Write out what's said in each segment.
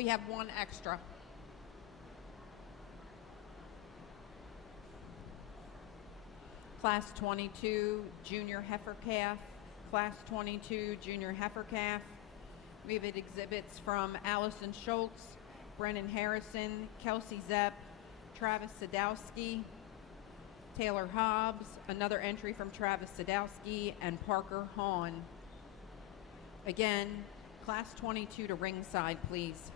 We have one extra. Class 22 junior heifer calf, class 22 junior heifer calf. We have exhibits from Allison Schultz, Brennan Harrison, Kelsey Zepp, Travis Sadowski, Taylor Hobbs, another entry from Travis Sadowski, and Parker Hahn. Again, class 22 to ringside, please.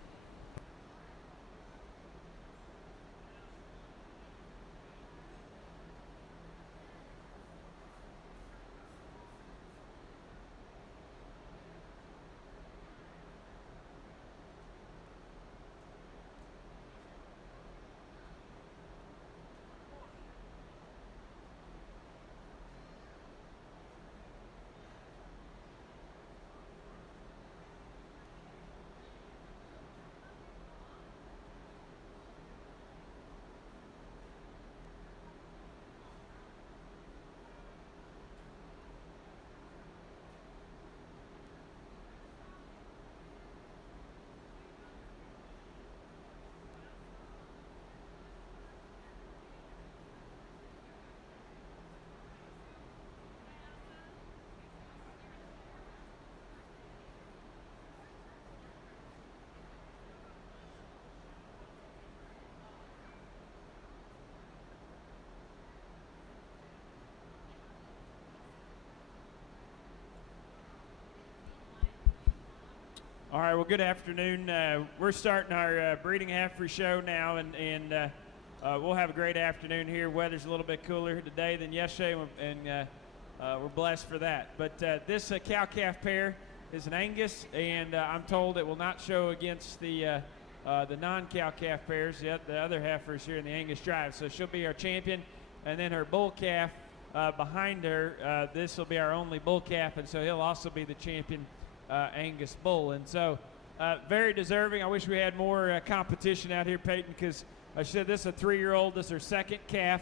All right, well, good afternoon. We're starting our breeding heifer show now, and we'll have a great afternoon here. Weather's a little bit cooler today than yesterday, and we're blessed for that. But this cow-calf pair is an Angus, and I'm told it will not show against the non-cow-calf pairs, yet the other heifers here in the Angus Drive. So she'll be our champion, and then her bull calf behind her, this will be our only bull calf, and so he'll also be the champion Angus bull. And so very deserving. I wish we had more competition out here, Peyton, because I said this is a 3-year-old. This is her second calf.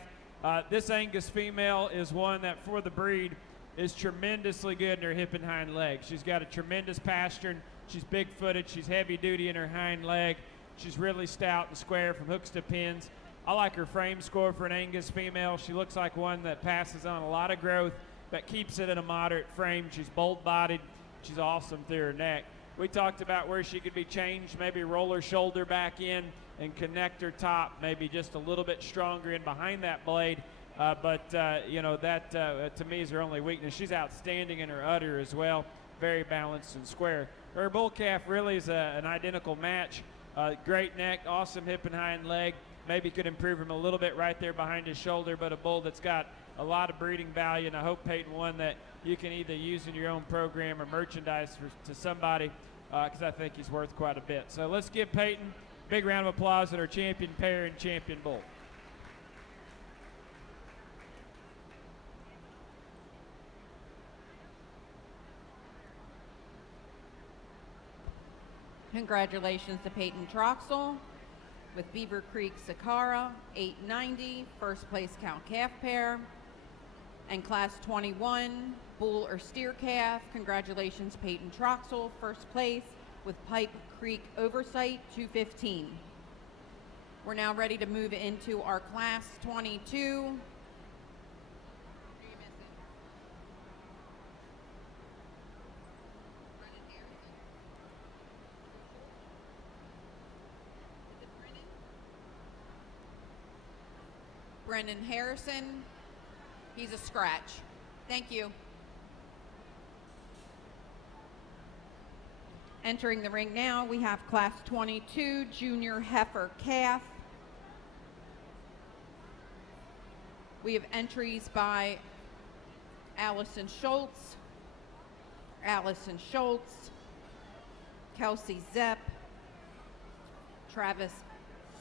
This Angus female is one that for the breed is tremendously good in her hip and hind leg. She's got a tremendous pastern. She's big-footed. She's heavy-duty in her hind leg. She's really stout and square from hooks to pins. I like her frame score for an Angus female. She looks like one that passes on a lot of growth but keeps it in a moderate frame. She's bold-bodied. She's awesome through her neck. We talked about where she could be changed, maybe roll her shoulder back in and connect her top, maybe just a little bit stronger in behind that blade. You know, that to me is her only weakness. She's outstanding in her udder as well, very balanced and square. Her bull calf really is an identical match. Great neck, awesome hip and hind leg. Maybe could improve him a little bit right there behind his shoulder, but a bull that's got a lot of breeding value, and I hope, Peyton, one that you can either use in your own program or merchandise to somebody, because I think he's worth quite a bit. So let's give Peyton a big round of applause at our champion pair and champion bull. Congratulations to Peyton Troxel with Beaver Creek Sakara, 890, first place cow-calf pair. And class 21, bull or steer calf. Congratulations, Peyton Troxel, first place with Pipe Creek Oversight, 215. We're now ready to move into our class 22. Brennan Harrison. He's a scratch. Thank you. Entering the ring now, we have class 22 junior heifer calf. We have entries by Allison Schultz, Kelsey Zepp, Travis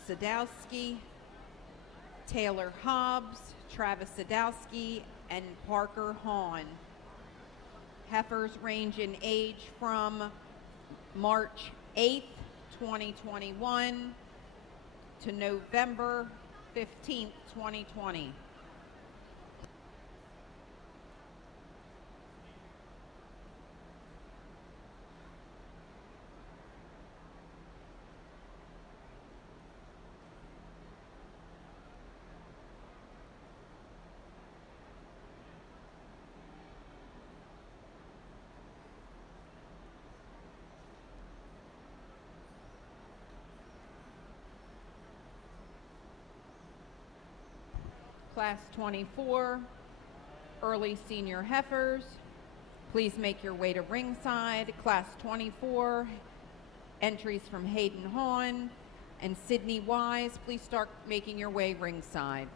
Sadowski, Taylor Hobbs, Travis Sadowski, and Parker Hahn. Heifers range in age from March 8th, 2021 to November 15th, 2020. Class 24, early senior heifers. Please make your way to ringside. Class 24, entries from Hayden Hahn and Sydney Wise. Please start making your way ringside.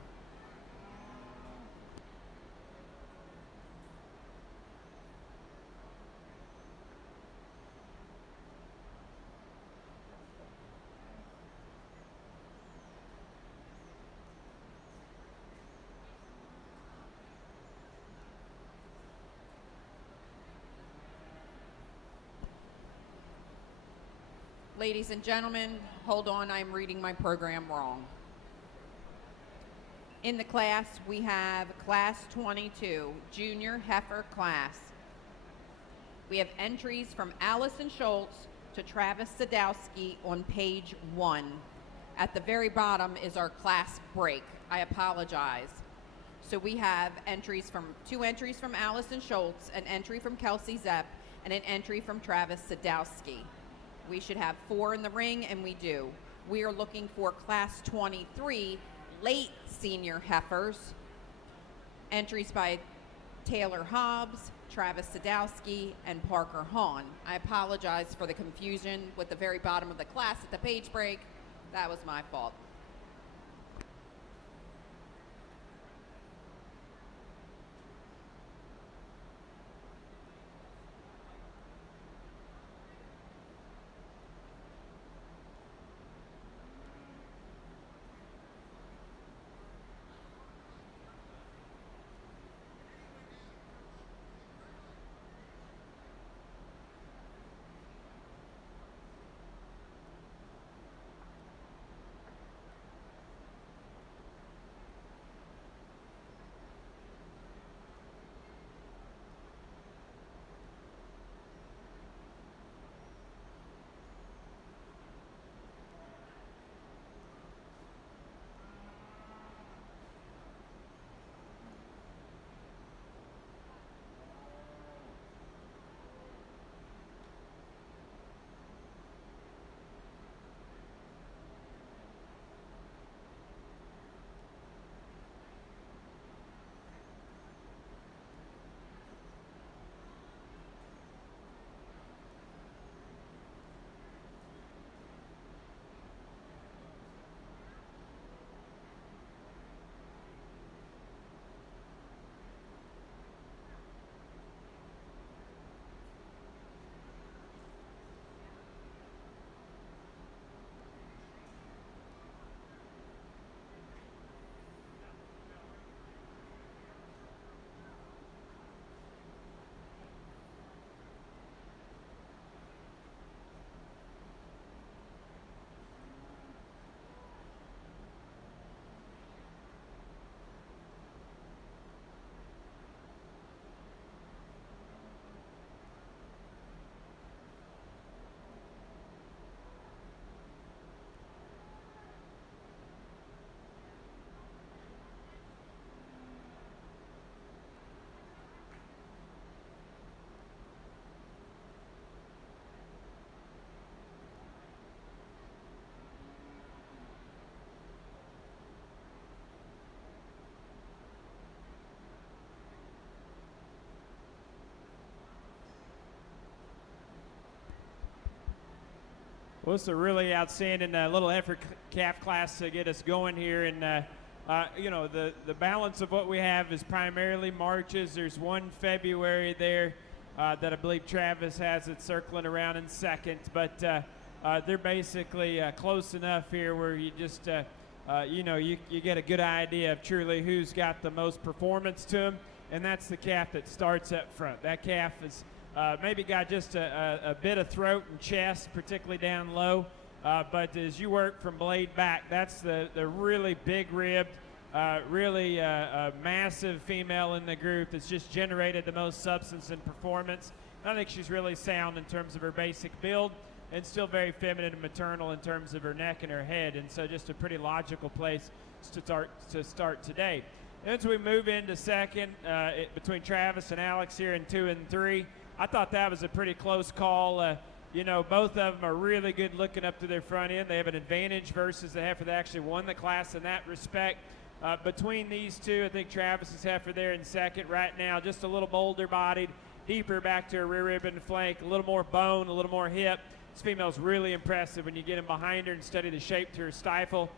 Ladies and gentlemen, hold on, I'm reading my program wrong. In the class, we have Class 22, Junior Heifer class. We have entries from Allison Schultz to Travis Sadowski on page 1. At the very bottom is our class break. I apologize. So we have two entries from Allison Schultz, an entry from Kelsey Zepp, and an entry from Travis Sadowski. We should have 4 in the ring, and we do. We are looking for Class 23, late senior heifers. Entries by Taylor Hobbs, Travis Sadowski, and Parker Hahn. I apologize for the confusion with the very bottom of the class at the page break. That was my fault. Well, it's a really outstanding little heifer calf class to get us going here. And, you know, the balance of what we have is primarily marches. There's one February there that I believe Travis has it circling around in second. But they're basically close enough here where you just, you know, you get a good idea of truly who's got the most performance to them. And that's the calf that starts up front. That calf is maybe got just a bit of throat and chest, particularly down low. But as you work from blade back, that's the really big-ribbed, really massive female in the group that's just generated the most substance and performance. I think she's really sound in terms of her basic build and still very feminine and maternal in terms of her neck and her head. And so just a pretty logical place to start today. As we move into second, between Travis and Alex here in 2 and 3, I thought that was a pretty close call. You know, both of them are really good looking up to their front end. They have an advantage versus the heifer that actually won the class in that respect. Between these two, I think Travis's heifer there in second right now, just a little bolder bodied, deeper back to her rear rib and flank, a little more bone, a little more hip. This female's really impressive when you get in behind her and study the shape to her stifle,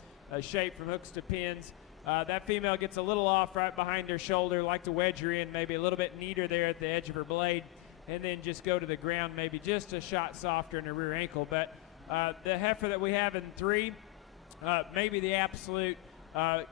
shape from hooks to pins. That female gets a little off right behind her shoulder, like to wedge her in, maybe a little bit neater there at the edge of her blade, and then just go to the ground, maybe just a shot softer in her rear ankle. But the heifer that we have in 3, maybe the absolute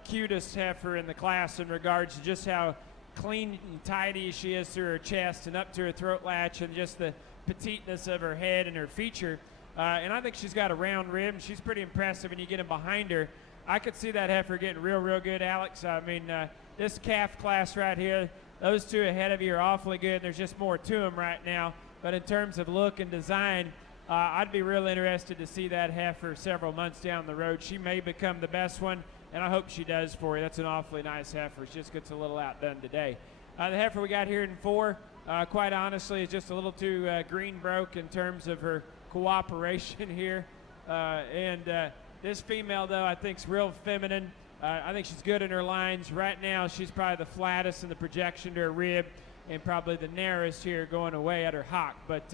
cutest heifer in the class in regards to just how clean and tidy she is through her chest and up to her throat latch, and just the petiteness of her head and her feature. And I think she's got a round rib, and she's pretty impressive when you get in behind her. I could see that heifer getting real good, Alex. I mean, this calf class right here, those two ahead of you are awfully good. There's just more to them right now. But in terms of look and design, I'd be real interested to see that heifer several months down the road. She may become the best one, and I hope she does for you. That's an awfully nice heifer. She just gets a little outdone today. The heifer we got here in 4, quite honestly, is just a little too green broke in terms of her cooperation here. This female, though, I think is real feminine. I think she's good in her lines. Right now, she's probably the flattest in the projection to her rib, and probably the narrowest here going away at her hock. But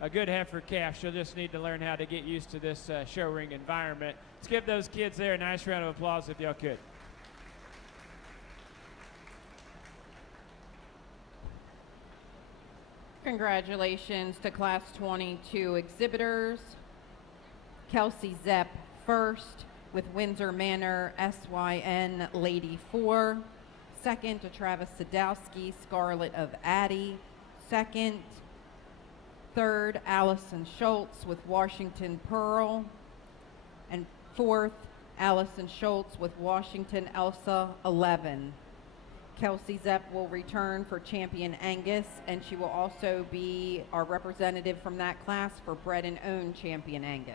a good heifer calf. She'll just need to learn how to get used to this show ring environment. Let's give those kids there a nice round of applause if y'all could. Congratulations to Class 22 exhibitors. Kelsey Zepp first with Windsor Manor SYN Lady 4. Second to Travis Sadowski, Scarlet of Addie. Second. Third, Allison Schultz with Washington Pearl. And fourth, Allison Schultz with Washington Elsa 11. Kelsey Zepp will return for Champion Angus, and she will also be our representative from that class for Bred and Owned Champion Angus.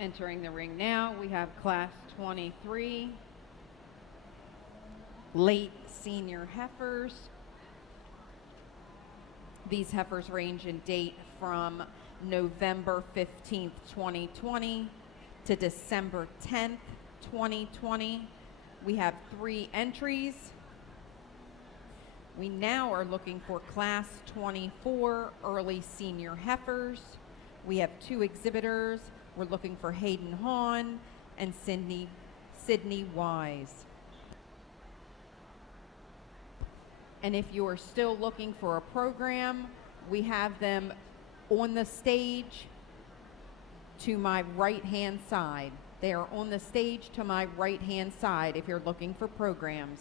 Entering the ring now, we have Class 23, late senior heifers. These heifers range in date from November 15th, 2020 to December 10th, 2020. We have 3 entries. We now are looking for Class 24 early senior heifers. We have 2 exhibitors. We're looking for Hayden Hahn and Sydney Wise. And if you are still looking for a program, we have them on the stage to my right-hand side. They are on the stage to my right-hand side if you're looking for programs.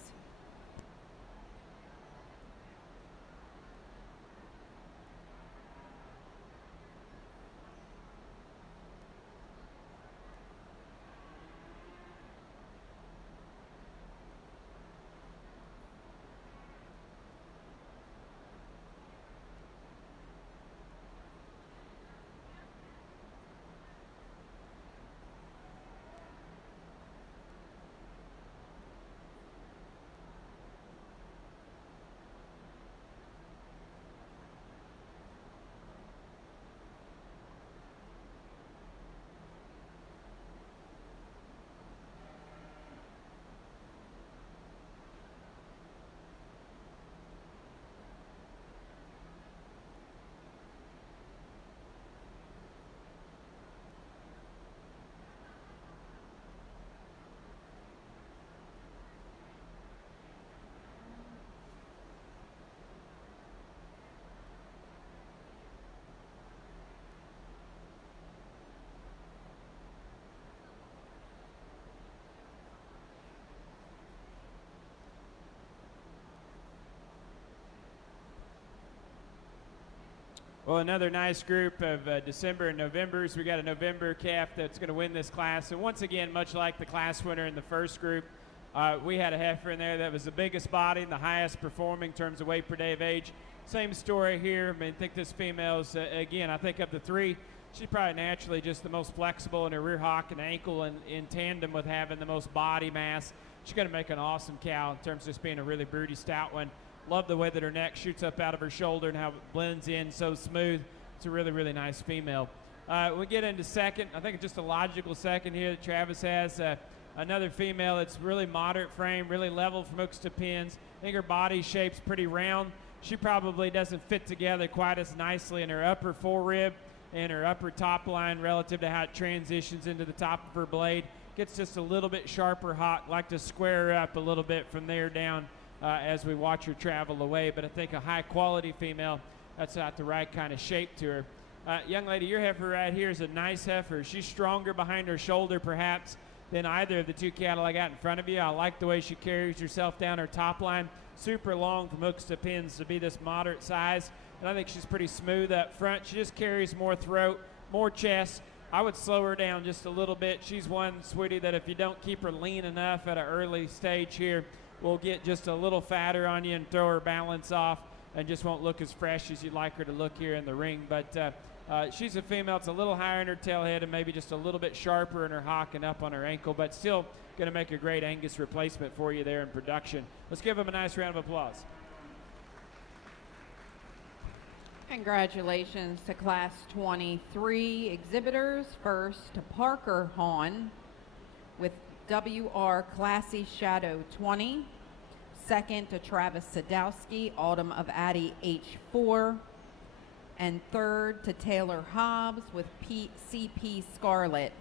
Well, another nice group of December and Novembers. We got a November calf that's going to win this class. And once again, much like the class winner in the first group, we had a heifer in there that was the biggest body and the highest performing in terms of weight per day of age. Same story here. I mean, I think this female's, again, I think of the 3, she's probably naturally just the most flexible in her rear hock and ankle, and in tandem with having the most body mass. She's going to make an awesome cow in terms of just being a really broody, stout one. Love the way that her neck shoots up out of her shoulder and how it blends in so smooth. It's a really, really nice female. We get into second. I think it's just a logical second here that Travis has. Another female that's really moderate frame, really level from hooks to pins. I think her body shape's pretty round. She probably doesn't fit together quite as nicely in her upper forerib and her upper top line relative to how it transitions into the top of her blade. Gets just a little bit sharper hot. Like to square her up a little bit from there down as we watch her travel away. But I think a high quality female, that's got the right kind of shape to her. Young lady, your heifer right here is a nice heifer. She's stronger behind her shoulder perhaps than either of the two cattle I got in front of you. I like the way she carries herself down her top line. Super long from hooks to pins to be this moderate size. And I think she's pretty smooth up front. She just carries more throat, more chest. I would slow her down just a little bit. She's one, sweetie, that if you don't keep her lean enough at an early stage here, will get just a little fatter on you and throw her balance off and just won't look as fresh as you'd like her to look here in the ring. But she's a female. It's a little higher in her tail head and maybe just a little bit sharper in her hock and up on her ankle, but still going to make a great Angus replacement for you there in production. Let's give them a nice round of applause. Congratulations to Class 23 exhibitors. First to Parker Hahn with WR Classy Shadow 20. Second to Travis Sadowski, Autumn of Addie H4. And third to Taylor Hobbs with CP Scarlet.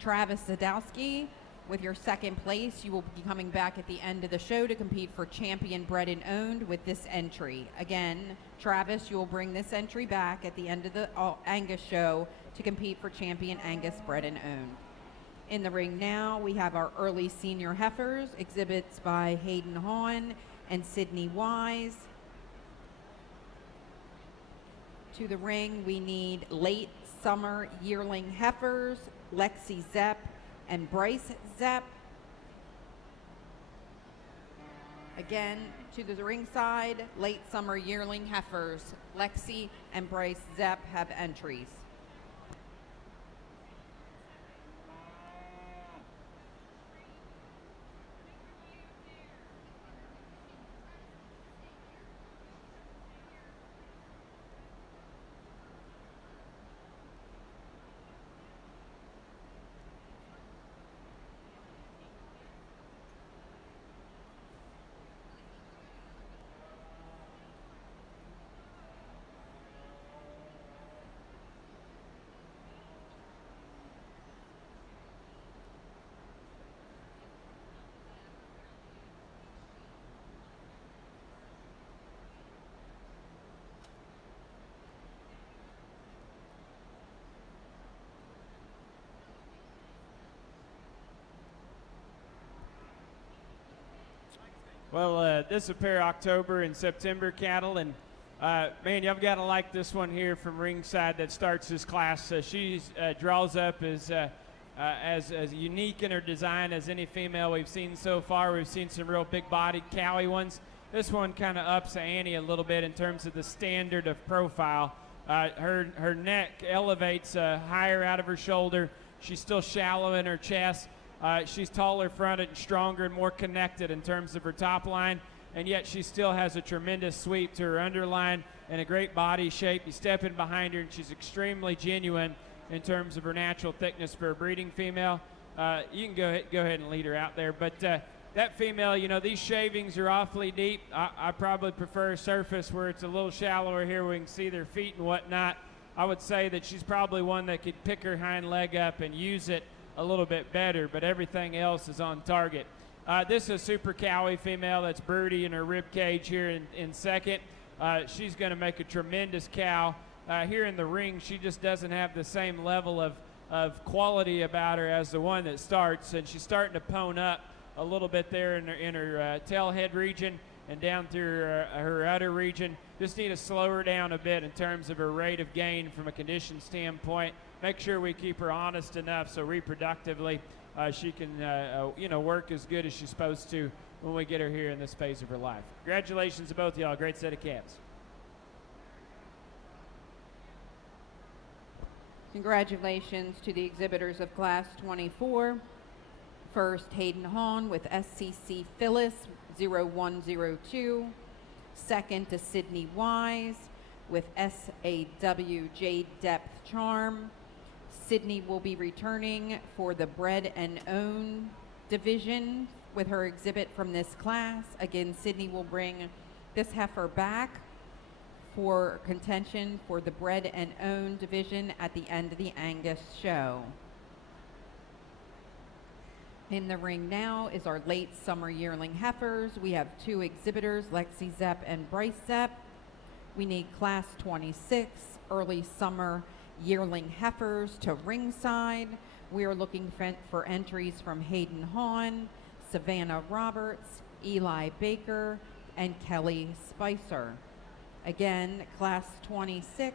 Travis Sadowski, with your second place, you will be coming back at the end of the show to compete for Champion Bred and Owned with this entry. Again, Travis, you will bring this entry back at the end of the Angus show to compete for Champion Angus Bred and Owned. In the ring now, we have our early senior heifers, exhibits by Hayden Hahn and Sydney Wise. To the ring, we need late summer yearling heifers, Lexi Zepp and Bryce Zepp. Again, to the ringside, late summer yearling heifers, Lexi and Bryce Zepp have entries. Well, this is a pair of October and September cattle, and man, you've got to like this one here from ringside that starts this class. She draws up as unique in her design as any female we've seen so far. We've seen some real big-bodied cowy ones. This one kind of ups the ante a little bit in terms of the standard of profile. Her neck elevates higher out of her shoulder. She's still shallow in her chest. She's taller fronted and stronger and more connected in terms of her top line, and yet she still has a tremendous sweep to her underline and a great body shape. You step in behind her and she's extremely genuine in terms of her natural thickness for a breeding female. You can go ahead and lead her out there, but that female, you know, these shavings are awfully deep. I probably prefer a surface where it's a little shallower here where we can see their feet and whatnot. I would say that she's probably one that could pick her hind leg up and use it a little bit better, but everything else is on target. This is a super cowy female that's broody in her rib cage here in second. She's going to make a tremendous cow. Here in the ring, she just doesn't have the same level of quality about her as the one that starts, and she's starting to pone up a little bit there in her tail head region and down through her udder region. Just need to slow her down a bit in terms of her rate of gain from a condition standpoint. Make sure we keep her honest enough so reproductively she can work as good as she's supposed to when we get her here in this phase of her life. Congratulations to both of y'all. Great set of calves. Congratulations to the exhibitors of Class 24. First, Hayden Hahn with SCC Phyllis 0102. Second to Sydney Wise with SAW Jade Depth Charm. Sydney will be returning for the Bred and Own division with her exhibit from this class. Again, Sydney will bring this heifer back for contention for the Bred and Own division at the end of the Angus show. In the ring now is our late summer yearling heifers. We have two exhibitors, Lexi Zepp and Bryce Zepp. We need class 26 early summer yearling heifers to ringside. We are looking for entries from Hayden Hahn, Savannah Roberts, Eli Baker, and Kelly Spicer. Again, class 26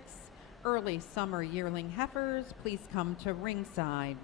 early summer yearling heifers, please come to ringside.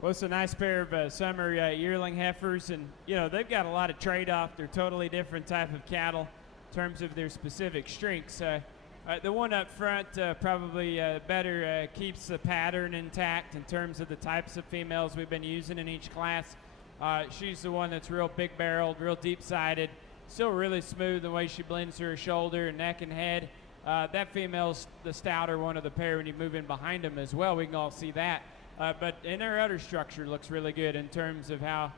Well, it's a nice pair of summer yearling heifers, and you know they've got a lot of trade-off. They're totally different type of cattle in terms of their specific strengths. The one up front probably better keeps the pattern intact in terms of the types of females we've been using in each class. She's the one that's real big-barreled, real deep-sided, still really smooth the way she blends her shoulder and neck and head. That female's the stouter one of the pair when you move in behind them as well. We can all see that. But in her udder structure looks really good in terms of how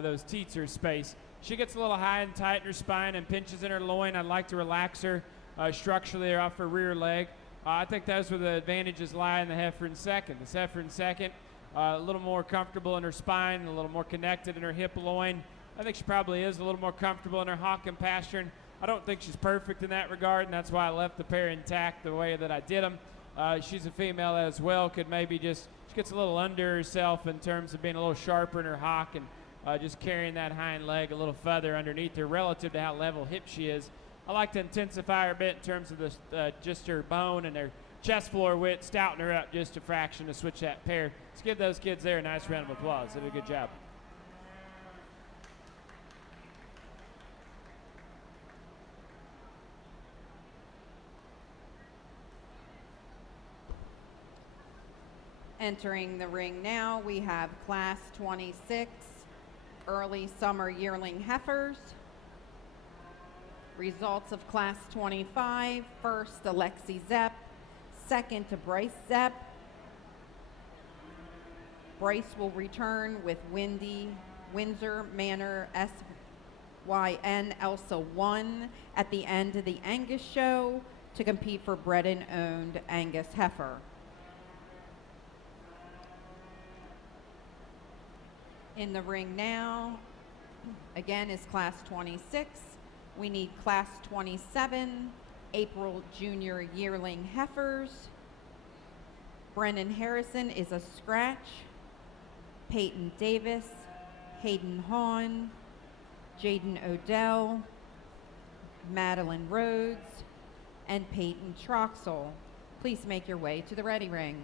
those teats are spaced. She gets a little high and tight in her spine and pinches in her loin. I'd like to relax her structurally off her rear leg. I think that's where the advantages lie in the heifer in second. This heifer in second, a little more comfortable in her spine, a little more connected in her hip loin. I think she probably is a little more comfortable in her hock and pastern. I don't think she's perfect in that regard, and that's why I left the pair intact the way that I did them. She's a female as well, could maybe just, she gets a little under herself in terms of being a little sharper in her hock and just carrying that hind leg a little further underneath her relative to how level hip she is. I like to intensify her a bit in terms of the, just her bone and her chest floor width, stouting her up just a fraction to switch that pair. Let's give those kids there a nice round of applause. They did a good job. Entering the ring now, we have class 26 early summer yearling heifers. Results of class 25, first to Lexi Zepp, second to Bryce Zepp. Bryce will return with Windsor Manor SYN Elsa 1 at the end of the Angus show to compete for bred and owned Angus heifer. In the ring now, again, is class 26. We need class 27, April junior yearling heifers. Brennan Harrison is a scratch. Peyton Davis, Hayden Hahn, Jaden Odell, Madeline Rhodes, and Peyton Troxel. Please make your way to the ready ring.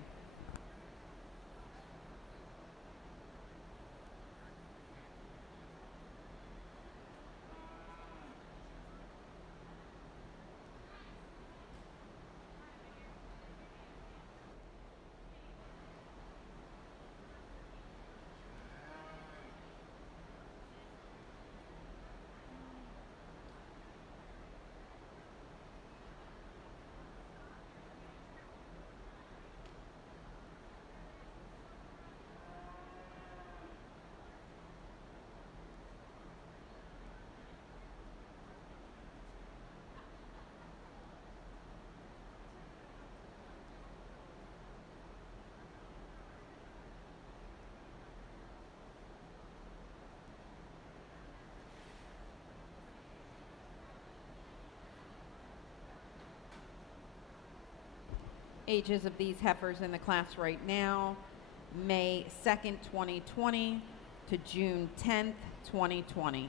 Ages of these heifers in the class right now, May 2nd, 2020 to June 10th, 2020.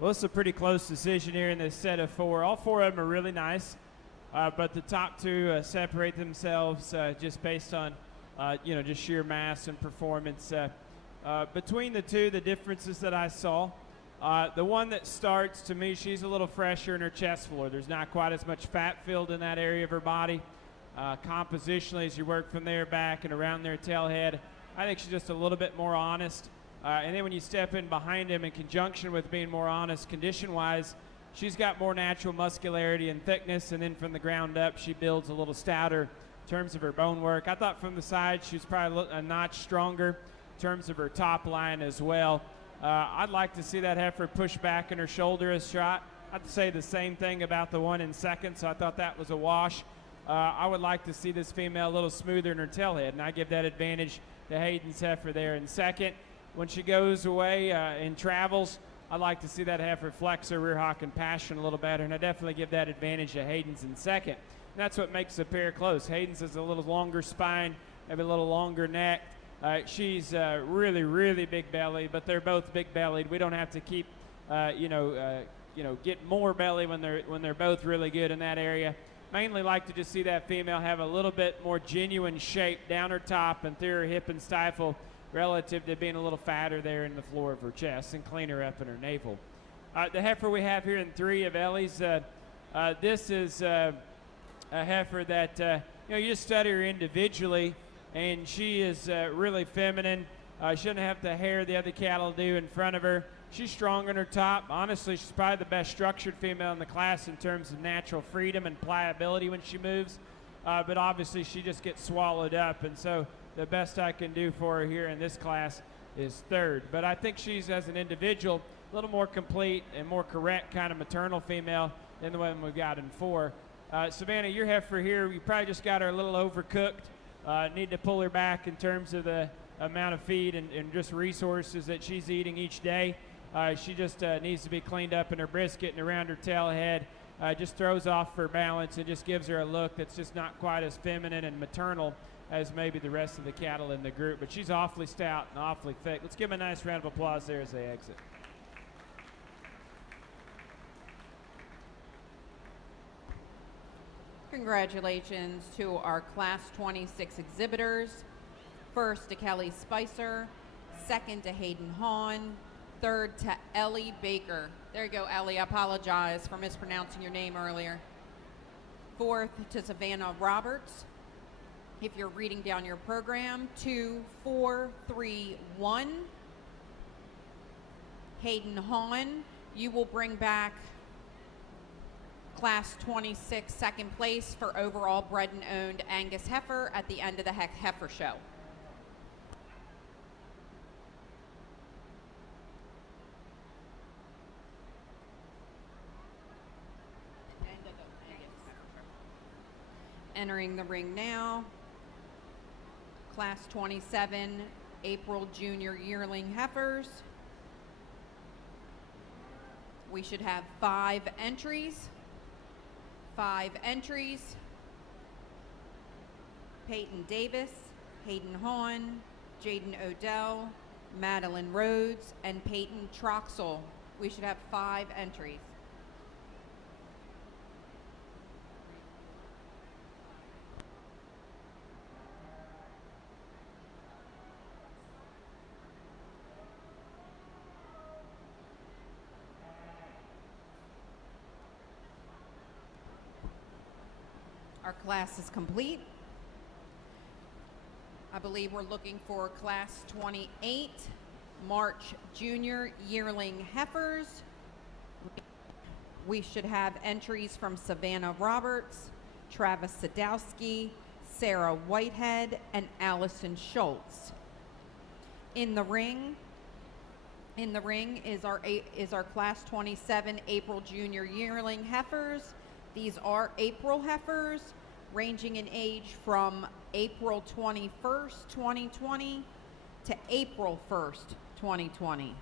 Well, it's a pretty close decision here in this set of four. All four of them are really nice, but the top two separate themselves just based on, just sheer mass and performance. Between the two, the differences that I saw, the one that starts, to me, she's a little fresher in her chest floor. There's not quite as much fat filled in that area of her body. Compositionally, as you work from there back and around their tail head, I think she's just a little bit more honest. And then when you step in behind him in conjunction with being more honest condition-wise, she's got more natural muscularity and thickness, and then from the ground up, she builds a little stouter in terms of her bone work. I thought from the side she was probably a notch stronger in terms of her top line as well. I'd like to see that heifer push back in her shoulder a shot. I'd say the same thing about the one in second, so I thought that was a wash. I would like to see this female a little smoother in her tail head, and I give that advantage to Hayden's heifer there in second. When she goes away and travels, I'd like to see that heifer flex her rear hock and passion a little better, and I definitely give that advantage to Hayden's in second. And that's what makes the pair close. Hayden's has a little longer spine, maybe a little longer neck. She's really, really big belly, but they're both big bellied. We don't have to keep, get more belly when they're both really good in that area. Mainly like to just see that female have a little bit more genuine shape down her top and through her hip and stifle, relative to being a little fatter there in the floor of her chest and cleaner up in her navel. The heifer we have here in three of Ellie's, this is a heifer that you just study her individually, and she is really feminine. She doesn't have the hair the other cattle do in front of her. She's strong on her top. Honestly, she's probably the best structured female in the class in terms of natural freedom and pliability when she moves. But obviously, she just gets swallowed up. And so the best I can do for her here in this class is third. But I think she's, as an individual, a little more complete and more correct kind of maternal female than the one we've got in 4. Savannah, your heifer here, you probably just got her a little overcooked. Need to pull her back in terms of the amount of feed and just resources that she's eating each day. She just needs to be cleaned up in her brisket and around her tail head. Just throws off her balance and just gives her a look that's just not quite as feminine and maternal as maybe the rest of the cattle in the group. But she's awfully stout and awfully thick. Let's give them a nice round of applause there as they exit. Congratulations to our Class 26 exhibitors. First to Kelly Spicer, second to Hayden Hahn, third to Ellie Baker. There you go, Ellie. I apologize for mispronouncing your name earlier. Fourth to Savannah Roberts. If you're reading down your program, 2, 4, 3, 1. Hayden Hahn, you will bring back Class 26 second place for overall bred and owned Angus heifer at the end of the heifer show. Entering the ring now, Class 27 April Junior Yearling heifers. We should have 5 entries. 5 entries. Peyton Davis, Hayden Hahn, Jaden Odell, Madeline Rhodes, and Peyton Troxel. We should have 5 entries. Our class is complete. I believe we're looking for Class 28 March Junior Yearling heifers. We should have entries from Savannah Roberts, Travis Sadowski, Sarah Whitehead, and Allison Schultz. In the ring is our Class 27 April Junior Yearling heifers. These are April heifers, ranging in age from April 21st, 2020 to April 1st, 2020.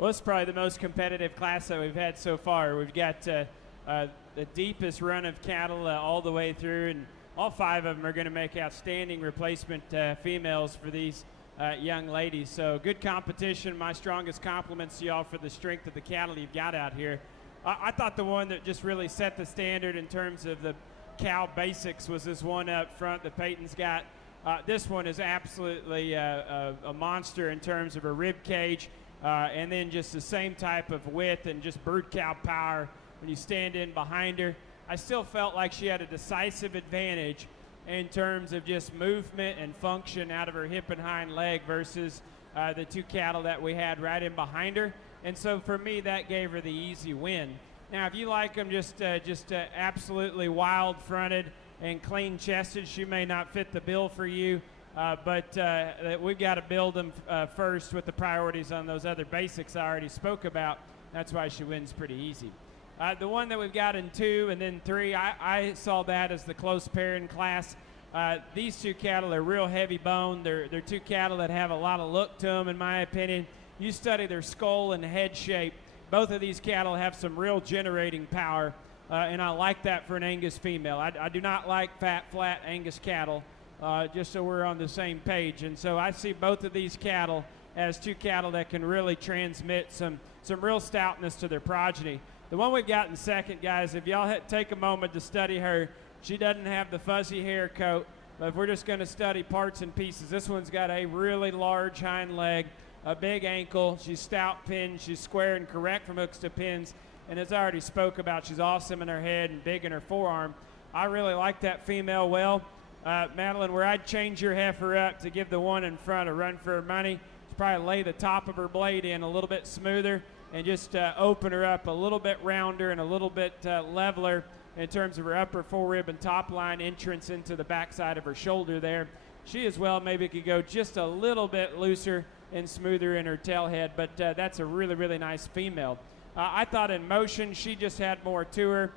Well, it's probably the most competitive class that we've had so far. We've got the deepest run of cattle all the way through, and all 5 of them are going to make outstanding replacement females for these young ladies. So good competition. My strongest compliments to y'all for the strength of the cattle you've got out here. I thought the one that just really set the standard in terms of the cow basics was this one up front that Peyton's got. This one is absolutely a monster in terms of her rib cage, and then just the same type of width and just bird cow power when you stand in behind her. I still felt like she had a decisive advantage in terms of just movement and function out of her hip and hind leg versus the 2 cattle that we had right in behind her. And so for me, that gave her the easy win. Now, if you like them just absolutely wild-fronted and clean-chested, she may not fit the bill for you, but we've got to build them first with the priorities on those other basics I already spoke about. That's why she wins pretty easy. The one that we've got in 2 and then 3, I saw that as the close pairing class. These 2 cattle are real heavy boned. They're 2 cattle that have a lot of look to them, in my opinion. You study their skull and head shape. Both of these cattle have some real generating power, and I like that for an Angus female. I do not like fat, flat Angus cattle, just so we're on the same page. And so I see both of these cattle as 2 cattle that can really transmit some real stoutness to their progeny. The one we've got in second, guys, if y'all take a moment to study her, she doesn't have the fuzzy hair coat, but if we're just going to study parts and pieces, this one's got a really large hind leg, a big ankle. She's stout pinned. She's square and correct from hooks to pins. And as I already spoke about, she's awesome in her head and big in her forearm. I really like that female well. Madeline, where I'd change your heifer up to give the one in front a run for her money, probably lay the top of her blade in a little bit smoother and just open her up a little bit rounder and a little bit leveler in terms of her upper forerib and top line entrance into the backside of her shoulder there. She as well maybe could go just a little bit looser and smoother in her tail head, but that's a really, really nice female. I thought in motion she just had more to her,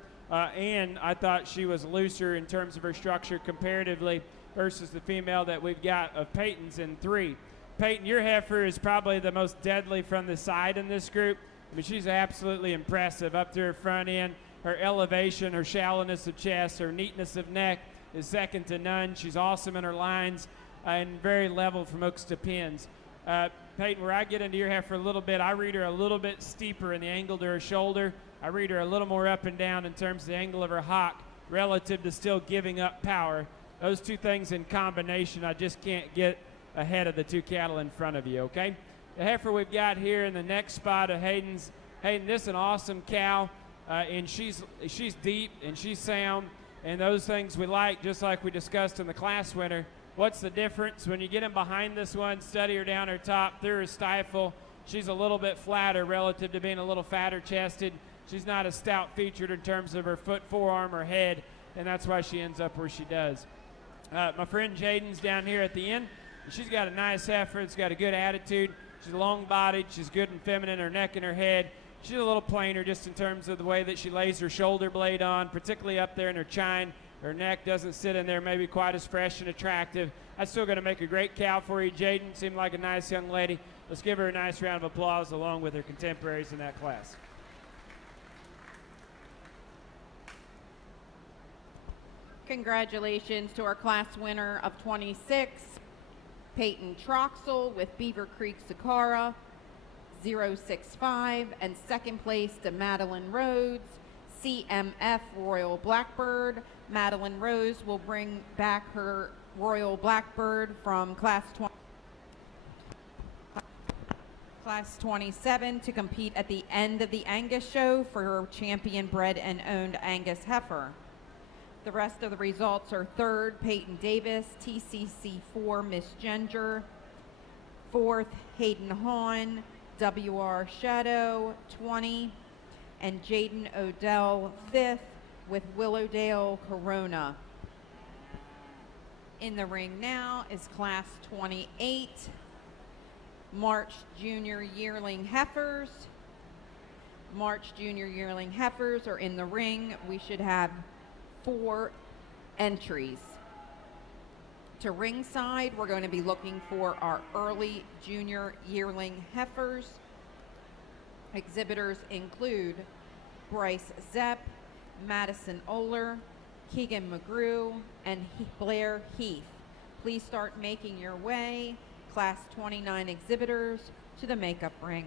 and I thought she was looser in terms of her structure comparatively versus the female that we've got of Peyton's in 3. Peyton, your heifer is probably the most deadly from the side in this group. I mean, she's absolutely impressive up to her front end. Her elevation, her shallowness of chest, her neatness of neck is second to none. She's awesome in her lines and very level from hooks to pins. Peyton, where I get into your heifer a little bit, I read her a little bit steeper in the angle to her shoulder. I read her a little more up and down in terms of the angle of her hock relative to still giving up power. Those 2 things in combination, I just can't get ahead of the 2 cattle in front of you, okay? The heifer we've got here in the next spot of Hayden's. Hayden, this is an awesome cow, and she's deep and she's sound, and those things we like, just like we discussed in the class winner. What's the difference? When you get in behind this one, study her down her top, through her stifle, she's a little bit flatter relative to being a little fatter chested. She's not as stout featured in terms of her foot, forearm, or head, and that's why she ends up where she does. My friend Jaden's down here at the end. She's got a nice heifer. It's got a good attitude. She's long-bodied. She's good and feminine, her neck and her head. She's a little plainer just in terms of the way that she lays her shoulder blade on, particularly up there in her chine. Her neck doesn't sit in there maybe quite as fresh and attractive. That's still going to make a great cow for you. Jaden seemed like a nice young lady. Let's give her a nice round of applause along with her contemporaries in that class. Congratulations to our class winner of 26, Peyton Troxel with Beaver Creek Sakara, 065, and second place to Madeline Rhodes, CMF Royal Blackbird. Madeline Rose will bring back her Royal Blackbird from class 27 to compete at the end of the Angus show for her champion bred and owned Angus heifer. The rest of the results are third, Peyton Davis, TCC4, Miss Ginger. Fourth, Hayden Hahn, WR Shadow, 20. And Jaden Odell, fifth, with Willowdale Corona. In the ring now is class 28, March Junior Yearling Heifers. March Junior Yearling Heifers are in the ring. We should have 4 entries. To ringside, we're going to be looking for our early junior yearling heifers. Exhibitors include Bryce Zepp, Madison Oler, Keegan McGrew, and Blair Heath. Please start making your way, Class 29 exhibitors, to the makeup ring.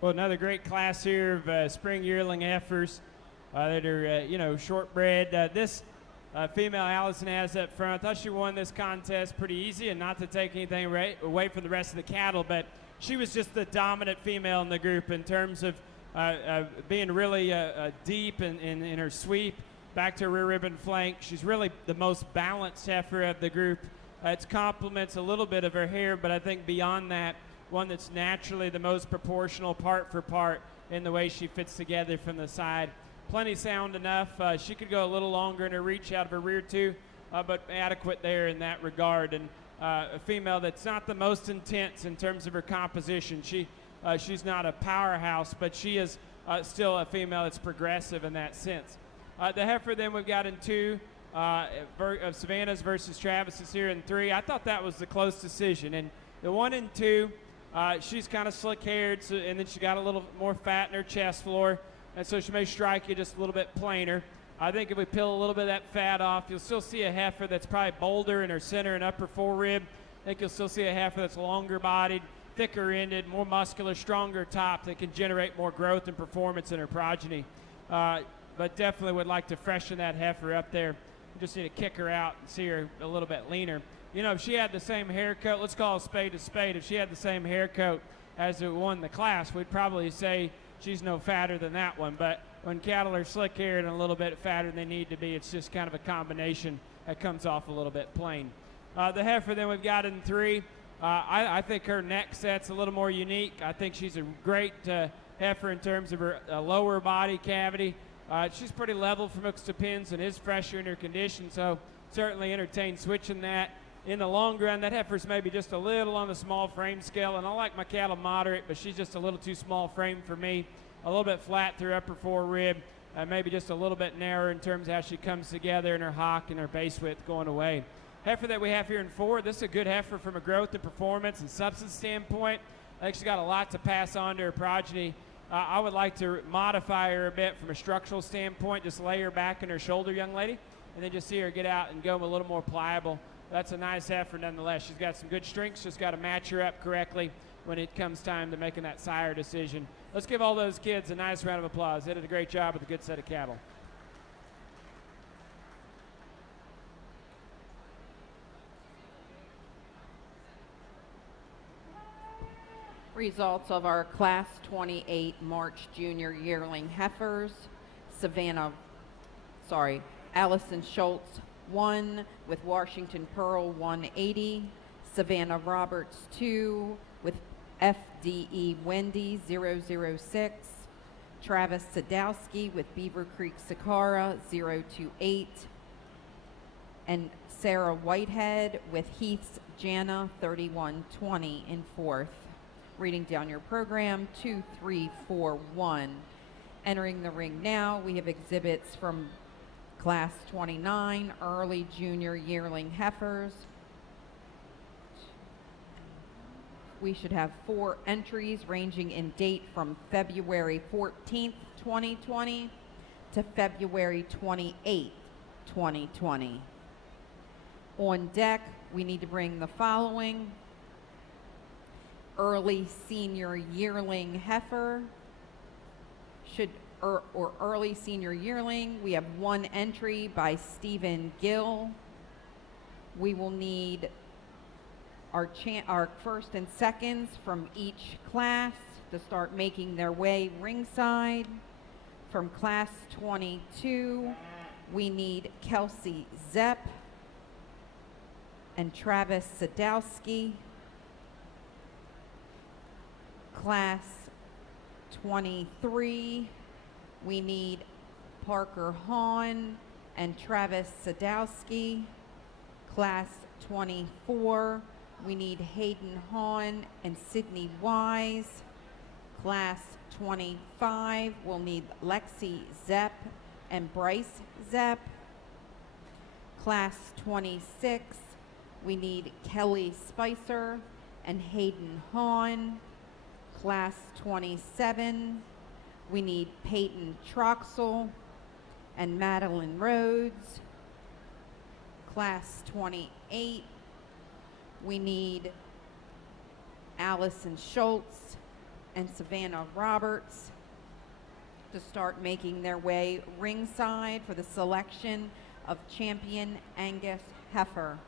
Well, another great class here of spring yearling heifers that are, shortbred. This female Allison has up front. I thought she won this contest pretty easy, and not to take anything away from the rest of the cattle, but she was just the dominant female in the group in terms of being really deep in her sweep, back to her rear ribbon flank. She's really the most balanced heifer of the group. It complements a little bit of her hair, but I think beyond that, one that's naturally the most proportional part for part in the way she fits together from the side. Plenty sound enough. She could go a little longer in her reach out of her rear too, but adequate there in that regard. And a female that's not the most intense in terms of her composition. She's not a powerhouse, but she is still a female that's progressive in that sense. The heifer then we've got in 2 of Savannah's versus Travis's here in 3. I thought that was the close decision. And the 1 and 2, she's kind of slick-haired, and then she got a little more fat in her chest floor, and so she may strike you just a little bit plainer. I think if we peel a little bit of that fat off, you'll still see a heifer that's probably bolder in her center and upper forerib. I think you'll still see a heifer that's longer-bodied, thicker ended, more muscular, stronger top that can generate more growth and performance in her progeny. But definitely would like to freshen that heifer up there. Just need to kick her out and see her a little bit leaner. You know, if she had the same hair coat, let's call a spade, if she had the same hair coat as who won the class, we'd probably say she's no fatter than that one. But when cattle are slick haired and a little bit fatter than they need to be, it's just kind of a combination that comes off a little bit plain. The heifer then we've got in 3. I think her neck set's a little more unique. I think she's a great heifer in terms of her lower body cavity. She's pretty level from hooks to pins and is fresher in her condition, so certainly entertain switching that. In the long run, that heifer's maybe just a little on the small frame scale, and I like my cattle moderate, but she's just a little too small frame for me. A little bit flat through upper forerib, maybe just a little bit narrower in terms of how she comes together in her hock and her base width going away. Heifer that we have here in 4, this is a good heifer from a growth and performance and substance standpoint. I think she's got a lot to pass on to her progeny. I would like to modify her a bit from a structural standpoint, just lay her back in her shoulder, young lady, and then just see her get out and go a little more pliable. That's a nice heifer nonetheless. She's got some good strengths, just got to match her up correctly when it comes time to making that sire decision. Let's give all those kids a nice round of applause. They did a great job with a good set of cattle. Results of our Class 28 March Junior Yearling Heifers. Allison Schultz 1 with Washington Pearl 180. Savannah Roberts 2 with FDE Wendy 006. Travis Sadowski with Beaver Creek Sakara 028. And Sarah Whitehead with Heath's Jana 3120 in 4th. Reading down your program, 2, 3, 4, 1. Entering the ring now, we have exhibits from Class 29, Early Junior Yearling Heifers. We should have 4 entries ranging in date from February 14th, 2020 to February 28th, 2020. On deck, we need to bring the following. Early Senior Yearling Heifer or Early Senior Yearling. We have 1 entry by Stephen Gill. We will need our first and seconds from each class to start making their way ringside. From Class 22, we need Kelsey Zepp and Travis Sadowski. Class 23, we need Parker Hahn and Travis Sadowski. Class 24, we need Hayden Hahn and Sydney Wise. Class 25, we'll need Lexi Zepp and Bryce Zepp. Class 26, we need Kelly Spicer and Hayden Hahn. Class 27, we need Peyton Troxel and Madeline Rhodes. Class 28, we need Allison Schultz and Savannah Roberts to start making their way ringside for the selection of Champion Angus Heifer.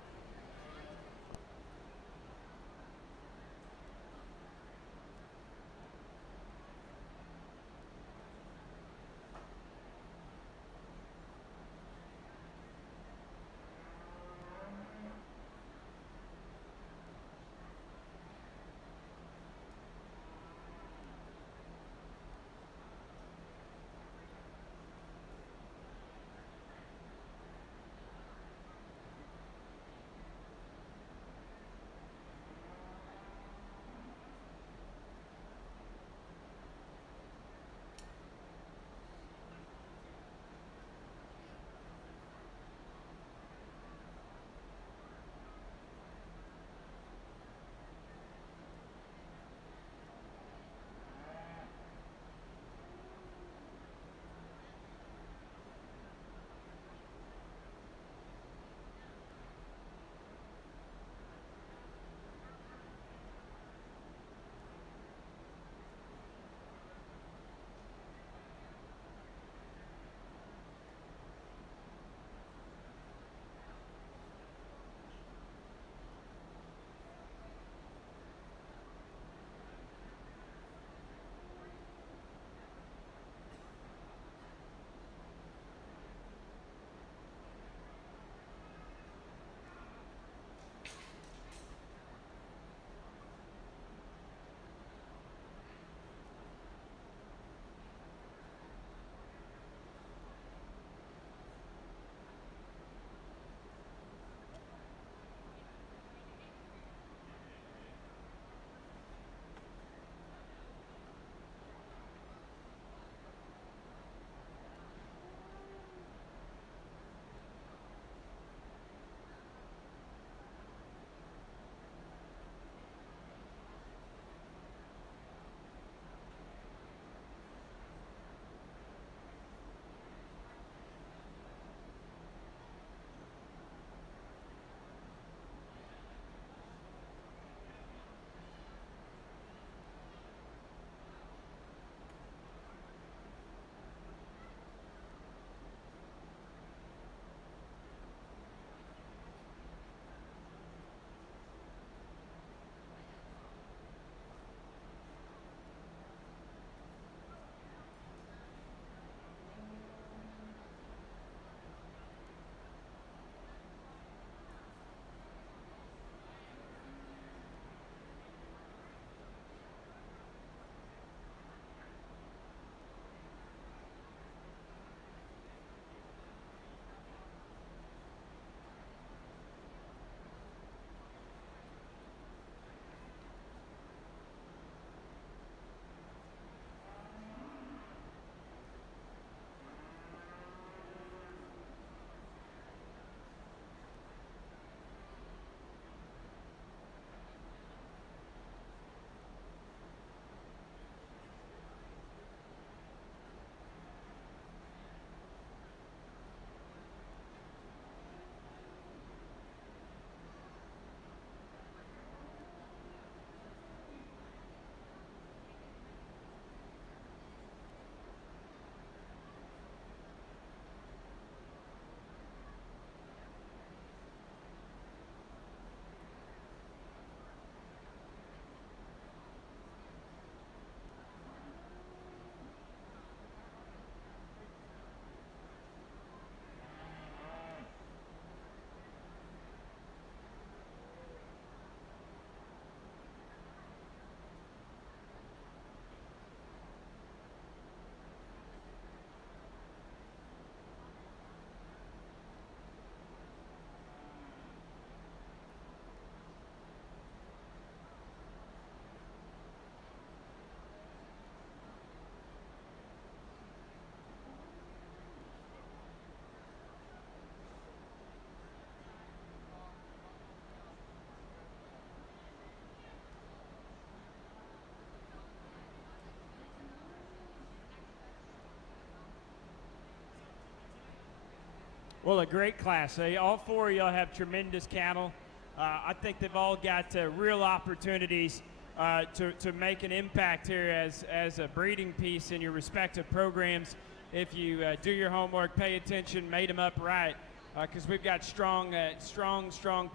Well, a great class. All four of y'all have tremendous cattle. I think they've all got real opportunities to make an impact here as a breeding piece in your respective programs. If you do your homework, pay attention, made them up right, because we've got strong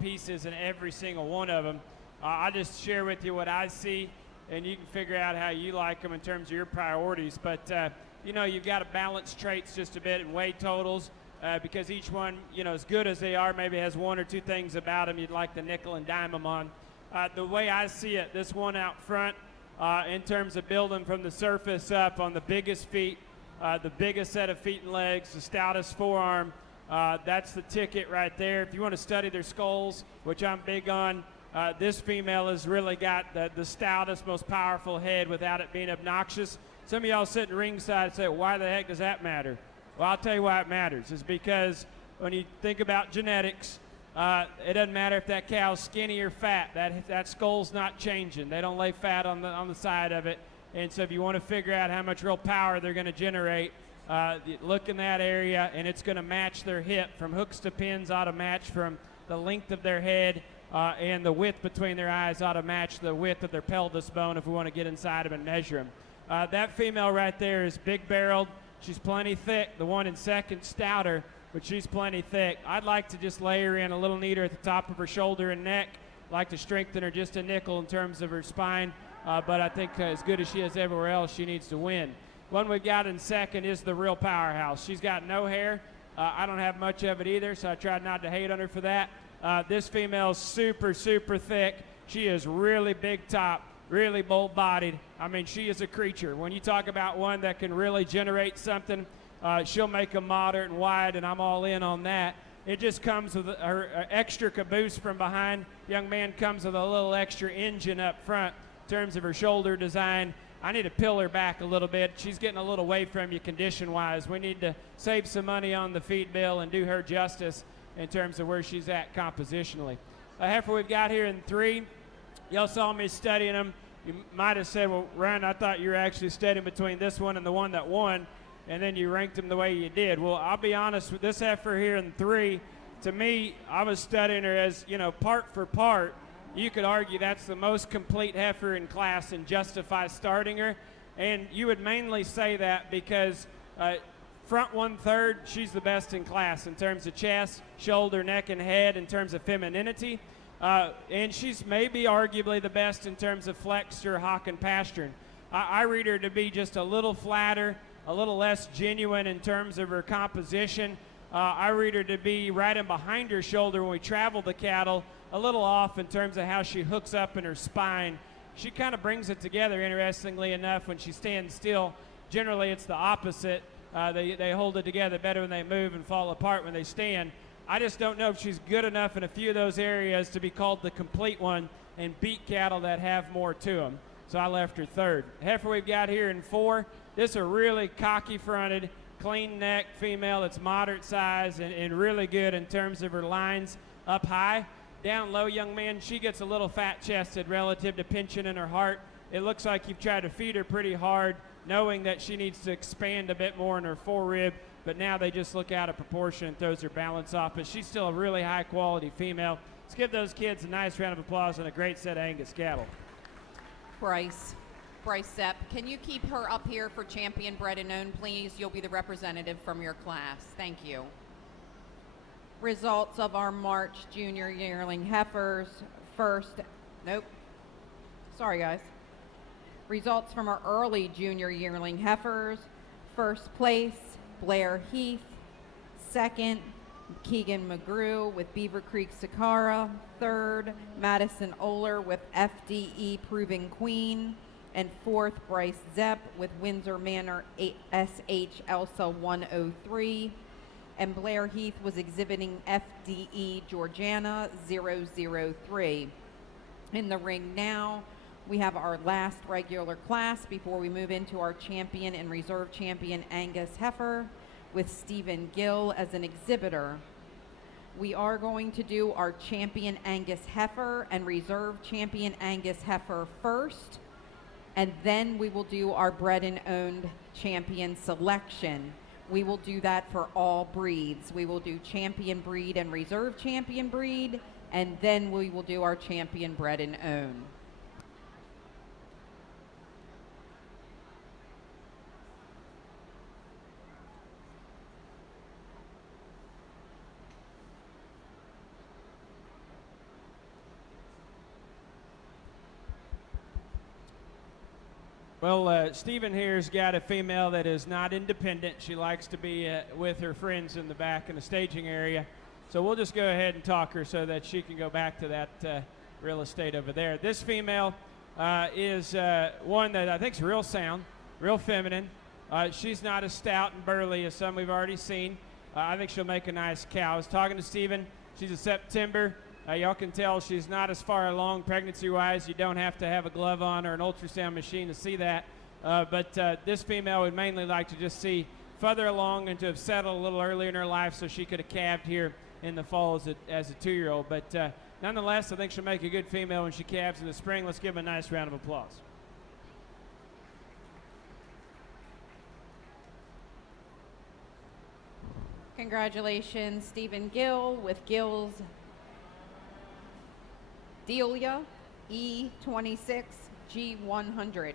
pieces in every single one of them. I'll just share with you what I see, and you can figure out how you like them in terms of your priorities. But, you've got to balance traits just a bit and weigh totals. Because each one, as good as they are, maybe has one or two things about them you'd like to nickel and dime them on. The way I see it, this one out front, in terms of building from the surface up on the biggest feet, the biggest set of feet and legs, the stoutest forearm, that's the ticket right there. If you want to study their skulls, which I'm big on, this female has really got the stoutest, most powerful head without it being obnoxious. Some of y'all sitting ringside say, why the heck does that matter? Well, I'll tell you why it matters. It's because when you think about genetics, it doesn't matter if that cow's skinny or fat. That skull's not changing. They don't lay fat on the side of it. And so if you want to figure out how much real power they're going to generate, look in that area, and it's going to match their hip. From hooks to pins ought to match from the length of their head, and the width between their eyes ought to match the width of their pelvis bone if we want to get inside them and measure them. That female right there is big-barreled. She's plenty thick. The one in second, stouter, but she's plenty thick. I'd like to just lay her in a little neater at the top of her shoulder and neck. Like to strengthen her just a nickel in terms of her spine, but I think as good as she is everywhere else, she needs to win. One we've got in second is the real powerhouse. She's got no hair. I don't have much of it either, so I tried not to hate on her for that. This female's super, super thick. She is really big top, really bold-bodied. I mean, she is a creature. When you talk about one that can really generate something, she'll make them moderate and wide, and I'm all in on that. It just comes with her extra caboose from behind. Young man comes with a little extra engine up front in terms of her shoulder design. I need to peel her back a little bit. She's getting a little away from you condition-wise. We need to save some money on the feed bill and do her justice in terms of where she's at compositionally. Heifer we've got here in 3. Y'all saw me studying them. You might have said, well, Ryan, I thought you were actually studying between this one and the one that won, and then you ranked them the way you did. Well, I'll be honest with this heifer here in 3. To me, I was studying her as, part for part. You could argue that's the most complete heifer in class and justify starting her. And you would mainly say that because front 1/3, she's the best in class in terms of chest, shoulder, neck, and head, in terms of femininity. And she's maybe arguably the best in terms of flexure, hock, and pasturing. I read her to be just a little flatter, a little less genuine in terms of her composition. I read her to be right in behind her shoulder when we travel the cattle, a little off in terms of how she hooks up in her spine. She kind of brings it together, interestingly enough, when she stands still. Generally, it's the opposite. They hold it together better when they move and fall apart when they stand. I just don't know if she's good enough in a few of those areas to be called the complete one and beat cattle that have more to them. So I left her 3rd. Heifer we've got here in 4. This is a really cocky-fronted, clean neck female that's moderate size and really good in terms of her lines up high. Down low, young man, she gets a little fat-chested relative to pinching in her heart. It looks like you've tried to feed her pretty hard, knowing that she needs to expand a bit more in her forerib, but now they just look out of proportion and throws her balance off. But she's still a really high-quality female. Let's give those kids a nice round of applause and a great set of Angus cattle. Bryce Zepp, can you keep her up here for champion bred and owned, please? You'll be the representative from your class. Thank you. Results of our March junior yearling heifers. Sorry, guys. Results from our early junior yearling heifers. First place, Blair Heath. Second, Keegan McGrew with Beaver Creek Sakara. Third, Madison Oler with FDE Proving Queen. And fourth, Bryce Zepp with Windsor Manor SH Elsa 103. And Blair Heath was exhibiting FDE Georgiana 003. In the ring now, we have our last regular class before we move into our champion and reserve champion Angus heifer with Stephen Gill as an exhibitor. We are going to do our champion Angus heifer and reserve champion Angus heifer first, and then we will do our bred and owned champion selection. We will do that for all breeds. We will do champion breed and reserve champion breed, and then we will do our champion bred and own. Well, Stephen here's got a female that is not independent. She likes to be with her friends in the back in the staging area. So we'll just go ahead and talk her so that she can go back to that real estate over there. This female is one that I think is real sound, real feminine. She's not as stout and burly as some we've already seen. I think she'll make a nice cow. I was talking to Stephen. She's a September. Y'all can tell she's not as far along pregnancy-wise. You don't have to have a glove on or an ultrasound machine to see that. But this female would mainly like to just see further along and to have settled a little earlier in her life so she could have calved here in the fall as a 2-year-old. But nonetheless, I think she'll make a good female when she calves in the spring. Let's give her a nice round of applause. Congratulations, Stephen Gill with Gill's Delia E26 G100.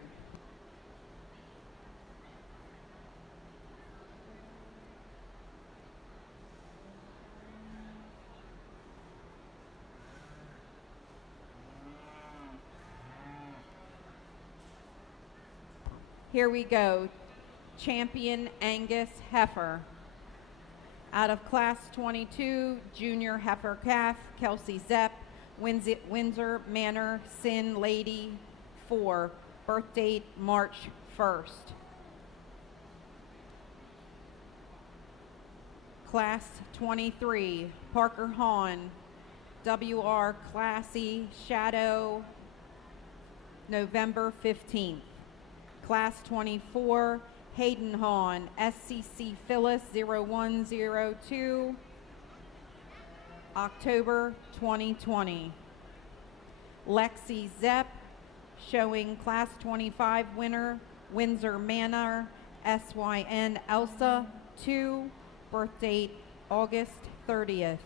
Here we go. Champion Angus Heifer. Out of Class 22, Junior Heifer Calf, Kelsey Zepp, Windsor Manor, Sin Lady 4, birth date March 1st. Class 23, Parker Hahn, WR Classy Shadow, November 15th. Class 24, Hayden Hahn, SCC Phyllis 0102, October 2020. Lexi Zepp, showing Class 25 winner, Windsor Manor, SYN Elsa 2, birth date August 30th.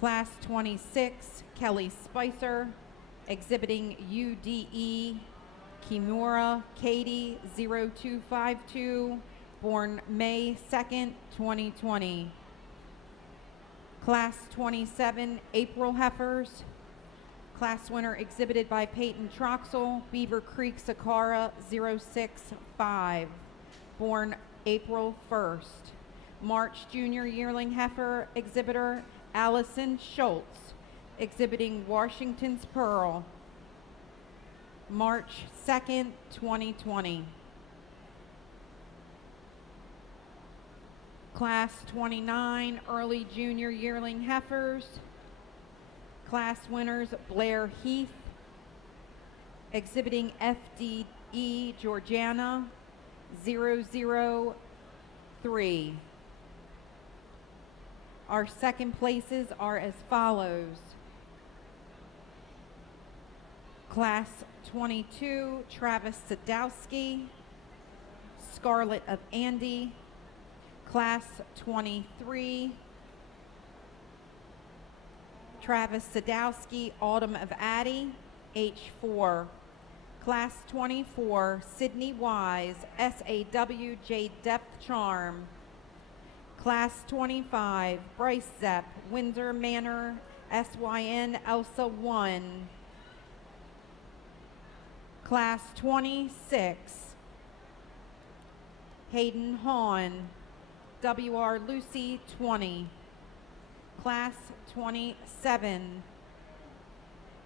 Class 26, Kelly Spicer, exhibiting UDE, Kimura Katie 0252, born May 2nd, 2020. Class 27, April Heifers. Class winner exhibited by Peyton Troxel, Beaver Creek Sakara 065, born April 1st. March Junior Yearling Heifer exhibitor Allison Schultz, exhibiting Washington's Pearl, March 2nd, 2020. Class 29, Early Junior Yearling Heifers. Class winners, Blair Heath, exhibiting FDE Georgiana 003. Our second places are as follows. Class 22, Travis Sadowski, Scarlet of Andy. Class 23, Travis Sadowski, Autumn of Addie, H4. Class 24, Sydney Wise, SAWJ Depth Charm. Class 25, Bryce Zepp, Windsor Manor, SYN Elsa 1. Class 26, Hayden Hahn, WR Lucy 20. Class 27,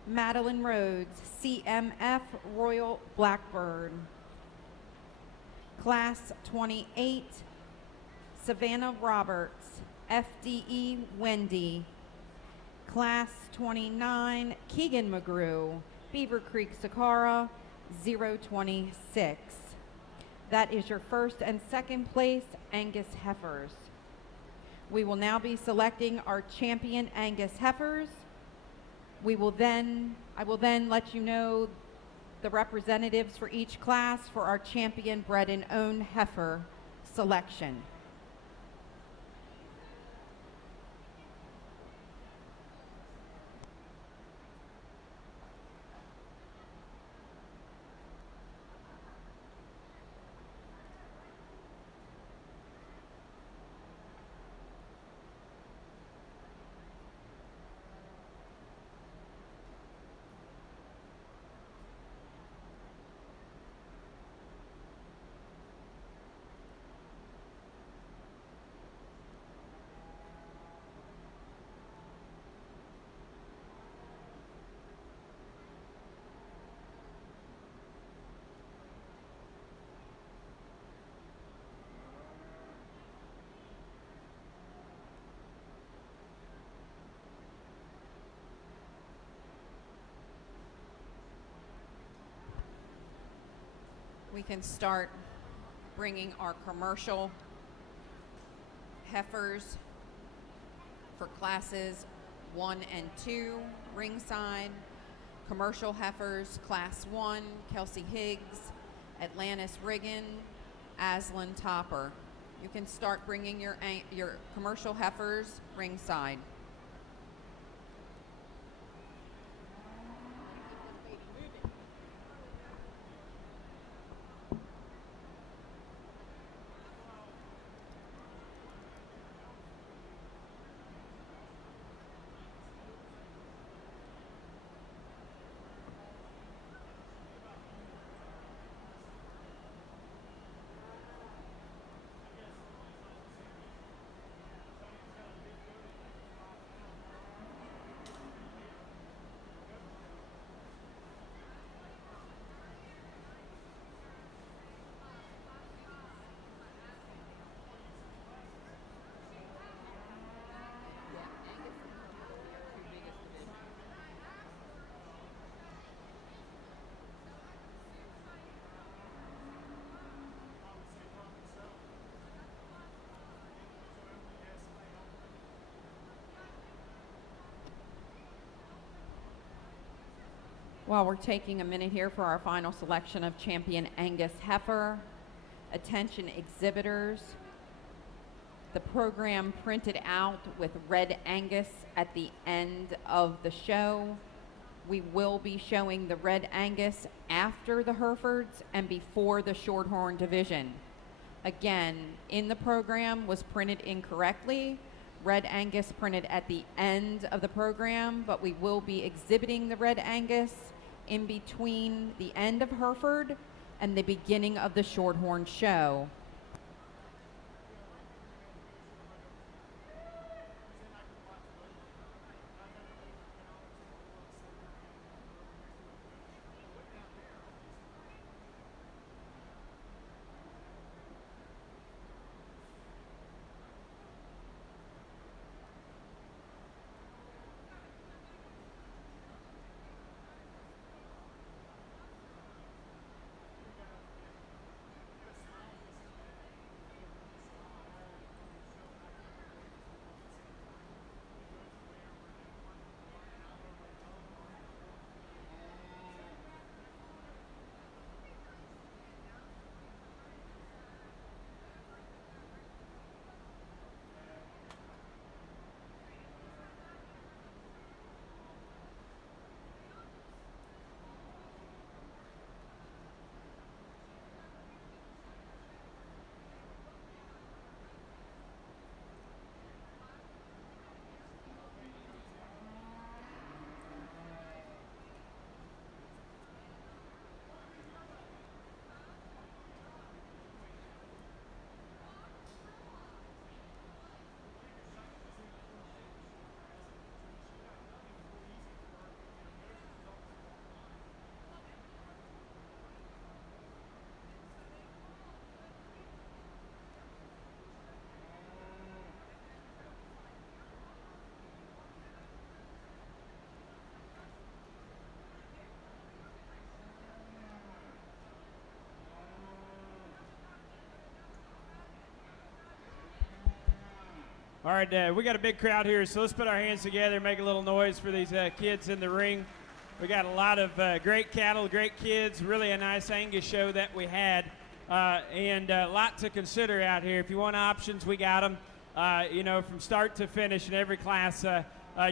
Madeline Rhodes, CMF Royal Blackbird. Class 28, Savannah Roberts, FDE Wendy. Class 29, Keegan McGrew, Beaver Creek Sakara 026. That is your first and second place Angus Heifers. We will now be selecting our champion Angus Heifers. I will then let you know the representatives for each class for our champion bred and owned heifer selection. We can start bringing our commercial heifers for classes 1 and 2 ringside. Commercial heifers, class 1, Kelsey Higgs, Atlantis Riggin, Aslan Topper. You can start bringing your commercial heifers ringside. While we're taking a minute here for our final selection of champion Angus heifer, attention exhibitors, the program printed out with Red Angus at the end of the show. We will be showing the Red Angus after the Herefords and before the Shorthorn division. Again, in the program was printed incorrectly. Red Angus printed at the end of the program, but we will be exhibiting the Red Angus in between the end of Hereford and the beginning of the Shorthorn show. All right, we got a big crowd here, so let's put our hands together, make a little noise for these kids in the ring. We got a lot of great cattle, great kids, really a nice Angus show that we had, and a lot to consider out here. If you want options, we got them, from start to finish in every class.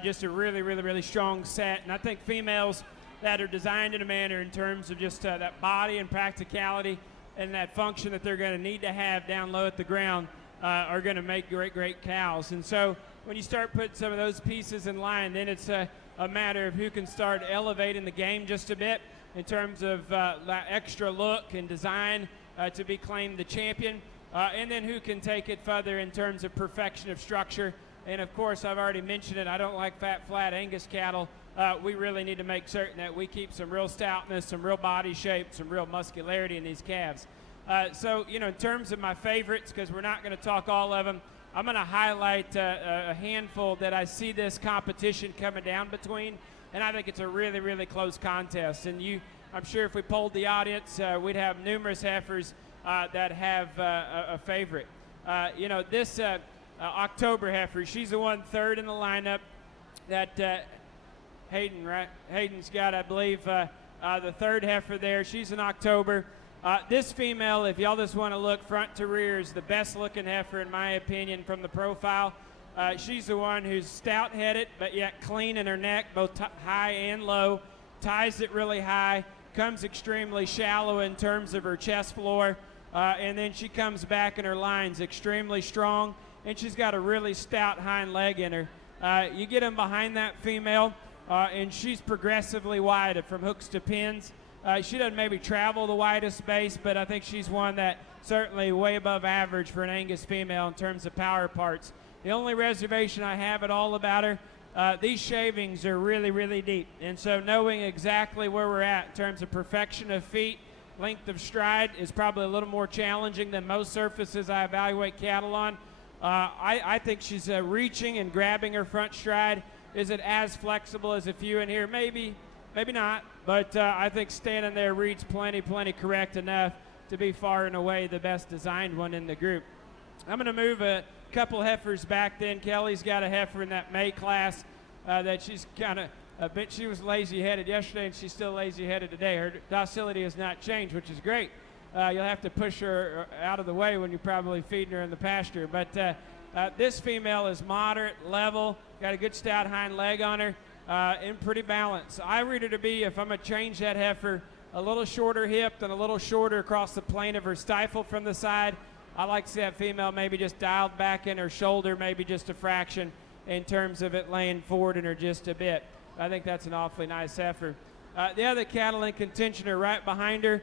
Just a really, really, really strong set. And I think females that are designed in a manner in terms of just that body and practicality and that function that they're going to need to have down low at the ground are going to make great, great cows. And so when you start putting some of those pieces in line, then it's a matter of who can start elevating the game just a bit in terms of that extra look and design to be claimed the champion, and then who can take it further in terms of perfection of structure. And of course, I've already mentioned it, I don't like fat, flat Angus cattle. We really need to make certain that we keep some real stoutness, some real body shape, some real muscularity in these calves. So, in terms of my favorites, because we're not going to talk all of them, I'm going to highlight a handful that I see this competition coming down between, and I think it's a really, really close contest. And I'm sure if we polled the audience, we'd have numerous heifers that have a favorite. This October heifer, she's the one third in the lineup that Hayden, right? Hayden's got, I believe, the third heifer there. She's in October. This female, if y'all just want to look front to rear, is the best looking heifer in my opinion from the profile. She's the one who's stout headed but yet clean in her neck, both high and low, ties it really high, comes extremely shallow in terms of her chest floor, and then she comes back in her lines extremely strong, and she's got a really stout hind leg in her. You get them behind that female, and she's progressively wide from hooks to pins. She doesn't maybe travel the widest base, but I think she's one that certainly way above average for an Angus female in terms of power parts. The only reservation I have at all about her, these shavings are really, really deep. And so knowing exactly where we're at in terms of perfection of feet, length of stride is probably a little more challenging than most surfaces I evaluate cattle on. I think she's reaching and grabbing her front stride. Is it as flexible as a few in here? Maybe not, but I think standing there reads plenty correct enough to be far and away the best designed one in the group. I'm going to move a couple heifers back then. Kelly's got a heifer in that May class that she's kind of a bit, she was lazy-headed yesterday and she's still lazy-headed today. Her docility has not changed, which is great. You'll have to push her out of the way when you're probably feeding her in the pasture. But this female is moderate, level, got a good stout hind leg on her. And pretty balanced. I read her to be, if I'm going to change that heifer, a little shorter hipped and a little shorter across the plane of her stifle from the side. I like to see that female maybe just dialed back in her shoulder, maybe just a fraction in terms of it laying forward in her just a bit. I think that's an awfully nice heifer. The other cattle in contention are right behind her.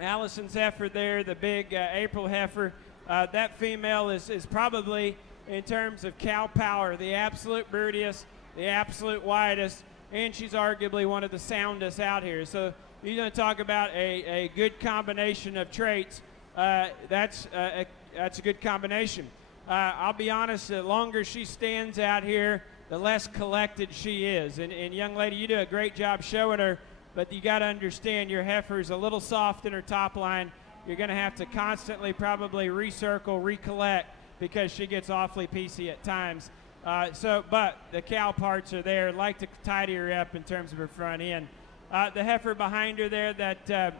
Allison's heifer there, the big April heifer. That female is probably, in terms of cow power, the absolute broodiest, the absolute widest, and she's arguably one of the soundest out here. So you're going to talk about a good combination of traits. That's a good combination. I'll be honest, the longer she stands out here, the less collected she is. And young lady, you do a great job showing her, but you got to understand your heifer's a little soft in her top line. You're going to have to constantly probably recircle, recollect, because she gets awfully piecey at times. But the cow parts are there. I'd like to tidy her up in terms of her front end. The heifer behind her there that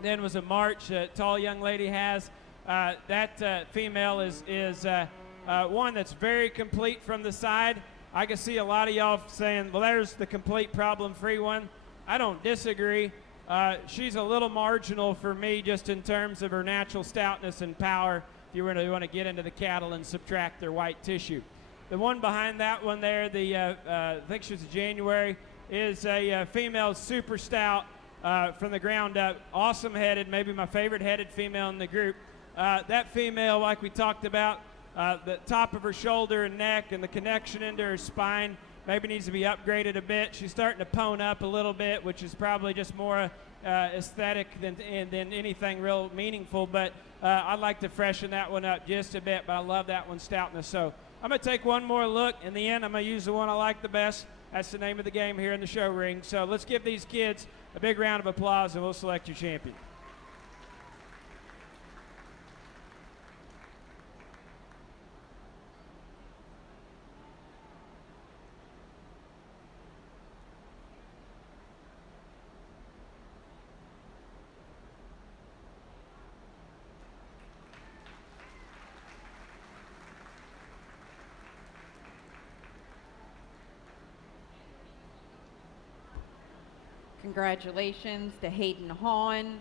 then was a March, tall young lady has. That female is one that's very complete from the side. I can see a lot of y'all saying, well, there's the complete problem-free one. I don't disagree. She's a little marginal for me just in terms of her natural stoutness and power if you really want to get into the cattle and subtract their white tissue. The one behind that one there, I think she was January, is a female super stout from the ground up. Awesome headed, maybe my favorite headed female in the group. That female, like we talked about, the top of her shoulder and neck and the connection into her spine maybe needs to be upgraded a bit. She's starting to pone up a little bit, which is probably just more aesthetic than anything real meaningful. But I'd like to freshen that one up just a bit, but I love that one's stoutness. So I'm going to take one more look. In the end, I'm going to use the one I like the best. That's the name of the game here in the show ring. So let's give these kids a big round of applause, and we'll select your champion. Congratulations to Hayden Hahn,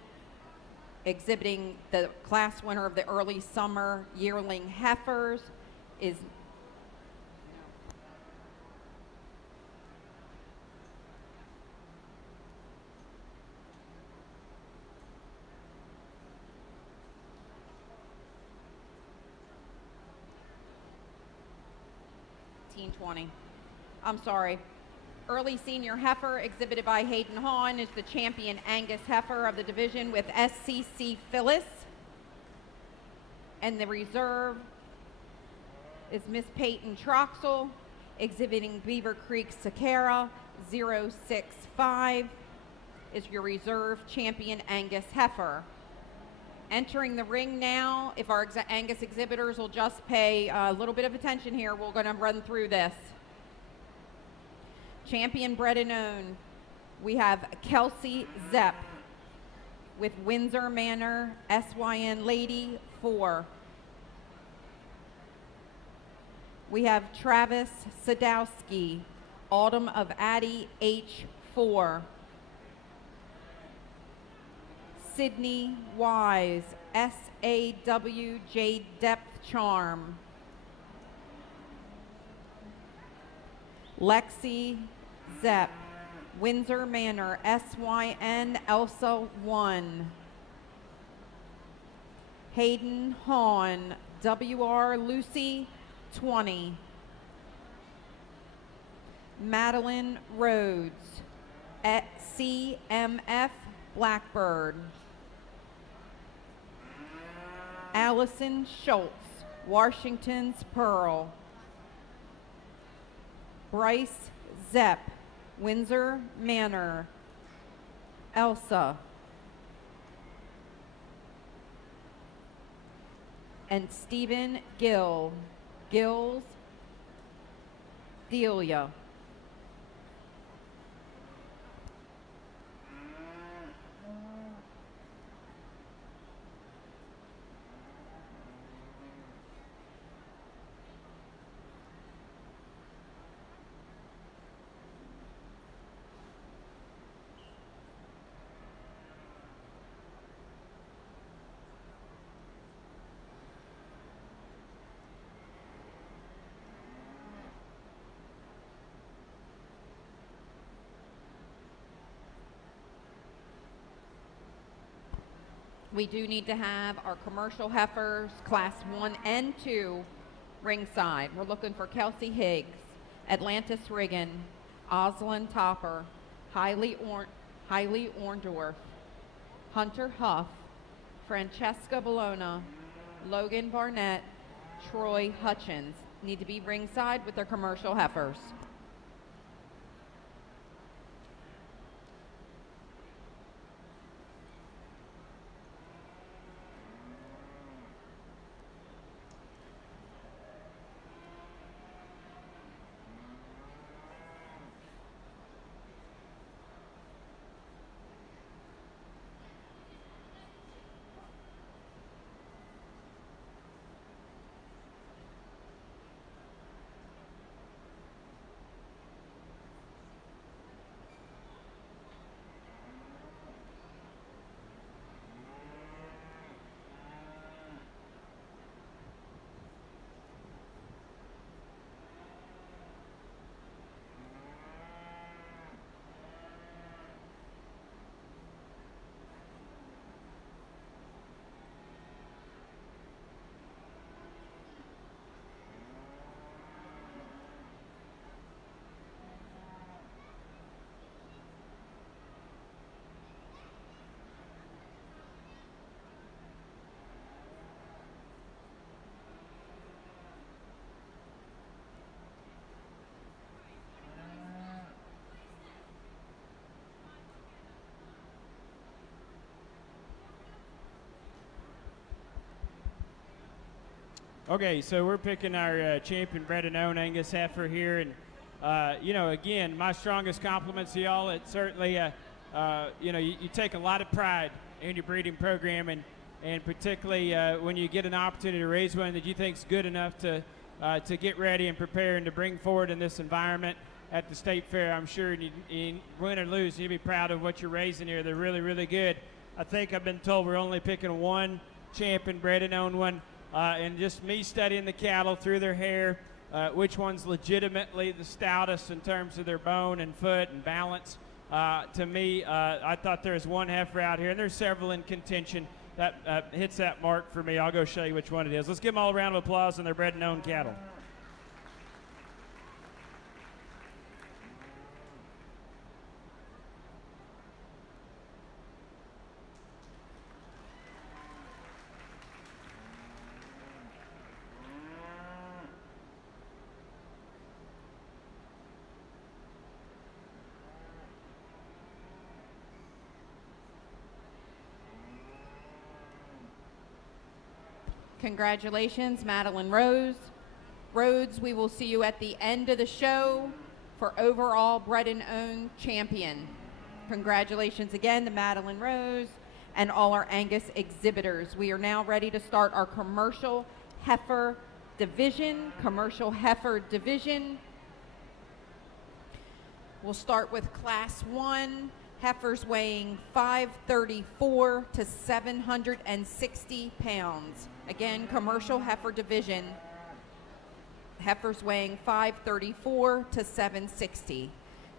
exhibiting the class winner of the early summer yearling heifers is I'm sorry. Early senior heifer exhibited by Hayden Hahn is the champion Angus heifer of the division with SCC Phyllis. And the reserve is Miss Peyton Troxel, exhibiting Beaver Creek Sakara 065 is your reserve champion Angus heifer. Entering the ring now, if our Angus exhibitors will just pay a little bit of attention here, we're going to run through this. Champion bred and owned, we have Kelsey Zepp with Windsor Manor SYN Lady 4. We have Travis Sadowski, Autumn of Addie H4. Sydney Wise, SAWJ Depth Charm. Lexi Zepp, Windsor Manor, SYN Elsa 1. Hayden Hahn, WR Lucy 20. Madeline Rhodes, at CMF Blackbird. Allison Schultz, Washington's Pearl. Bryce Zepp, Windsor Manor, Elsa. And Stephen Gill, Gills, Delia. We do need to have our commercial heifers, class 1 and 2, ringside. We're looking for Kelsey Higgs, Atlantis Riggin, Oslin Topper, Hailey Orndorff, Hunter Huff, Francesca Bologna, Logan Barnett, Troy Hutchins. Need to be ringside with their commercial heifers. Okay, so we're picking our champion bred and owned Angus heifer here, and you know, again, my strongest compliments to y'all. It's certainly, you know, you take a lot of pride in your breeding program, and particularly when you get an opportunity to raise one that you think is good enough to get ready and prepare and to bring forward in this environment. at the state fair, I'm sure, and you win or lose, you'll be proud of what you're raising here. They're really, really good. I think I've been told we're only picking one champion bred and owned one, and just me studying the cattle through their hair, which one's legitimately the stoutest in terms of their bone and foot and balance. To me, I thought there was one heifer out here, and there's several in contention that hits that mark for me. I'll go show you which one it is. Let's give them all a round of applause on their bred and owned cattle. Congratulations, Madeline Rhodes, we will see you at the end of the show for overall bred and owned champion. Congratulations again to Madeline Rhodes and all our Angus exhibitors. We are now ready to start our commercial heifer division. We'll start with Class 1. Heifers weighing 534 to 760 pounds. Again, commercial heifer division. Heifers weighing 534 to 760.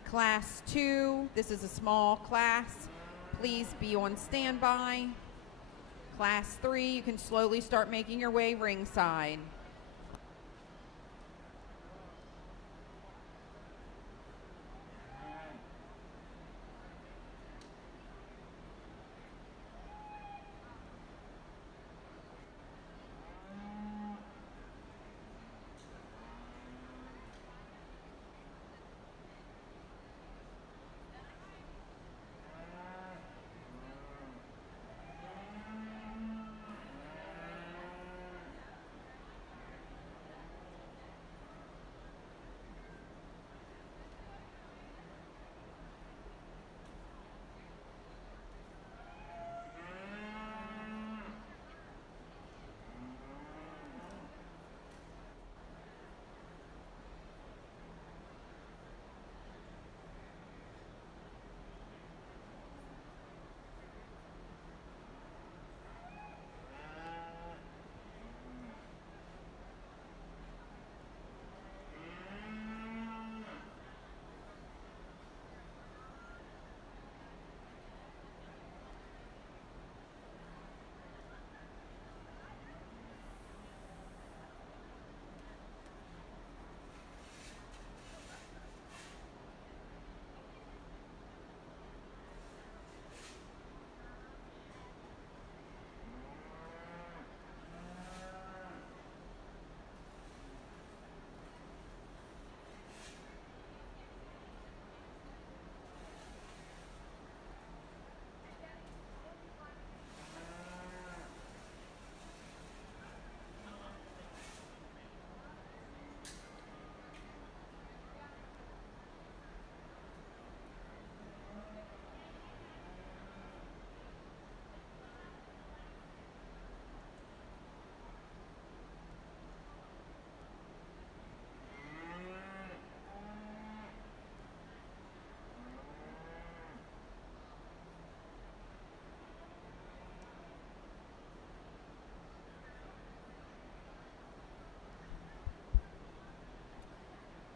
Class 2, this is a small class. Please be on standby. Class 3, you can slowly start making your way ringside.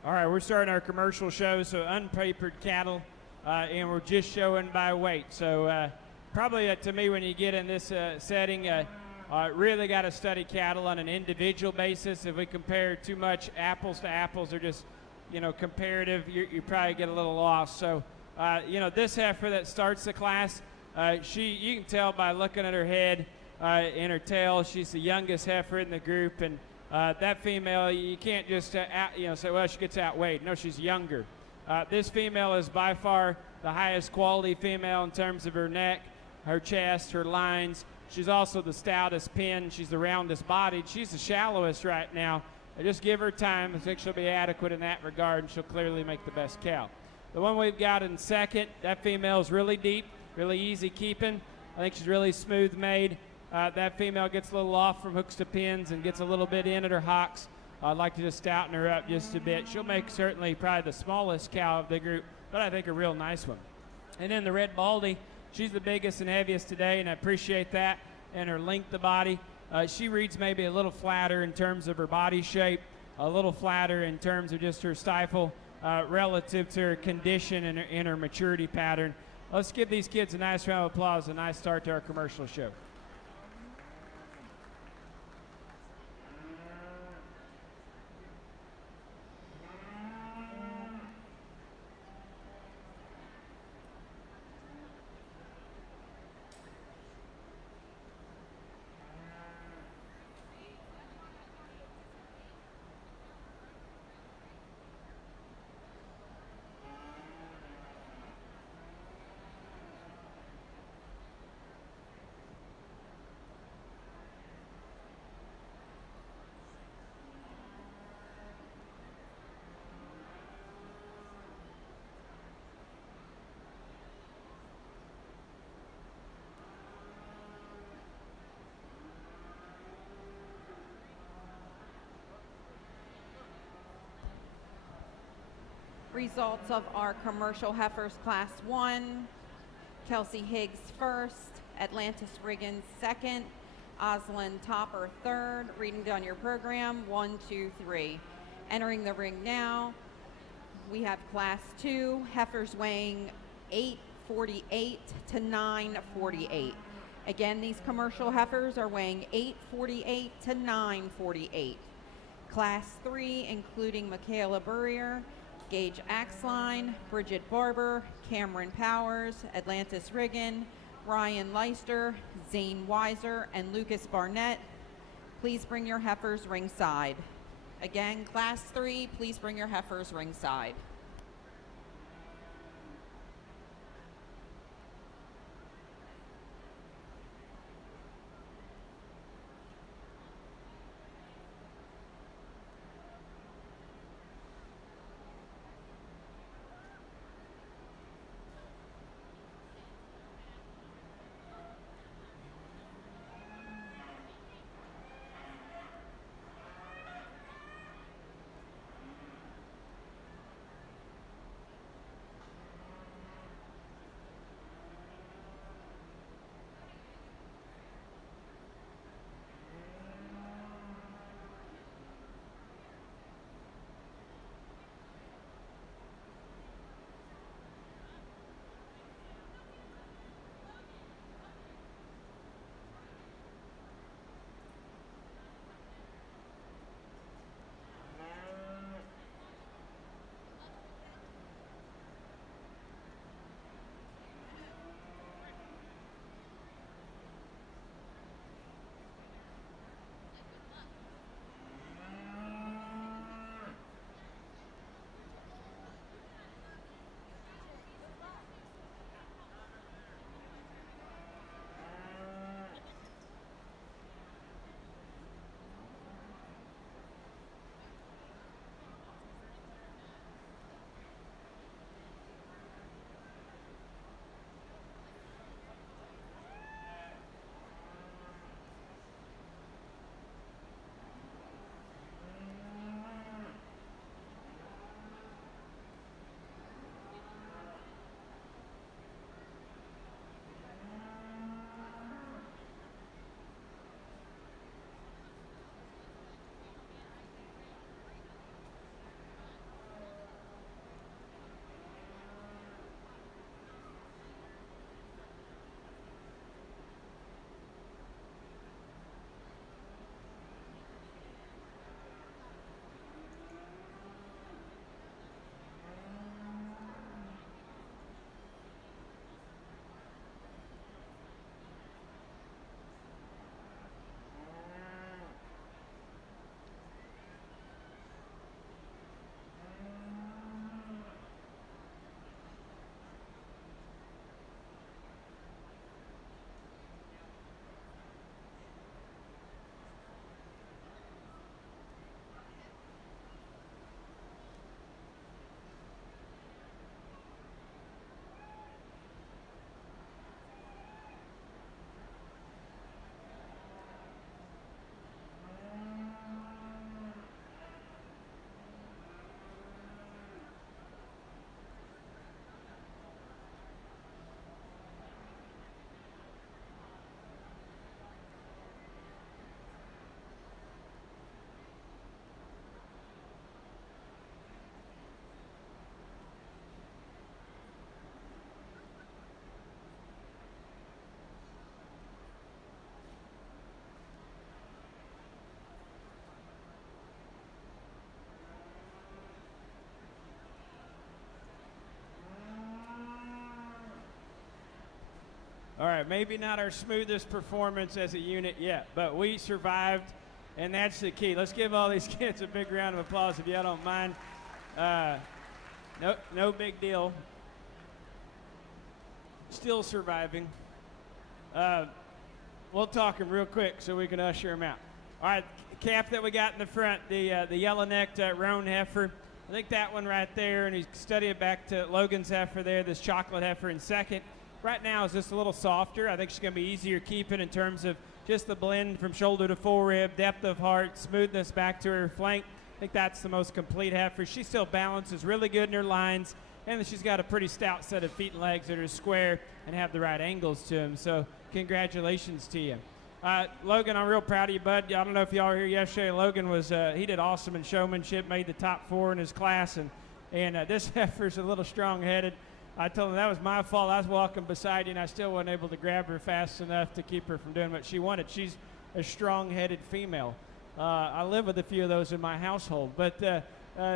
All right, we're starting our commercial show, so unpapered cattle, and we're just showing by weight. So probably to me, when you get in this setting, really got to study cattle on an individual basis. If we compare too much apples to apples or just, comparative, you probably get a little lost. So, this heifer that starts the class, you can tell by looking at her head and her tail, she's the youngest heifer in the group, and that female, you can't just say, well, she gets outweighed. No, she's younger. This female is by far the highest quality female in terms of her neck, her chest, her lines. She's also the stoutest pin. She's the roundest bodied. She's the shallowest right now. Just give her time. I think she'll be adequate in that regard, and she'll clearly make the best cow. The one we've got in second, that female is really deep, really easy keeping. I think she's really smooth made. That female gets a little off from hooks to pins and gets a little bit in at her hocks. I'd like to just stouten her up just a bit. She'll make certainly probably the smallest cow of the group, but I think a real nice one. And then the red Baldy, she's the biggest and heaviest today, and I appreciate that, and her length of body. She reads maybe a little flatter in terms of her body shape, a little flatter in terms of just her stifle relative to her condition and her maturity pattern. Let's give these kids a nice round of applause, a nice start to our commercial show. Results of our commercial heifers class 1, Kelsey Higgs first, Atlantis Riggins second, Oslin Topper third. Reading down your program, 1, 2, 3. Entering the ring now, we have class 2, heifers weighing 848 to 948. Again, these commercial heifers are weighing 848 to 948. Class 3, including Michaela Burrier, Gage Axline, Bridget Barber, Cameron Powers, Atlantis Riggin, Ryan Leister, Zane Weiser, and Lucas Barnett. Please bring your heifers ringside. Again, class 3, please bring your heifers ringside. maybe not our smoothest performance as a unit yet, but we survived, and that's the key. Let's give all these kids a big round of applause if y'all don't mind. No big deal. Still surviving. We'll talk them real quick so we can usher them out. All right, calf that we got in the front, the yellow-necked roan heifer. I think that one right there, and you study it back to Logan's heifer there, this chocolate heifer in second. Right now is just a little softer. I think she's going to be easier keeping in terms of just the blend from shoulder to forerib, depth of heart, smoothness back to her flank. I think that's the most complete heifer. She still balances really good in her lines, and she's got a pretty stout set of feet and legs that are square and have the right angles to them. So congratulations to you. Logan, I'm real proud of you, bud. I don't know if y'all were here yesterday. Logan was, he did awesome in showmanship, made the top 4 in his class, and this heifer's a little strong-headed. I told him that was my fault. I was walking beside you, and I still wasn't able to grab her fast enough to keep her from doing what she wanted. She's a strong-headed female. I live with a few of those in my household, but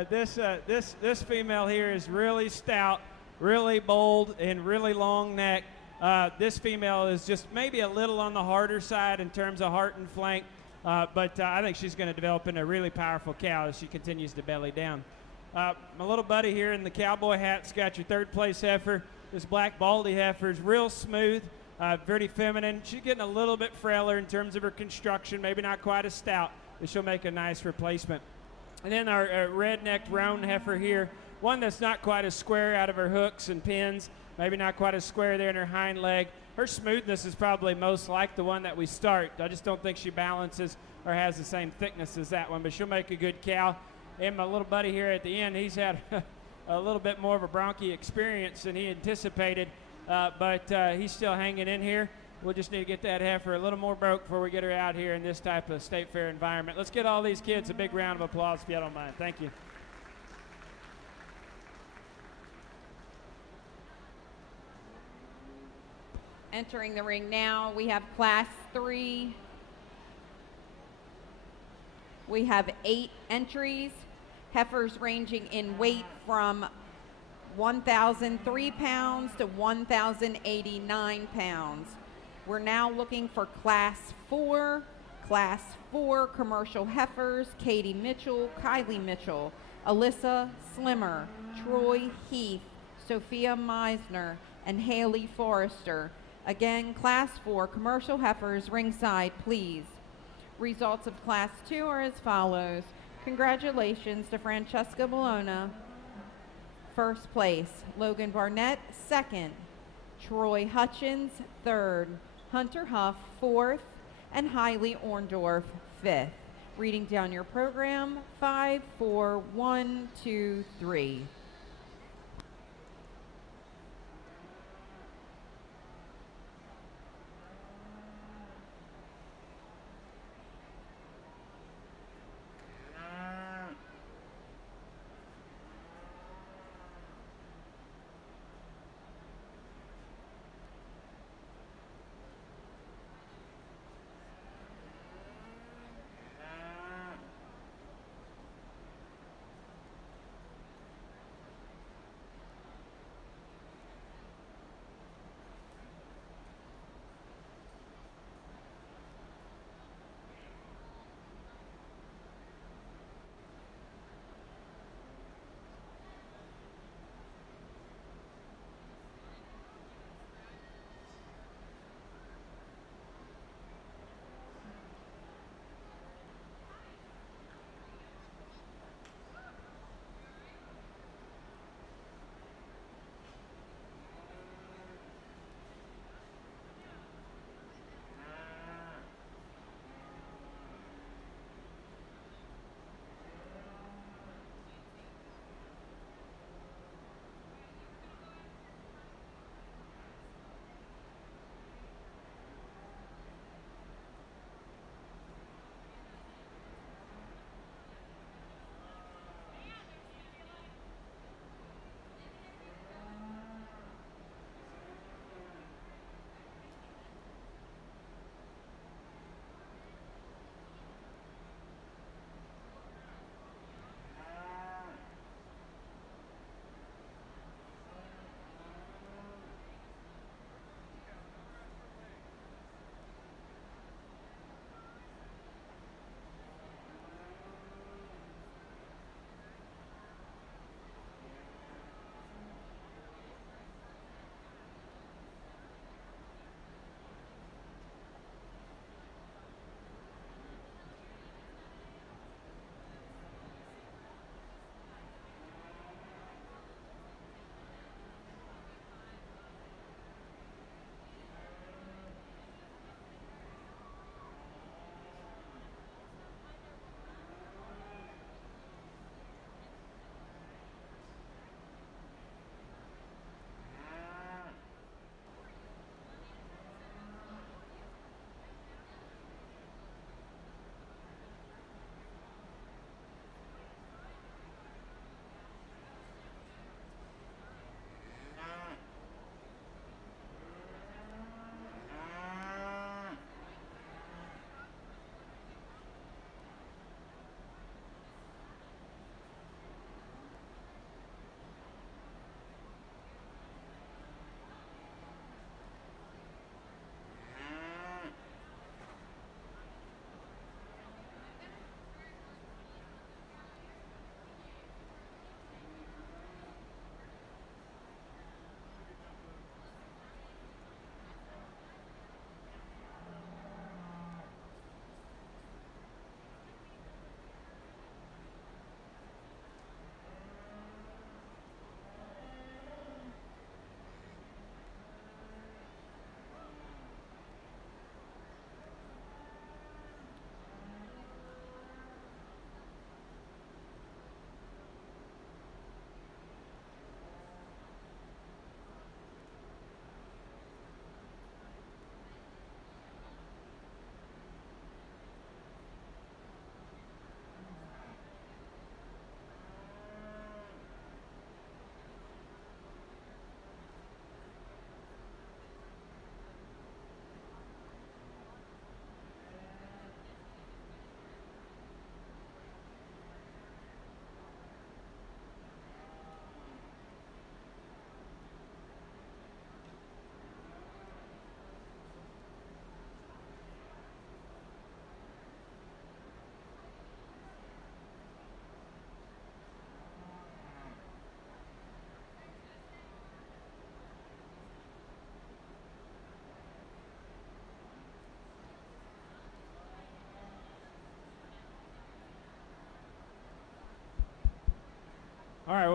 this female here is really stout, really bold, and really long neck. This female is just maybe a little on the harder side in terms of heart and flank, but I think she's going to develop into a really powerful cow as she continues to belly down. My little buddy here in the cowboy hat's got your third place heifer. This black baldy heifer is real smooth, very feminine. She's getting a little bit frailer in terms of her construction, maybe not quite as stout, but she'll make a nice replacement. And then our red-necked roan heifer here, one that's not quite as square out of her hooks and pins, maybe not quite as square there in her hind leg. Her smoothness is probably most like the one that we start. I just don't think she balances or has the same thickness as that one, but she'll make a good cow. And my little buddy here at the end, he's had a little bit more of a bronchi experience than he anticipated, but he's still hanging in here. We'll just need to get that heifer a little more broke before we get her out here in this type of state fair environment. Let's get all these kids a big round of applause if you don't mind. Thank you. Entering the ring now, we have Class 3. We have 8 entries. Heifers ranging in weight from 1,003 pounds to 1,089 pounds. We're now looking for Class 4. Class 4 commercial heifers: Katie Mitchell, Kylie Mitchell, Alyssa Slimmer, Troy Heath, Sophia Meisner, and Haley Forrester. Again, Class 4 commercial heifers ringside, please. Results of Class 2 are as follows. Congratulations to Francesca Bologna, first place. Logan Barnett, second. Troy Hutchins, third. Hunter Huff, fourth. And Hailey Orndorff, fifth. Reading down your program, 5, 4, 1, 2, 3.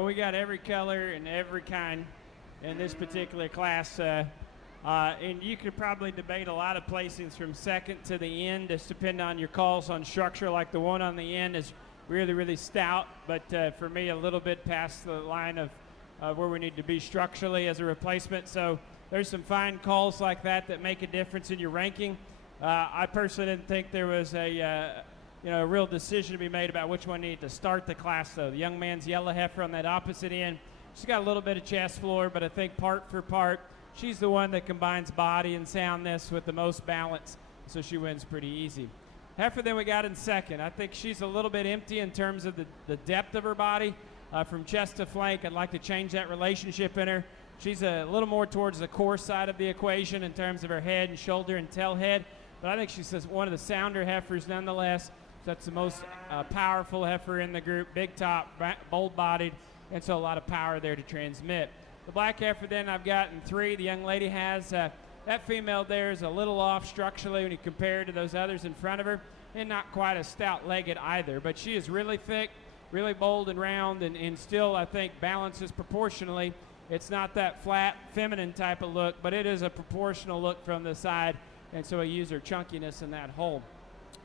Well, we got every color and every kind in this particular class. And you could probably debate a lot of placings from second to the end, just depending on your calls on structure. Like the one on the end is really, really stout, but for me, a little bit past the line of where we need to be structurally as a replacement. So there's some fine calls like that that make a difference in your ranking. I personally didn't think there was a real decision to be made about which one needed to start the class, though. The young man's yellow heifer on that opposite end. She's got a little bit of chest floor, but I think part for part, she's the one that combines body and soundness with the most balance, so she wins pretty easy. Heifer then we got in second. I think she's a little bit empty in terms of the depth of her body. From chest to flank, I'd like to change that relationship in her. She's a little more towards the core side of the equation in terms of her head and shoulder and tail head, but I think she's one of the sounder heifers nonetheless. That's the most powerful heifer in the group, big top, bold-bodied, and so a lot of power there to transmit. The black heifer then I've got in 3. The young lady has, that female there is a little off structurally when you compare her to those others in front of her, and not quite as stout-legged either, but she is really thick, really bold and round, and still, I think, balances proportionally. It's not that flat, feminine type of look, but it is a proportional look from the side, and so I use her chunkiness in that hole.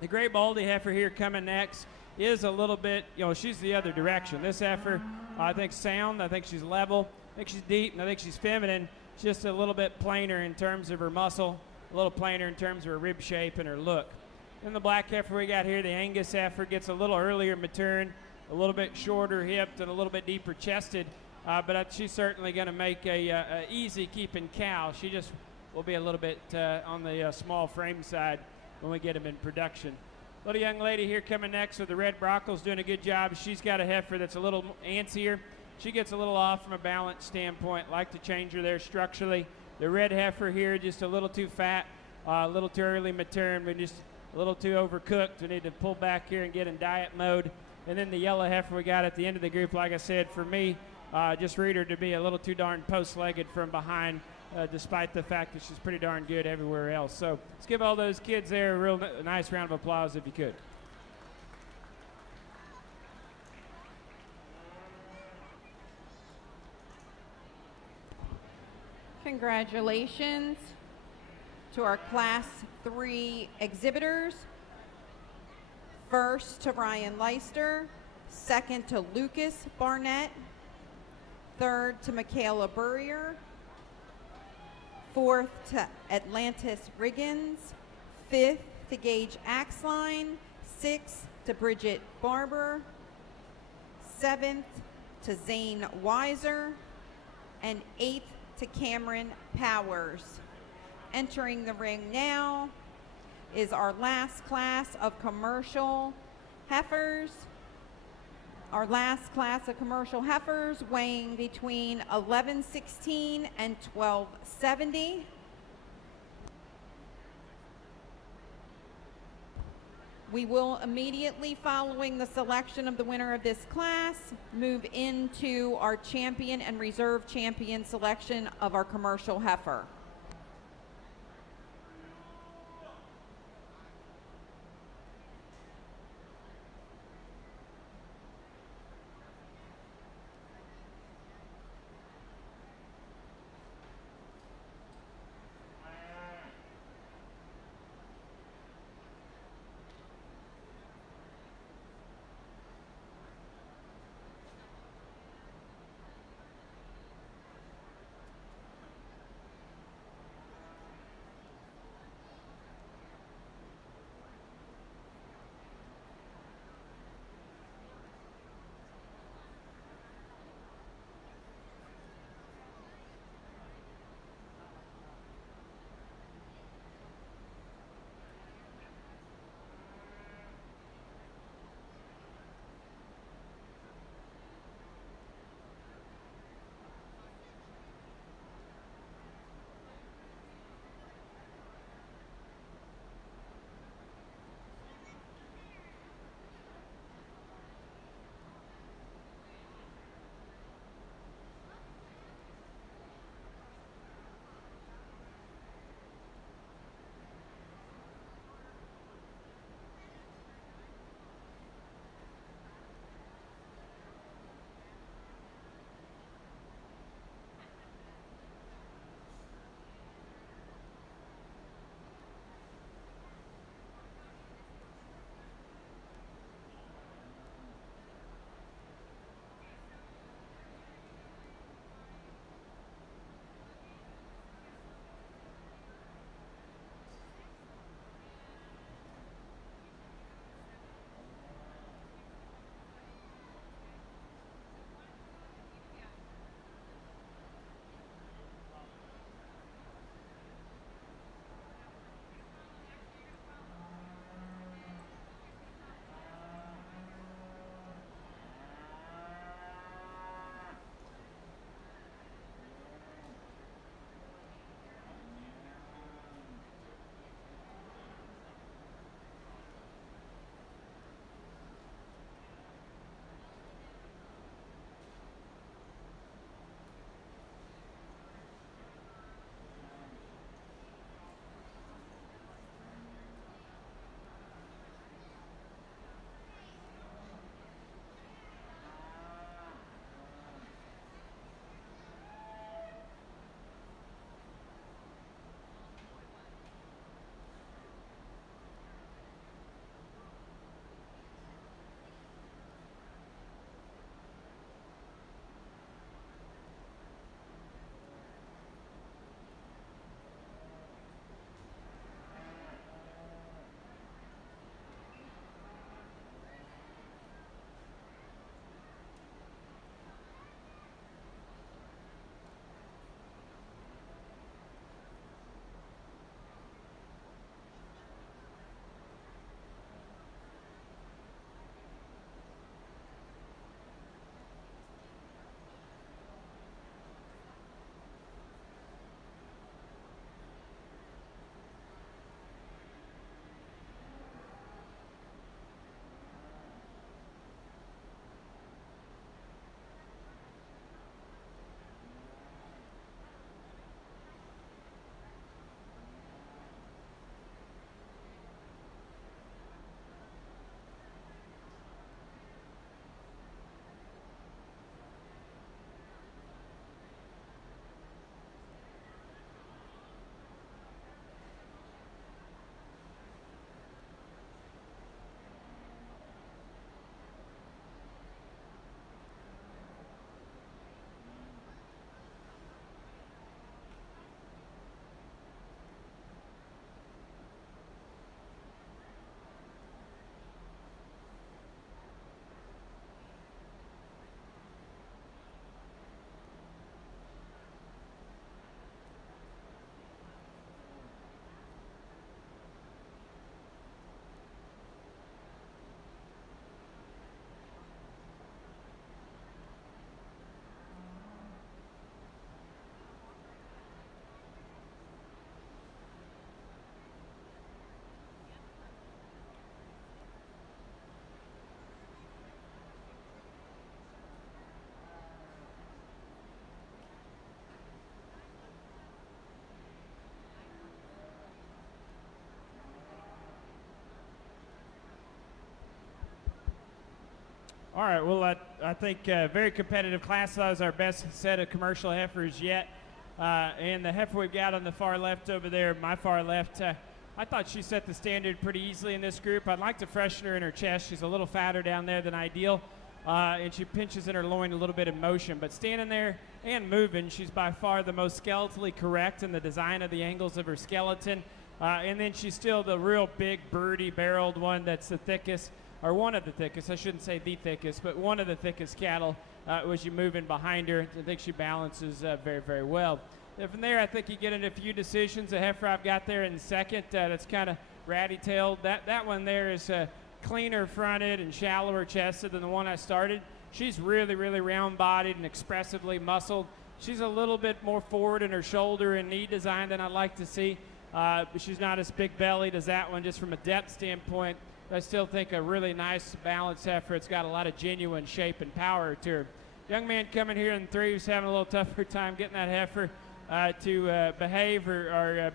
The gray baldy heifer here coming next is a little bit, she's the other direction. This heifer, I think sound, I think she's level, I think she's deep, and I think she's feminine, just a little bit plainer in terms of her muscle, a little plainer in terms of her rib shape and her look. Then the black heifer we got here, the Angus heifer, gets a little earlier matured, a little bit shorter hipped and a little bit deeper chested, but she's certainly going to make a easy keeping cow. She just will be a little bit on the small frame side when we get them in production. Little young lady here coming next with the red brockles, doing a good job. She's got a heifer that's a little antsier. She gets a little off from a balance standpoint. Like to change her there structurally. The red heifer here, just a little too fat, a little too early matured, but just a little too overcooked. We need to pull back here and get in diet mode. And then the yellow heifer we got at the end of the group, like I said, for me, just read her to be a little too darn post-legged from behind, despite the fact that she's pretty darn good everywhere else. So let's give all those kids there a real nice round of applause if you could. Congratulations to our Class 3 exhibitors. First to Ryan Leister, second to Lucas Barnett, third to Michaela Burrier, fourth to Atlantis Riggins, fifth to Gage Axline, sixth to Bridget Barber, seventh to Zane Weiser, and eighth to Cameron Powers. Entering the ring now is our last class of commercial heifers. Our last class of commercial heifers weighing between 1116 and 1270. We will immediately, following the selection of the winner of this class, move into our champion and reserve champion selection of our commercial heifer. All right, well, I think very competitive class. That was our best set of commercial heifers yet. And the heifer we've got on the far left over there, my far left, I thought she set the standard pretty easily in this group. I'd like to freshen her in her chest. She's a little fatter down there than ideal, and she pinches in her loin a little bit in motion. But standing there and moving, she's by far the most skeletally correct in the design of the angles of her skeleton. And then she's still the real big, birdy, barreled one that's the thickest, or one of the thickest. I shouldn't say the thickest, but one of the thickest cattle as you move in behind her. I think she balances very, very well. And from there, I think you get into a few decisions. The heifer I've got there in second, that's kind of ratty-tailed. That one there is cleaner fronted and shallower chested than the one I started. She's really, really round-bodied and expressively muscled. She's a little bit more forward in her shoulder and knee design than I'd like to see. But she's not as big-bellied as that one, just from a depth standpoint. I still think a really nice balanced heifer. It's got a lot of genuine shape and power to her. Young man coming here in 3 who's having a little tougher time getting that heifer to behave or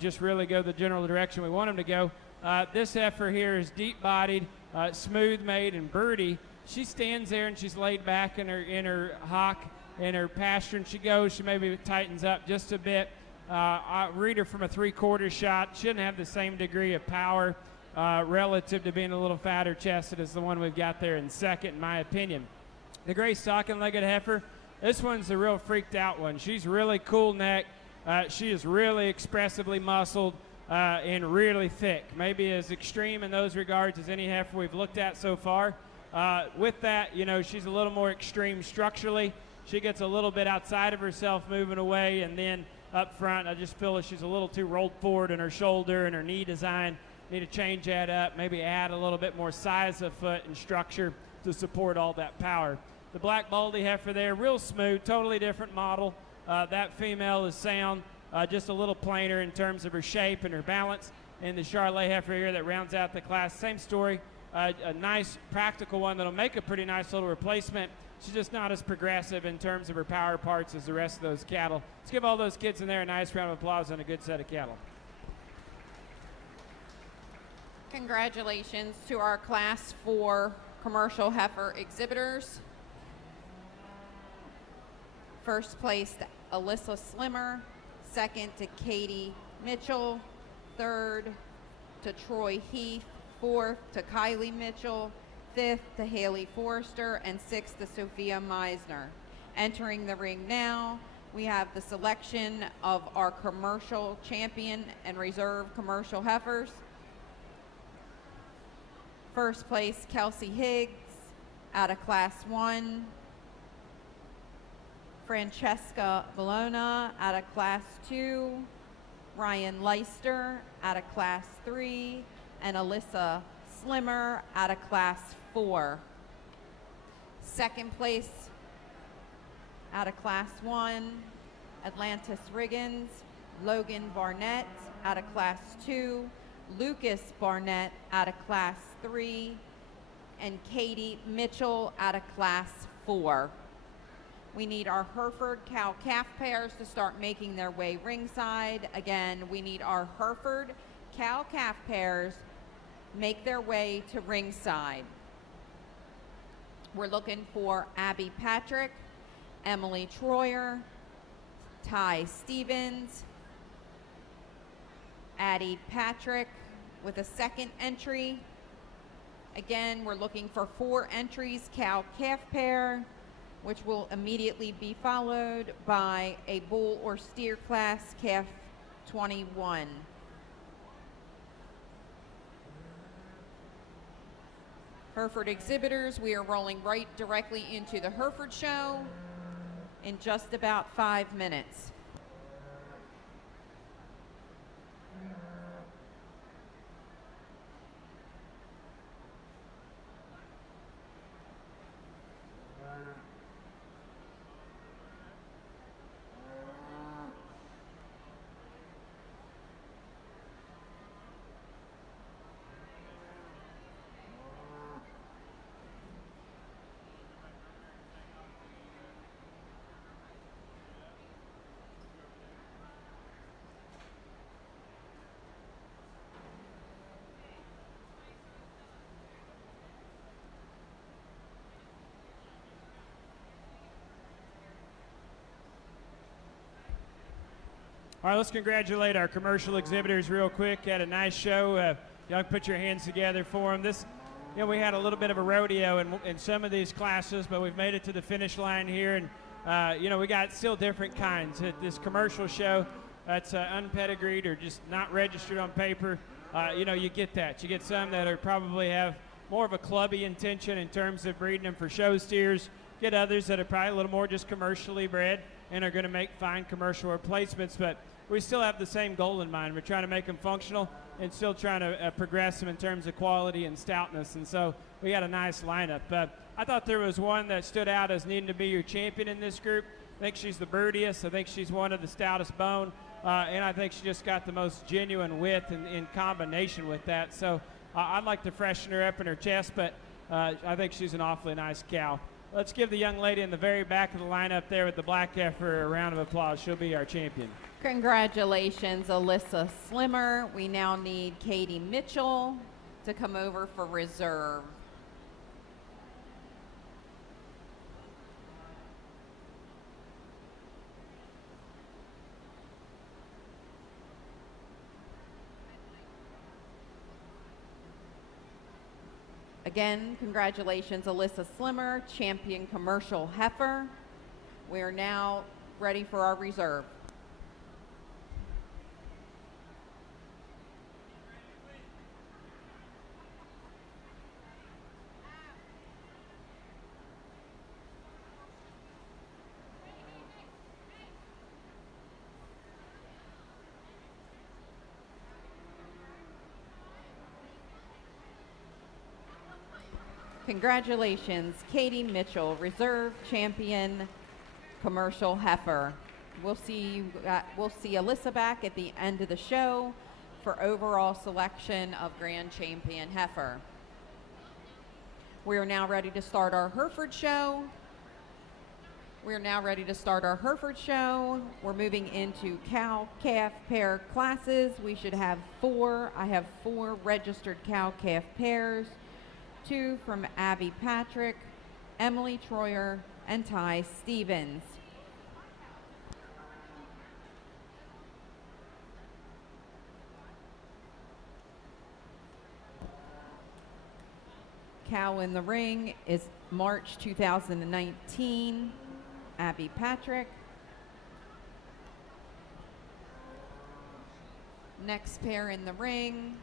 just really go the general direction we want him to go. This heifer here is deep-bodied, smooth-made, and birdie. She stands there and she's laid back in her hock, in her pasture, and she goes. She maybe tightens up just a bit. I read her from a 3/4 shot. Shouldn't have the same degree of power relative to being a little fatter chested as the one we've got there in second, in my opinion. The gray stocking-legged heifer, this one's the real freaked out one. She's really cool neck. She is really expressively muscled and really thick. Maybe as extreme in those regards as any heifer we've looked at so far. With that, she's a little more extreme structurally. She gets a little bit outside of herself moving away, and then up front, I just feel that she's a little too rolled forward in her shoulder and her knee design. Need to change that up, maybe add a little bit more size of foot and structure to support all that power. The black baldy heifer there, real smooth, totally different model. That female is sound, just a little plainer in terms of her shape and her balance. And the Charolais heifer here that rounds out the class, same story. A nice practical one that'll make a pretty nice little replacement. She's just not as progressive in terms of her power parts as the rest of those cattle. Let's give all those kids in there a nice round of applause and a good set of cattle. Congratulations to our Class 4 commercial heifer exhibitors. First place to Alyssa Slimmer, second to Katie Mitchell, third to Troy Heath, fourth to Kylie Mitchell, fifth to Haley Forrester, and sixth to Sophia Meisner. Entering the ring now, we have the selection of our commercial champion and reserve commercial heifers. First place, Kelsey Higgs out of Class 1. Francesca Bologna out of Class 2. Ryan Leister out of Class 3. And Alyssa Slimmer out of Class 4. Second place out of Class 1, Atlantis Riggins, Logan Barnett out of Class 2. Lucas Barnett out of Class 3, and Katie Mitchell out of Class 4. We need our Hereford cow-calf pairs to start making their way ringside. Again, we need our Hereford cow-calf pairs make their way to ringside. We're looking for Abby Patrick, Emily Troyer, Ty Stevens, Addie Patrick with a second entry. Again, we're looking for 4 entries, cow-calf pair, which will immediately be followed by a bull or steer class, calf 21. Hereford exhibitors, we are rolling right directly into the Hereford show in just about 5 minutes. All right, let's congratulate our commercial exhibitors real quick. Had a nice show. Y'all can put your hands together for them. This, we had a little bit of a rodeo in some of these classes, but we've made it to the finish line here, and we got still different kinds. At this commercial show, that's unpedigreed or just not registered on paper. You get that. You get some that are probably have more of a clubby intention in terms of breeding them for show steers. Get others that are probably a little more just commercially bred and are going to make fine commercial replacements, but we still have the same goal in mind. We're trying to make them functional and still trying to progress them in terms of quality and stoutness, and so we got a nice lineup. I thought there was one that stood out as needing to be your champion in this group. I think she's the birdiest. I think she's one of the stoutest bone, and I think she just got the most genuine width in combination with that. So I'd like to freshen her up in her chest, but I think she's an awfully nice cow. Let's give the young lady in the very back of the lineup there with the black heifer a round of applause. She'll be our champion. Congratulations, Alyssa Slimmer. We now need Katie Mitchell to come over for reserve. Again, congratulations, Alyssa Slimmer, champion commercial heifer. We are now ready for our reserve. Congratulations, Katie Mitchell, reserve champion commercial heifer. We'll see Alyssa back at the end of the show for overall selection of grand champion heifer. We are now ready to start our Hereford show. We're moving into cow-calf pair classes. We should have four. I have 4 registered cow-calf pairs. 2 from Abby Patrick, Emily Troyer, and Ty Stevens. Cow in the ring is March 2019, Abby Patrick. Next pair in the ring,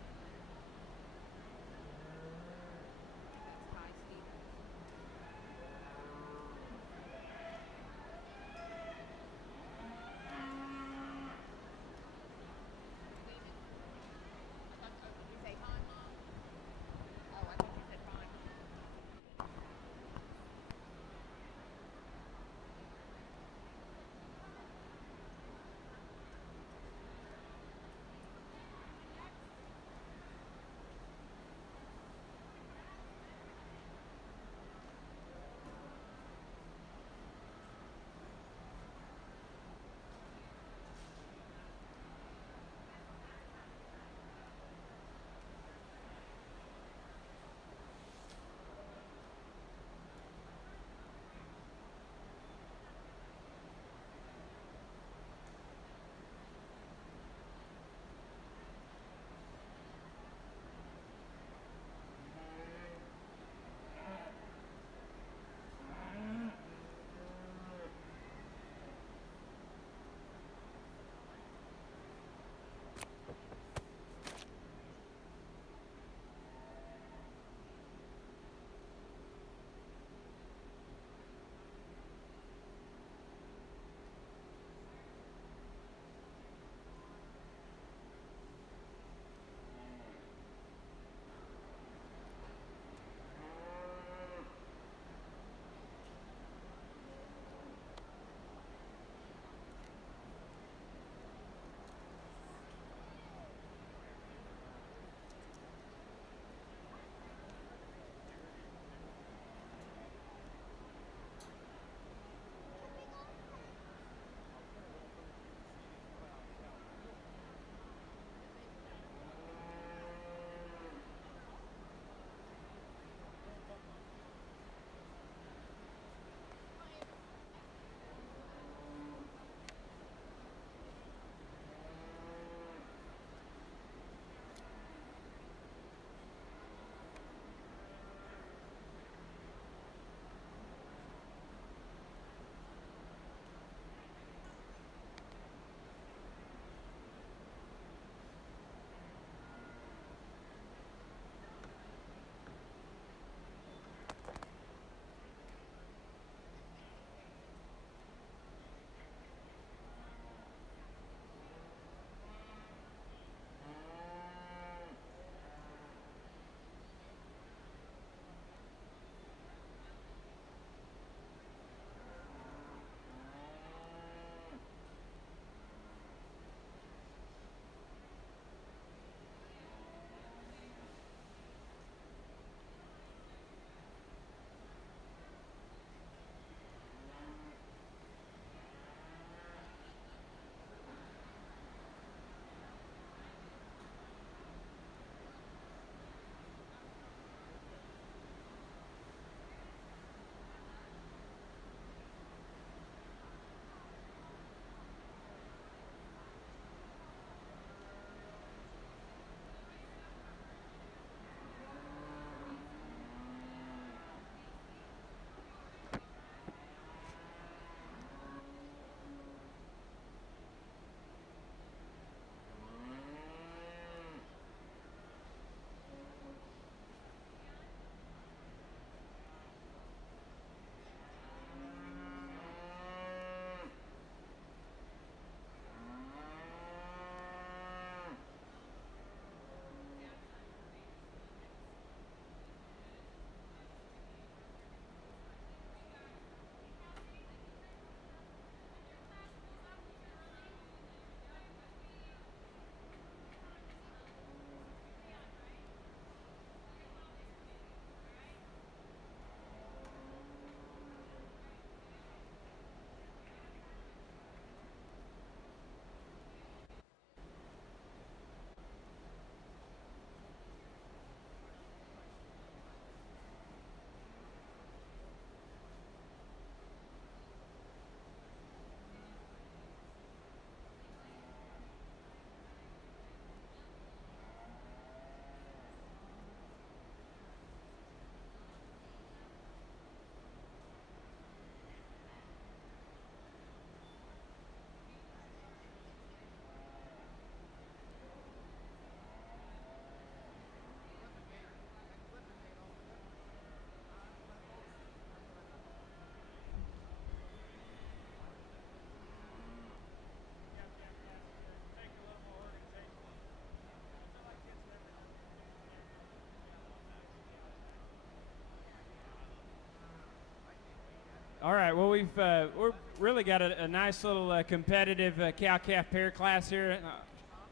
right. Well, we're really got a nice little competitive cow-calf pair class here.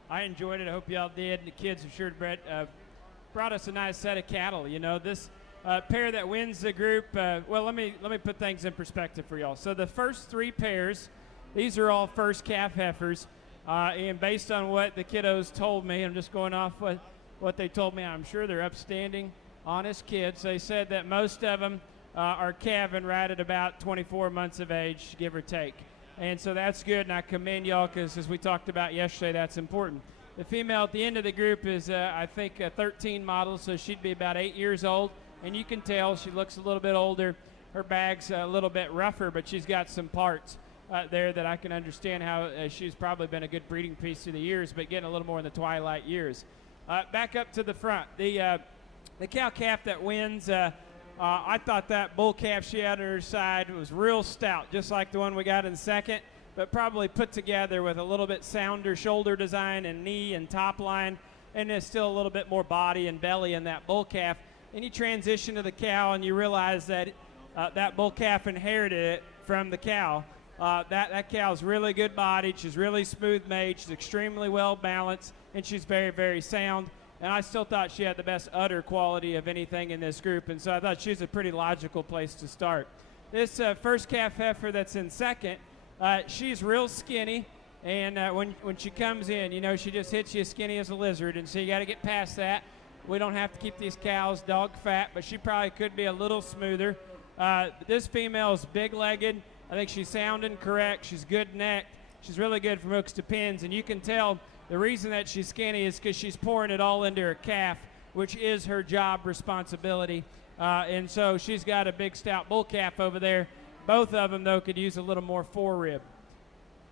I enjoyed it. I hope y'all did. The kids have sure brought us a nice set of cattle. You know, this pair that wins the group. Well, let me put things in perspective for y'all. So the first 3 pairs, these are all first calf heifers, and based on what the kiddos told me, I'm just going off what they told me. I'm sure they're upstanding, honest kids. They said that most of them are calving right at about 24 months of age, give or take. And so that's good, and I commend y'all because, as we talked about yesterday, that's important. The female at the end of the group is, I think, a 13 model, so she'd be about 8 years old. And you can tell she looks a little bit older. Her bag's a little bit rougher, but she's got some parts there that I can understand how she's probably been a good breeding piece through the years, but getting a little more in the twilight years. Back up to the front. The cow-calf that wins, I thought that bull calf she had on her side was real stout, just like the one we got in second, but probably put together with a little bit sounder shoulder design and knee and top line, and there's still a little bit more body and belly in that bull calf. And you transition to the cow, and you realize that that bull calf inherited it from the cow. That cow's really good bodied. She's really smooth made. She's extremely well balanced, and she's very, very sound. And I still thought she had the best udder quality of anything in this group, and so I thought she was a pretty logical place to start. This first calf heifer that's in second, she's real skinny, and when she comes in, you know, she just hits you as skinny as a lizard, and so you got to get past that. We don't have to keep these cows dog fat, but she probably could be a little smoother. This female is big-legged. I think she's sound and correct. She's good necked. She's really good from hooks to pins, and you can tell the reason that she's skinny is because she's pouring it all into her calf, which is her job responsibility. And so she's got a big stout bull calf over there. Both of them, though, could use a little more forerib.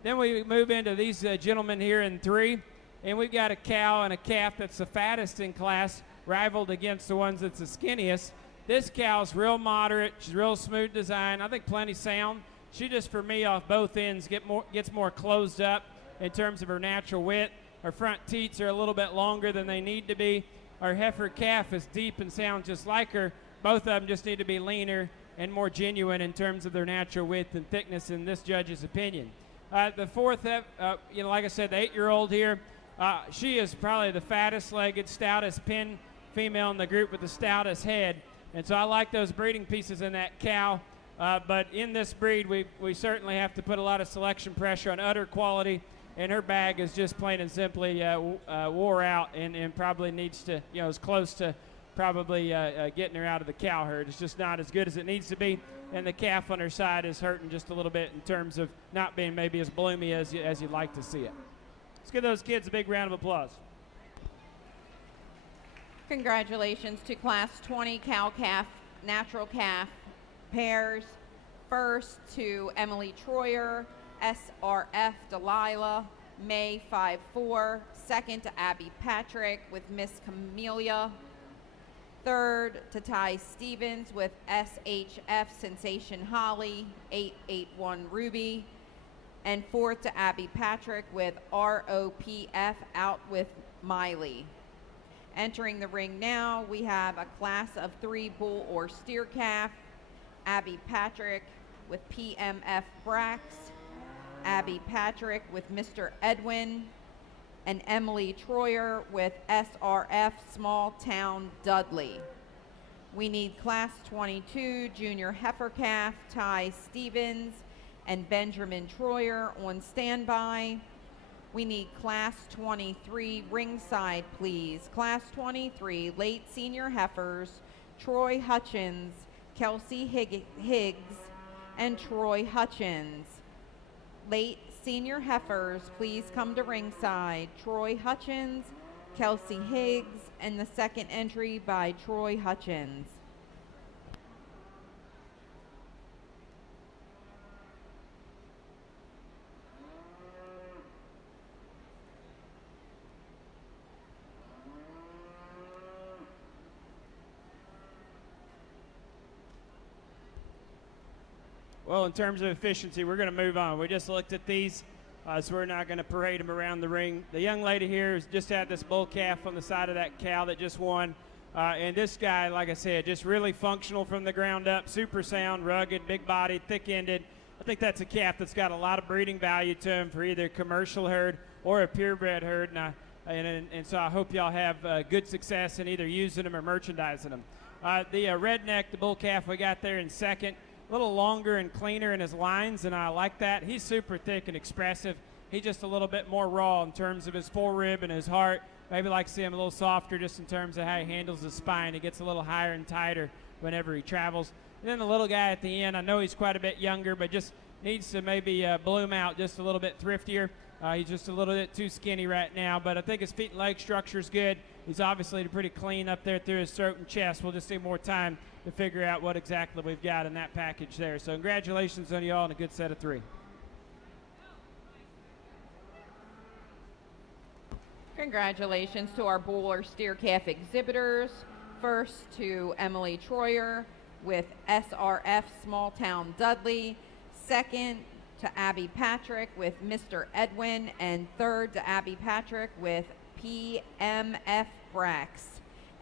Then we move into these gentlemen here in 3, and we've got a cow and a calf that's the fattest in class, rivaled against the ones that's the skinniest. This cow's real moderate. She's real smooth design. I think plenty sound. She just, for me, off both ends, gets more closed up in terms of her natural width. Her front teats are a little bit longer than they need to be. Our heifer calf is deep and sound just like her. Both of them just need to be leaner and more genuine in terms of their natural width and thickness, in this judge's opinion. The fourth, you know, like I said, the 8-year-old here, she is probably the fattest-legged, stoutest pin female in the group with the stoutest head. And so I like those breeding pieces in that cow. But in this breed, we certainly have to put a lot of selection pressure on udder quality. And her bag is just plain and simply wore out and probably needs to, you know, is close to probably getting her out of the cow herd. It's just not as good as it needs to be. And the calf on her side is hurting just a little bit in terms of not being maybe as bloomy as you'd like to see it. Let's give those kids a big round of applause. Congratulations to Class 20 cow-calf, natural calf pairs. First to Emily Troyer, SRF Delilah, May 5-4. Second to Abby Patrick with Miss Camellia. Third to Ty Stevens with SHF Sensation Holly, 881 Ruby. And fourth to Abby Patrick with ROPF Out with Miley. Entering the ring now, we have a class of 3 bull or steer calf. Abby Patrick with PMF Brax, Abby Patrick with Mr. Edwin, and Emily Troyer with SRF Small Town Dudley. We need Class 22 Junior Heifer Calf, Ty Stevens, and Benjamin Troyer on standby. We need Class 23 ringside, please. Class 23 late senior heifers, Troy Hutchins, Kelsey Higgs, and Troy Hutchins. Late senior heifers, please come to ringside. Troy Hutchins, Kelsey Higgs, and the second entry by Troy Hutchins. Well, in terms of efficiency, we're going to move on. We just looked at these, so we're not going to parade them around the ring. The young lady here has just had this bull calf on the side of that cow that just won. And this guy, like I said, just really functional from the ground up, super sound, rugged, big-bodied, thick-ended. I think that's a calf that's got a lot of breeding value to him for either a commercial herd or a purebred herd. And so I hope y'all have good success in either using them or merchandising them. The redneck, the bull calf we got there in second, a little longer and cleaner in his lines, and I like that. He's super thick and expressive. He's just a little bit more raw in terms of his forerib and his heart. Maybe like to see him a little softer just in terms of how he handles his spine. He gets a little higher and tighter whenever he travels. And then the little guy at the end, I know he's quite a bit younger, but just needs to maybe bloom out just a little bit thriftier. He's just a little bit too skinny right now, but I think his feet and leg structure is good. He's obviously pretty clean up there through his throat and chest. We'll just need more time to figure out what exactly we've got in that package there. So congratulations on you all and a good set of 3. Congratulations to our bull or steer calf exhibitors. First to Emily Troyer with SRF Small Town Dudley. Second to Abby Patrick with Mr. Edwin. And third to Abby Patrick with PMF Brax.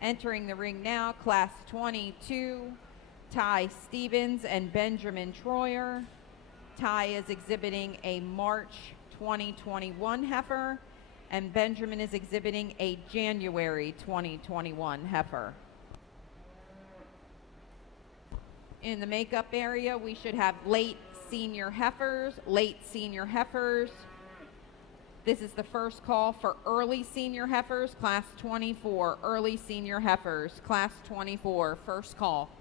Entering the ring now, Class 22, Ty Stevens and Benjamin Troyer. Ty is exhibiting a March 2021 heifer, and Benjamin is exhibiting a January 2021 heifer. In the makeup area, we should have late senior heifers. This is the first call for early senior heifers, Class 24, early senior heifers, Class 24, first call.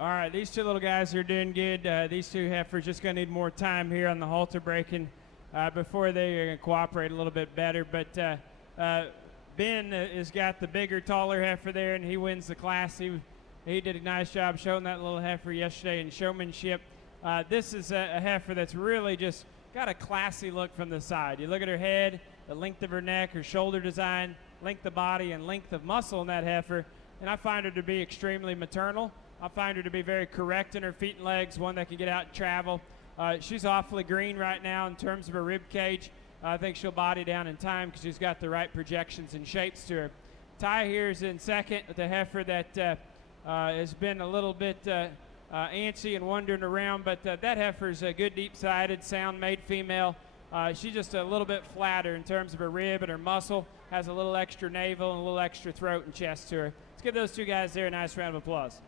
All right, these two little guys are doing good. These two heifers just going to need more time here on the halter breaking before they are going to cooperate a little bit better. But Ben has got the bigger, taller heifer there, and he wins the class. He did a nice job showing that little heifer yesterday in showmanship. This is a heifer that's really just got a classy look from the side. You look at her head, the length of her neck, her shoulder design, length of body, and length of muscle in that heifer, and I find her to be extremely maternal. I find her to be very correct in her feet and legs, one that can get out and travel. She's awfully green right now in terms of her rib cage. I think she'll body down in time because she's got the right projections and shapes to her. Ty here is in second with a heifer that has been a little bit antsy and wandering around, but that heifer's a good deep-sided, sound-made female. She's just a little bit flatter in terms of her rib and her muscle, has a little extra navel and a little extra throat and chest to her. Let's give those two guys there a nice round of applause.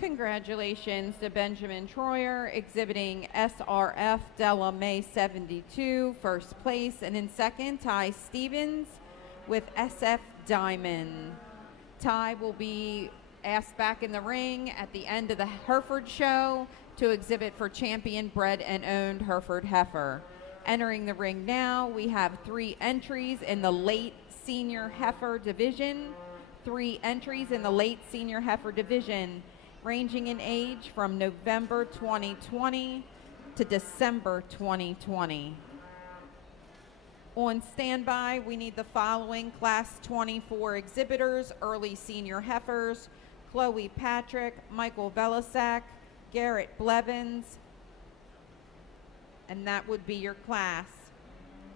Congratulations to Benjamin Troyer, exhibiting SRF Della May 72, first place. And in second, Ty Stevens with SF Diamond. Ty will be asked back in the ring at the end of the Hereford show to exhibit for champion bred and owned Hereford heifer. Entering the ring now, we have 3 entries in the late senior heifer division. 3 entries in the late senior heifer division, ranging in age from November 2020 to December 2020. On standby, we need the following Class 24 exhibitors, early senior heifers: Chloe Patrick, Michael Velisak, Garrett Blevins, and that would be your class.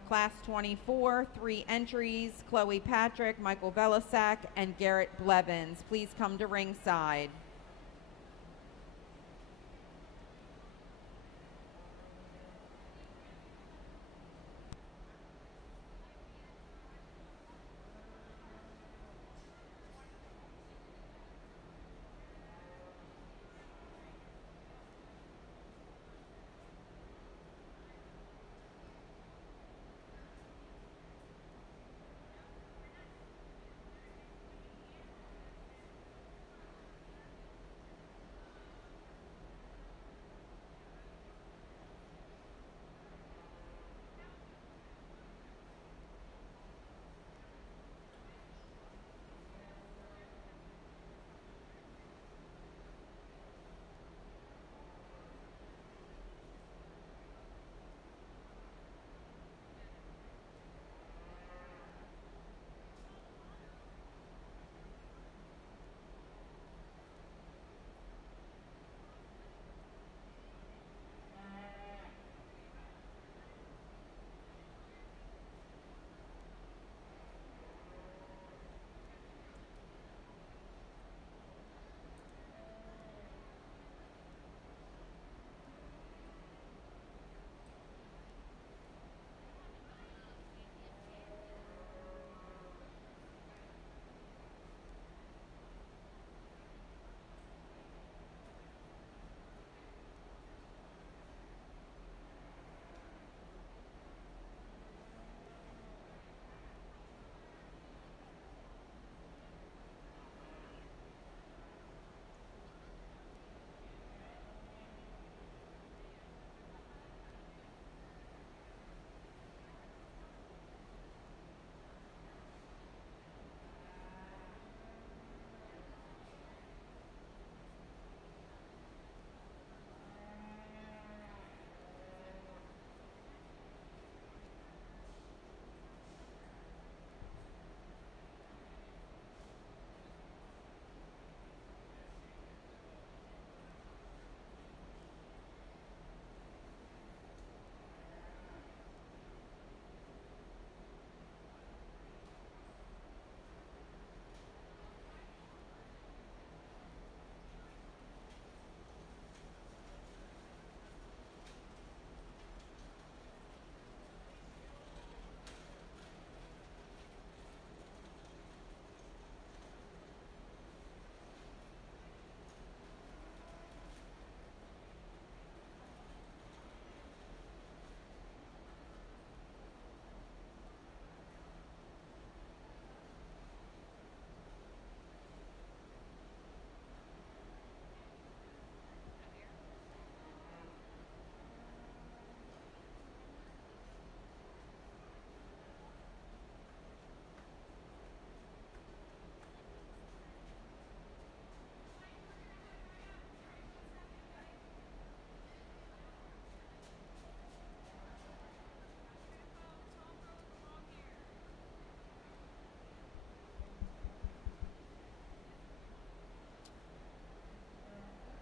Class 24, 3 entries: Chloe Patrick, Michael Velisak, and Garrett Blevins. Please come to ringside.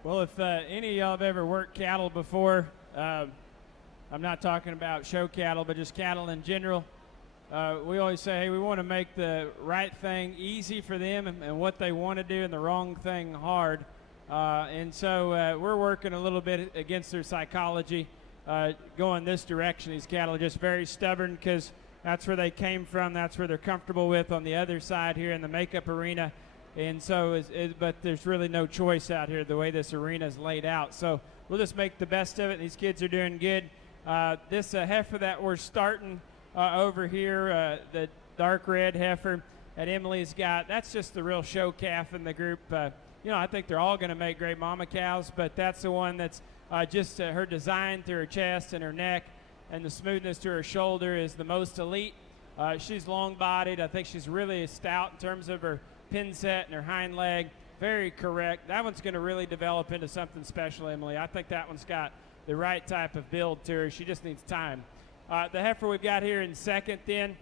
Well, if any of y'all have ever worked cattle before, I'm not talking about show cattle, but just cattle in general. We always say, hey, we want to make the right thing easy for them and what they want to do, and the wrong thing hard. And so we're working a little bit against their psychology, going this direction. These cattle are just very stubborn because that's where they came from. That's where they're comfortable with on the other side here in the makeup arena. And so, but there's really no choice out here the way this arena is laid out. So we'll just make the best of it. These kids are doing good. This heifer that we're starting over here, the dark red heifer that Emily's got, that's just the real show calf in the group. I think they're all going to make great mama cows, but that's the one that's just her design through her chest and her neck and the smoothness to her shoulder is the most elite. She's long-bodied. I think she's really stout in terms of her pin set and her hind leg. Very correct. That one's going to really develop into something special, Emily. I think that one's got the right type of build to her. She just needs time. The heifer we've got here in second then,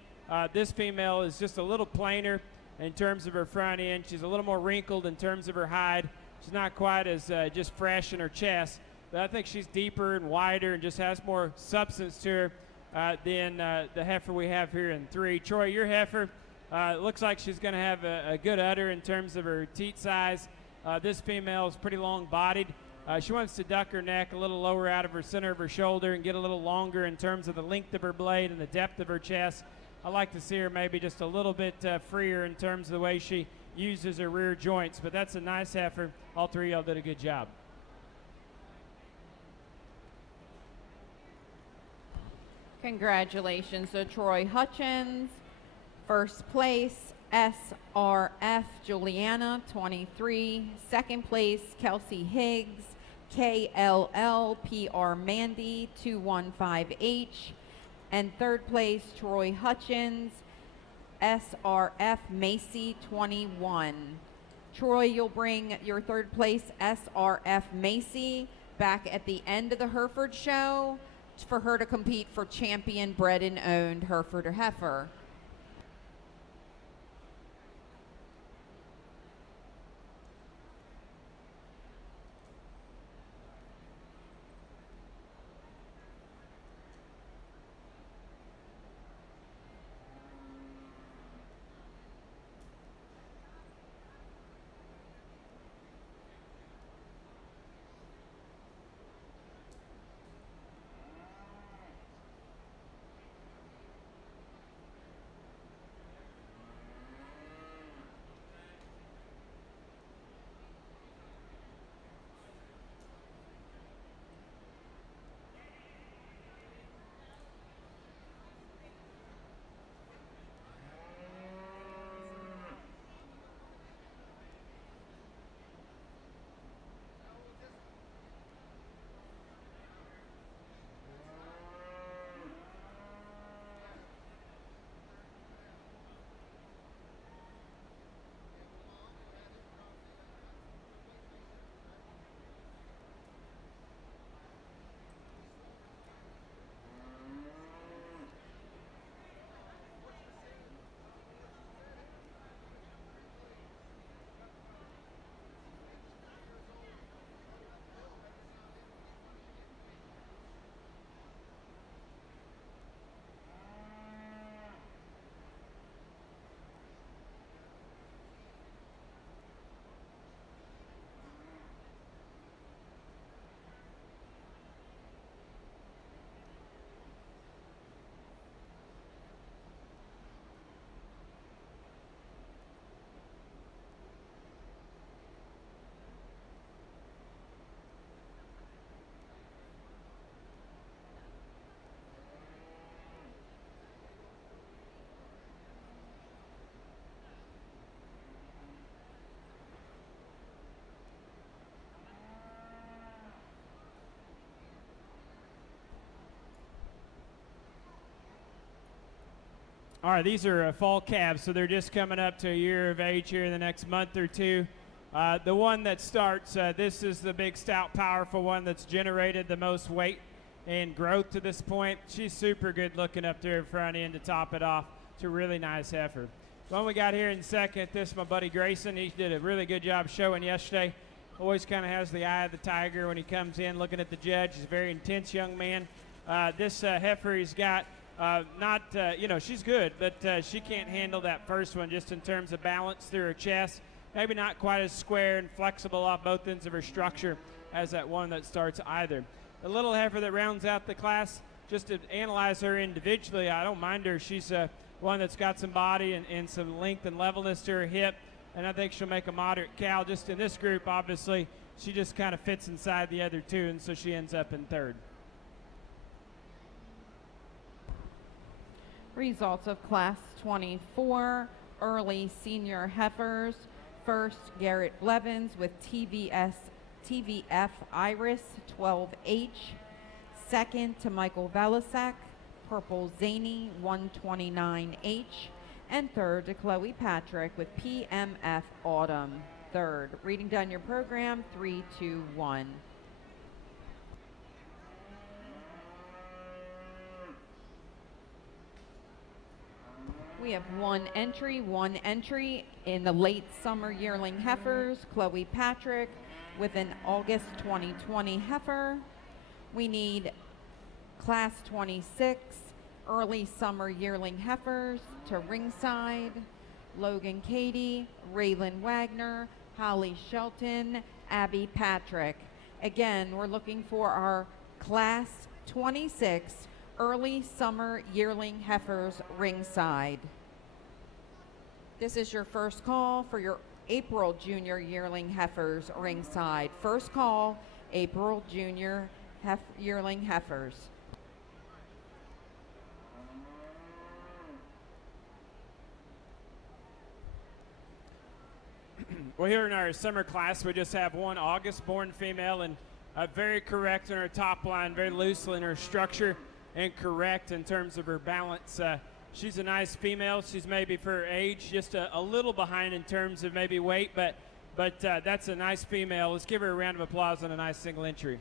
this female is just a little plainer in terms of her front end. She's a little more wrinkled in terms of her hide. She's not quite as just fresh in her chest, but I think she's deeper and wider and just has more substance to her than the heifer we have here in 3. Troy, your heifer, looks like she's going to have a good udder in terms of her teat size. This female is pretty long-bodied. She wants to duck her neck a little lower out of her center of her shoulder and get a little longer in terms of the length of her blade and the depth of her chest. I like to see her maybe just a little bit freer in terms of the way she uses her rear joints, but that's a nice heifer. All 3 of y'all did a good job. Congratulations to Troy Hutchins. First place, SRF Juliana, 23. Second place, Kelsey Higgs, KLL PR Mandy, 215H. And third place, Troy Hutchins, SRF Macy, 21. Troy, you'll bring your third place, SRF Macy, back at the end of the Hereford show for her to compete for champion bred and owned Hereford heifer. All right, these are fall calves, so they're just coming up to a year of age here in the next month or two. The one that starts, this is the big, stout, powerful one that's generated the most weight and growth to this point. She's super good looking up there in front end to top it off. It's a really nice heifer. The one we got here in second, this is my buddy Grayson. He did a really good job showing yesterday. always kind of has the eye of the tiger when he comes in looking at the judge. He's a very intense young man. This heifer he's got, she's good, but she can't handle that first one just in terms of balance through her chest. Maybe not quite as square and flexible off both ends of her structure as that one that starts either. The little heifer that rounds out the class, just to analyze her individually, I don't mind her. She's one that's got some body and some length and levelness to her hip, and I think she'll make a moderate cow. Just in this group, obviously, she just kind of fits inside the other two, and so she ends up in third. Results of Class 24 early senior heifers. First, Garrett Blevins with TVF Iris 12H. Second to Michael Velasek, Purple Zany 129H. And third to Chloe Patrick with PMF Autumn. Third. Reading down your program, 3, 2, 1. We have one entry in the late summer yearling heifers, Chloe Patrick with an August 2020 heifer. We need Class 26 early summer yearling heifers to ringside, Logan Cady, Raylan Wagner, Holly Shelton, Abby Patrick. Again, we're looking for our Class 26 early summer yearling heifers ringside. This is your first call for your April junior yearling heifers ringside. First call, April junior yearling heifers. Well, here in our summer class, we just have one August-born female, and very correct in her top line, very loose in her structure, and correct in terms of her balance. She's a nice female. She's maybe for her age just a little behind in terms of maybe weight, but that's a nice female. Let's give her a round of applause on a nice single entry.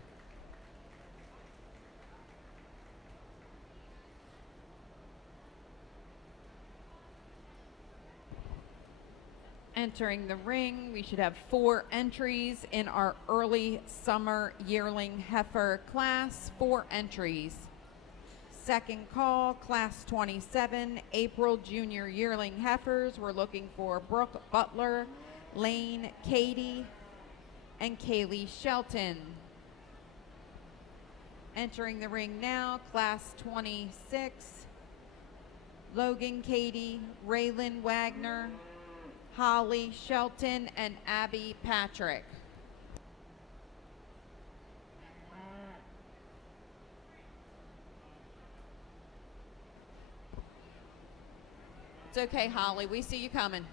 Entering the ring, we should have 4 entries in our early summer yearling heifer class. 4 entries. Second call, Class 27, April junior yearling heifers. We're looking for Brooke Butler, Lane Cady, and Kaylee Shelton. Entering the ring now, Class 26, Logan Cady, Raylan Wagner, Holly Shelton, and Abby Patrick. It's okay, Holly. We see you coming.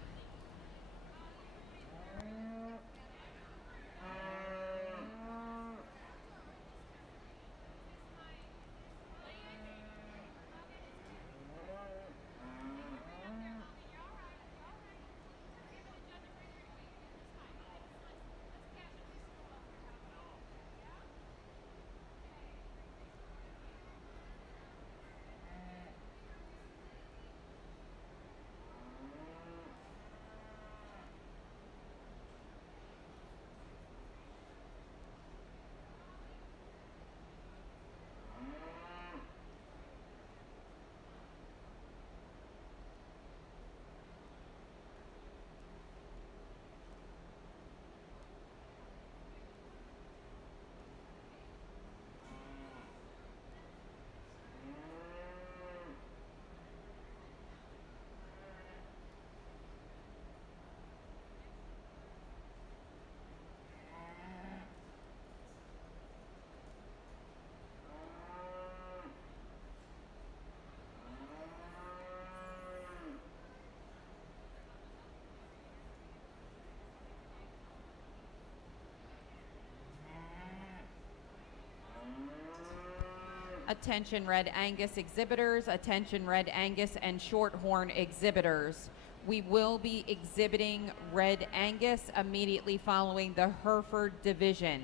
Attention Red Angus exhibitors, attention Red Angus and Shorthorn exhibitors. We will be exhibiting Red Angus immediately following the Hereford division.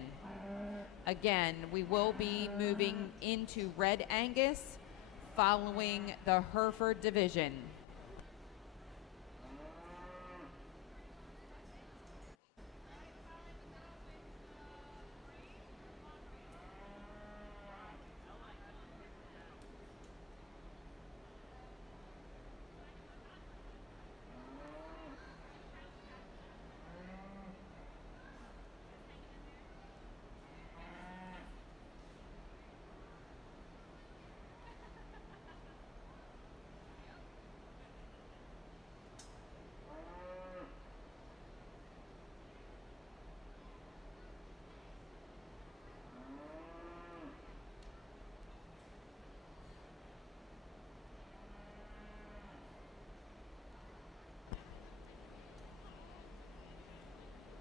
Again, we will be moving into Red Angus following the Hereford division.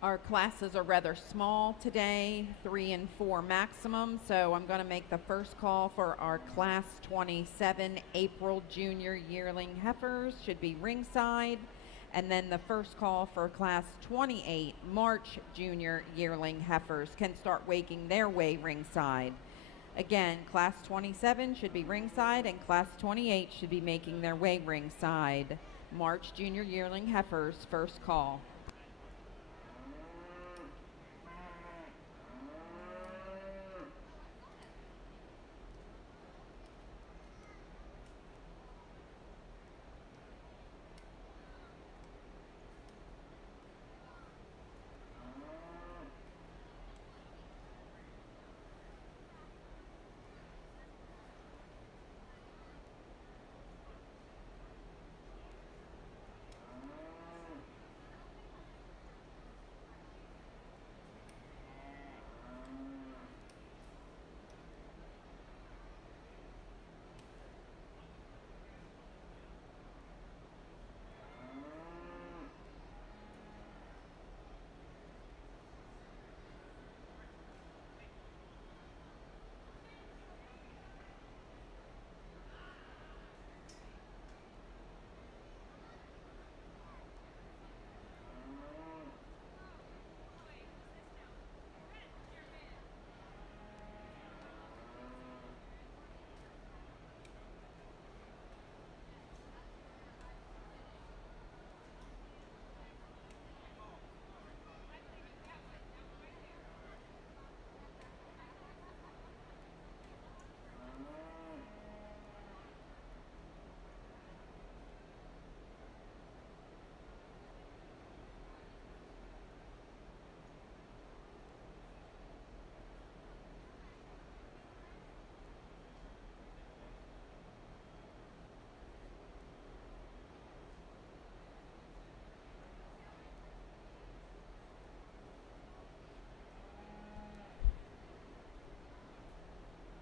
Our classes are rather small today, 3 and 4 maximum, so I'm going to make the first call for our Class 27 April Junior Yearling Heifers, should be ringside, and then the first call for Class 28 March Junior Yearling Heifers can start waking their way ringside. Again, Class 27 should be ringside, and Class 28 should be making their way ringside. March Junior Yearling Heifers, first call.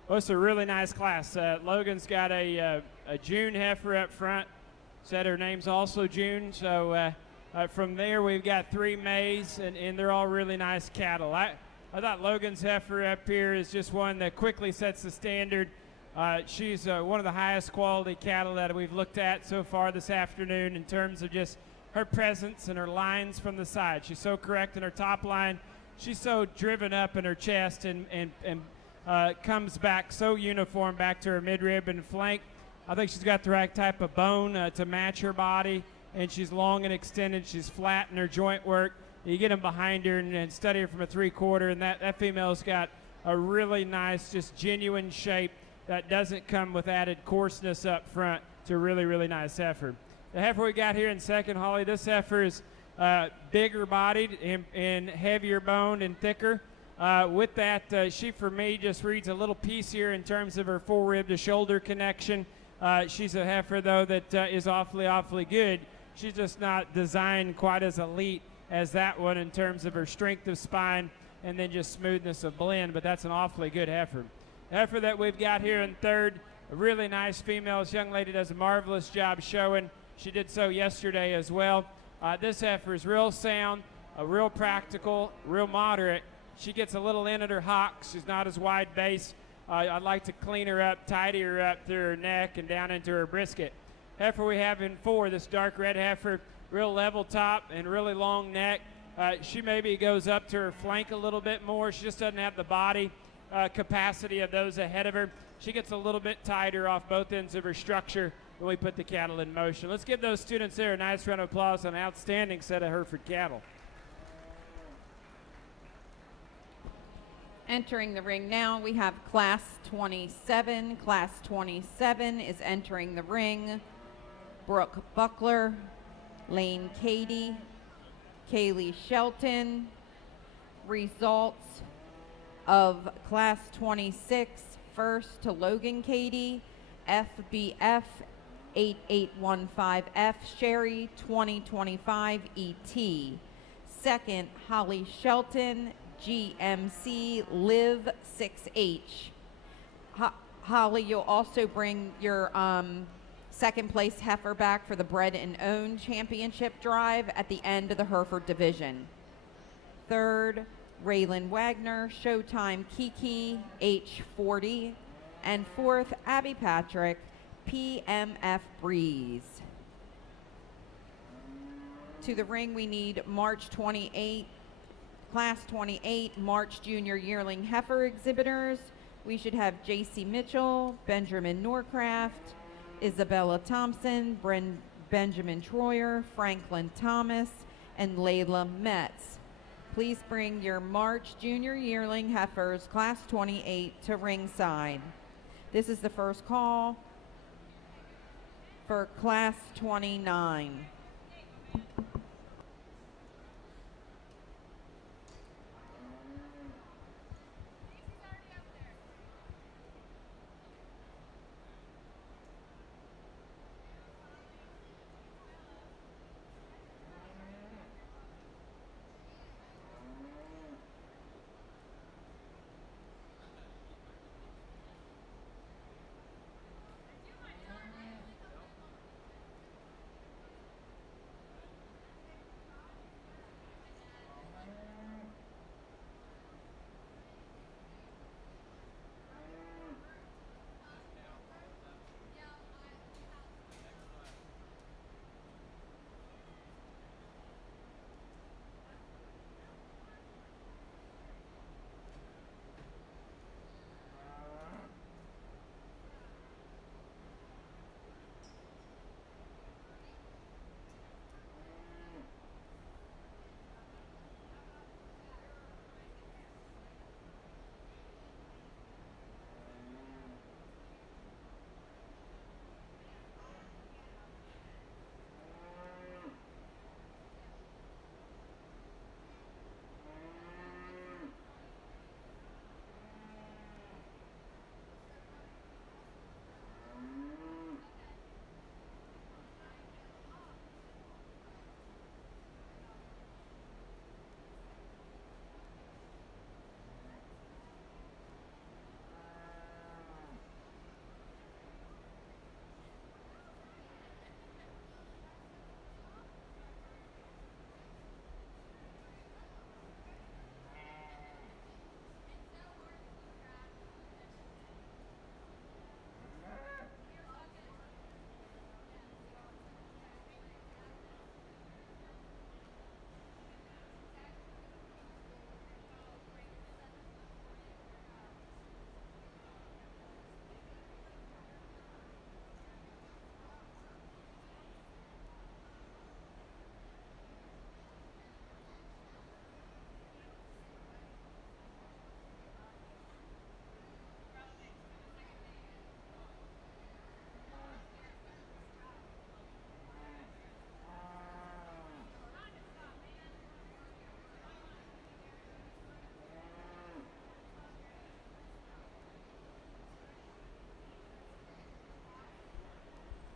Well, it's a really nice class. Logan's got a June heifer up front. Said her name's also June. So from there, we've got 3 Mays, and they're all really nice cattle. I thought Logan's heifer up here is just one that quickly sets the standard. She's one of the highest quality cattle that we've looked at so far this afternoon in terms of just her presence and her lines from the side. She's so correct in her top line. She's so driven up in her chest and comes back so uniform back to her midrib and flank. I think she's got the right type of bone to match her body, and she's long and extended. She's flat in her joint work. You get them behind her and study her from a 3/4, and that female's got a really nice, just genuine shape that doesn't come with added coarseness up front. It's a really, really nice heifer. The heifer we got here in second, Holly, this heifer is bigger bodied and heavier boned and thicker. With that, she, for me, just reads a little piece here in terms of her forerib to shoulder connection. She's a heifer, though, that is awfully, awfully good. She's just not designed quite as elite as that one in terms of her strength of spine and then just smoothness of blend, but that's an awfully good heifer. The heifer that we've got here in third, a really nice female. This young lady does a marvelous job showing. She did so yesterday as well. This heifer is real sound, real practical, real moderate. She gets a little in at her hocks. She's not as wide base. I'd like to clean her up, tidy her up through her neck and down into her brisket. Heifer we have in 4, this dark red heifer, real level top and really long neck. She maybe goes up to her flank a little bit more. She just doesn't have the body capacity of those ahead of her. She gets a little bit tighter off both ends of her structure when we put the cattle in motion. Let's give those students there a nice round of applause on an outstanding set of Hereford cattle. Entering the ring now, we have Class 27. Class 27 is entering the ring. Brooke Buckler, Lane Cady, Kaylee Shelton. Results of Class 26, first to Logan Cady, FBF 8815F Sherry 2025 ET. Second, Holly Shelton, GMC Live 6H. Holly, you'll also bring your second place heifer back for the Bred and Own Championship drive at the end of the Hereford division. Third, Raylan Wagner, Showtime Kiki, H40. And fourth, Abby Patrick, PMF Breeze. To the ring, we need March 28, Class 28, March Junior Yearling Heifer exhibitors. We should have J.C. Mitchell, Benjamin Norcraft, Isabella Thompson, Benjamin Troyer, Franklin Thomas, and Layla Metz. Please bring your March Junior Yearling Heifers, Class 28, to ringside. This is the first call for Class 29.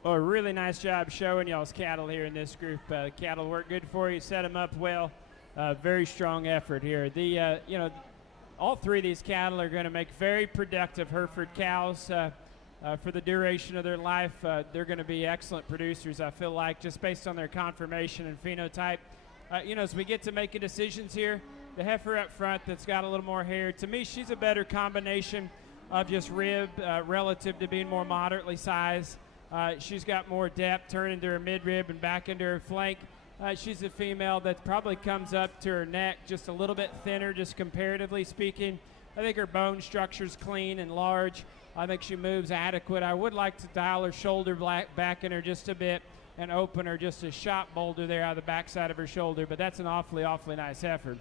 Well, a really nice job showing y'all's cattle here in this group. Cattle work good for you, set them up well. Very strong effort here. All three of these cattle are going to make very productive Hereford cows for the duration of their life. They're going to be excellent producers, I feel like, just based on their conformation and phenotype. As we get to making decisions here, the heifer up front that's got a little more hair, to me, she's a better combination of just rib relative to being more moderately sized. She's got more depth, turn into her midrib and back into her flank. She's a female that probably comes up to her neck just a little bit thinner, just comparatively speaking. I think her bone structure's clean and large. I think she moves adequate. I would like to dial her shoulder back in her just a bit and open her just a shot boulder there out of the backside of her shoulder, but that's an awfully nice heifer.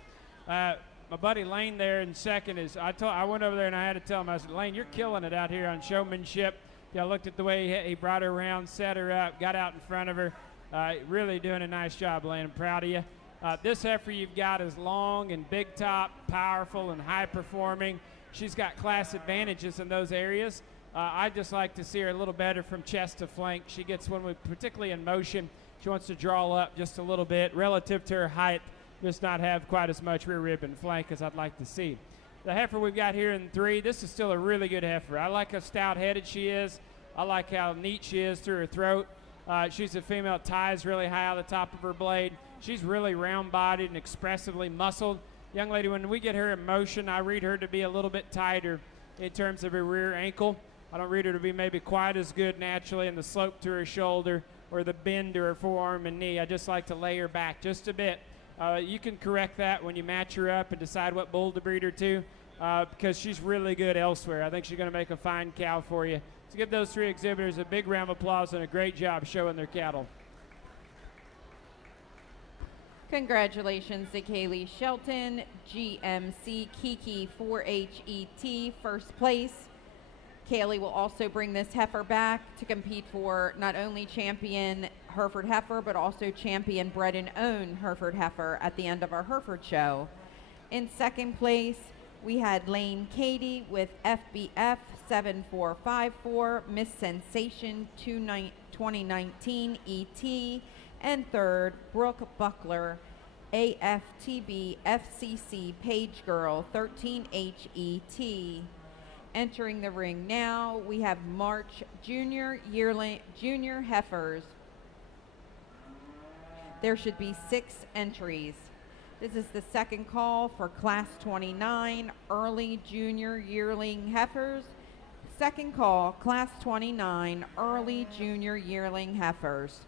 My buddy Lane there in second I went over there and I had to tell him, I said, Lane, you're killing it out here on showmanship. I looked at the way he brought her around, set her up, got out in front of her. Really doing a nice job, Lane. I'm proud of you. This heifer you've got is long and big top, powerful and high performing. She's got class advantages in those areas. I'd just like to see her a little better from chest to flank. She gets particularly in motion, she wants to draw up just a little bit relative to her height, just not have quite as much rear rib and flank as I'd like to see. The heifer we've got here in 3, this is still a really good heifer. I like how stout-headed she is. I like how neat she is through her throat. She's a female, ties really high on the top of her blade. She's really round-bodied and expressively muscled. young lady, when we get her in motion, I read her to be a little bit tighter in terms of her rear ankle. I don't read her to be maybe quite as good naturally in the slope to her shoulder or the bend to her forearm and knee. I just like to lay her back just a bit. You can correct that when you match her up and decide what bull to breed her to, because she's really good elsewhere. I think she's going to make a fine cow for you. So give those 3 exhibitors a big round of applause and a great job showing their cattle. Congratulations to Kaylee Shelton, GMC Kiki 4HET, first place. Kaylee will also bring this heifer back to compete for not only champion Hereford heifer, but also champion bred and owned Hereford heifer at the end of our Hereford show. In second place, we had Lane Katie with FBF 7454, Miss Sensation 2019 ET, and third, Brooke Buckler, AFTB FCC Page Girl 13HET. Entering the ring now, we have March Junior Heifers. There should be 6 entries. This is the second call for Class 29 Early Junior Yearling Heifers. Second call, Class 29 Early Junior Yearling Heifers.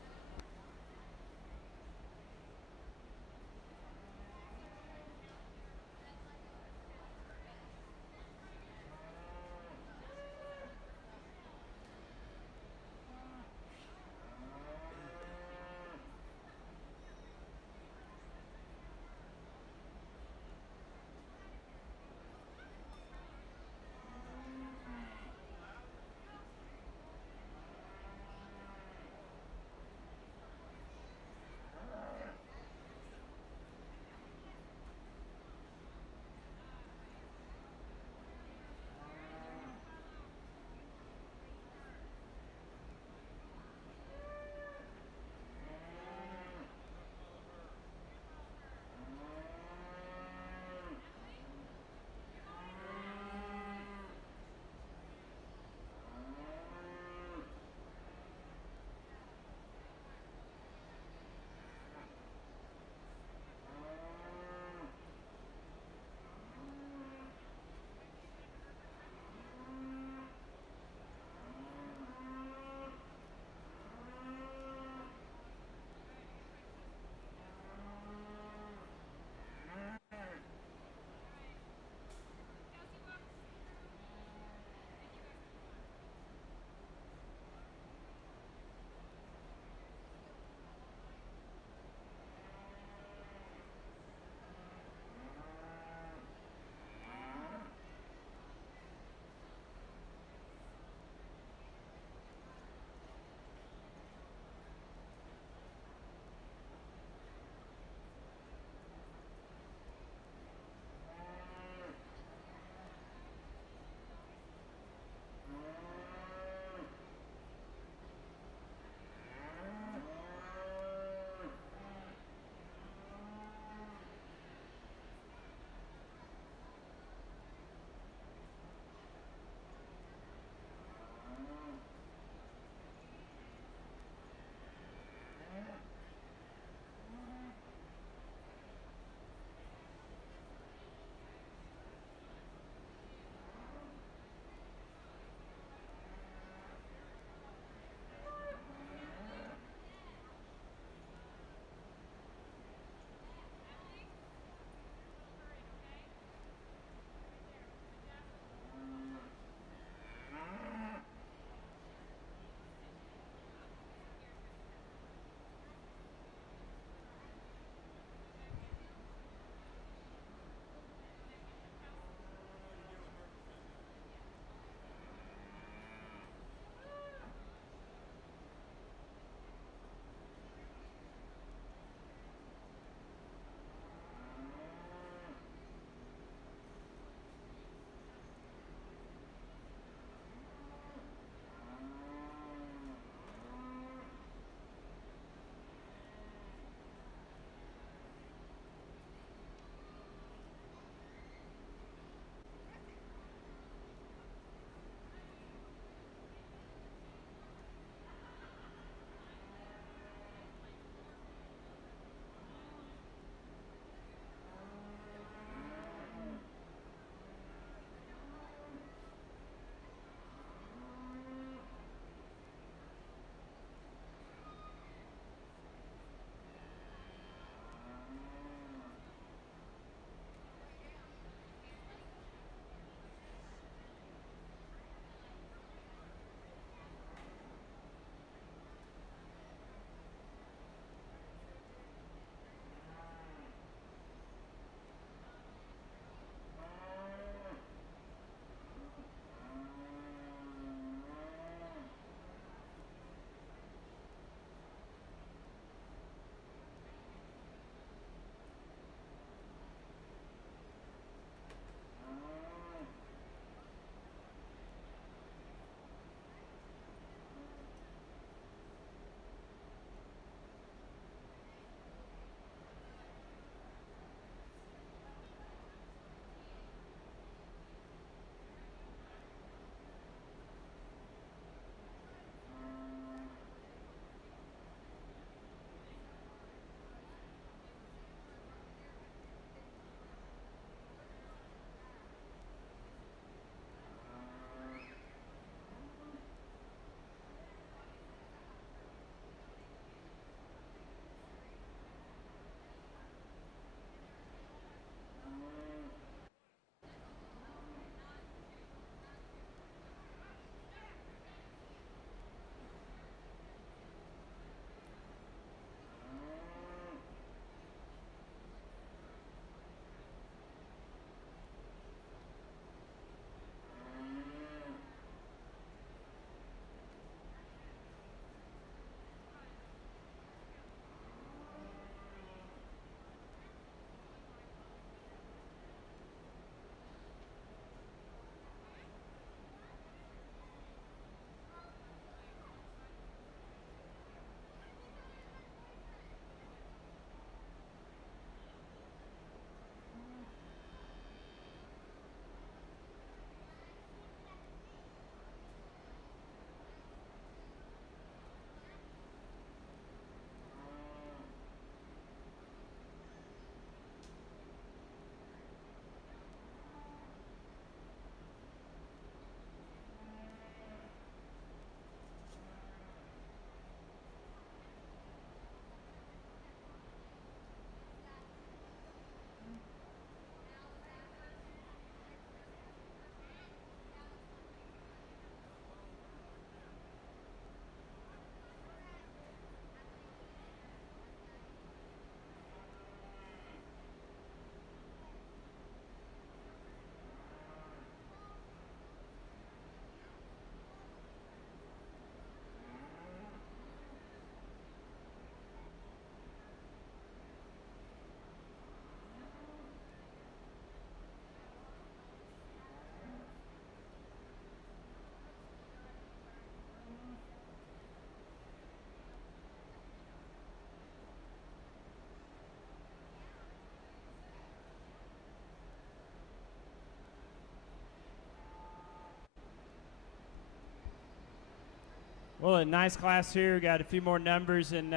Well, a nice class here. Got a few more numbers, and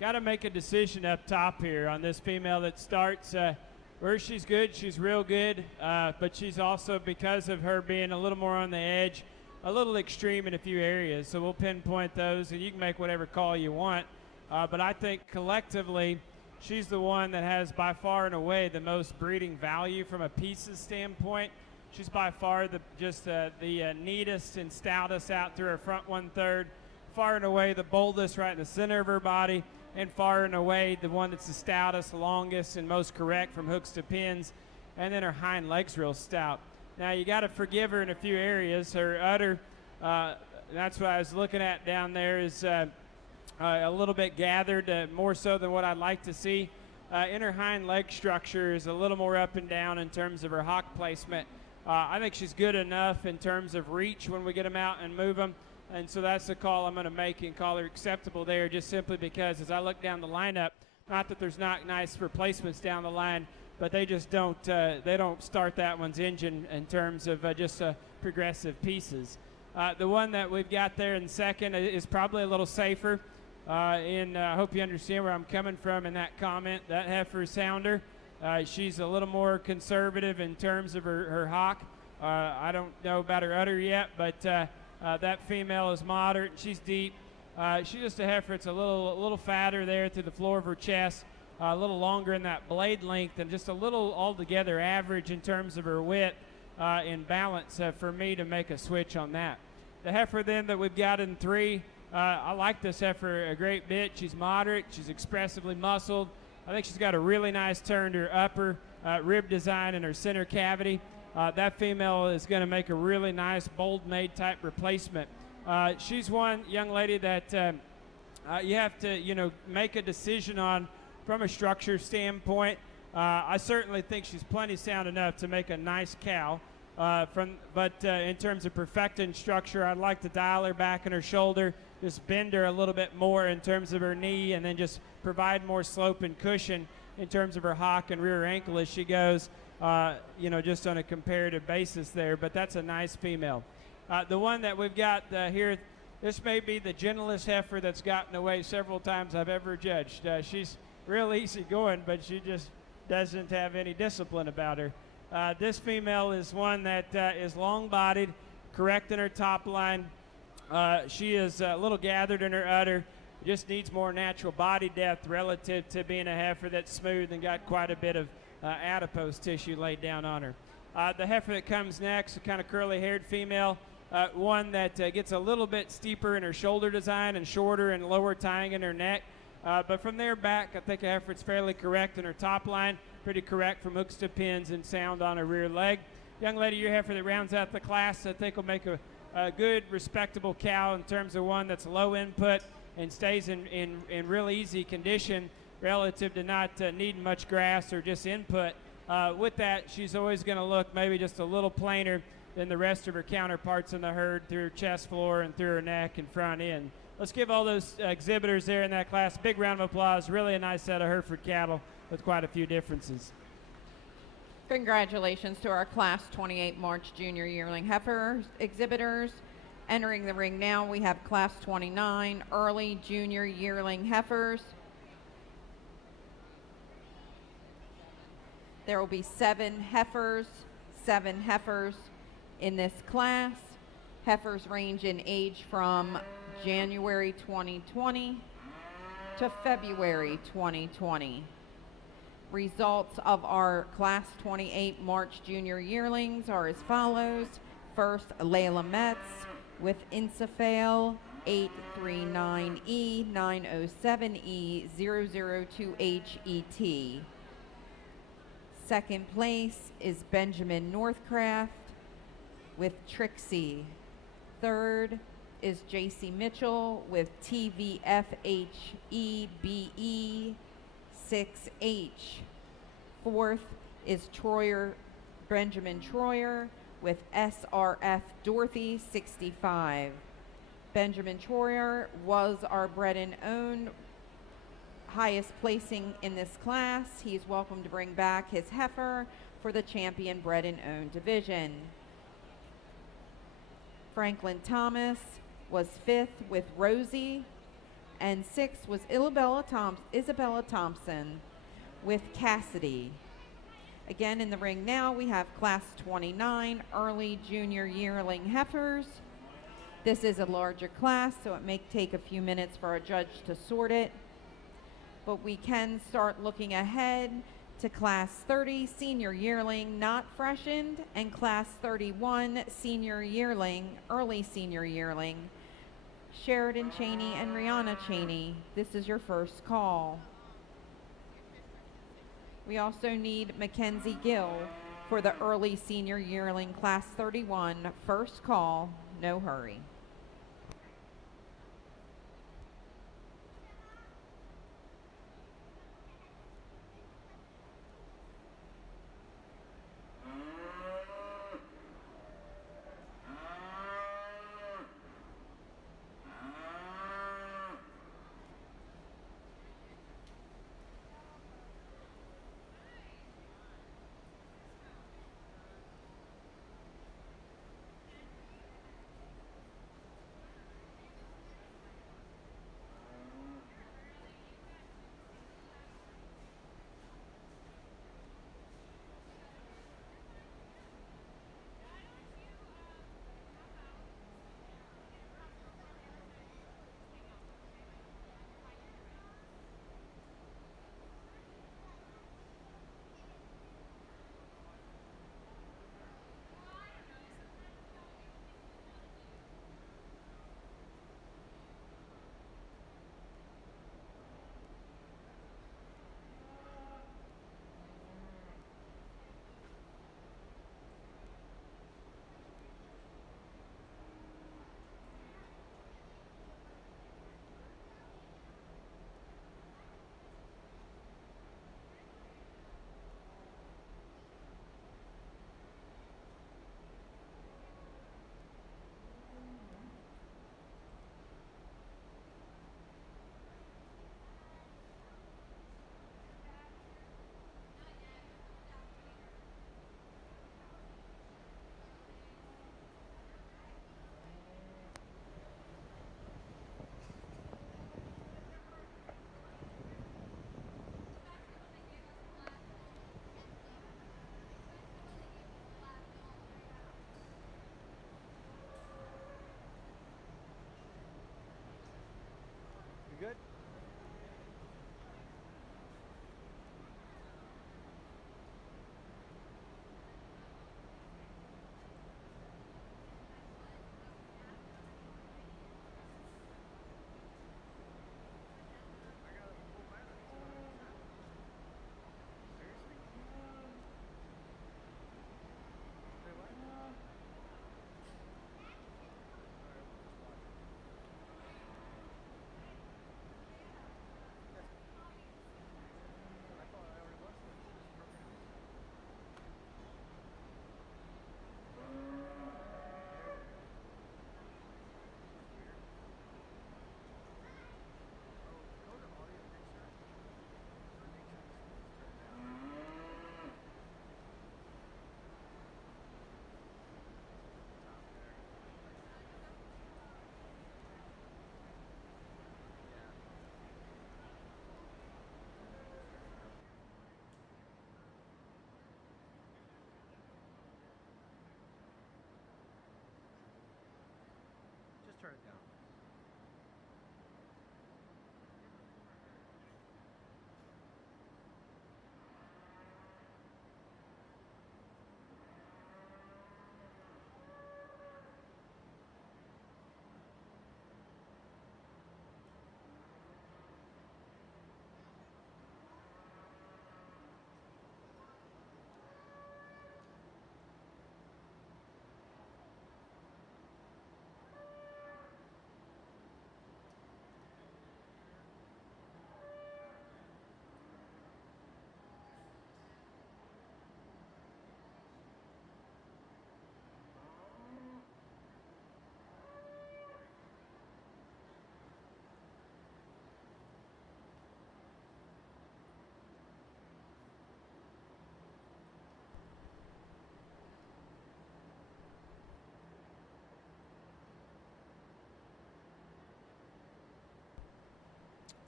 got to make a decision up top here on this female that starts. Where she's good, she's real good, but she's also, because of her being a little more on the edge, a little extreme in a few areas. So we'll pinpoint those, and you can make whatever call you want. But I think collectively, she's the one that has by far and away the most breeding value from a pieces standpoint. She's by far the neatest and stoutest out through her front 1/3, far and away the boldest right in the center of her body, and far and away the one that's the stoutest, longest, and most correct from hooks to pins. And then her hind leg's real stout. Now, you got to forgive her in a few areas. Her udder, that's what I was looking at down there, is a little bit gathered, more so than what I'd like to see. In her hind leg structure is a little more up and down in terms of her hock placement. I think she's good enough in terms of reach when we get them out and move them. And so that's the call I'm going to make and call her acceptable there, just simply because as I look down the lineup, not that there's not nice replacements down the line, but they just don't start that one's engine in terms of just progressive pieces. The one that we've got there in second is probably a little safer. I hope you understand where I'm coming from in that comment. That heifer sounder, she's a little more conservative in terms of her hock. I don't know about her udder yet, but that female is moderate. She's deep. She's just a heifer. It's a little fatter there to the floor of her chest, a little longer in that blade length, and just a little altogether average in terms of her width in balance for me to make a switch on that. The heifer then that we've got in 3, I like this heifer a great bit. She's moderate. She's expressively muscled. I think she's got a really nice turn to her upper rib design in her center cavity. That female is going to make a really nice bold maid type replacement. She's one young lady that you have to make a decision on from a structure standpoint. I certainly think she's plenty sound enough to make a nice cow. But in terms of perfecting structure, I'd like to dial her back in her shoulder, just bend her a little bit more in terms of her knee, and then just provide more slope and cushion in terms of her hock and rear ankle as she goes, just on a comparative basis there. But that's a nice female. The one that we've got here, this may be the gentlest heifer that's gotten away several times I've ever judged. She's real easy going, but she just doesn't have any discipline about her. This female is one that is long-bodied, correct in her top line. She is a little gathered in her udder, just needs more natural body depth relative to being a heifer that's smooth and got quite a bit of adipose tissue laid down on her. The heifer that comes next, a kind of curly-haired female, one that gets a little bit steeper in her shoulder design and shorter and lower tying in her neck. But from there back, I think a heifer is fairly correct in her top line, pretty correct from hooks to pins, and sound on her rear leg. Young lady, your heifer that rounds out the class, I think will make a good, respectable cow in terms of one that's low input and stays in real easy condition relative to not needing much grass or just input. With that, she's always going to look maybe just a little plainer than the rest of her counterparts in the herd through her chest floor and through her neck and front end. Let's give all those exhibitors there in that class a big round of applause. Really a nice set of Hereford cattle with quite a few differences. Congratulations to our Class 28 March Junior Yearling Heifer exhibitors. Entering the ring now, we have Class 29 Early Junior Yearling Heifers. There will be 7 heifers in this class. Heifers range in age from January 2020 to February 2020. Results of our Class 28 March Junior Yearlings are as follows. First, Layla Metz with Insafale 839E 907E 002HET. Second place is Benjamin Northcraft with Trixie. Third is JC Mitchell with TVFHEBE 6H. Fourth is Benjamin Troyer with SRF Dorothy 65. Benjamin Troyer was our bred and owned highest placing in this class. He is welcome to bring back his heifer for the champion bred and owned division. Franklin Thomas was 5th with Rosie, and 6th was Isabella Thompson with Cassidy. Again, in the ring now, we have Class 29 early junior yearling heifers. This is a larger class, so it may take a few minutes for a judge to sort it. But we can start looking ahead to Class 30 senior yearling not freshened and Class 31 senior yearling, early senior yearling. Sheridan Cheney and Rihanna Cheney, this is your first call. We also need Mackenzie Gill for the early senior yearling Class 31, first call, no hurry. Good? Just turn it down.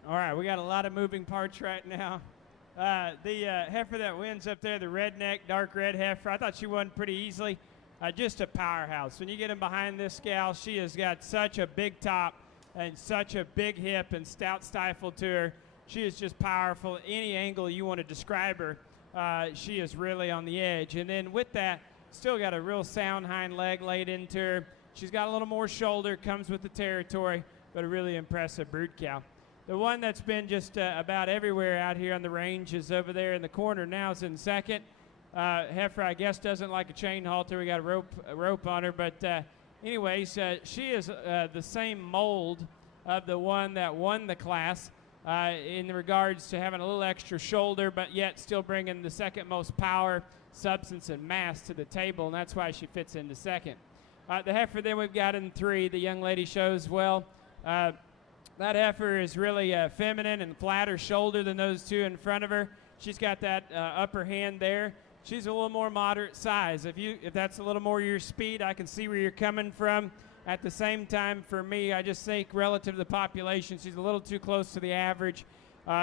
All right, we got a lot of moving parts right now. The heifer that wins up there, the redneck, dark red heifer, I thought she won pretty easily. Just a powerhouse. When you get in behind this gal, she has got such a big top and such a big hip and stout stifle to her. She is just powerful. Any angle you want to describe her, she is really on the edge. And then with that, still got a real sound hind leg laid into her. She's got a little more shoulder, comes with the territory, but a really impressive brood cow. The one that's been just about everywhere out here on the range is over there in the corner now. Is in second. Heifer, I guess, doesn't like a chain halter. We got a rope on her. But anyways, she is the same mold of the one that won the class in regards to having a little extra shoulder, but yet still bringing the second most power, substance, and mass to the table, and that's why she fits into second. The heifer then we've got in 3. The young lady shows well. That heifer is really feminine and flatter shoulder than those 2 in front of her. She's got that upper hand there. She's a little more moderate size. If that's a little more your speed, I can see where you're coming from. At the same time, for me, I just think relative to the population, she's a little too close to the average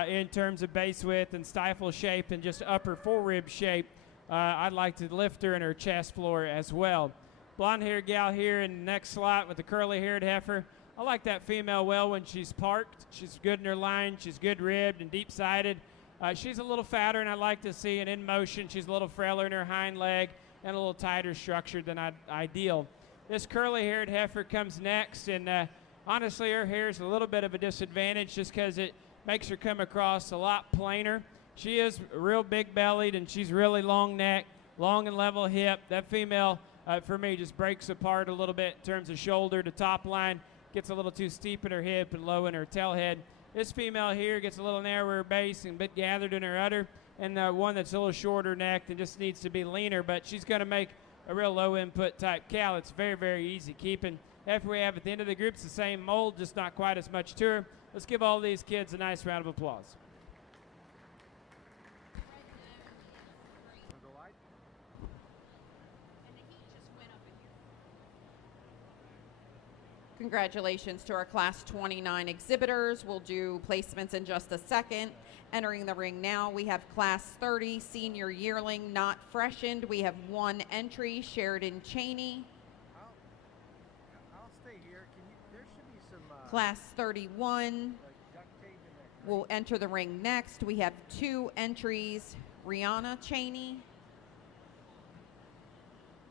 in terms of base width and stifle shape and just upper forerib shape. I'd like to lift her in her chest floor as well. Blonde-haired gal here in the next slot with the curly-haired heifer. I like that female well when she's parked. She's good in her line. She's good ribbed and deep-sided. She's a little fatter, and I like to see, and in motion, she's a little frailer in her hind leg and a little tighter structured than ideal. This curly-haired heifer comes next, and honestly, her hair is a little bit of a disadvantage just because it makes her come across a lot plainer. She is real big-bellied, and she's really long neck, long and level hip. That female, for me, just breaks apart a little bit in terms of shoulder to top line. Gets a little too steep in her hip and low in her tail head. This female here gets a little narrower base and a bit gathered in her udder, and the one that's a little shorter necked and just needs to be leaner, but she's going to make a real low input type cow. It's very, very easy keeping. After we have at the end of the group, it's the same mold, just not quite as much to her. Let's give all these kids a nice round of applause. Congratulations to our Class 29 exhibitors. We'll do placements in just a second. Entering the ring now, we have Class 30 Senior Yearling Not Freshened. We have 1 entry, Sheridan Cheney. I'll stay here. There should be some Class 31 duct tape in there. will enter the ring next. We have 2 entries, Rihanna Cheney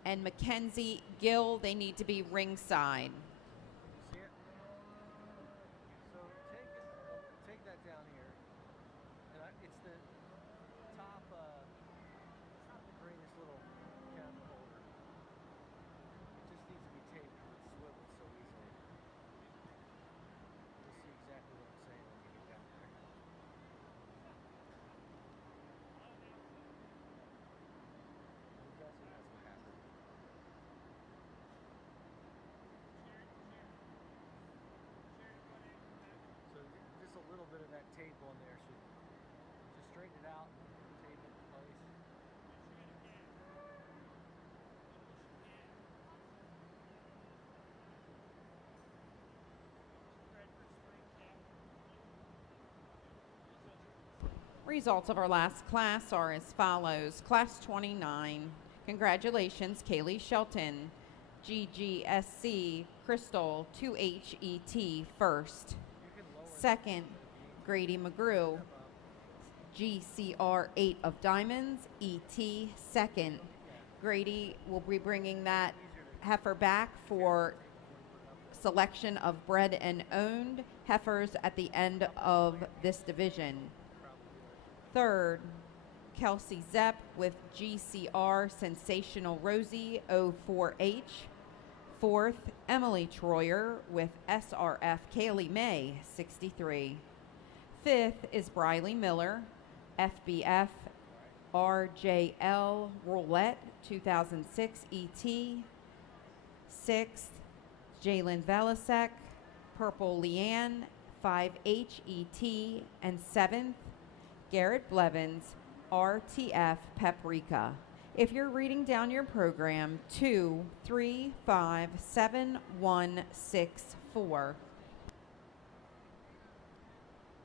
and Mackenzie Gill. They need to be ringside. See it? So take that down here. And it's the top, it's not the greatest little cabinet holder. It just needs to be taped because it swivels so easily. You'll see exactly what I'm saying when you get down there. That's what happened. So just a little bit of that tape on there should just straighten it out, tape it in place. Results of our last class are as follows. Class 29, congratulations, Kaylee Shelton. GGSC, Crystal, 2HET, first. Second, Grady McGrew. GCR, 8 of diamonds, ET, second. Grady will be bringing that heifer back for selection of bred and owned heifers at the end of this division. Third, Kelsey Zepp with GCR Sensational Rosie 04H. Fourth, Emily Troyer with SRF Kaylee May 63. Fifth is Briley Miller, FBF RJL Roulette 2006 ET. Sixth, Jalen Velasek, Purple Leanne 5HET. And seventh, Garrett Blevins, RTF Paprika. If you're reading down your program, 235764.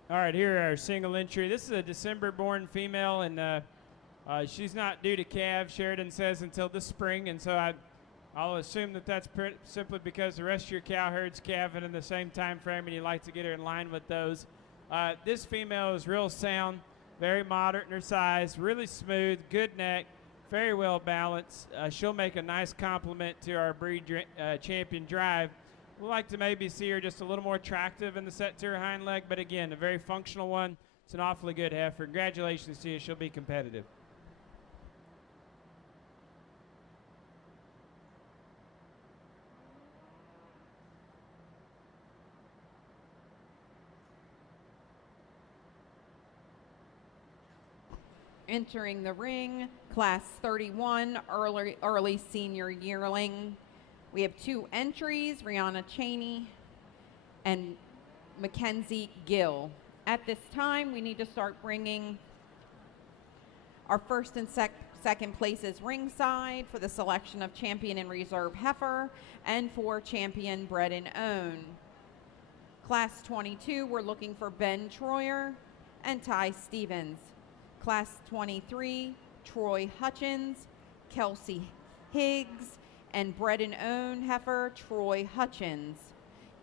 All right, here our single entry. This is a December-born female, and she's not due to calve, Sheridan says, until this spring, and so I'll assume that that's simply because the rest of your cow herd's calving in the same time frame, and you'd like to get her in line with those. This female is real sound, very moderate in her size, really smooth, good neck, very well balanced. She'll make a nice complement to our breed champion drive. We'd like to maybe see her just a little more attractive in the set to her hind leg, but again, a very functional one. It's an awfully good heifer. Congratulations to you. She'll be competitive. Entering the ring, class 31, early senior yearling. We have 2 entries, Rihanna Cheney and Mackenzie Gill. At this time, we need to start bringing our first and second places ringside for the selection of champion and reserve heifer and for champion bred and own. Class 22, we're looking for Ben Troyer and Ty Stevens. Class 23, Troy Hutchins, Kelsey Higgs, and bred and own heifer, Troy Hutchins.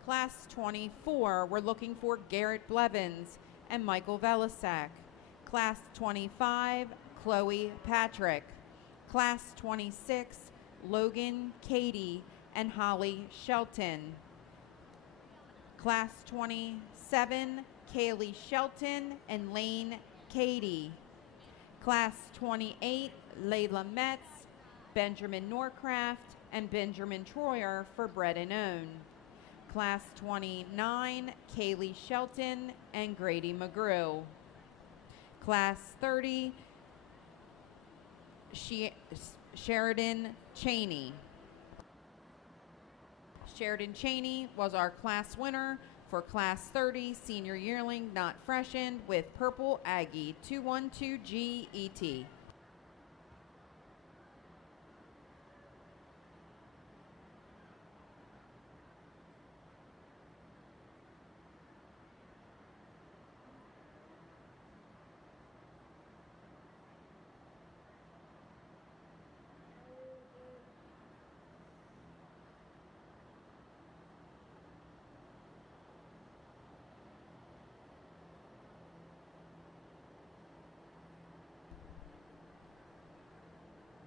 Class 24, we're looking for Garrett Blevins and Michael Velisak. Class 25, Chloe Patrick. Class 26, Logan Cady and Holly Shelton. Class 27, Kaylee Shelton and Lane Cady. Class 28, Layla Metz, Benjamin Norcraft, and Benjamin Troyer for bred and own. Class 29, Kaylee Shelton and Grady McGrew. Class 30, Sheridan Cheney. Sheridan Cheney was our class winner for class 30 senior yearling not freshened with Purple Aggie 212GET.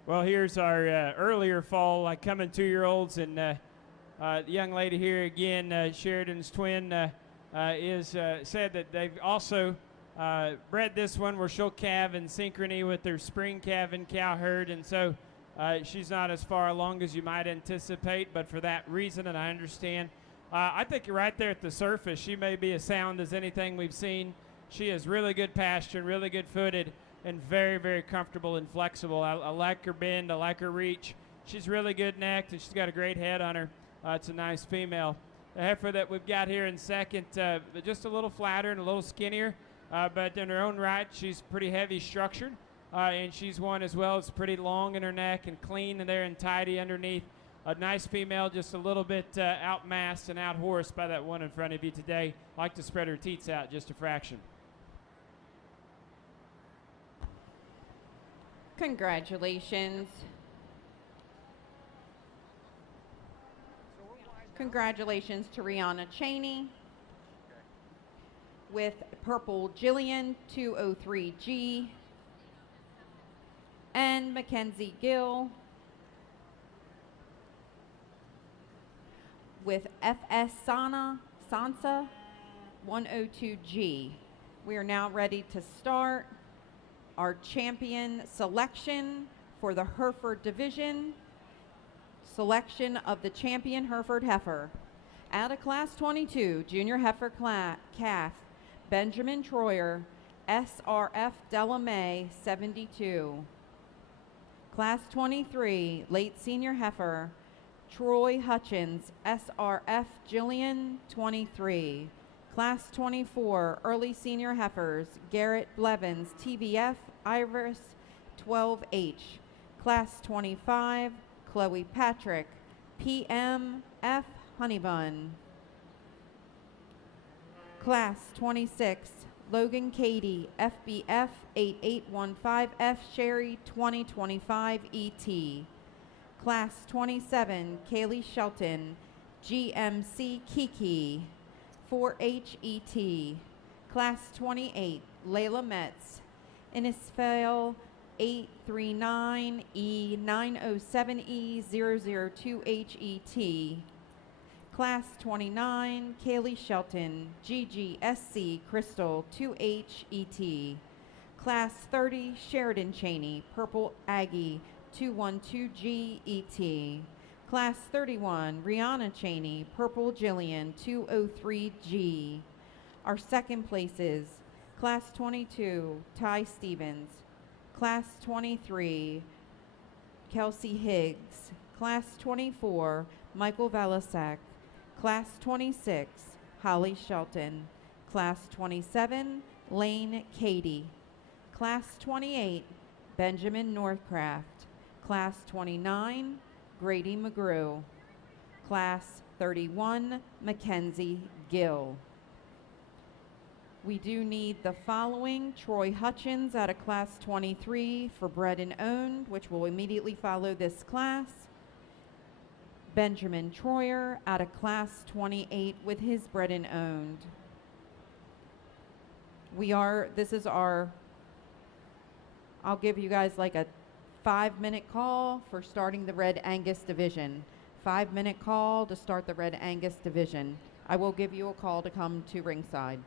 Well, here's our earlier fall coming 2-year-olds, and the young lady here again, Sheridan's twin, is said that they've also bred this one where she'll calve in synchrony with their spring calving cow herd, and so she's not as far along as you might anticipate, but for that reason, and I understand, I think right there at the surface, she may be as sound as anything we've seen. She is really good pasture and really good footed, and very, very comfortable and flexible. I like her bend. I like her reach. She's really good necked, and she's got a great head on her. It's a nice female. The heifer that we've got here in second, just a little flatter and a little skinnier, but in her own right, she's pretty heavy structured, and she's one as well. It's pretty long in her neck and clean in there and tidy underneath. A nice female, just a little bit outmassed and outhorsed by that one in front of you today. Like to spread her teats out just a fraction. Congratulations. Congratulations to Rihanna Cheney with Purple Jillian 203G and Mackenzie Gill with FS Sansa 102G. We are now ready to start our champion selection for the Hereford division. Selection of the champion Hereford heifer. Out of class 22, junior heifer calf, Benjamin Troyer, SRF Delamay 72. Class 23, late senior heifer, Troy Hutchins, SRF Jillian 23. Class 24, early senior heifers, Garrett Blevins, TBF Iris 12H. Class 25, Chloe Patrick, PM F Honeybun. Class 26, Logan Cady, FBF 8815F Sherry 2025 ET. Class 27, Kaylee Shelton, GMC Kiki 4HET. Class 28, Layla Metz, Innisfail 839E907E002HET. Class 29, Kaylee Shelton, GGSC Crystal 2HET. Class 30, Sheridan Cheney, Purple Aggie 212GET. Class 31, Rihanna Cheney, Purple Jillian 203G. Our second places, Class 22, Ty Stevens. Class 23, Kelsey Higgs. Class 24, Michael Valasak. Class 26, Holly Shelton. Class 27, Lane Cady. Class 28, Benjamin Northcraft. Class 29, Grady McGrew. Class 31, Mackenzie Gill. We do need the following: Troy Hutchins out of Class 23 for Bred and Owned, which will immediately follow this class. Benjamin Troyer out of Class 28 with his Bred and Owned. This is our, I'll give you guys like a 5-minute call for starting the Red Angus division. 5-minute call to start the Red Angus division. I will give you a call to come to ringside.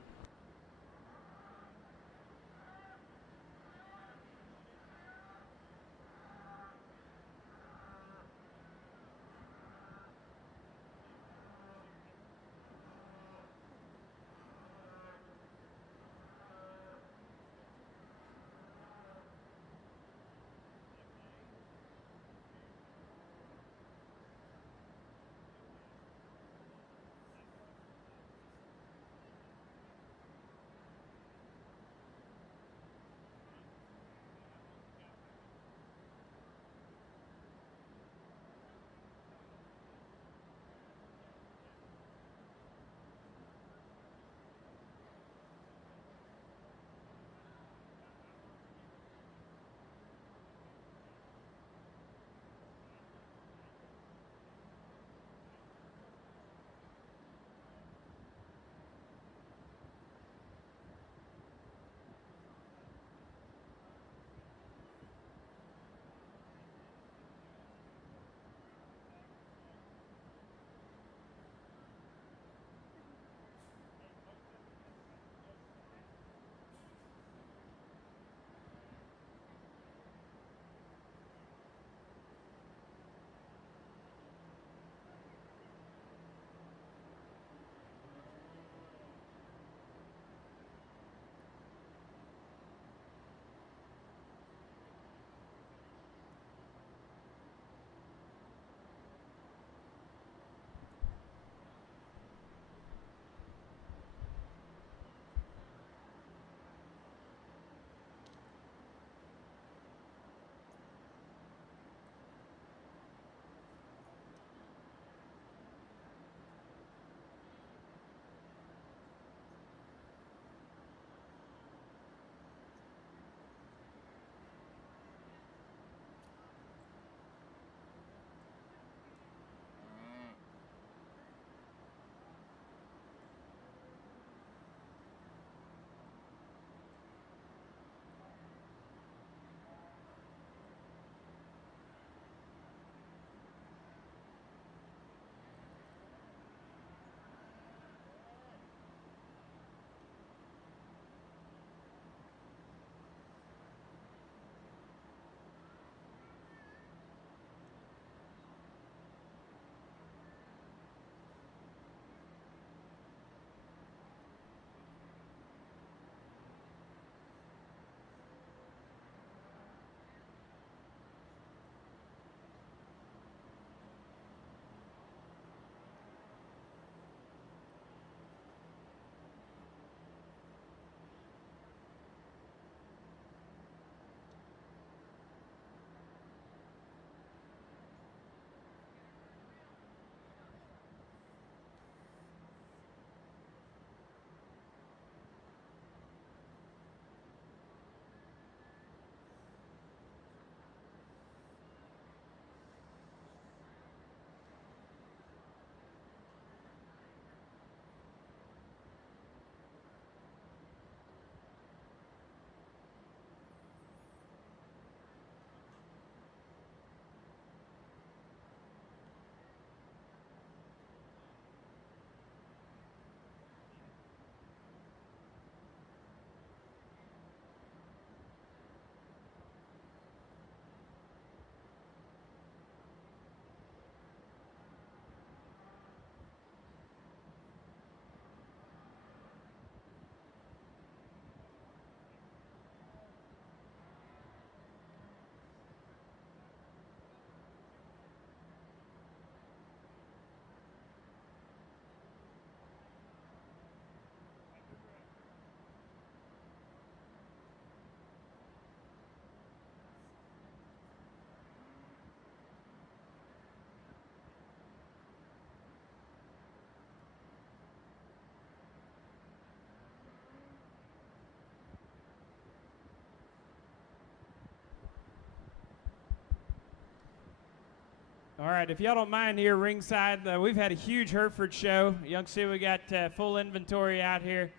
All right, if y'all don't mind here ringside, we've had a huge Hereford show. You can see we got full inventory out here.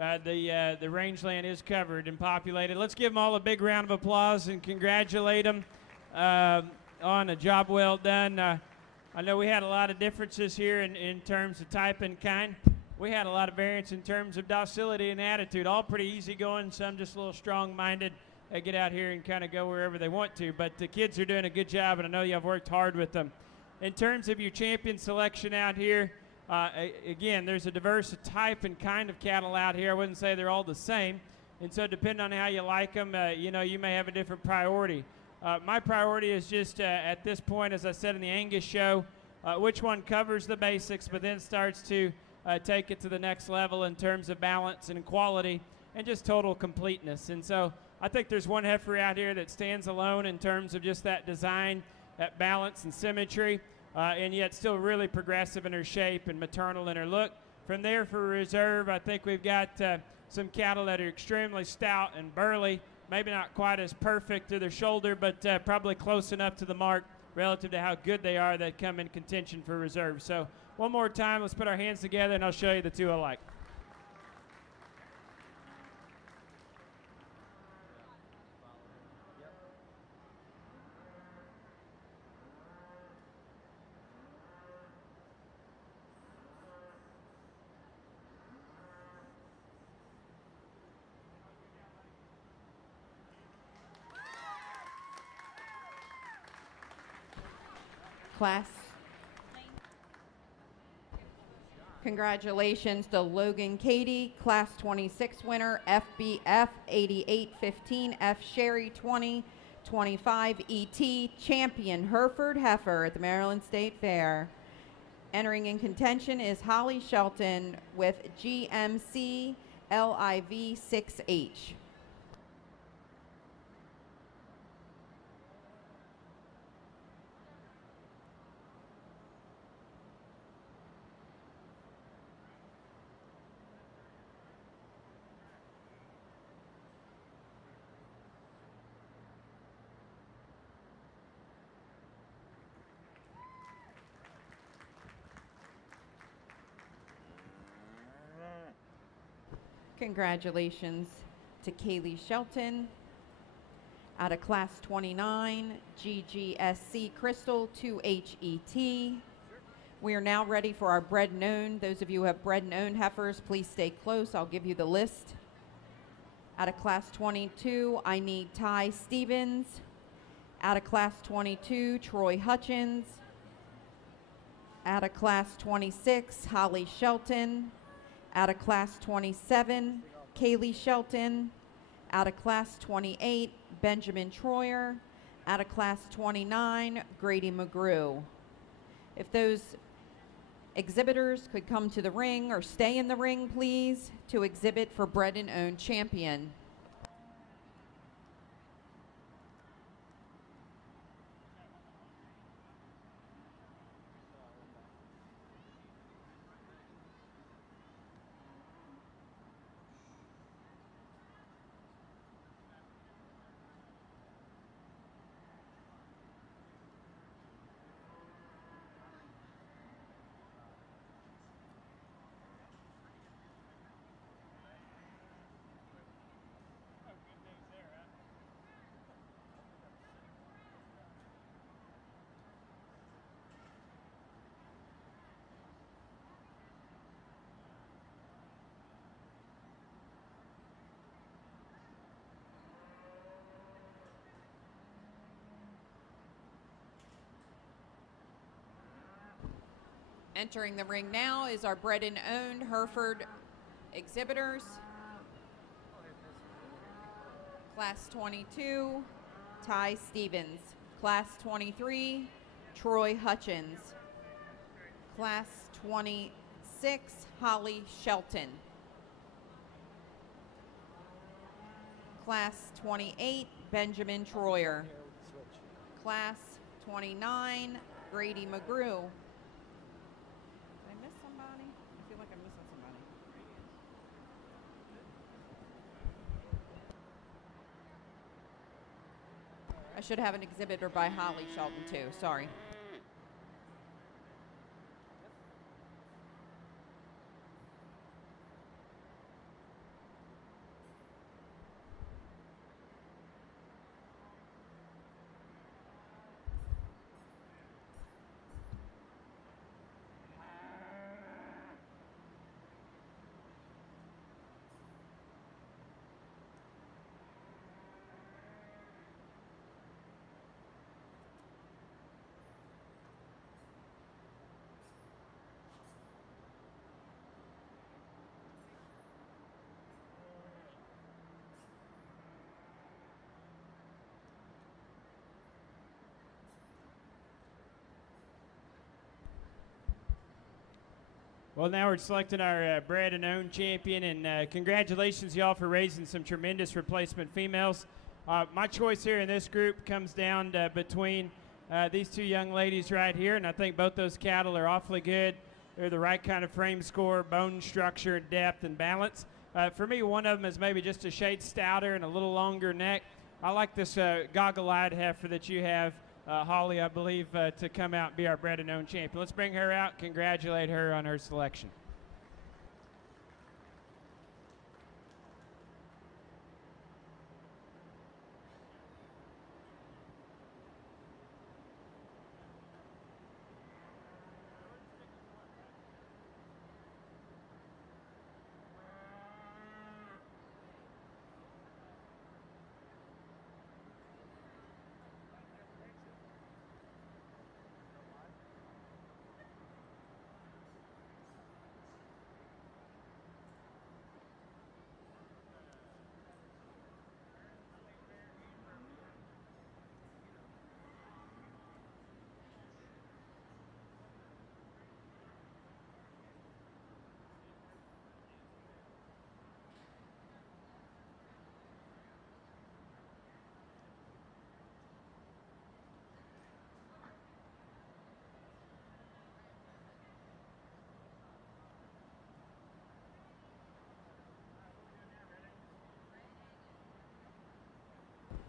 The rangeland is covered and populated. Let's give them all a big round of applause and congratulate them on a job well done. I know we had a lot of differences here in terms of type and kind. We had a lot of variance in terms of docility and attitude. All pretty easygoing, some just a little strong-minded. They get out here and kind of go wherever they want to. But the kids are doing a good job, and I know you have worked hard with them. In terms of your champion selection out here, again, there's a diverse type and kind of cattle out here. I wouldn't say they're all the same. And so depending on how you like them, you may have a different priority. My priority is just at this point, as I said in the Angus show, which one covers the basics but then starts to take it to the next level in terms of balance and quality and just total completeness. And so I think there's one heifer out here that stands alone in terms of just that design, that balance and symmetry, and yet still really progressive in her shape and maternal in her look. From there for reserve, I think we've got some cattle that are extremely stout and burly, maybe not quite as perfect to their shoulder, but probably close enough to the mark relative to how good they are that come in contention for reserve. So one more time, let's put our hands together and I'll show you the two I like. Class. Congratulations to Logan Cady, Class 26 winner, FBF 8815, F Sherry 2025 ET, champion Hereford Heifer at the Maryland State Fair. Entering in contention is Holly Shelton with GMC LIV 6H. Congratulations to Kaylee Shelton out of Class 29, GGSC Crystal 2HET. We are now ready for our bred and owned. Those of you who have bred and owned heifers, please stay close. I'll give you the list. Out of Class 22, I need Ty Stevens. Out of Class 22, Troy Hutchins. Out of Class 26, Holly Shelton. Out of Class 27, Kaylee Shelton. Out of Class 28, Benjamin Troyer. Out of Class 29, Grady McGrew. If those exhibitors could come to the ring or stay in the ring, please, to exhibit for bred and owned champion. Entering the ring now is our bred and owned Hereford exhibitors. Class 22, Ty Stevens. Class 23, Troy Hutchins. Class 26, Holly Shelton. Class 28, Benjamin Troyer. Class 29, Grady McGrew. I should have an exhibitor by Holly Shelton too, sorry. Well, now we're selecting our bred and owned champion, and congratulations, y'all, for raising some tremendous replacement females. My choice here in this group comes down to between these two young ladies right here, and I think both those cattle are awfully good. They're the right kind of frame score, bone structure, depth, and balance. For me, one of them is maybe just a shade stouter and a little longer neck. I like this goggle-eyed heifer that you have, Holly, I believe, to come out and be our bred and owned champion. Let's bring her out, congratulate her on her selection.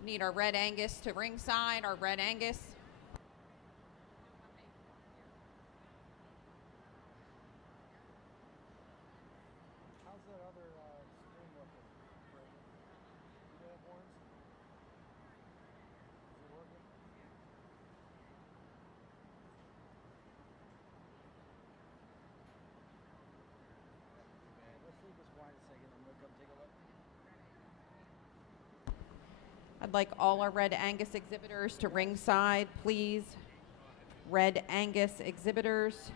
Need our red Angus to ringside, our red Angus. How's that other screen looking, Brandon? Do they have horns? Is it working? Let's leave this wide a second. I'm gonna come take a look. I'd like all our red Angus exhibitors to ringside, please. Red Angus exhibitors.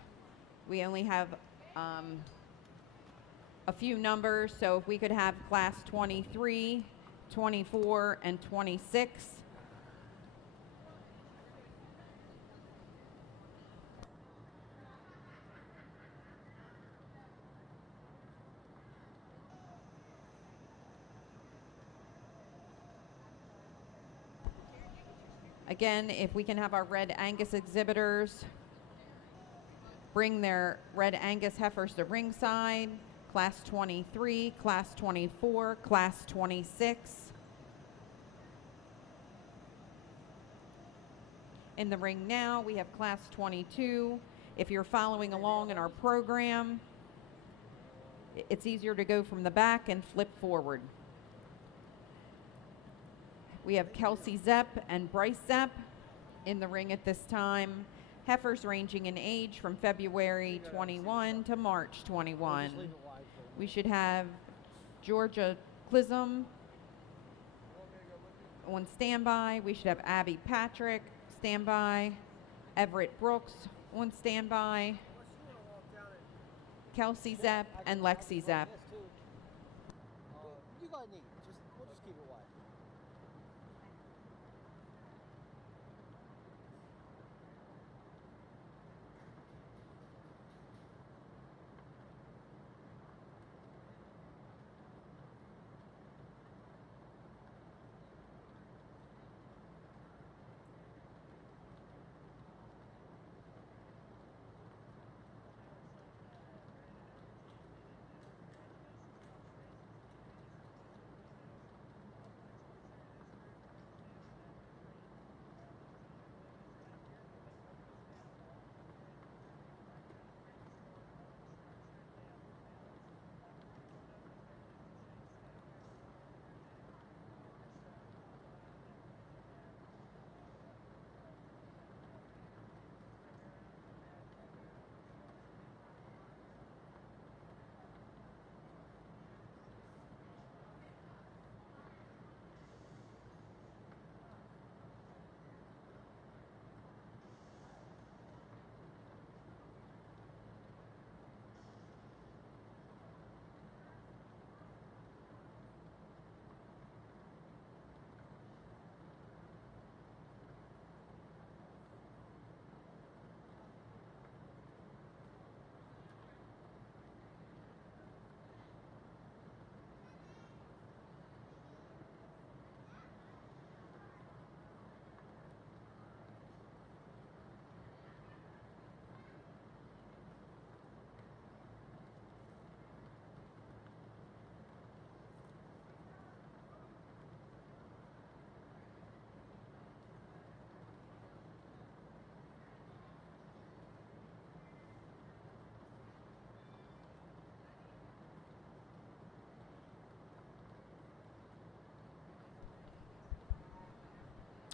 We only have a few numbers, so if we could have class 23, 24, and 26. Again, if we can have our red Angus exhibitors bring their red Angus heifers to ringside, class 23, class 24, class 26. In the ring now, we have class 22. If you're following along in our program, it's easier to go from the back and flip forward. We have Kelsey Zepp and Bryce Zepp in the ring at this time. Heifers ranging in age from February 21 to March 21. We should have Georgia Clisholm on standby. We should have Abby Patrick standby. Everett Brooks on standby. Kelsey Zepp and Lexi Zepp. You got neat. We'll just keep it wide.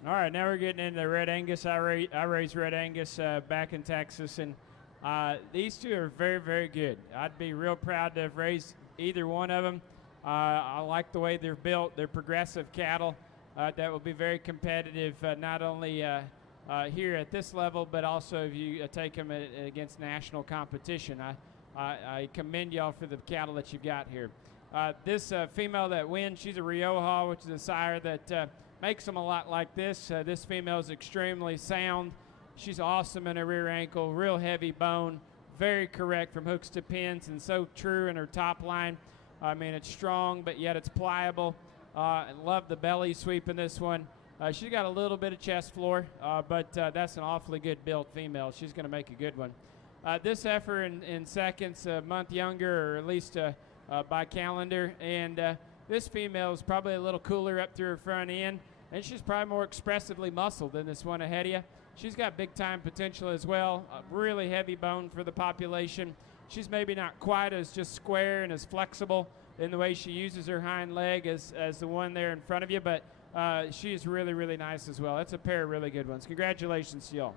All right, now we're getting into Red Angus. I raised Red Angus back in Texas, and these two are very, very good. I'd be real proud to have raised either one of them. I like the way they're built. They're progressive cattle that will be very competitive, not only here at this level, but also if you take them against national competition. I commend y'all for the cattle that you've got here. This female that wins, she's a Rioja, which is a sire that makes them a lot like this. This female is extremely sound. She's awesome in her rear ankle, real heavy bone, very correct from hooks to pins, and so true in her top line. I mean, it's strong, but yet it's pliable. I love the belly sweep in this one. She's got a little bit of chest floor, but that's an awfully good built female. She's going to make a good one. This heifer in seconds, a month younger, or at least by calendar, and this female is probably a little cooler up through her front end, and she's probably more expressively muscled than this one ahead of you. She's got big time potential as well, a really heavy bone for the population. She's maybe not quite as just square and as flexible in the way she uses her hind leg as the one there in front of you, but she is really, really nice as well. That's a pair of really good ones. Congratulations to y'all.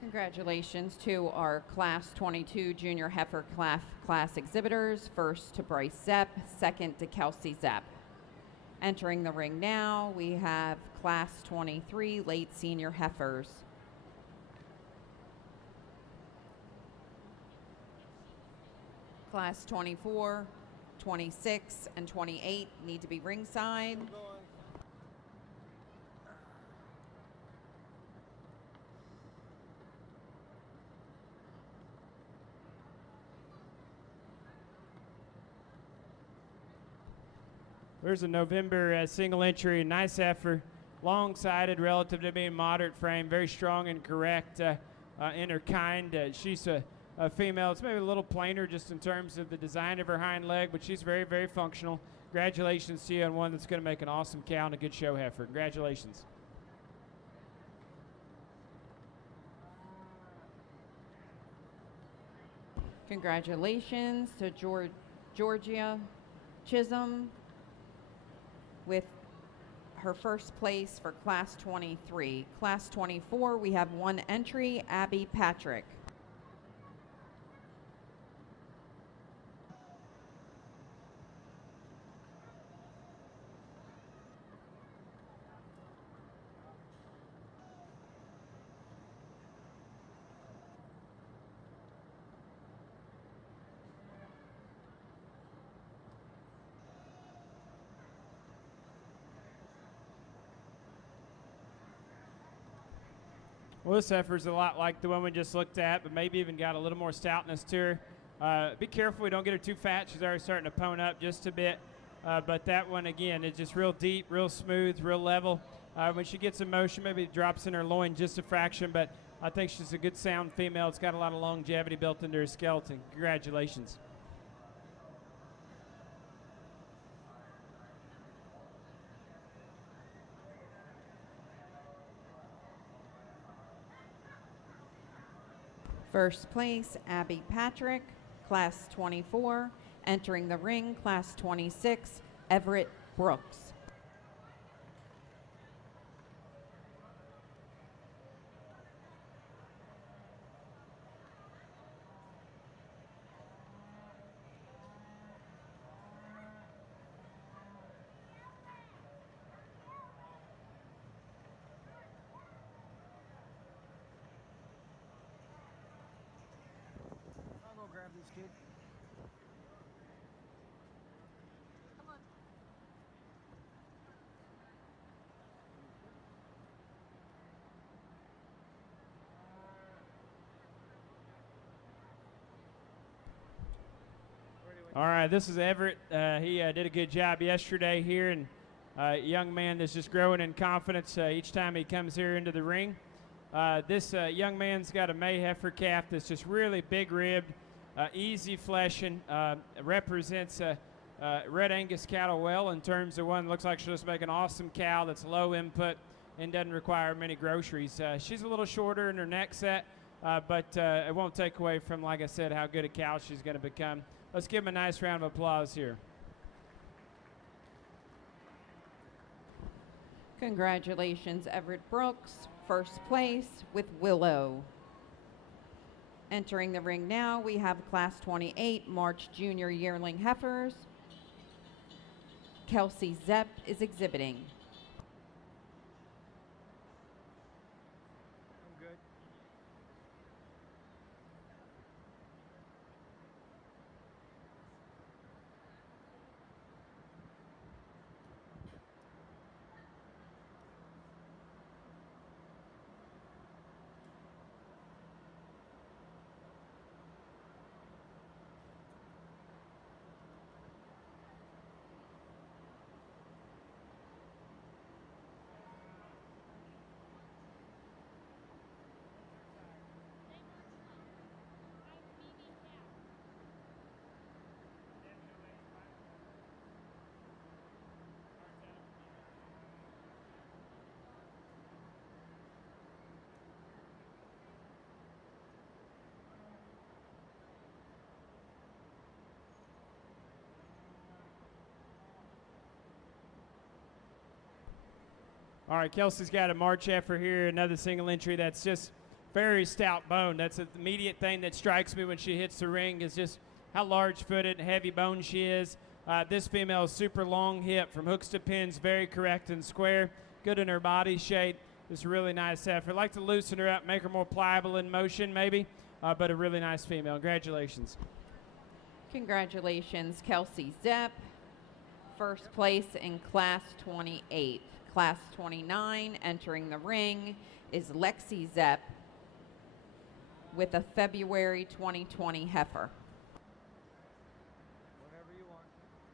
Congratulations to our Class 22 Junior Heifer class exhibitors. First to Bryce Zepp, second to Kelsey Zepp. Entering the ring now, we have Class 23 Late Senior Heifers. Class 24, 26, and 28 need to be ringside. There's a November single entry, nice heifer, long-sided relative to being moderate frame, very strong and correct in her kind. She's a female. It's maybe a little plainer just in terms of the design of her hind leg, but she's very, very functional. Congratulations to you on one that's going to make an awesome cow and a good show heifer. Congratulations. Congratulations to Georgia Chisholm with her first place for Class 23. Class 24, we have one entry, Abby Patrick. Well, this heifer's a lot like the one we just looked at, but maybe even got a little more stoutness to her. Be careful we don't get her too fat. She's already starting to pone up just a bit. But that one, again, is just real deep, real smooth, real level. When she gets in motion, maybe it drops in her loin just a fraction, but I think she's a good sound female. It's got a lot of longevity built into her skeleton. Congratulations. First place, Abby Patrick, Class 24. Entering the ring, Class 26, Everett Brooks. I'll go grab these kids. Come on. All right, this is Everett. He did a good job yesterday here, and a young man that's just growing in confidence each time he comes here into the ring. This young man's got a May heifer calf that's just really big ribbed, easy fleshing, represents Red Angus cattle well in terms of one that looks like she'll just make an awesome cow that's low input, and doesn't require many groceries. She's a little shorter in her neck set, but it won't take away from, like I said, how good a cow she's going to become. Let's give him a nice round of applause here. Congratulations, Everett Brooks, first place with Willow. Entering the ring now, we have Class 28 March Junior Yearling Heifers. Kelsey Zepp is exhibiting. I'm good. All right, Kelsey's got a March heifer here, another single entry that's just very stout bone. That's the immediate thing that strikes me when she hits the ring is just how large-footed and heavy bone she is. This female is super long hip from hooks to pins, very correct and square, good in her body shape. Just a really nice heifer. I'd like to loosen her up, make her more pliable in motion maybe, but a really nice female. Congratulations. Congratulations, Kelsey Zepp, first place in Class 28. Class 29 entering the ring is Lexi Zepp with a February 2020 heifer. Whatever you want. All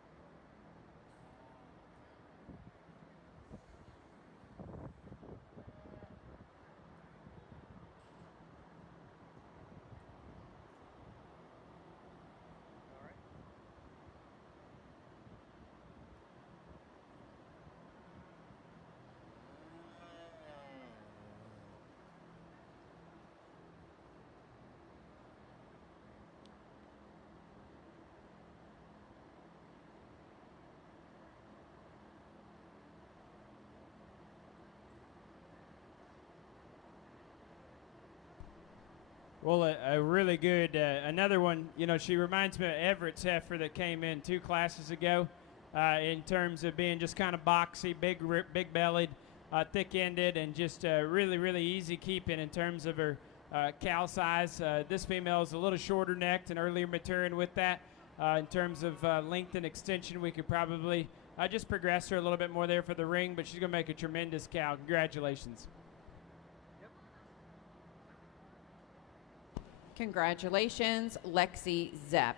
right. Well, a really good, another one, you know, she reminds me of Everett's heifer that came in 2 classes ago in terms of being just kind of boxy, big-bellied, thick-ended, and just really, really easy keeping in terms of her cow size. This female is a little shorter necked and earlier maturing with that. In terms of length and extension, we could probably just progress her a little bit more there for the ring, but she's going to make a tremendous cow. Congratulations. Congratulations, Lexi Zepp.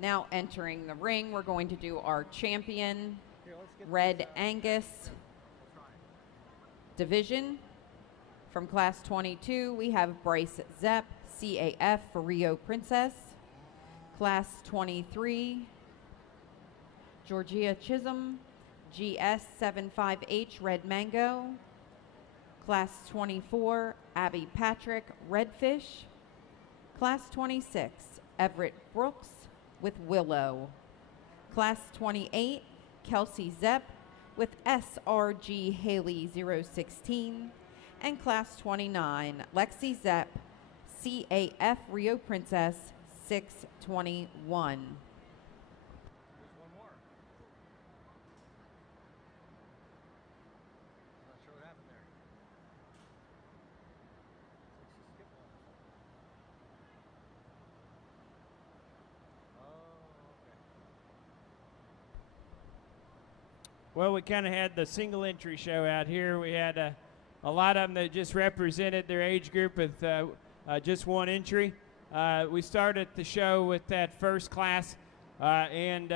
Now entering the ring, we're going to do our champion, Here, let's get Red these, Angus division. From Class 22, we have Bryce Zepp, CAF for Rio Princess. Class 23, Georgia Chisholm, GS75H Red Mango. Class 24, Abby Patrick Redfish. Class 26, Everett Brooks with Willow. Class 28, Kelsey Zepp with SRG Haley 016. And Class 29, Lexi Zepp, CAF Rio Princess 621. There's one more. Not sure what happened there. Looks like she skipped one. Oh, okay. Well, we kind of had the single entry show out here. We had a lot of them that just represented their age group with just one entry. We started the show with that first class, and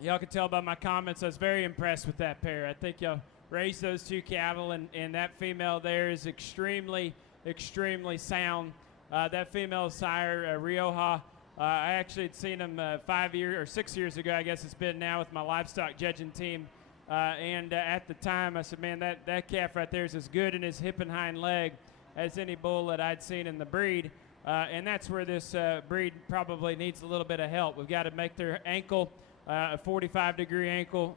y'all can tell by my comments I was very impressed with that pair. I think y'all raised those 2 cattle, and that female there is extremely, extremely sound. That female sire, Rioja, I actually had seen him 5 years or 6 years ago, I guess it's been now, with my livestock judging team And at the time, I said, man, that calf right there is as good in his hip and hind leg as any bull that I'd seen in the breed. And that's where this breed probably needs a little bit of help. We've got to make their ankle a 45-degree angle,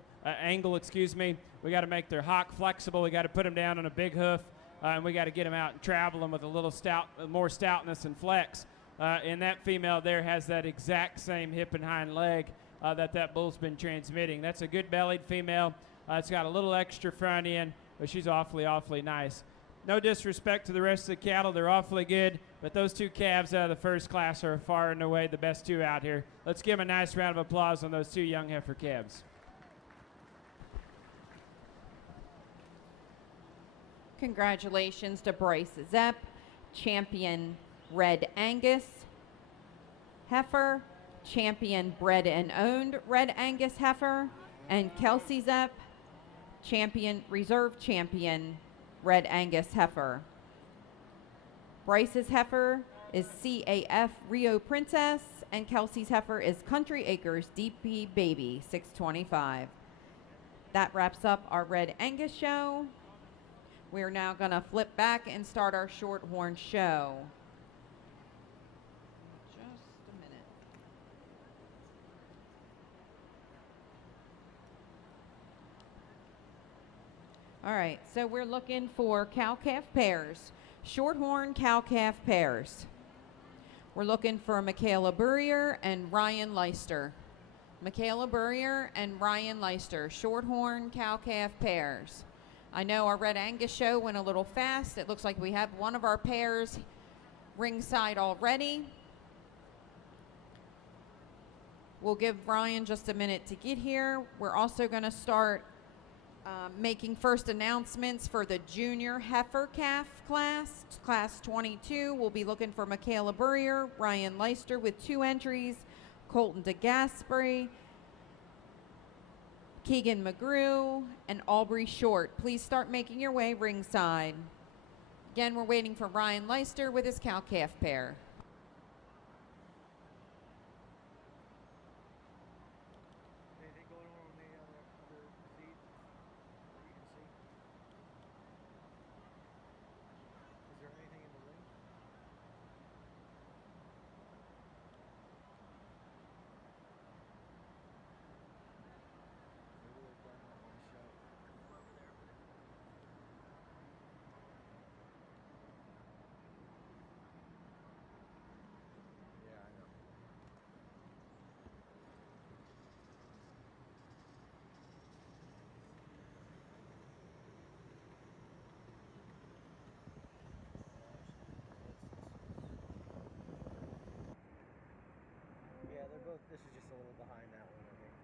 excuse me. We got to make their hock flexible. We got to put them down on a big hoof, and we got to get them out and travel them with a little more stoutness and flex. And that female there has that exact same hip and hind leg that bull's been transmitting. That's a good bellied female. It's got a little extra front end, but she's awfully, awfully nice. No disrespect to the rest of the cattle. They're awfully good, but those two calves out of the first class are far and away the best two out here. Let's give them a nice round of applause on those two young heifer calves. Congratulations to Bryce Zepp, champion Red Angus heifer, champion bred and owned Red Angus heifer, and Kelsey Zepp, reserve champion Red Angus heifer. Bryce's heifer is CAF Rio Princess, and Kelsey's heifer is Country Acres DP Baby 625. That wraps up our Red Angus show. We're now going to flip back and start our Shorthorn show. Just a minute. All right, so we're looking for cow-calf pairs, Shorthorn cow-calf pairs. We're looking for Michaela Burrier and Ryan Leister. Michaela Burrier and Ryan Leister, Shorthorn cow-calf pairs. I know our Red Angus show went a little fast. It looks like we have one of our pairs ringside already. We'll give Ryan just a minute to get here. We're also going to start making first announcements for the junior heifer calf class 22. We'll be looking for Michaela Burrier, Ryan Leister with 2 entries, Colton DeGasperi, Keegan McGrew, and Aubrey Short. Please start making your way ringside. Again, we're waiting for Ryan Leister with his cow-calf pair. Anything going on the other feed that you can see? Is there anything in the ring? Maybe they're playing that one show. Yeah, I know. Yeah, they're both. This is just a little behind that one, I think.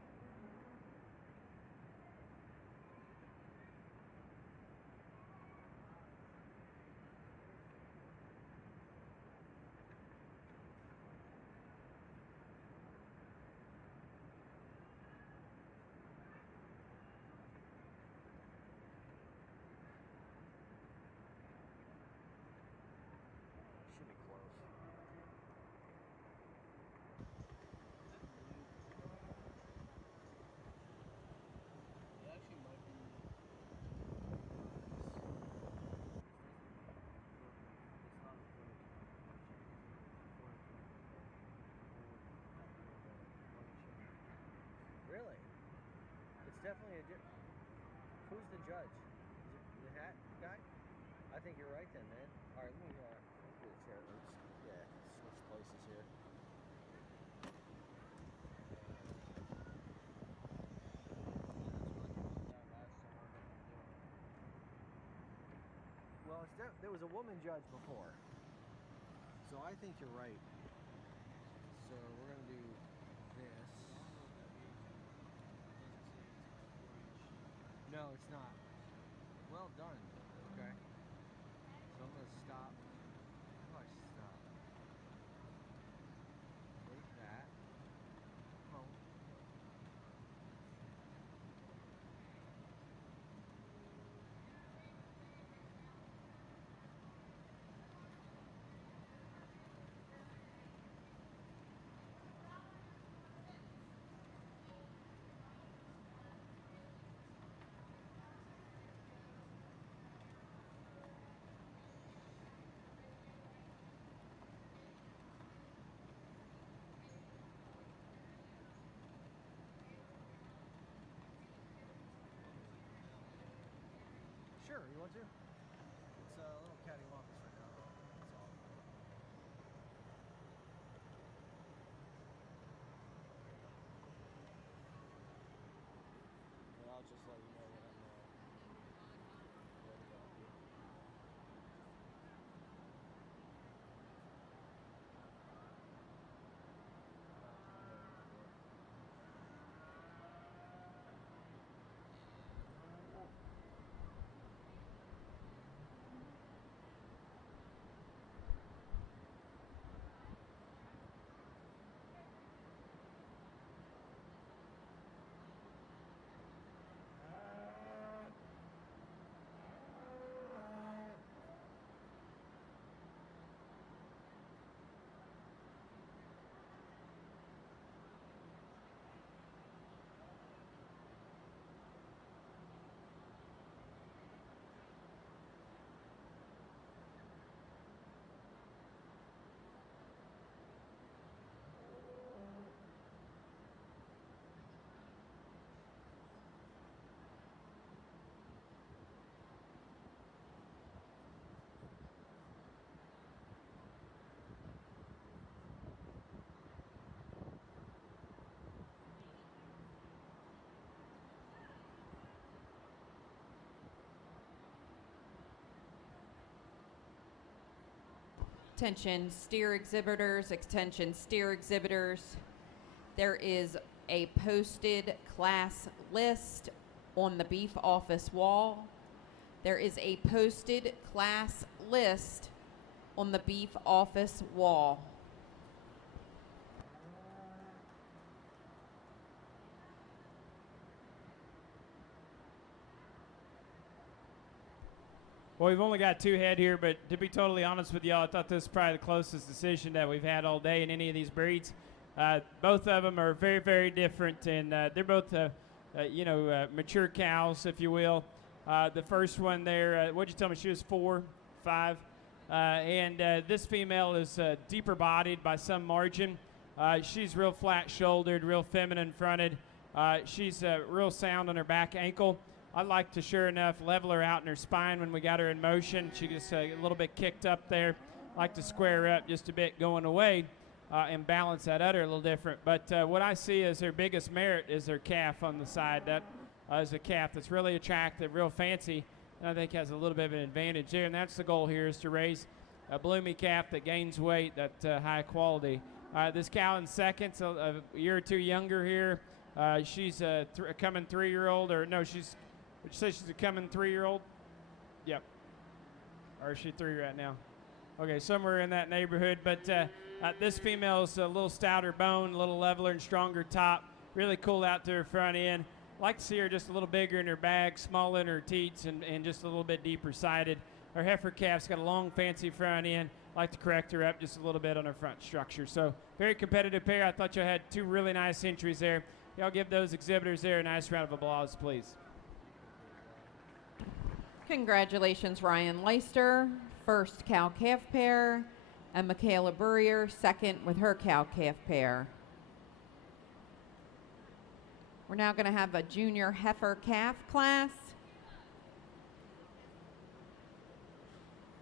Should be close. Really? It's definitely who's the judge? Is it the hat guy? I think you're right then, man. All right, let me get a chair. Let's switch places here. Well, there was a woman judge before, so I think you're right. So we're gonna do this. No, it's not. Well done. Okay. So I'm gonna stop. How do I stop? Take that. Oh. Sure, you want to? It's a little cattywampus right now. That's all. And I'll just let you know when I'm ready to help you. Attention steer exhibitors, attention steer exhibitors. There is a posted class list on the beef office wall. There is a posted class list on the beef office wall. Well, we've only got two head here, but to be totally honest with y'all, I thought this was probably the closest decision that we've had all day in any of these breeds. Both of them are very, very different, and they're both, mature cows, if you will. The first one there, what'd you tell me? She was 4, 5. And this female is deeper bodied by some margin. She's real flat shouldered, real feminine fronted. She's real sound on her back ankle. I'd like to, sure enough, level her out in her spine when we got her in motion. She gets a little bit kicked up there. I like to square her up just a bit going away and balance that udder a little different. But what I see as her biggest merit is her calf on the side. That is a calf that's really attractive, real fancy, and I think has a little bit of an advantage there. And that's the goal here, is to raise a bloomy calf that gains weight, that high quality. This cow in second, so a year or two younger here. She's a coming 3-year-old, or no, she's... Would you say she's a coming 3-year-old? Yep. Or is she 3 right now? Okay, somewhere in that neighborhood. But this female's a little stouter bone, a little leveler and stronger top. Really cool out to her front end. Like to see her just a little bigger in her back, small in her teats, and just a little bit deeper sided. Her heifer calf's got a long, fancy front end. Like to correct her up just a little bit on her front structure. So very competitive pair. I thought you had two really nice entries there. Y'all give those exhibitors there a nice round of applause, please. Congratulations, Ryan Leister, first cow-calf pair, and Michaela Burrier, second with her cow-calf pair. We're now going to have a junior heifer-calf class.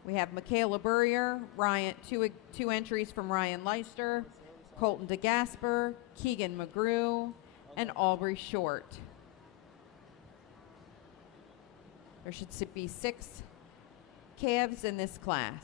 We have Michaela Burrier, Ryan, two entries from Ryan Leister, Colton DeGasper, Keegan McGrew, and Aubrey Short. There should be 6 calves in this class.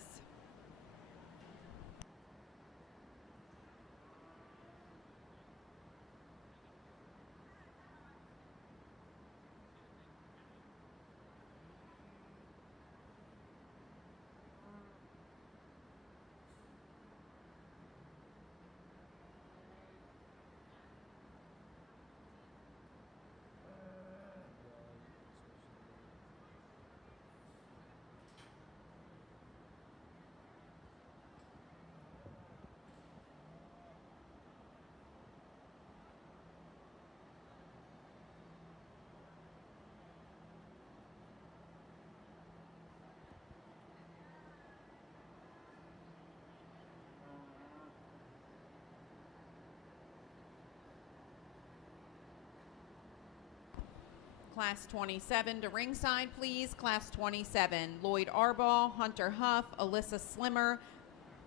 Class 27 to ringside, please. Class 27, Lloyd Arbaugh, Hunter Huff, Alyssa Slimmer,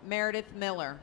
Meredith Miller.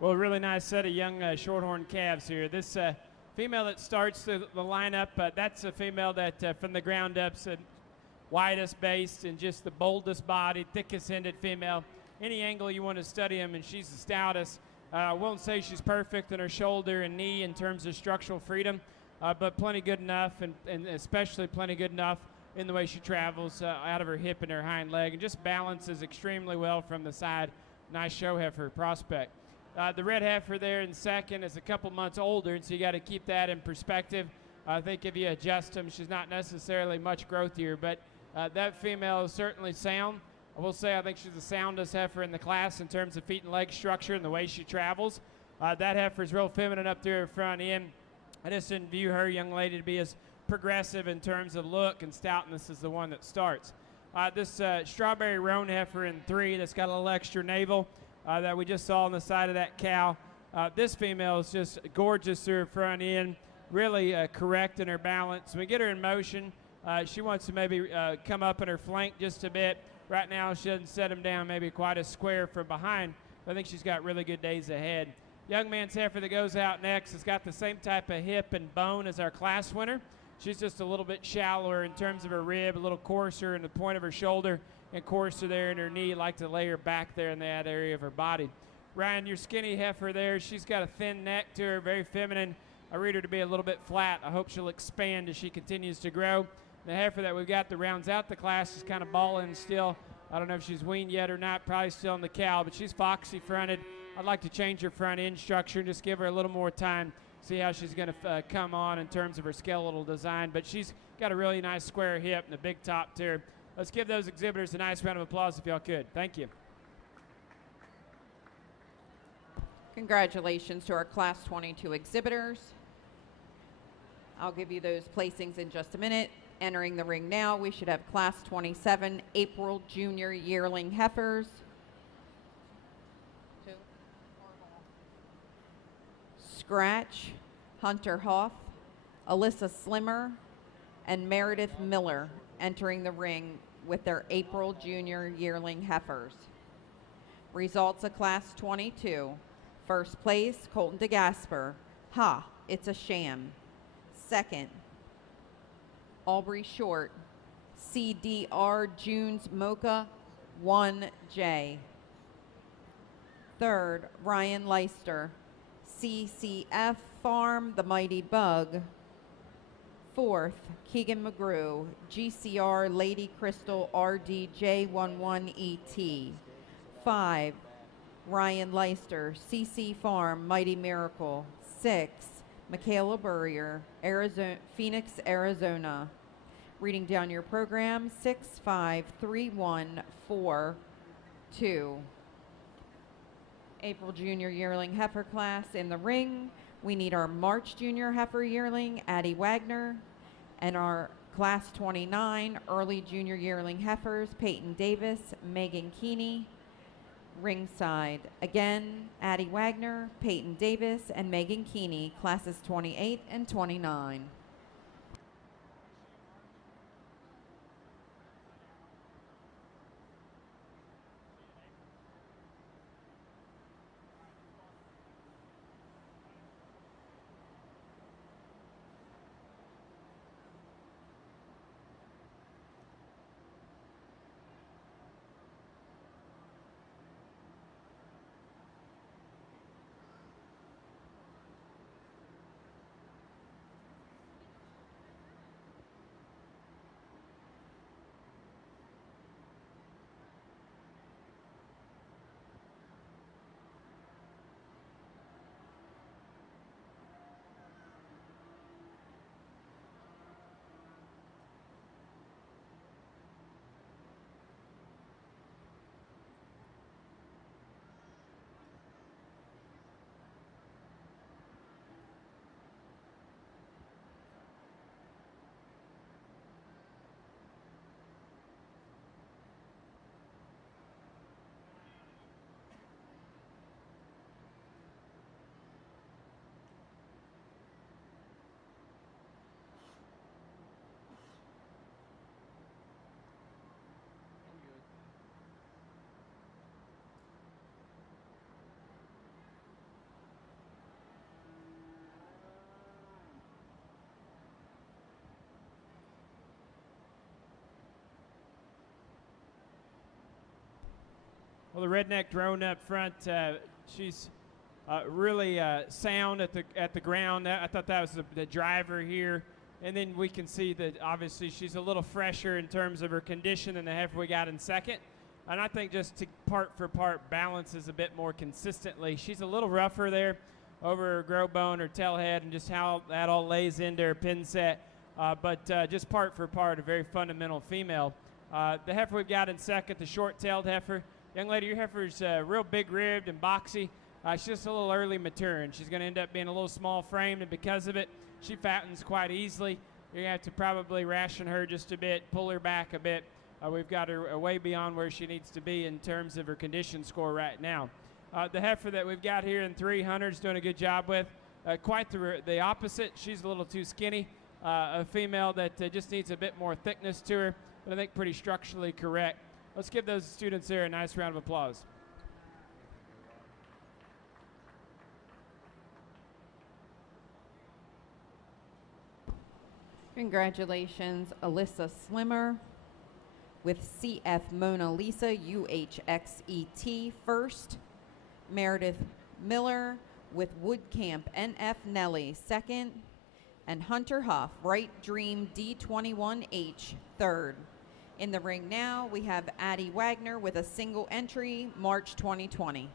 Well, a really nice set of young shorthorn calves here. This female that starts the lineup, that's a female that from the ground up's the widest based and just the boldest bodied, thickest headed female. Any angle you want to study them, and she's the stoutest. I won't say she's perfect in her shoulder and knee in terms of structural freedom, but plenty good enough, and especially plenty good enough in the way she travels out of her hip and her hind leg, and just balances extremely well from the side. Nice show heifer prospect. The red heifer there in second is a couple months older, and so you got to keep that in perspective. I think if you adjust them, she's not necessarily much growthier, but that female is certainly sound. I will say I think she's the soundest heifer in the class in terms of feet and leg structure and the way she travels. That heifer is real feminine up there at front end. I just didn't view her young lady to be as progressive in terms of look and stoutness as the one that starts. This strawberry roan heifer in 3 that's got a little extra navel that we just saw on the side of that cow. This female is just gorgeous through her front end, really correct in her balance. When we get her in motion, she wants to maybe come up in her flank just a bit. Right now, she doesn't set him down maybe quite a square from behind. I think she's got really good days ahead. Young man's heifer that goes out next has got the same type of hip and bone as our class winner. She's just a little bit shallower in terms of her rib, a little coarser in the point of her shoulder, and coarser there in her knee. Like to lay her back there in that area of her body. Ryan, your skinny heifer there, she's got a thin neck to her, very feminine. I read her to be a little bit flat. I hope she'll expand as she continues to grow. The heifer that we've got that rounds out the class is kind of balling still. I don't know if she's weaned yet or not, probably still in the cow, but she's foxy fronted, I'd like to change her front end structure, just give her a little more time, see how she's going to come on in terms of her skeletal design. But she's got a really nice square hip and a big top to her. Let's give those exhibitors a nice round of applause if y'all could. Thank you. Congratulations to our Class 22 exhibitors. I'll give you those placings in just a minute. Entering the ring now, we should have Class 27 April Junior Yearling Heifers. Scratch, Hunter Hoff, Alyssa Slimmer, and Meredith Miller entering the ring with their April Junior Yearling Heifers. Results of Class 22. First place, Colton DeGasper. Ha, it's a sham. Second, Aubrey Short. CDR Junes Mocha 1J. Third, Ryan Leister. CCF Farm The Mighty Bug. Fourth, Keegan McGrew. GCR Lady Crystal RDJ11ET. 5, Ryan Leister. CC Farm Mighty Miracle. 6, Michaela Burrier, Arizona, Phoenix, Arizona. Reading down your program, 6531442. April Junior Yearling Heifer class in the ring. We need our March Junior Heifer Yearling, Addie Wagner, and our Class 29 Early Junior Yearling Heifers, Peyton Davis, Megan Keeney. Ringside. Again, Addie Wagner, Peyton Davis, and Megan Keeney, classes 28 and 29. Well, the redneck drone up front, she's really sound at the ground. I thought that was the driver here. And then we can see that obviously she's a little fresher in terms of her condition than the heifer we got in second. And I think just to part for part balances a bit more consistently. She's a little rougher there over her grow bone, her tail head, and just how that all lays into her pin set. But just part for part, a very fundamental female. The heifer we've got in second, the short-tailed heifer. Young lady, your heifer's real big-ribbed and boxy. She's just a little early maturing. She's going to end up being a little small-framed, and because of it, she fattens quite easily. You're going to have to probably ration her just a bit, pull her back a bit. We've got her way beyond where she needs to be in terms of her condition score right now. The heifer that we've got here in 300 is doing a good job with. Quite the opposite. She's a little too skinny. A female that just needs a bit more thickness to her, but I think pretty structurally correct. Let's give those students there a nice round of applause. Congratulations, Alyssa Slimmer with CF Mona Lisa UHXET first. Meredith Miller with Woodcamp NF Nelly second. And Hunter Huff, Right Dream D21H third. In the ring now, we have Addie Wagner with a single entry, March 2020.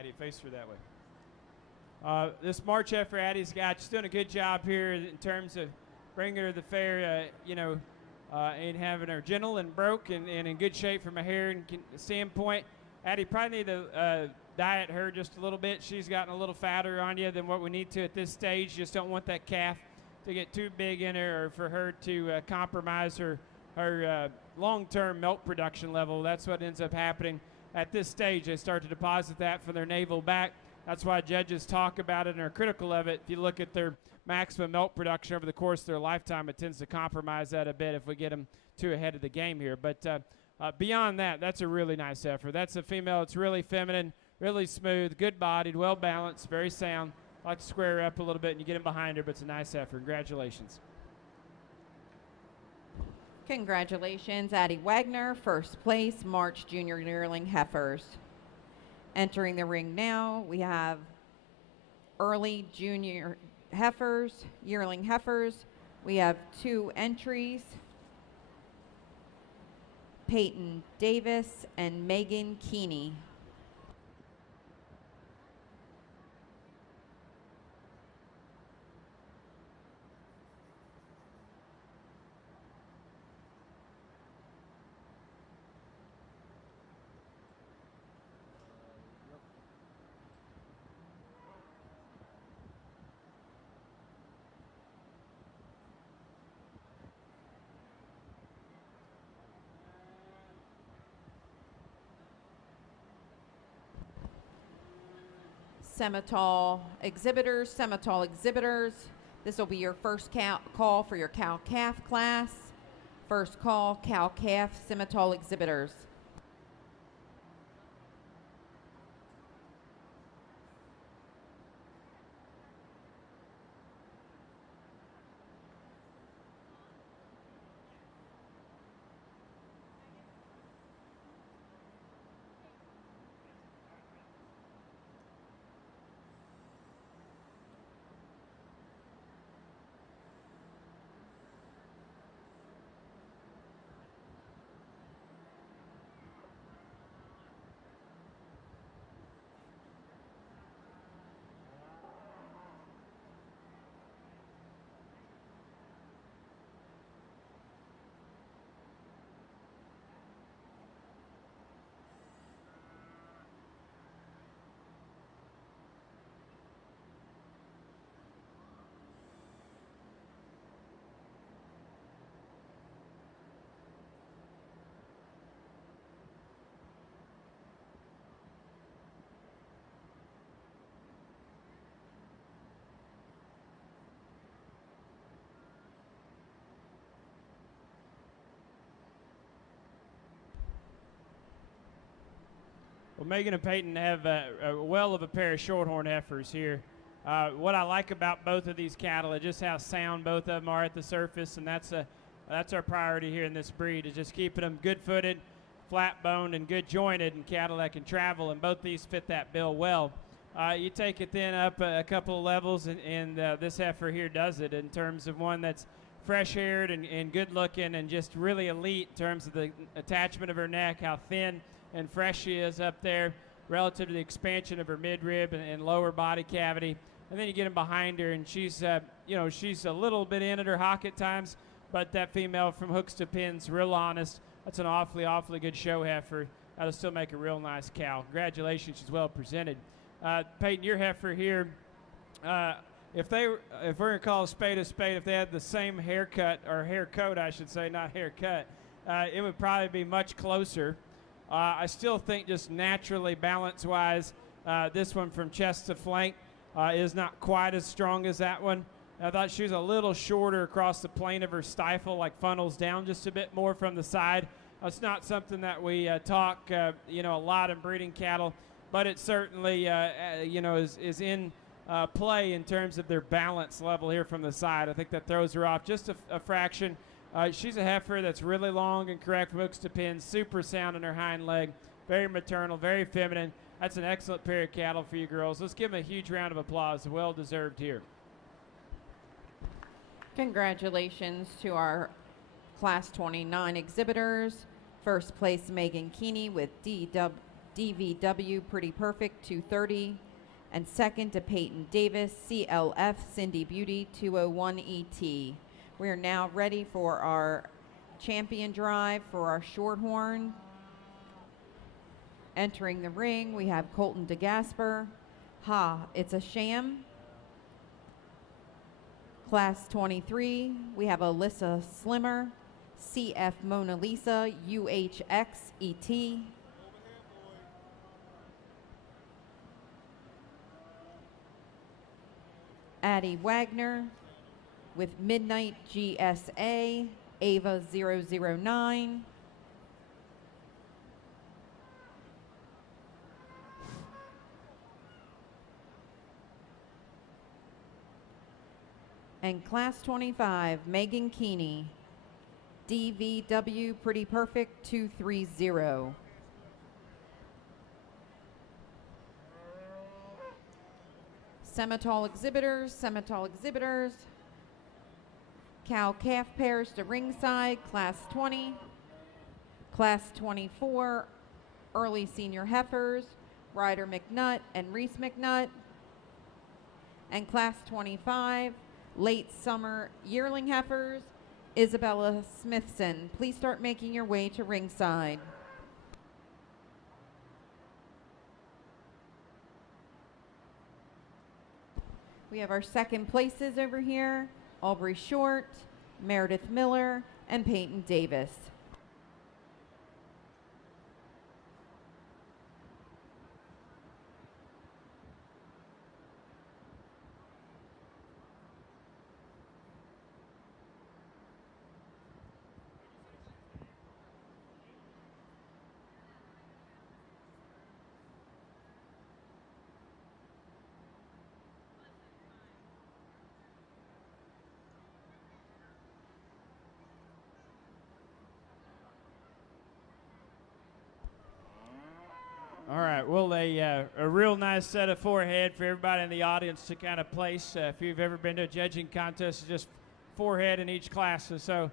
Addie, face her that way. This March heifer, Addie's got, she's doing a good job here in terms of bringing her to the fair, and having her gentle and broke and in good shape from a hair and standpoint. Addie, probably need to diet her just a little bit. She's gotten a little fatter on you than what we need to at this stage. Just don't want that calf to get too big in her or for her to compromise her long-term milk production level. That's what ends up happening at this stage. They start to deposit that from their navel back. That's why judges talk about it and are critical of it. If you look at their maximum milk production over the course of their lifetime, it tends to compromise that a bit if we get them too ahead of the game here. But beyond that, that's a really nice heifer. That's a female. It's really feminine, really smooth, good-bodied, well-balanced, very sound. I like to square her up a little bit and you get him behind her, but it's a nice heifer. Congratulations. Congratulations, Addie Wagner, first place, March Junior Yearling Heifers. Entering the ring now, we have early junior heifers, yearling heifers. We have 2 entries, Peyton Davis and Megan Keeney. Semitol exhibitors, this will be your first call for your cow-calf class. First call, cow-calf, Semitol exhibitors. Well, Megan and Peyton have a well of a pair of shorthorn heifers here. What I like about both of these cattle is just how sound both of them are at the surface, and that's our priority here in this breed, is just keeping them good-footed, flat-boned, and good-jointed, and cattle that can travel, and both these fit that bill well. You take it then up a couple of levels, and this heifer here does it in terms of one that's fresh-haired and good-looking and just really elite in terms of the attachment of her neck, how thin and fresh she is up there relative to the expansion of her midrib and lower body cavity. And then you get them behind her, and she's she's a little bit in at her hock at times, but that female from hooks to pins, real honest. That's an awfully good show heifer. That'll still make a real nice cow. Congratulations, she's well presented. Peyton, your heifer here, if we're gonna call a spade, if they had the same haircut, or hair coat, I should say, not haircut, it would probably be much closer. I still think just naturally, balance-wise, this one from chest to flank is not quite as strong as that one. I thought she was a little shorter across the plane of her stifle, like funnels down just a bit more from the side. It's not something that we talk, a lot in breeding cattle, but it certainly, is in play in terms of their balance level here from the side. I think that throws her off just a fraction. She's a heifer that's really long and correct from hooks to pins, super sound in her hind leg, very maternal, very feminine. That's an excellent pair of cattle for you girls. Let's give them a huge round of applause. Well deserved here. Congratulations to our Class 29 exhibitors. First place, Megan Keeney with D DVW Pretty Perfect 230. And second to Peyton Davis, CLF Cindy Beauty 201 ET. We are now ready for our champion drive for our Shorthorn. Entering the ring, we have Colton DeGasper. Ha, it's a sham. Class 23, we have Alyssa Slimmer, CF Mona Lisa, UHX ET. Addie Wagner with Midnight GSA, Ava 009. And Class 25, Megan Keeney, DVW Pretty Perfect 230. Semitol exhibitors. Cow calf pairs to ringside, Class 20. Class 24, early senior heifers, Ryder McNutt and Reese McNutt. And Class 25, late summer yearling heifers, Isabella Smithson. Please start making your way to ringside. We have our second places over here, Aubrey Short, Meredith Miller, and Peyton Davis. All right, well, a real nice set of forehead for everybody in the audience to kind of place. If you've ever been to a judging contest, it's just forehead in each class. So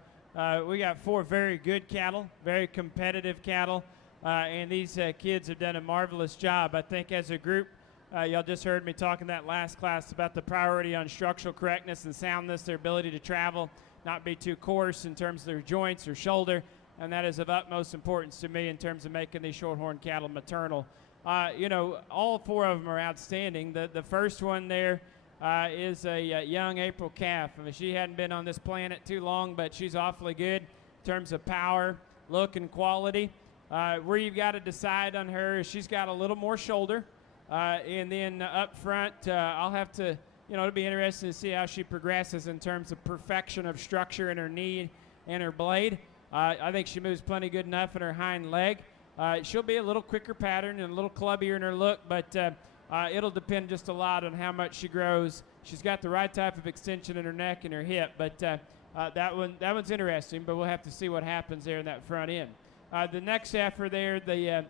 we got 4 very good cattle, very competitive cattle, and these kids have done a marvelous job. I think as a group, y'all just heard me talking that last class about the priority on structural correctness and soundness, their ability to travel, not be too coarse in terms of their joints or shoulder. And that is of utmost importance to me in terms of making these shorthorn cattle maternal. You know, all 4 of them are outstanding. The first one there is a young April calf. I mean, she hadn't been on this planet too long, but she's awfully good in terms of power, look, and quality. Where you've got to decide on her is she's got a little more shoulder. And then up front, I'll have to, it'll be interesting to see how she progresses in terms of perfection of structure in her knee and her blade. I think she moves plenty good enough in her hind leg. She'll be a little quicker pattern and a little clubbier in her look, but it'll depend just a lot on how much she grows. She's got the right type of extension in her neck and her hip, but that one's interesting, but we'll have to see what happens there in that front end. The next heifer there, the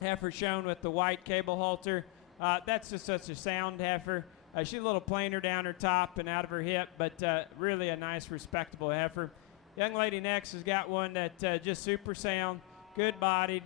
heifer shown with the white cable halter, that's just such a sound heifer. She's a little plainer down her top and out of her hip, but really a nice, respectable heifer. Young lady next has got one that just super sound, good-bodied.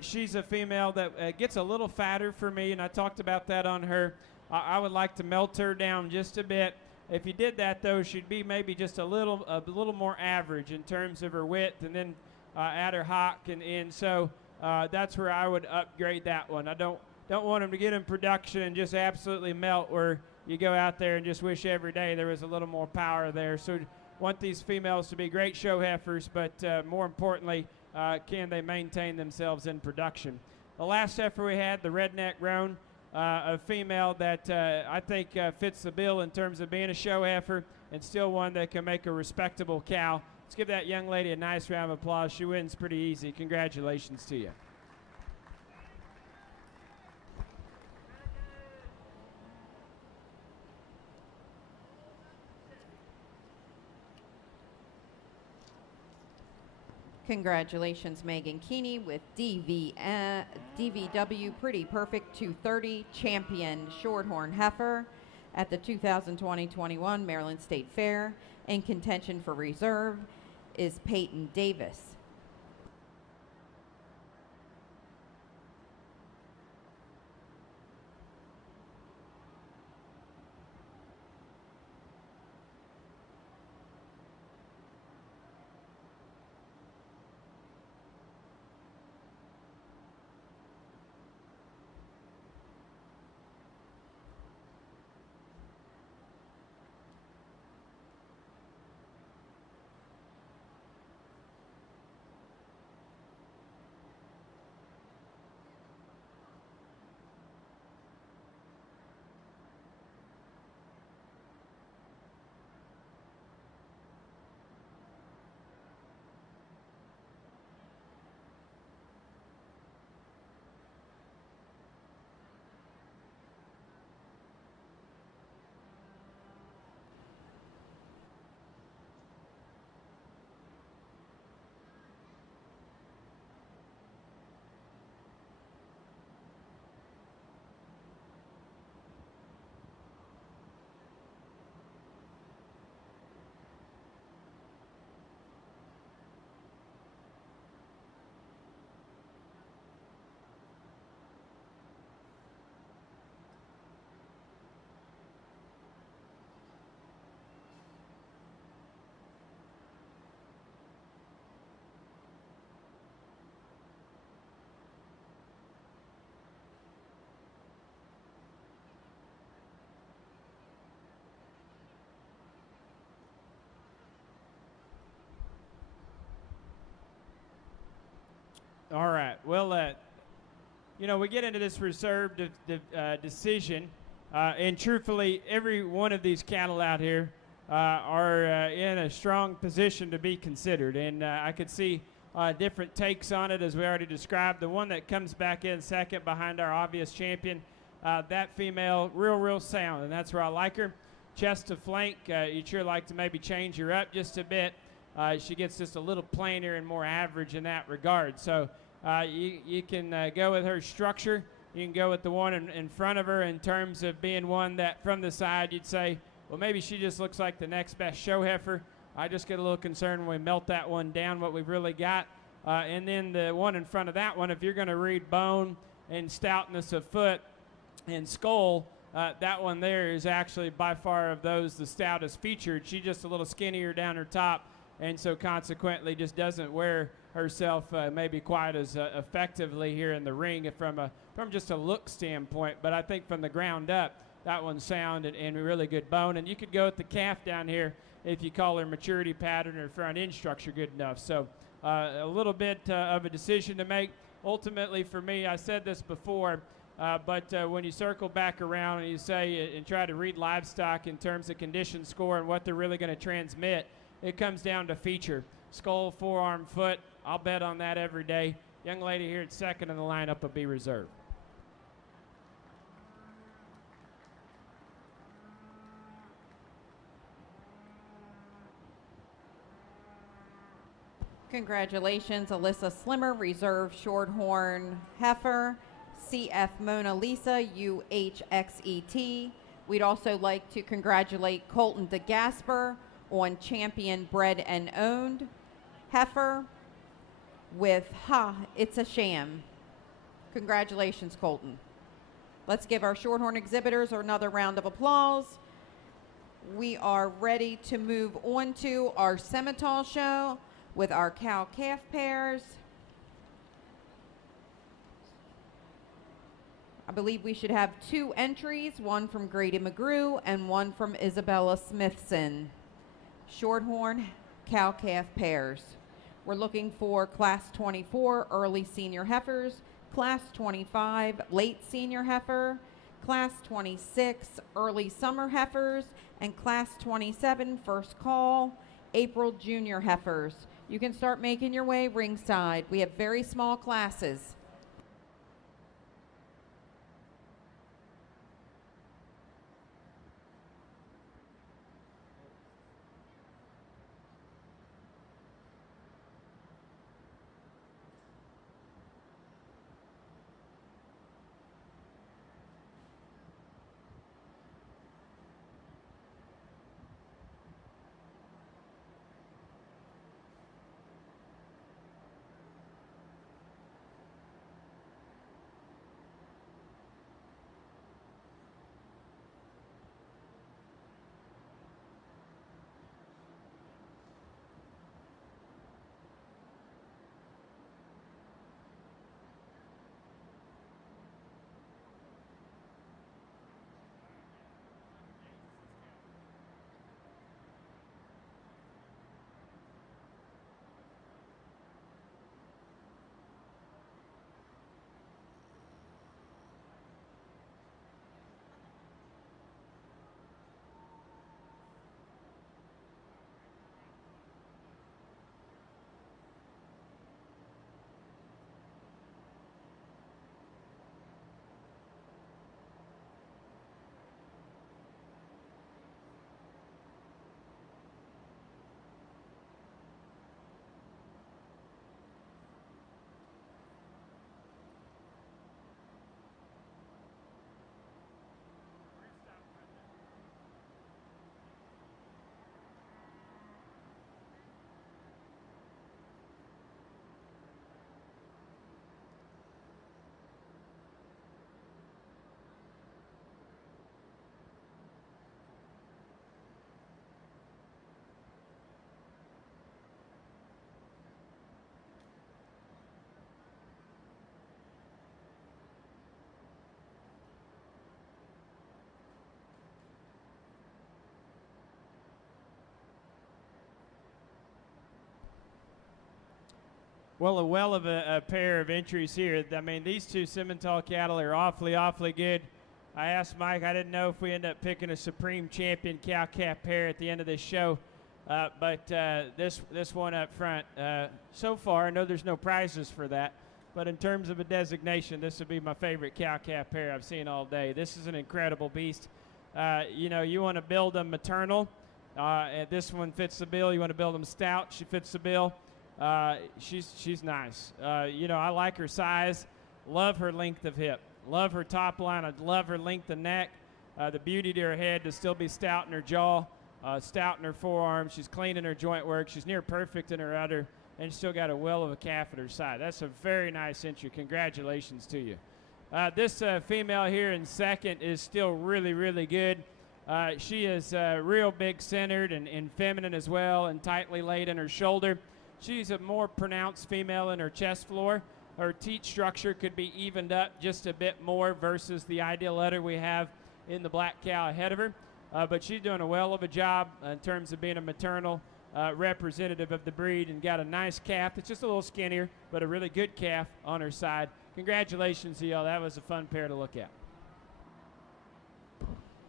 She's a female that gets a little fatter for me, and I talked about that on her. I would like to melt her down just a bit. If you did that, though, she'd be maybe just a little more average in terms of her width, and then add her hock, and so that's where I would upgrade that one. I don't want them to get in production and just absolutely melt, where you go out there and just wish every day there was a little more power there. So want these females to be great show heifers, but more importantly, can they maintain themselves in production? The last heifer we had, the redneck roan, a female that I think fits the bill in terms of being a show heifer and still one that can make a respectable cow. Let's give that young lady a nice round of applause. She wins pretty easy. Congratulations to you. Congratulations, Megan Keeney with DVW Pretty Perfect 230 champion Shorthorn heifer at the 2020-21 Maryland State Fair. In contention for reserve is Peyton Davis. All right. Well, we get into this reserve decision, and truthfully, every one of these cattle out here are in a strong position to be considered. And I could see different takes on it, as we already described. The one that comes back in second behind our obvious champion, that female, real sound, and that's where I like her. Chest to flank, you'd sure like to maybe change her up just a bit. She gets just a little plainer and more average in that regard. So you can go with her structure. You can go with the one in front of her in terms of being one that from the side you'd say, well, maybe she just looks like the next best show heifer. I just get a little concerned when we melt that one down, what we've really got. And then the one in front of that one, if you're going to read bone and stoutness of foot and skull, that one there is actually by far of those the stoutest featured. She's just a little skinnier down her top, and so consequently just doesn't wear herself maybe quite as effectively here in the ring from just a look standpoint. But I think from the ground up, that one's sound and really good bone. And you could go with the calf down here if you call her maturity pattern or front end structure good enough. So a little bit of a decision to make. Ultimately for me, I said this before, but when you circle back around and you say and try to read livestock in terms of condition score and what they're really going to transmit, it comes down to feature. Skull, forearm, foot. I'll bet on that every day. Young lady here at second in the lineup will be reserved. Congratulations, Alyssa Slimmer, reserve Shorthorn Heifer, CF Mona Lisa, UHXET. We'd also like to congratulate Colton DeGasper on champion bred and owned heifer with It's a Sham. Congratulations, Colton. Let's give our Shorthorn exhibitors another round of applause. We are ready to move on to our Simmental show with our cow-calf pairs. I believe we should have 2 entries, one from Grady McGrew and one from Isabella Smithson. Shorthorn cow-calf pairs. We're looking for Class 24 early senior heifers, Class 25 late senior heifer, Class 26 early summer heifers, and Class 27 first call April junior heifers. You can start making your way ringside. We have very small classes. Well, a well of a pair of entries here. I mean, these two Simmental cattle are awfully good. I asked Mike, I didn't know if we end up picking a Supreme Champion cow-calf pair at the end of this show, but this one up front, so far, I know there's no prizes for that, but in terms of a designation, this would be my favorite cow-calf pair I've seen all day. This is an incredible beast. You know, you want to build them maternal. And this one fits the bill. You want to build them stout. She fits the bill. She's nice. You know, I like her size. Love her length of hip. Love her top line. I love her length of neck. The beauty to her head to still be stout in her jaw, stout in her forearm. She's clean in her joint work. She's near perfect in her udder, and she's still got a well of a calf at her side. That's a very nice entry. Congratulations to you. This female here in second is still really good. She is real big centered and feminine as well, and tightly laid in her shoulder. She's a more pronounced female in her chest floor. Her teat structure could be evened up just a bit more versus the ideal udder we have in the black cow ahead of her. But she's doing a well of a job in terms of being a maternal representative of the breed, and got a nice calf. It's just a little skinnier, but a really good calf on her side. Congratulations to y'all. That was a fun pair to look at.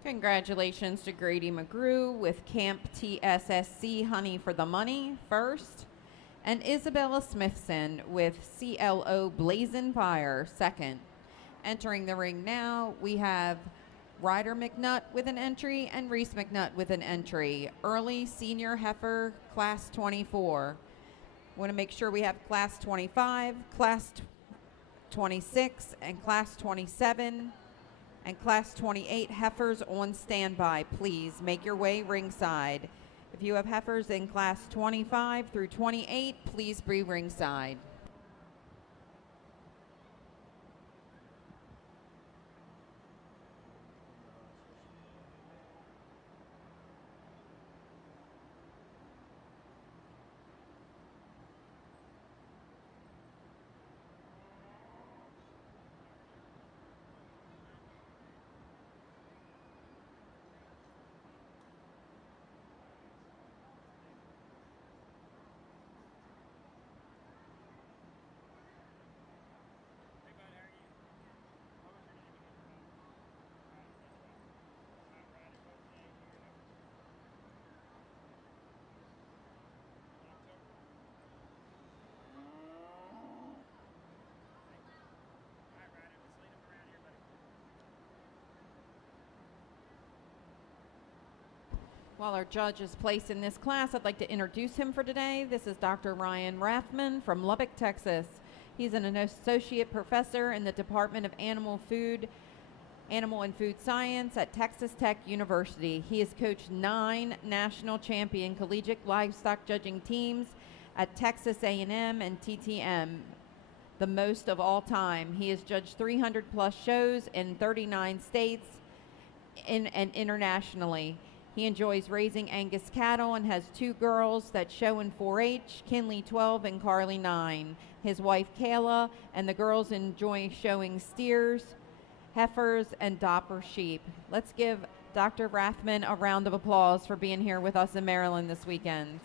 Congratulations to Grady McGrew with Camp TSSC Honey for the Money first, and Isabella Smithson with CLO Blazin' Fire second. Entering the ring now, we have Ryder McNutt with an entry and Reese McNutt with an entry. Early Senior Heifer Class 24. Want to make sure we have Class 25, Class 26, and Class 27. And Class 28 heifers on standby. Please make your way ringside. If you have heifers in Class 25 through 28, please be ringside. While our judge is placed in this class, I'd like to introduce him for today. This is Dr. Ryan Rathman from Lubbock, Texas. He's an associate professor in the Department of Animal and Food Science at Texas Tech University. He has coached 9 national champion collegiate livestock judging teams at Texas A&M and TTM, the most of all time. He has judged 300 plus shows in 39 states and internationally. He enjoys raising Angus cattle and has 2 girls that show in 4-H, Kinley 12 and Carly 9. His wife Kayla and the girls enjoy showing steers, heifers, and Doppler sheep. Let's give Dr. Rathman a round of applause for being here with us in Maryland this weekend.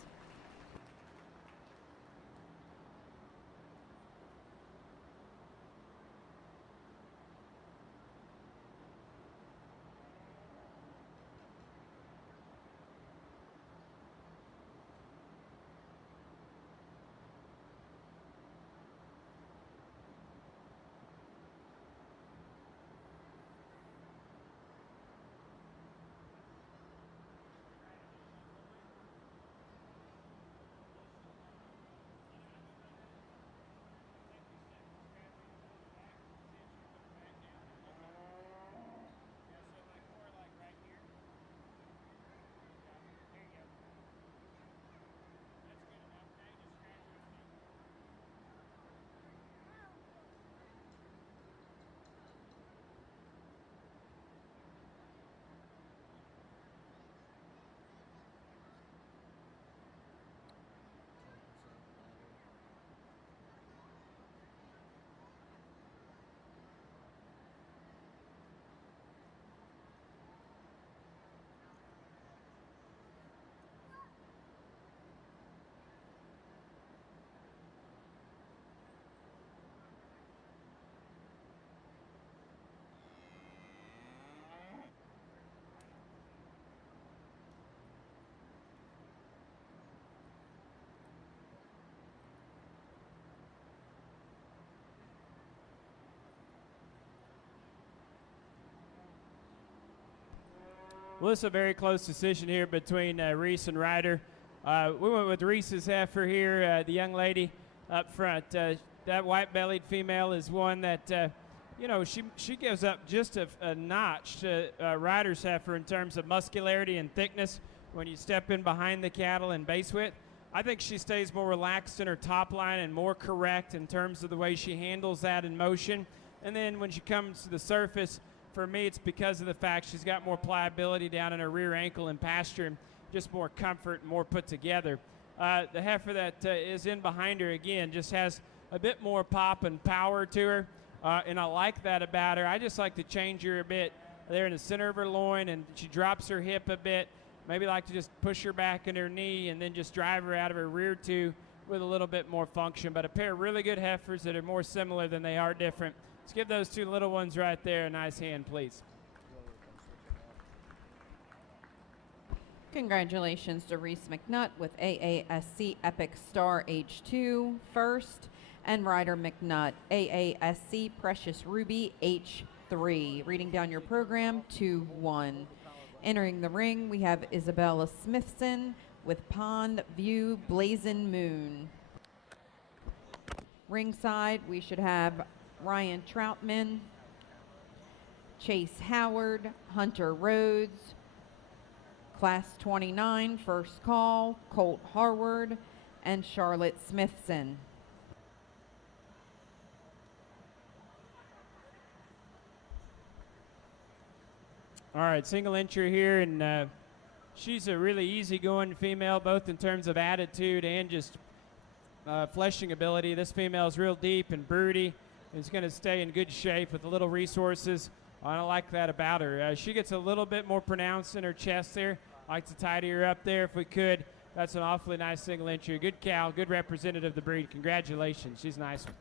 Well, this is a very close decision here between Reese and Ryder. We went with Reese's heifer here, the young lady up front. That white-bellied female is one that, she gives up just a notch to Ryder's heifer in terms of muscularity and thickness when you step in behind the cattle and base width. I think she stays more relaxed in her top line and more correct in terms of the way she handles that in motion. And then when she comes to the surface, for me, it's because of the fact she's got more pliability down in her rear ankle and pasture, and just more comfort and more put together. The heifer that is in behind her, again, just has a bit more pop and power to her, and I like that about her. I just like to change her a bit there in the center of her loin, and she drops her hip a bit. Maybe like to just push her back in her knee and then just drive her out of her rear two with a little bit more function. But a pair of really good heifers that are more similar than they are different. Let's give those two little ones right there a nice hand, please. Congratulations to Reese McNutt with AASC Epic Star H2 first, and Ryder McNutt, AASC Precious Ruby H3. Reading down your program, 2-1. Entering the ring, we have Isabella Smithson with Pond View Blazin' Moon. Ringside, we should have Ryan Troutman, Chase Howard, Hunter Rhodes, Class 29, First Call, Colt Harward, and Charlotte Smithson. All right, single entry here, and she's a really easygoing female, both in terms of attitude and just fleshing ability. This female is real deep and broody. Is going to stay in good shape with little resources. I don't like that about her. She gets a little bit more pronounced in her chest there. I like to tidy her up there if we could. That's an awfully nice single entry. Good cow, good representative of the breed. Congratulations. She's a nice one.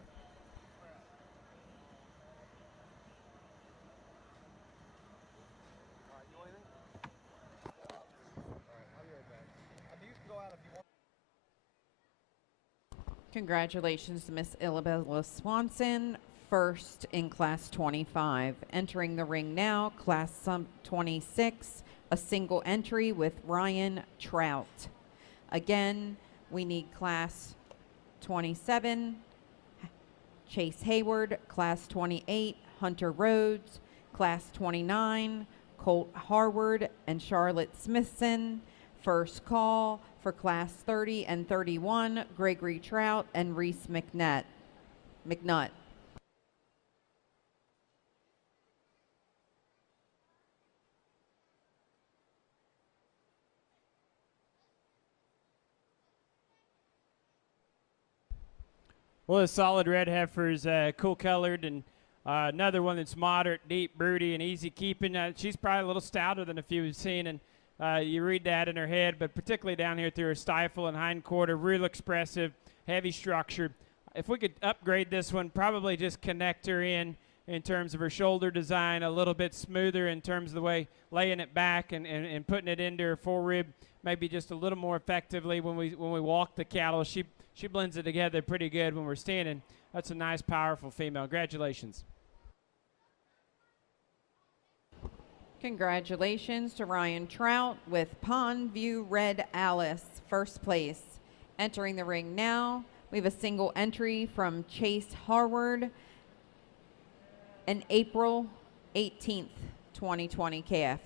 Congratulations to Miss Isabella Swanson, first in Class 25. Entering the ring now, Class 26, a single entry with Ryan Trout. Again, we need Class 27, Chase Hayward, Class 28, Hunter Rhodes, Class 29, Colt Harward and Charlotte Smithson. First call for Class 30 and 31, Gregory Trout and Reese McNutt. Well, a solid red heifer is cool colored, and another one that's moderate, deep, broody, and easy keeping. She's probably a little stouter than a few we've seen, and you read that in her head, but particularly down here through her stifle and hind quarter, real expressive, heavy structure. If we could upgrade this one, probably just connect her in terms of her shoulder design, a little bit smoother in terms of the way laying it back and putting it into her forerib, maybe just a little more effectively when we walk the cattle. She blends it together pretty good when we're standing. That's a nice, powerful female. Congratulations. Congratulations to Ryan Trout with Pond View Red Alice, first place. Entering the ring now, we have a single entry from Chase Harward, an April 18th, 2020 calf.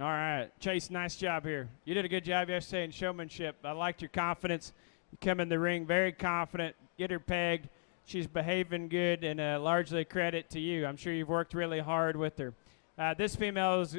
All right, Chase, nice job here. You did a good job yesterday in showmanship. I liked your confidence. You come in the ring very confident, get her pegged. She's behaving good, and largely credit to you. I'm sure you've worked really hard with her. This female's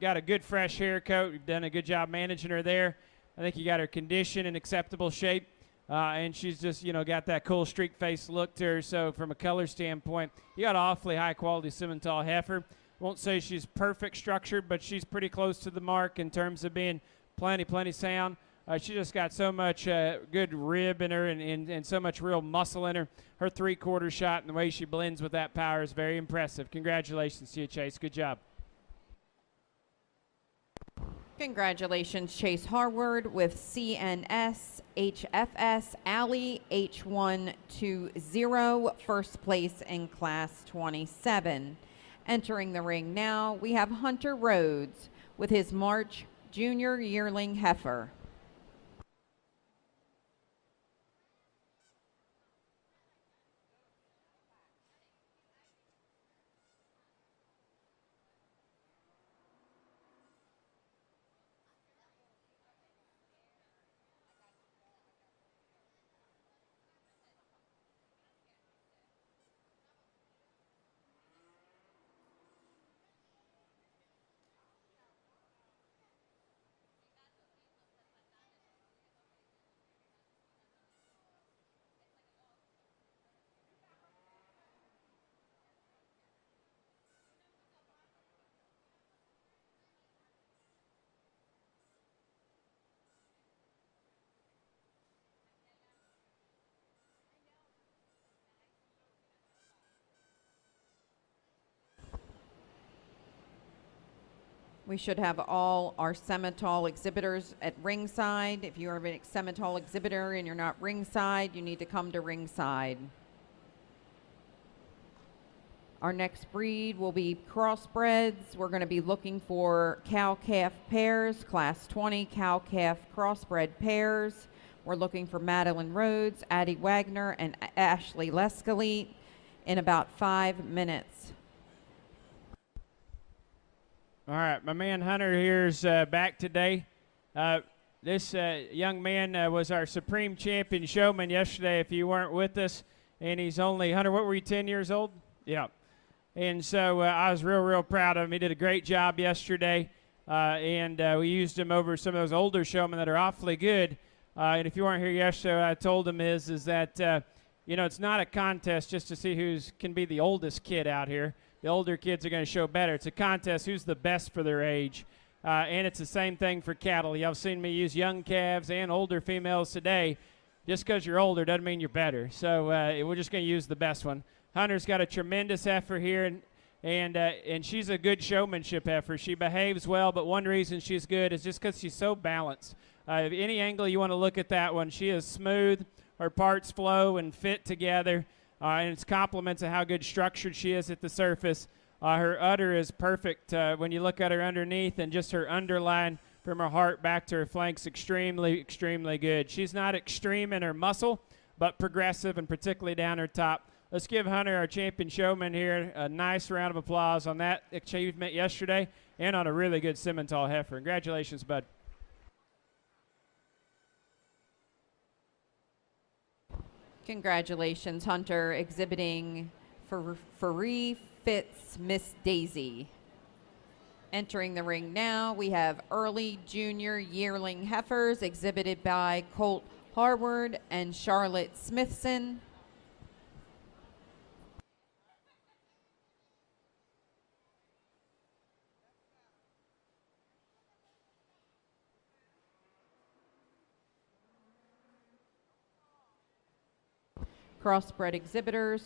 got a good fresh hair coat. You've done a good job managing her there. I think you got her condition in acceptable shape. And she's just, got that cool streak face look to her. So from a color standpoint, you got an awfully high quality Simmental heifer. Won't say she's perfect structured, but she's pretty close to the mark in terms of being plenty sound. She just got so much good rib in her and so much real muscle in her. Her 3/4 shot and the way she blends with that power is very impressive. Congratulations to you, Chase. Good job. Congratulations, Chase Harward with CNS HFS Alley H120, first place in Class 27. Entering the ring now, we have Hunter Rhodes with his March Junior Yearling Heifer. We should have all our Simmental exhibitors at ringside. If you are a Simmental exhibitor and you're not ringside, you need to come to ringside. Our next breed will be crossbreds. We're going to be looking for cow-calf pairs, Class 20 cow-calf crossbred pairs. We're looking for Madeline Rhodes, Addie Wagner, and Ashley Lescalite in about 5 minutes. All right, my man Hunter here's back today. This young man was our Supreme Champion showman yesterday, if you weren't with us. And he's only, Hunter, what were you, 10 years old? Yeah. And so I was real proud of him. He did a great job yesterday. And we used him over some of those older showmen that are awfully good. And if you weren't here yesterday, what I told him is that, it's not a contest just to see who can be the oldest kid out here. The older kids are going to show better. It's a contest who's the best for their age. And it's the same thing for cattle. Y'all have seen me use young calves and older females today. Just because you're older doesn't mean you're better. So we're just going to use the best one. Hunter's got a tremendous heifer here, and she's a good showmanship heifer. She behaves well, but one reason she's good is just because she's so balanced. Any angle you want to look at that one, she is smooth. Her parts flow and fit together. And it's compliments of how good structured she is at the surface. Her udder is perfect when you look at her underneath, and just her underline from her heart back to her flanks, extremely good. She's not extreme in her muscle, but progressive, and particularly down her top. Let's give Hunter, our champion showman here, a nice round of applause on that achievement yesterday and on a really good Simmental heifer. Congratulations, bud. Congratulations, Hunter, exhibiting Faree Fitz Miss Daisy. Entering the ring now, we have early junior yearling heifers exhibited by Colt Harward and Charlotte Smithson. Crossbred exhibitors.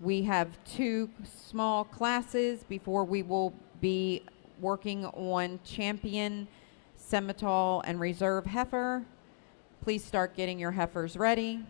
We have 2 small classes before we will be working on champion, Simmental, and reserve heifer. Please start getting your heifers ready.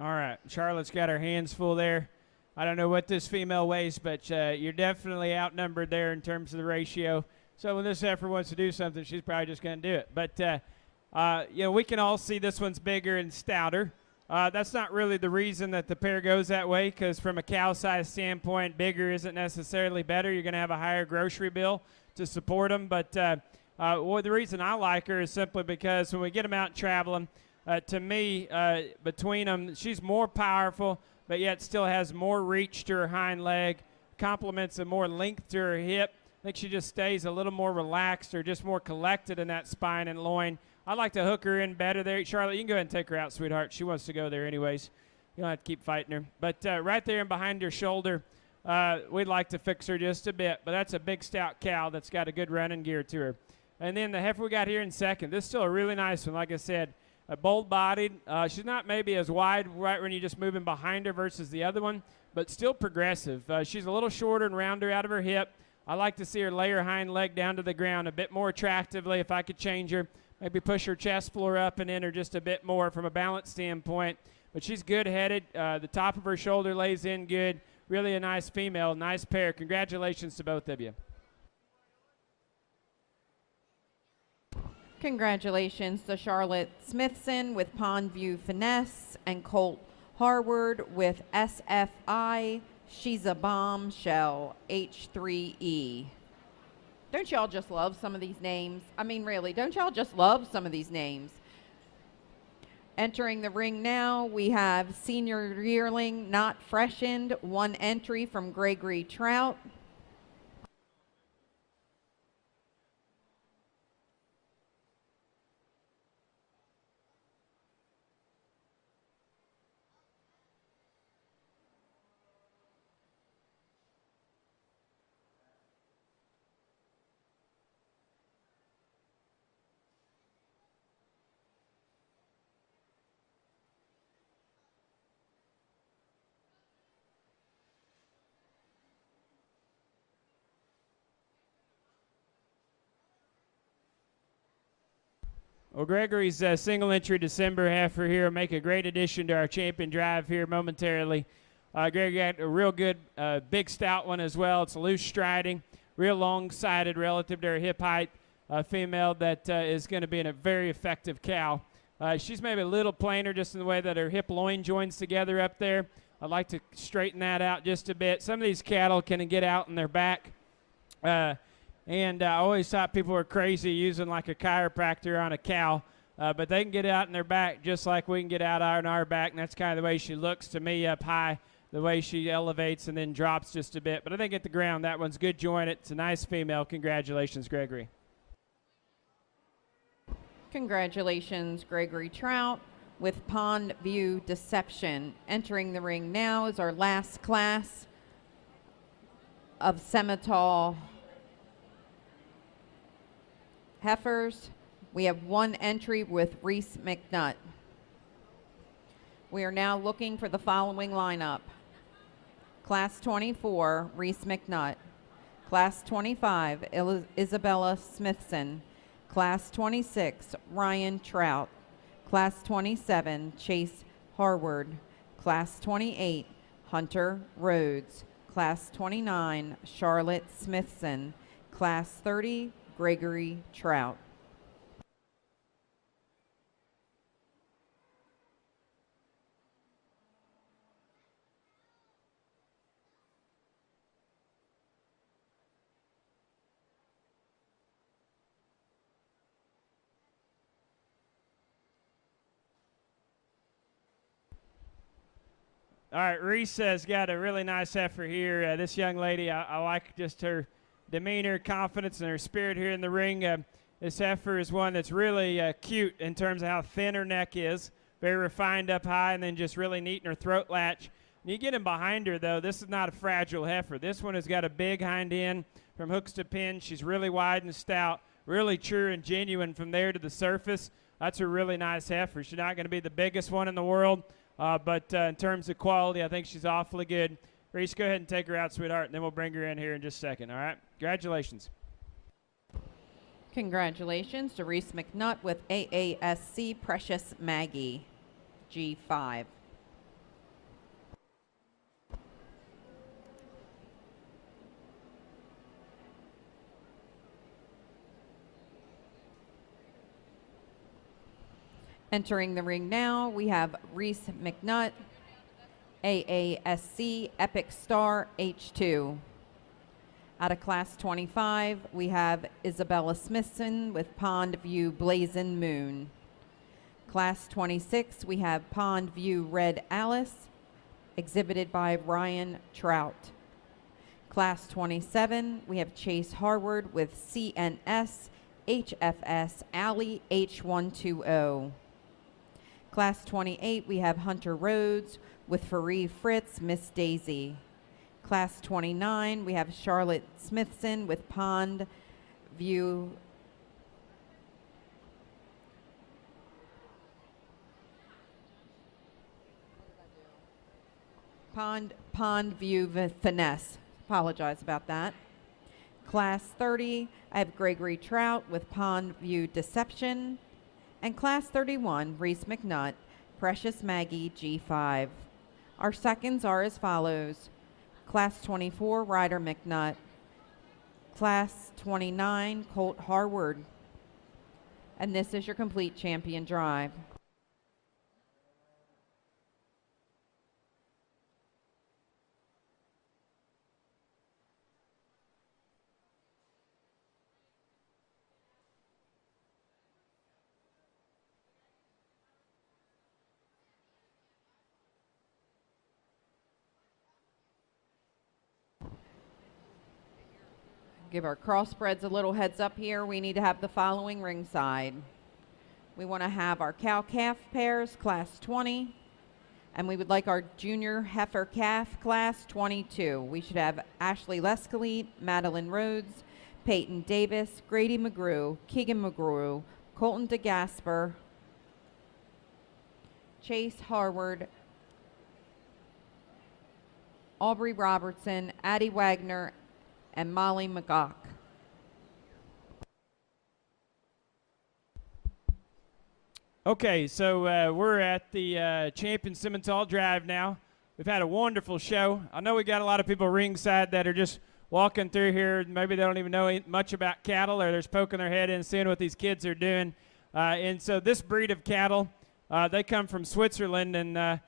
All right, Charlotte's got her hands full there. I don't know what this female weighs, but you're definitely outnumbered there in terms of the ratio. So when this heifer wants to do something, she's probably just going to do it. But we can all see this one's bigger and stouter. That's not really the reason that the pair goes that way, because from a cow size standpoint, bigger isn't necessarily better. You're going to have a higher grocery bill to support them. But the reason I like her is simply because when we get them out traveling, to me, between them, she's more powerful, but yet still has more reach to her hind leg, complements and more length to her hip. I think she just stays a little more relaxed or just more collected in that spine and loin. I'd like to hook her in better there. Charlotte, you can go ahead and take her out, sweetheart. She wants to go there anyways. You don't have to keep fighting her. But right there and behind her shoulder, we'd like to fix her just a bit. But that's a big, stout cow that's got a good running gear to her. And then the heifer we got here in second. This is still a really nice one, like I said. Bold-bodied. She's not maybe as wide right when you're just moving behind her versus the other one, but still progressive. She's a little shorter and rounder out of her hip. I like to see her lay her hind leg down to the ground a bit more attractively if I could change her. Maybe push her chest floor up and in her just a bit more from a balance standpoint. But she's good-headed. The top of her shoulder lays in good. Really a nice female, nice pair. Congratulations to both of you. Congratulations to Charlotte Smithson with Pondview Finesse and Colt Harward with SFI. She's a Bombshell H3E. Don't y'all just love some of these names? I mean, really, don't y'all just love some of these names? Entering the ring now, we have senior yearling, not freshened, one entry from Gregory Trout. Well, Gregory's single entry December heifer here will make a great addition to our champion drive here momentarily. Gregory got a real good big stout one as well. It's a loose striding, real long-sided relative to her hip height female that is going to be a very effective cow. She's maybe a little plainer just in the way that her hip loin joins together up there. I'd like to straighten that out just a bit. Some of these cattle can get out in their back. And I always thought people were crazy using like a chiropractor on a cow, but they can get out in their back just like we can get out on our back, and that's kind of the way she looks to me up high, the way she elevates and then drops just a bit. But I think at the ground, that one's good jointed. It's a nice female. Congratulations, Gregory. Congratulations, Gregory Trout with Pond View Deception. Entering the ring now is our last class of Semitol heifers. We have one entry with Reese McNutt. We are now looking for the following lineup. Class 24, Reese McNutt. Class 25, Isabella Smithson. Class 26, Ryan Trout. Class 27, Chase Harward. Class 28, Hunter Rhodes. Class 29, Charlotte Smithson. Class 30, Gregory Trout. All right, Reese has got a really nice heifer here. This young lady, I like just her demeanor, confidence, and her spirit here in the ring. This heifer is one that's really cute in terms of how thin her neck is, very refined up high, and then just really neat in her throat latch. When you get in behind her, though, this is not a fragile heifer. This one has got a big hind end from hooks to pins. She's really wide and stout, really true and genuine from there to the surface. That's a really nice heifer. She's not going to be the biggest one in the world, but in terms of quality, I think she's awfully good. Reese, go ahead and take her out, sweetheart, and then we'll bring her in here in just a second, all right? Congratulations. Congratulations to Reese McNutt with AASC Precious Maggie, G5. Entering the ring now, we have Reese McNutt, AASC Epic Star H2. Out of Class 25, we have Isabella Smithson with Pond View Blazing Moon. Class 26, we have Pond View Red Alice, exhibited by Ryan Trout. Class 27, we have Chase Harward with CNS HFS Alley H120. Class 28, we have Hunter Rhodes with Faree Fritz Miss Daisy. Class 29, we have Charlotte Smithson with Pond View Pond View Finesse. Apologize about that. Class 30, I have Gregory Trout with Pond View Deception. And Class 31, Reese McNutt, Precious Maggie G5. Our seconds are as follows. Class 24, Ryder McNutt. Class 29, Colt Harward. And this is your complete champion drive. Give our crossbreds a little heads up here. We need to have the following ringside. We want to have our cow-calf pairs, Class 20, and we would like our junior heifer-calf, Class 22. We should have Ashley Lescalite, Madeline Rhodes, Peyton Davis, Grady McGrew, Keegan McGrew, Colton DeGasper, Chase Harward, Aubrey Robertson, Addie Wagner, and Molly McGock. Okay, so we're at the Champion Simmental Drive now. We've had a wonderful show. I know we got a lot of people ringside that are just walking through here. Maybe they don't even know much about cattle, or they're just poking their head in and seeing what these kids are doing. And so this breed of cattle, they come from Switzerland, and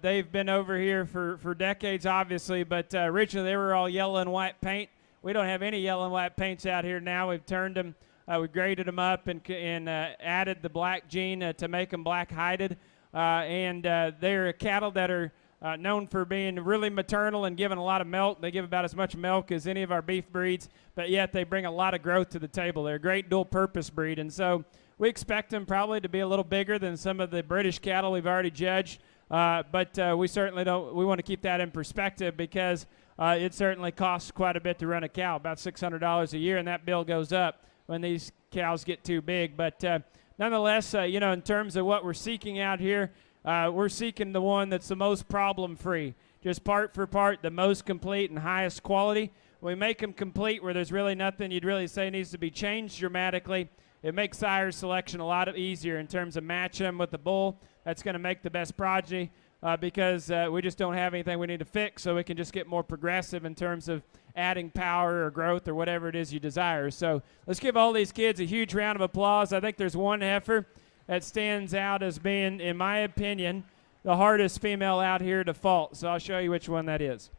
they've been over here for decades, obviously, but originally they were all yellow and white paint. We don't have any yellow and white paints out here now. We've turned them, we graded them up and added the black gene to make them black-hided. And they're cattle that are known for being really maternal and giving a lot of milk. They give about as much milk as any of our beef breeds, but yet they bring a lot of growth to the table. They're a great dual-purpose breed, and so we expect them probably to be a little bigger than some of the British cattle we've already judged. But we certainly don't. We want to keep that in perspective because it certainly costs quite a bit to run a cow, about $600 a year, and that bill goes up when these cows get too big. But nonetheless, you know, in terms of what we're seeking out here, we're seeking the one that's the most problem-free, just part for part, the most complete and highest quality. We make them complete where there's really nothing you'd really say needs to be changed dramatically. It makes sire selection a lot easier in terms of matching them with the bull. That's going to make the best progeny because we just don't have anything we need to fix, so we can just get more progressive in terms of adding power or growth or whatever it is you desire. So let's give all these kids a huge round of applause. I think there's one heifer that stands out as being, in my opinion, the hardest female out here to fault. So I'll show you which one that is.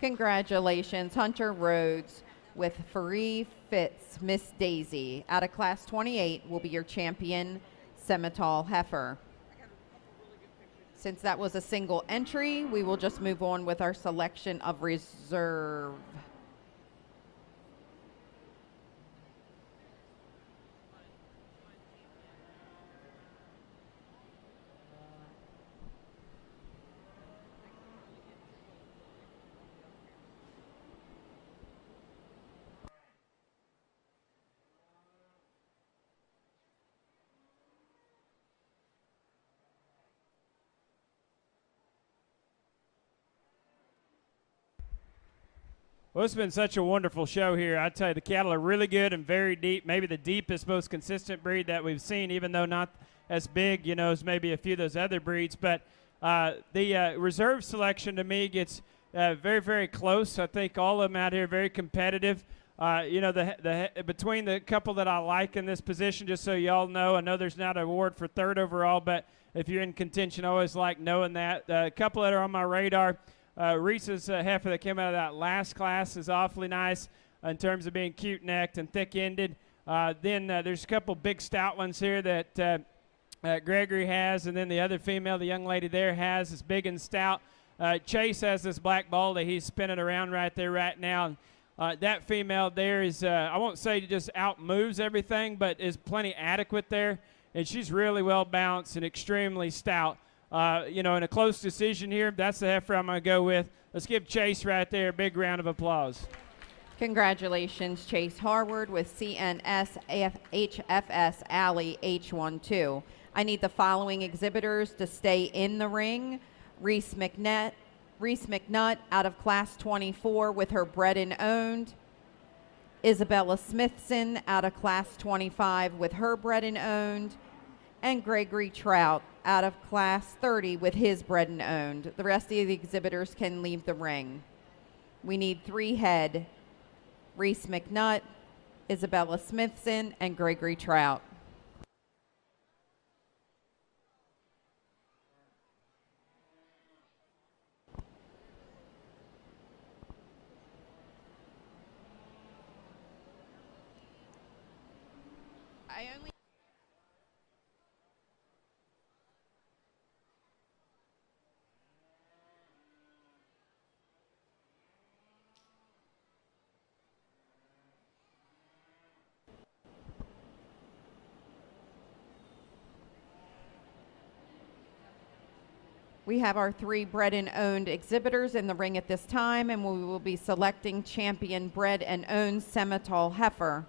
Congratulations, Hunter Rhodes with Faree Fitz Miss Daisy. Out of Class 28 will be your champion Simmental heifer. Since that was a single entry, we will just move on with our selection of reserve. Well, it's been such a wonderful show here. I tell you, the cattle are really good and very deep. Maybe the deepest, most consistent breed that we've seen, even though not as big, as maybe a few of those other breeds. But the reserve selection to me gets very, very close. I think all of them out here are very competitive. Between the couple that I like in this position, just so y'all know, I know there's not an award for third overall, but if you're in contention, I always like knowing that. A couple that are on my radar. Reese's heifer that came out of that last class is awfully nice in terms of being cute-necked and thick-ended. Then there's a couple big stout ones here that Gregory has, and then the other female, the young lady there, has is big and stout. Chase has this black ball that he's spinning around right there right now. That female there is, I won't say just out-moves everything, but is plenty adequate there, and she's really well-balanced and extremely stout. In a close decision here, that's the heifer I'm going to go with. Let's give Chase right there a big round of applause. Congratulations, Chase Harward with CNS HFS Alley H12. I need the following exhibitors to stay in the ring. Reese McNutt out of Class 24 with her bred and owned. Isabella Smithson out of Class 25 with her bred and owned. And Gregory Trout out of Class 30 with his bred and owned. The rest of the exhibitors can leave the ring. We need 3 head. Reese McNutt, Isabella Smithson, and Gregory Trout. We have our 3 bred and owned exhibitors in the ring at this time, and we will be selecting champion bred and owned Simmental heifer.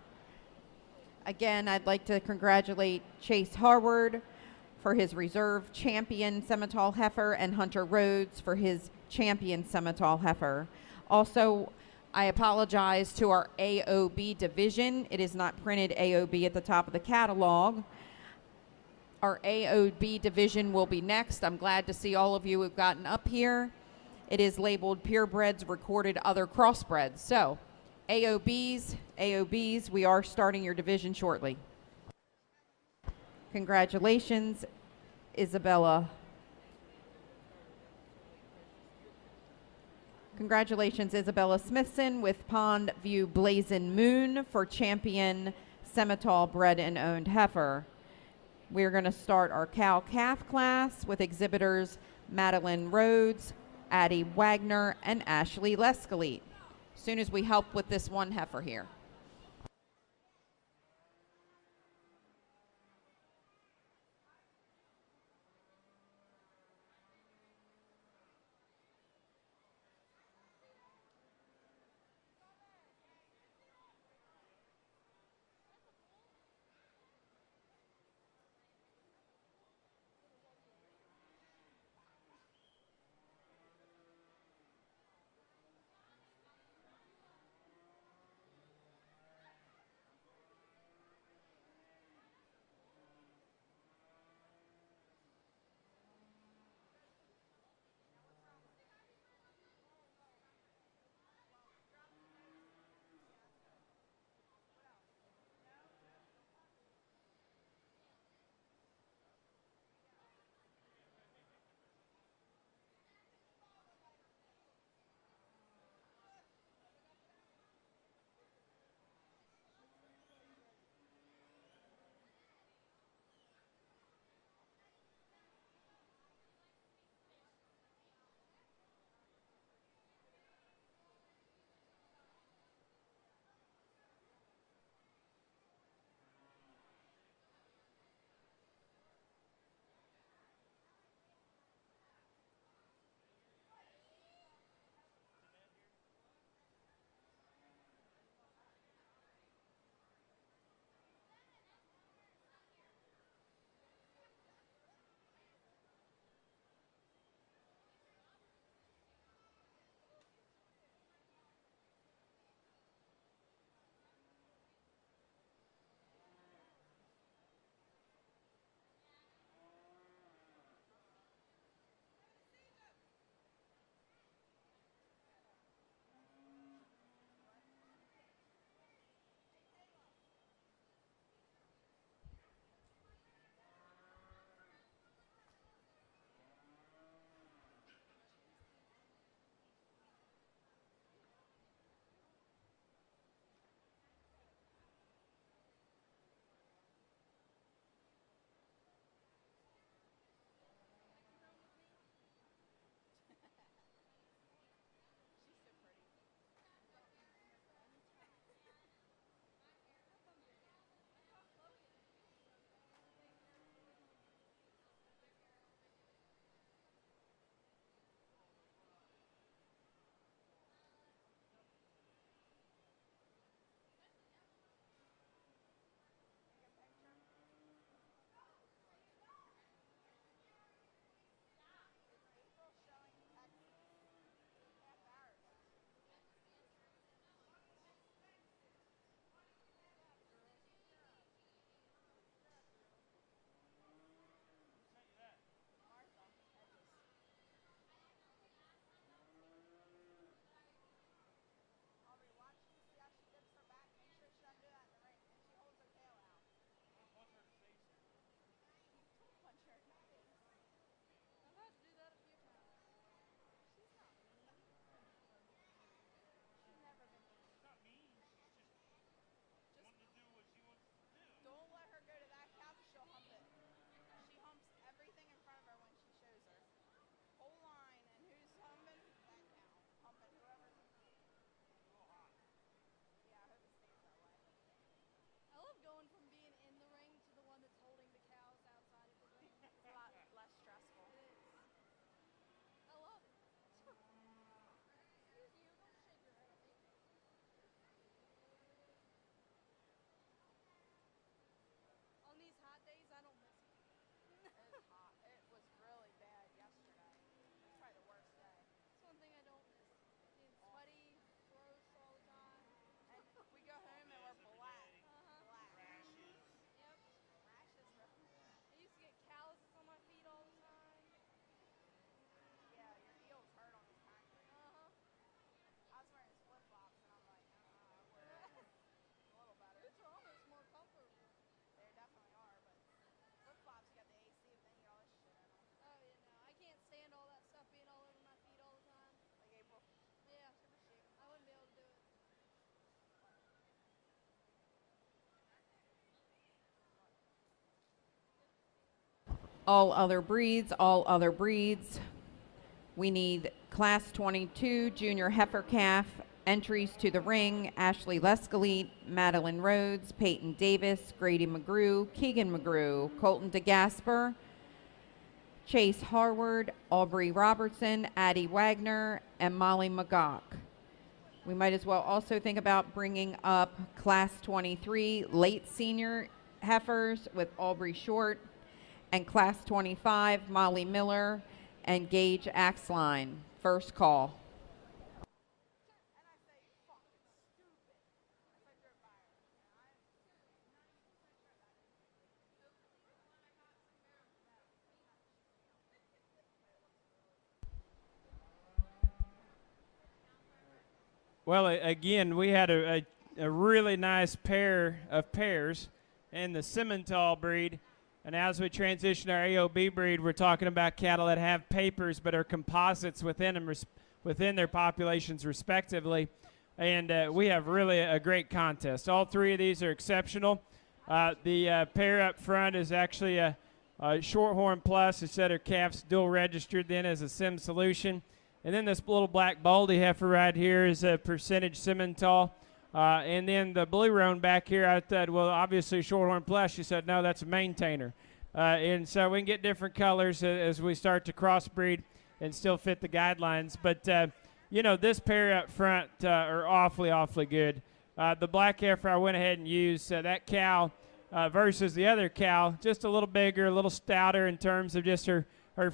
Again, I'd like to congratulate Chase Harward for his reserve champion Simmental heifer and Hunter Rhodes for his champion Simmental heifer. Also, I apologize to our AOB division. It is not printed AOB at the top of the catalog. Our AOB division will be next. I'm glad to see all of you who've gotten up here. It is labeled purebreds, recorded other crossbreds. So, AOBs, we are starting your division shortly. Congratulations, Isabella. Congratulations, Isabella Smithson with Pond View Blazing Moon for champion Simmental bred and owned heifer. We're going to start our cow-calf class with exhibitors Madeline Rhodes, Addie Wagner, and Ashley Lescalite. As soon as we help with this one heifer here. All other breeds, all other breeds. We need Class 22 Junior Heifer Calf entries to the ring: Ashley Lescalite, Madeline Rhodes, Peyton Davis, Grady McGrew, Keegan McGrew, Colton DeGasper, Chase Harward, Aubrey Robertson, Addie Wagner, and Molly McGock. We might as well also think about bringing up Class 23 late senior heifers with Aubrey Short, and Class 25 Molly Miller and Gage Axline. First call. Well, again, we had a really nice pair of pairs in the Simmental breed. And as we transition our AOB breed, we're talking about cattle that have papers but are composites within them, within their populations respectively. And we have really a great contest. All three of these are exceptional. The pair up front is actually a Shorthorn Plus. It's that her calf's dual registered then as a Sim Solution. And then this little black Baldy heifer right here is a percentage Simmental. And then the blue roan back here, I thought, well, obviously Shorthorn Plus. She said, no, that's a maintainer. And so we can get different colors as we start to crossbreed and still fit the guidelines. But, you know, this pair up front are awfully, awfully good. The black heifer I went ahead and used, that cow versus the other cow, just a little bigger, a little stouter in terms of just her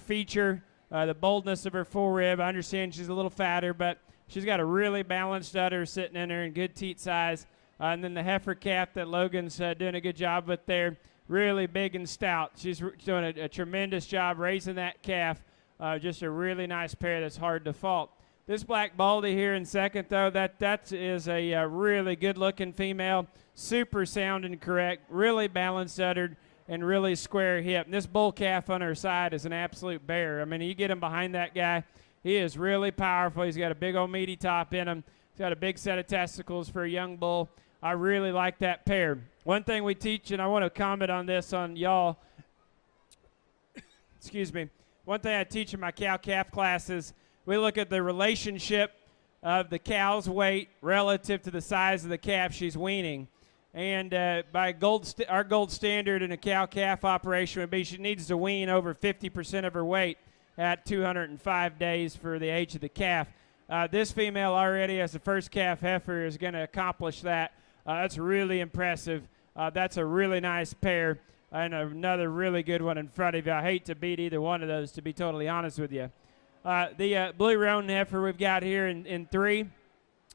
feature. The boldness of her forerib. I understand she's a little fatter, but she's got a really balanced udder sitting in her in good teat size. And then the heifer calf that Logan's doing a good job with there, really big and stout. She's doing a tremendous job raising that calf. Just a really nice pair that's hard to fault. This black Baldy here in second, though, that is a really good-looking female, super sound and correct, really balanced uddered, and really square hip. And this bull calf on her side is an absolute bear. I mean, you get him behind that guy, he is really powerful. He's got a big old meaty top in him. He's got a big set of testicles for a young bull. I really like that pair. One thing we teach, and I want to comment on this on y'all, excuse me, one thing I teach in my cow-calf classes, we look at the relationship of the cow's weight relative to the size of the calf she's weaning. And by our gold standard in a cow-calf operation would be she needs to wean over 50% of her weight at 205 days for the age of the calf. This female already, as the first calf heifer, is going to accomplish that. That's really impressive. That's a really nice pair, and another really good one in front of you. I hate to beat either one of those, to be totally honest with you. The blue roan heifer we've got here in 3.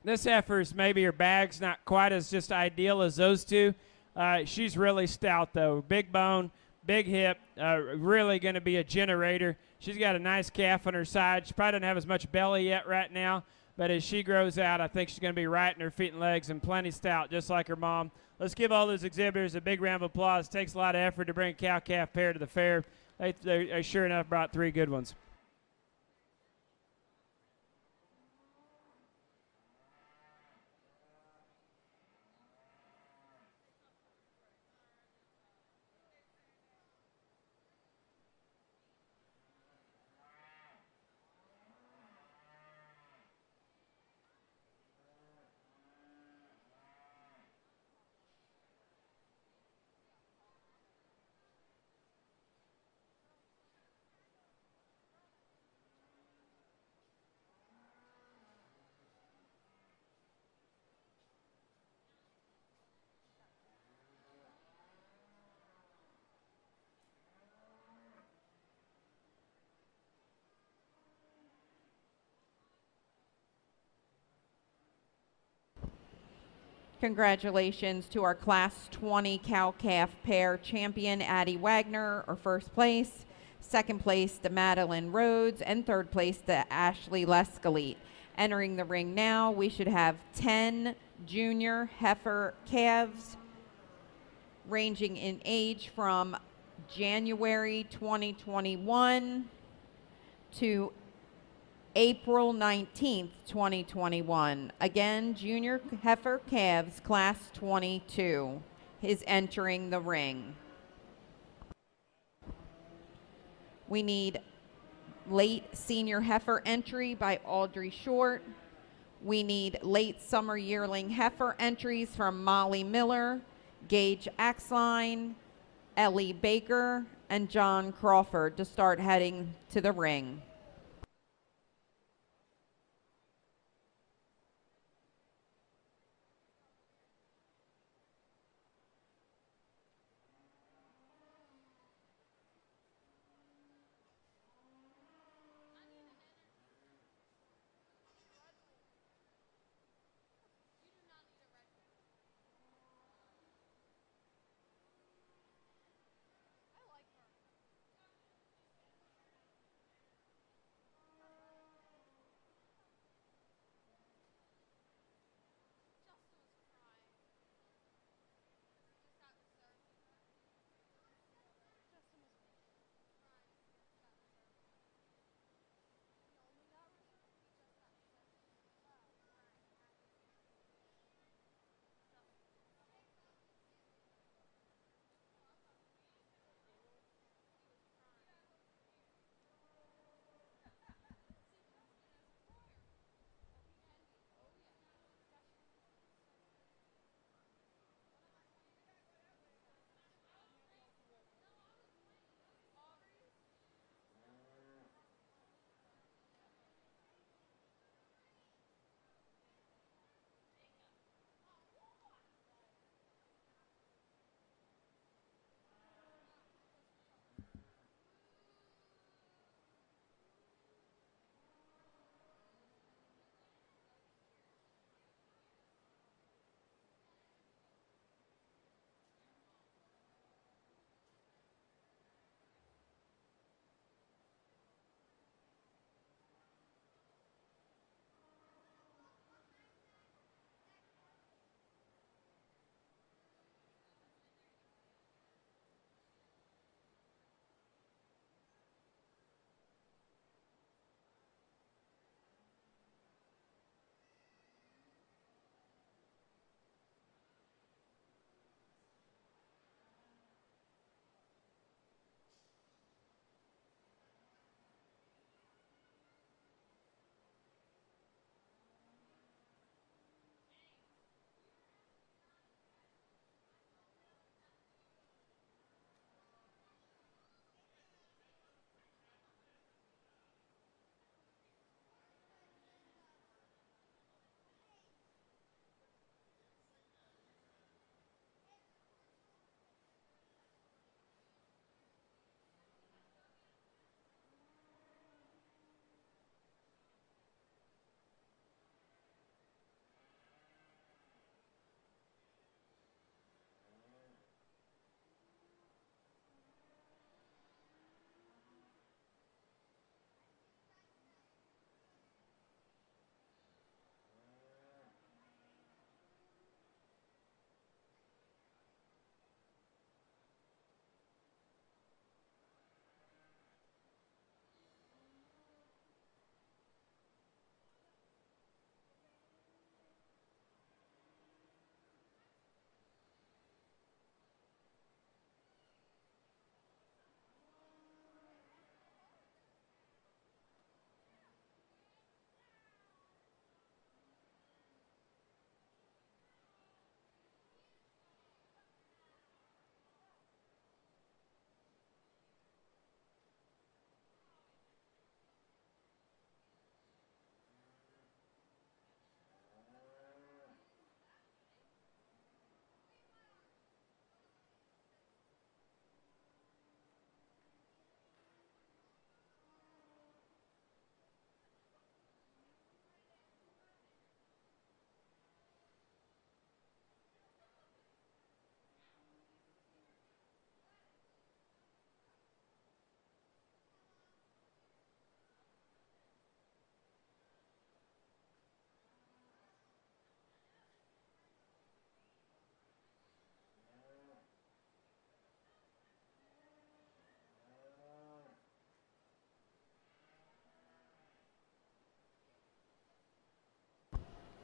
This heifer is maybe her bag's not quite as just ideal as those two. She's really stout, though. Big bone, big hip, really going to be a generator. She's got a nice calf on her side. She probably doesn't have as much belly yet right now, but as she grows out, I think she's going to be right in her feet and legs and plenty stout, just like her mom. Let's give all those exhibitors a big round of applause. It takes a lot of effort to bring a cow-calf pair to the fair. They sure enough brought 3 good ones. Congratulations to our Class 20 cow-calf pair champion, Addie Wagner, or first place. Second place to Madeline Rhodes, and third place to Ashley Lescalite. Entering the ring now, we should have 10 junior heifer calves ranging in age from January 2021 to April 19th, 2021. Again, junior heifer calves, class 22, is entering the ring. We need late senior heifer entry by Audrey Short. We need late summer yearling heifer entries from Molly Miller, Gage Axline, Ellie Baker, and John Crawford to start heading to the ring.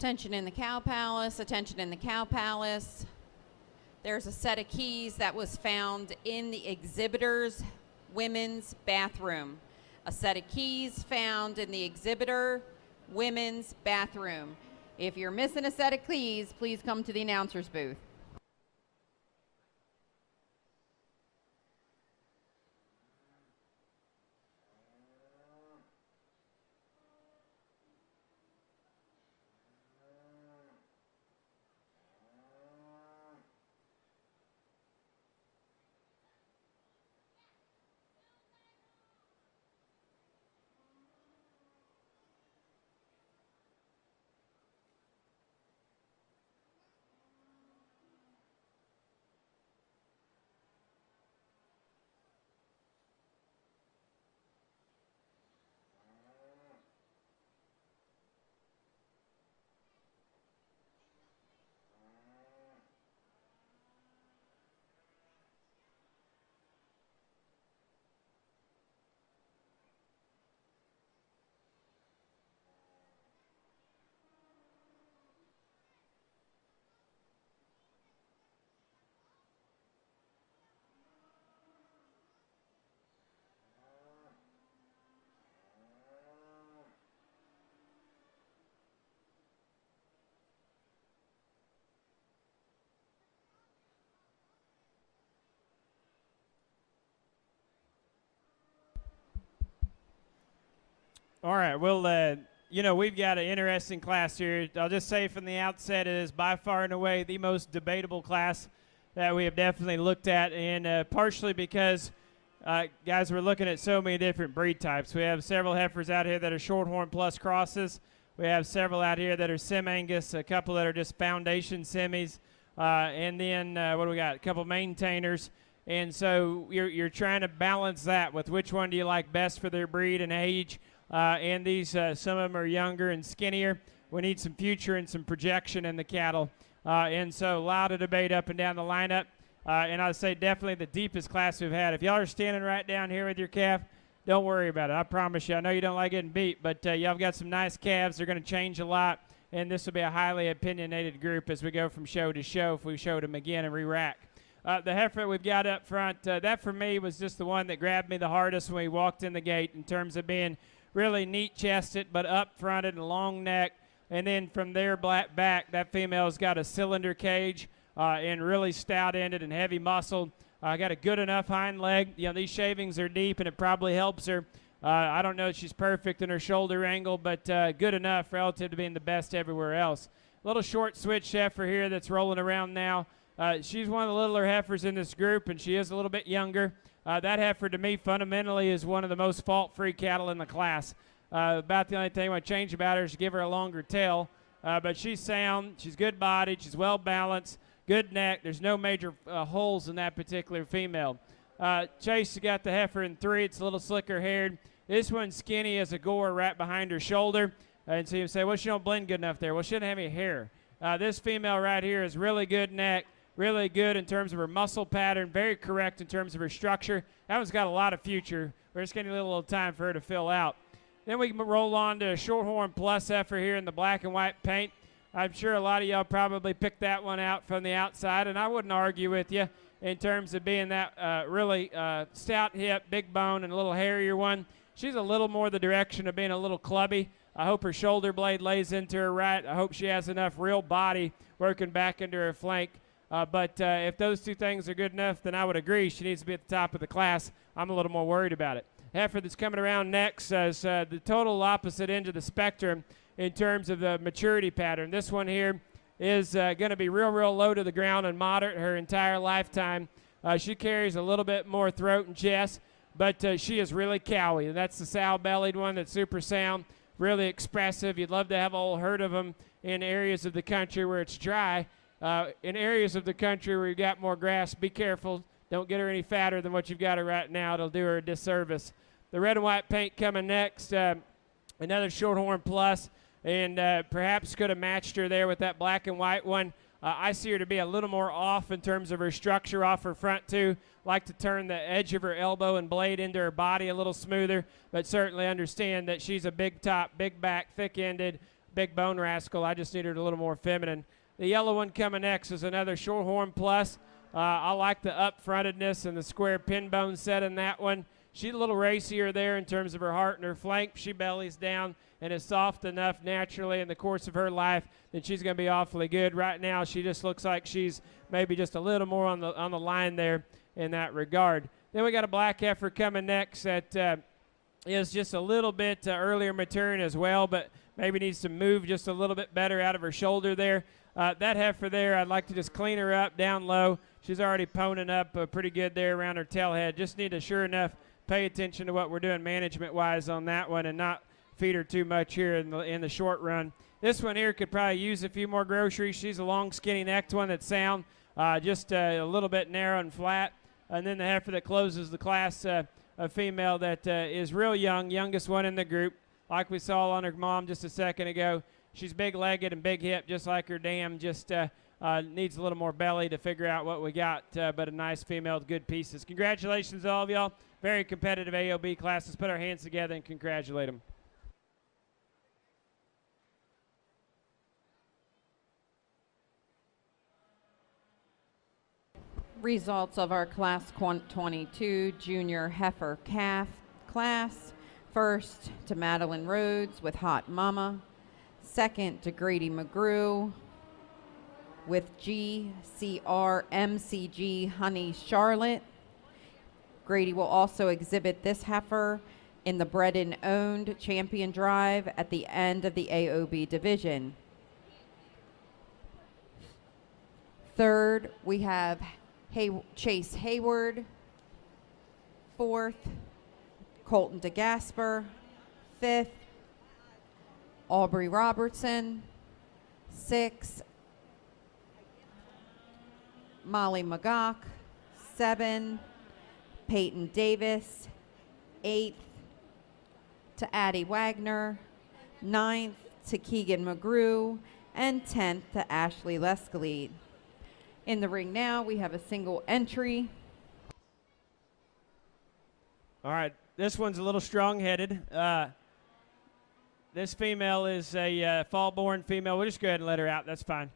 Attention in the Cow Palace, attention in the Cow Palace. There's a set of keys that was found in the exhibitors women's bathroom. A set of keys found in the exhibitor, women's bathroom. If you're missing a set of keys, please come to the announcer's booth. All right, well, we've got an interesting class here. I'll just say from the outset, it is by far and away the most debatable class that we have definitely looked at, and partially because, guys, we're looking at so many different breed types. We have several heifers out here that are Shorthorn plus crosses. We have several out here that are Sim-Angus, a couple that are just foundation semis, and then what do we got? A couple maintainers. And so you're trying to balance that with which one do you like best for their breed and age. And these, some of them are younger and skinnier. We need some future and some projection in the cattle. And so a lot of debate up and down the lineup. And I'd say definitely the deepest class we've had. If y'all are standing right down here with your calf, don't worry about it. I promise you. I know you don't like getting beat, but y'all got some nice calves. They're going to change a lot. And this will be a highly opinionated group as we go from show to show if we showed them again and re-rack. The heifer we've got up front, that for me was just the one that grabbed me the hardest when we walked in the gate in terms of being really neat-chested, but up-fronted and long neck. And then from there back, that female's got a cylinder cage and really stout-ended and heavy-muscled. Got a good enough hind leg. These shavings are deep, and it probably helps her. I don't know if she's perfect in her shoulder angle, but good enough relative to being the best everywhere else. Little short switch heifer here that's rolling around now. She's one of the littler heifers in this group, and she is a little bit younger. That heifer, to me, fundamentally is one of the most fault-free cattle in the class. About the only thing I want to change about her is give her a longer tail. But she's sound. She's good-bodied. She's well-balanced. Good neck. There's no major holes in that particular female. Chase got the heifer in 3. It's a little slicker-haired. This one's skinny as a gore right behind her shoulder. And so you say, well, she don't blend good enough there. Well, she doesn't have any hair. This female right here is really good neck. Really good in terms of her muscle pattern, very correct in terms of her structure. That one's got a lot of future. We're just getting a little time for her to fill out. Then we can roll on to a Shorthorn plus heifer here in the black and white paint. I'm sure a lot of y'all probably picked that one out from the outside, and I wouldn't argue with you in terms of being that really stout hip, big bone, and a little hairier one. She's a little more the direction of being a little clubby. I hope her shoulder blade lays into her right. I hope she has enough real body working back into her flank. But if those two things are good enough, then I would agree she needs to be at the top of the class. I'm a little more worried about it. Heifer that's coming around next is the total opposite end of the spectrum in terms of the maturity pattern. This one here is going to be real low to the ground and moderate her entire lifetime. She carries a little bit more throat and chest, but she is really cowy. And that's the sow-bellied one that's super sound, really expressive. You'd love to have a whole herd of them in areas of the country where it's dry. In areas of the country where you've got more grass, be careful. Don't get her any fatter than what you've got her right now. It'll do her a disservice. The red and white paint coming next. Another Shorthorn plus, and perhaps could have matched her there with that black and white one. I see her to be a little more off in terms of her structure off her front too. Like to turn the edge of her elbow and blade into her body a little smoother, but certainly understand that she's a big top, big back, thick-ended, big bone rascal. I just need her a little more feminine. The yellow one coming next is another Shorthorn plus. I like the up-frontedness and the square pin bone set in that one. She's a little racier there in terms of her heart and her flank. She bellies down and is soft enough naturally in the course of her life that she's going to be awfully good. Right now, she just looks like she's maybe just a little more on the line there in that regard. Then we got a black heifer coming next that is just a little bit earlier maturing as well, but maybe needs to move just a little bit better out of her shoulder there. That heifer there, I'd like to just clean her up down low. She's already poning up pretty good there around her tail head. Just need to sure enough pay attention to what we're doing management-wise on that one and not feed her too much here in the short run. This one here could probably use a few more groceries. She's a long, skinny-necked one that's sound, just a little bit narrow and flat. And then the heifer that closes the class, a female that is real young, youngest one in the group, like we saw on her mom just a second ago. She's big-legged and big-hip, just like her dam, just needs a little more belly to figure out what we got, but a nice female with good pieces. Congratulations to all of y'all. Very competitive AOB classes. Put our hands together and congratulate them. Results of our Class 22 Junior Heifer Calf class. First to Madeline Rhodes with Hot Mama. Second to Grady McGrew with GCR-MCG Honey Charlotte. Grady will also exhibit this heifer in the bred and owned champion drive at the end of the AOB division. Third, we have Chase Hayward. Fourth, Colton DeGasper. Fifth, Aubrey Robertson. Sixth, Molly McGock. 7, Peyton Davis. 8th to Addie Wagner. 9th to Keegan McGrew. And 10th to Ashley Lescalete. In the ring now, we have a single entry. All right, this one's a little strong-headed. This female is a fall-born female. We'll just go ahead and let her out. That's fine.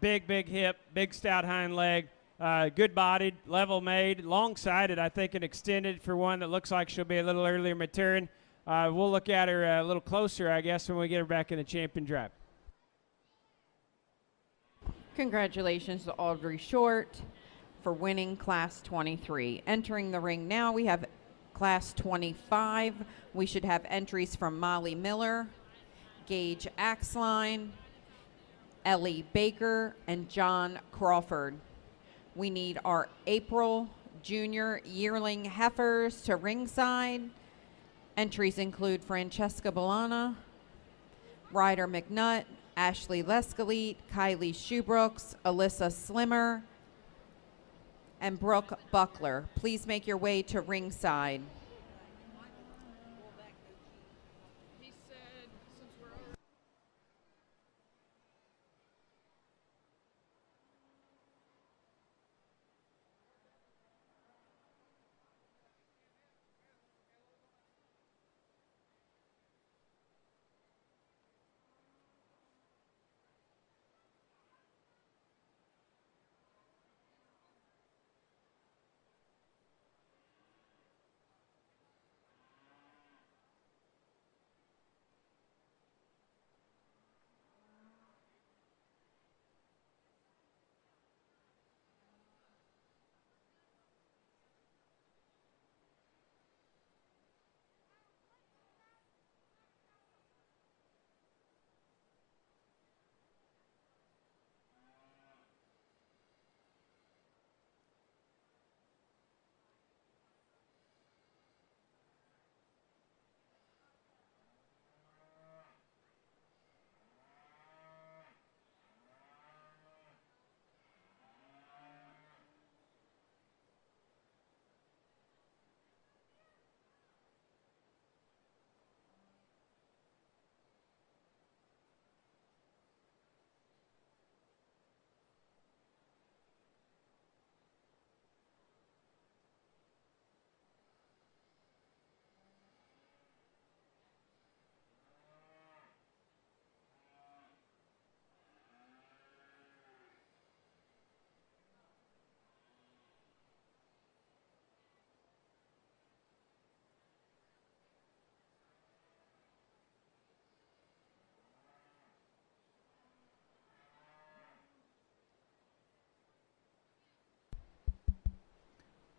Big hip, big stout hind leg, good-bodied, level-made, long-sided, I think, and extended for one that looks like she'll be a little earlier maturing. We'll look at her a little closer, I guess, when we get her back in the champion drive. Congratulations to Audrey Short for winning Class 23. Entering the ring now, we have Class 25. We should have entries from Molly Miller, Gage Axline, Ellie Baker, and John Crawford. We need our April Junior Yearling Heifers to ringside. Entries include Francesca Bolana, Ryder McNutt, Ashley Lescalete, Kylie Shoebrooks, Alyssa Slimmer, and Brooke Buckler. Please make your way to ringside.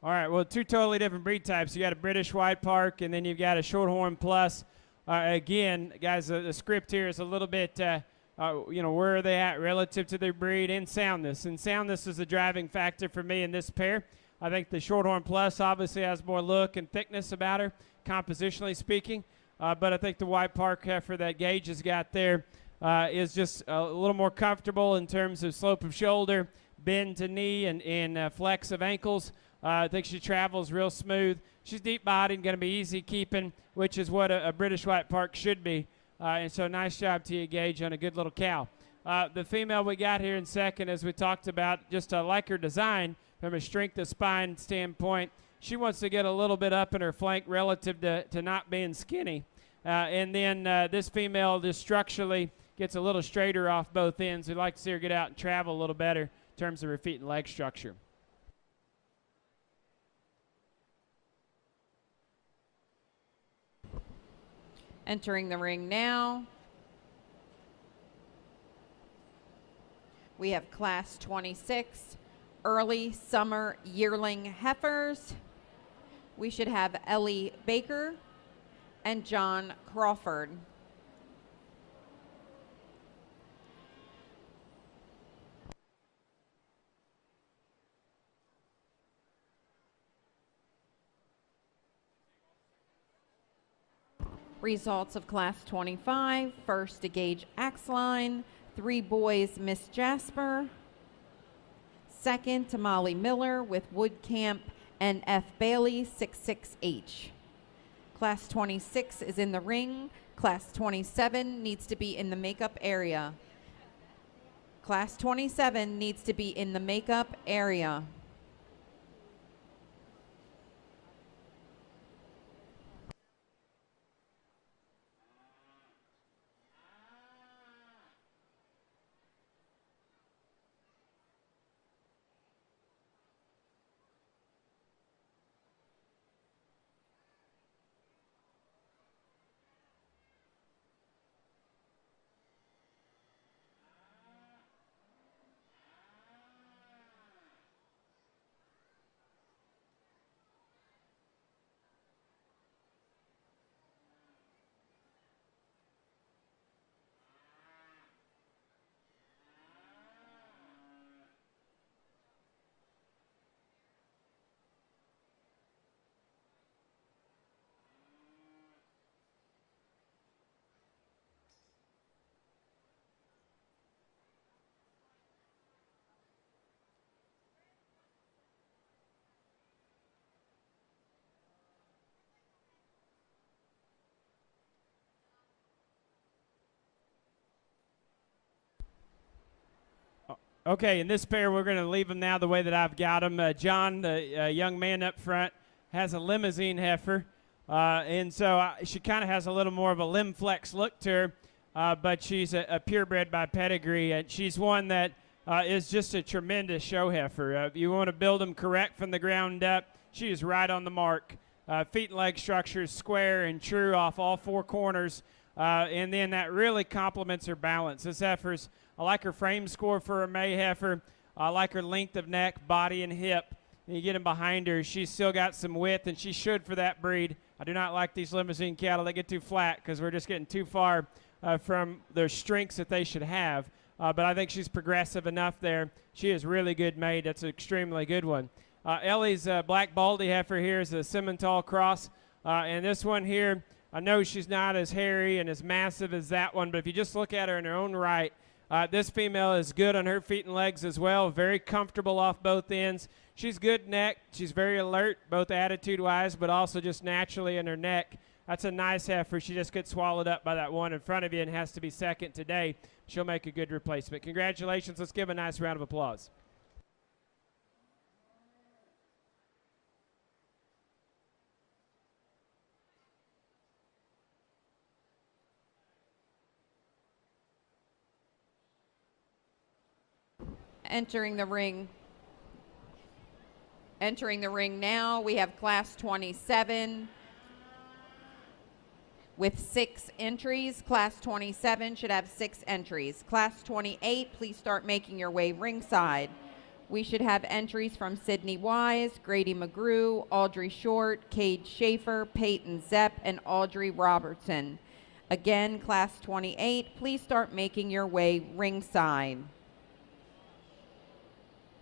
All right, well, two totally different breed types. You got a British White Park, and then you've got a Shorthorn Plus. Again, guys, the script here is a little bit, where are they at relative to their breed and soundness. And soundness is the driving factor for me in this pair. I think the Shorthorn Plus obviously has more look and thickness about her, compositionally speaking. But I think the White Park heifer that Gage has got there is just a little more comfortable in terms of slope of shoulder, bend to knee, and flex of ankles. I think she travels real smooth. She's deep-bodied, going to be easy keeping, which is what a British White Park should be. And so nice job to you, Gage, on a good little cow. The female we got here in second, as we talked about, just like her design from a strength of spine standpoint, she wants to get a little bit up in her flank relative to not being skinny. And then this female just structurally gets a little straighter off both ends. We'd like to see her get out and travel a little better in terms of her feet and leg structure. Entering the ring now, we have Class 26 early summer yearling heifers. We should have Ellie Baker and John Crawford. Results of Class 25, first to Gage Axline, 3 boys Miss Jasper, second to Molly Miller with Woodcamp and F. Bailey 66H. Class 26 is in the ring. Class 27 needs to be in the makeup area. Class 27 needs to be in the makeup area. Okay, in this pair, we're going to leave them now the way that I've got them. John, the young man up front, has a limousine heifer, and so she kind of has a little more of a limb flex look to her, but she's a purebred by pedigree, and she's one that is just a tremendous show heifer. If you want to build them correct from the ground up, she is right on the mark. Feet and leg structure is square and true off all 4 corners, and then that really complements her balance. This heifer's I like her frame score for a May heifer. I like her length of neck, body, and hip. And you get them behind her, she's still got some width, and she should for that breed. I do not like these limousine cattle. They get too flat because we're just getting too far from their strengths that they should have. But I think she's progressive enough there. She is really good made. That's an extremely good one. Ellie's Black Baldy heifer here is a Simmental cross. And this one here, I know she's not as hairy and as massive as that one, but if you just look at her in her own right, this female is good on her feet and legs as well, very comfortable off both ends. She's good neck. She's very alert, both attitude-wise, but also just naturally in her neck. That's a nice heifer. She just gets swallowed up by that one in front of you and has to be second today. She'll make a good replacement. Congratulations. Let's give a nice round of applause. Entering the ring now, we have Class 27 with 6 entries. Class 27 should have 6 entries. Class 28, please start making your way ringside. We should have entries from Sydney Wise, Grady McGrew, Audrey Short, Cade Schaefer, Peyton Zepp, and Audrey Robertson. Again, class 28, please start making your way ringside.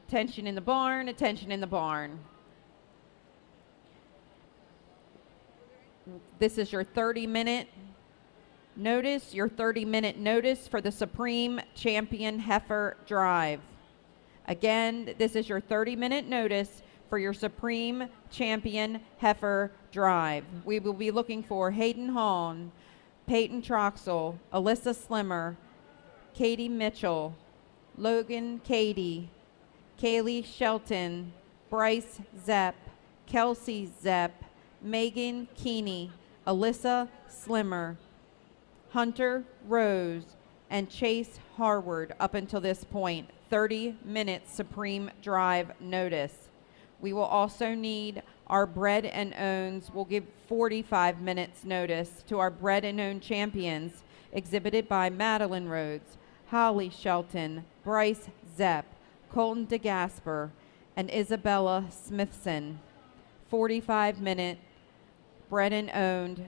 Attention in the barn, attention in the barn. This is your 30-minute notice, your 30-minute notice for the Supreme Champion Heifer Drive. Again, this is your 30-minute notice for your Supreme Champion Heifer Drive. We will be looking for Hayden Hahn, Peyton Troxel, Alyssa Slimmer, Katie Mitchell, Logan Cady, Kaylee Shelton, Bryce Zepp, Kelsey Zepp, Megan Keeney, Alyssa Slimmer, Hunter Rose, and Chase Harward up until this point. 30 minutes Supreme Drive notice. We will also need our bred and owns. We'll give 45 minutes notice to our bred and owned champions exhibited by Madeline Rhodes, Holly Shelton, Bryce Zepp, Colton DeGasper, and Isabella Smithson. 45-minute bred and owned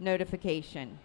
notification.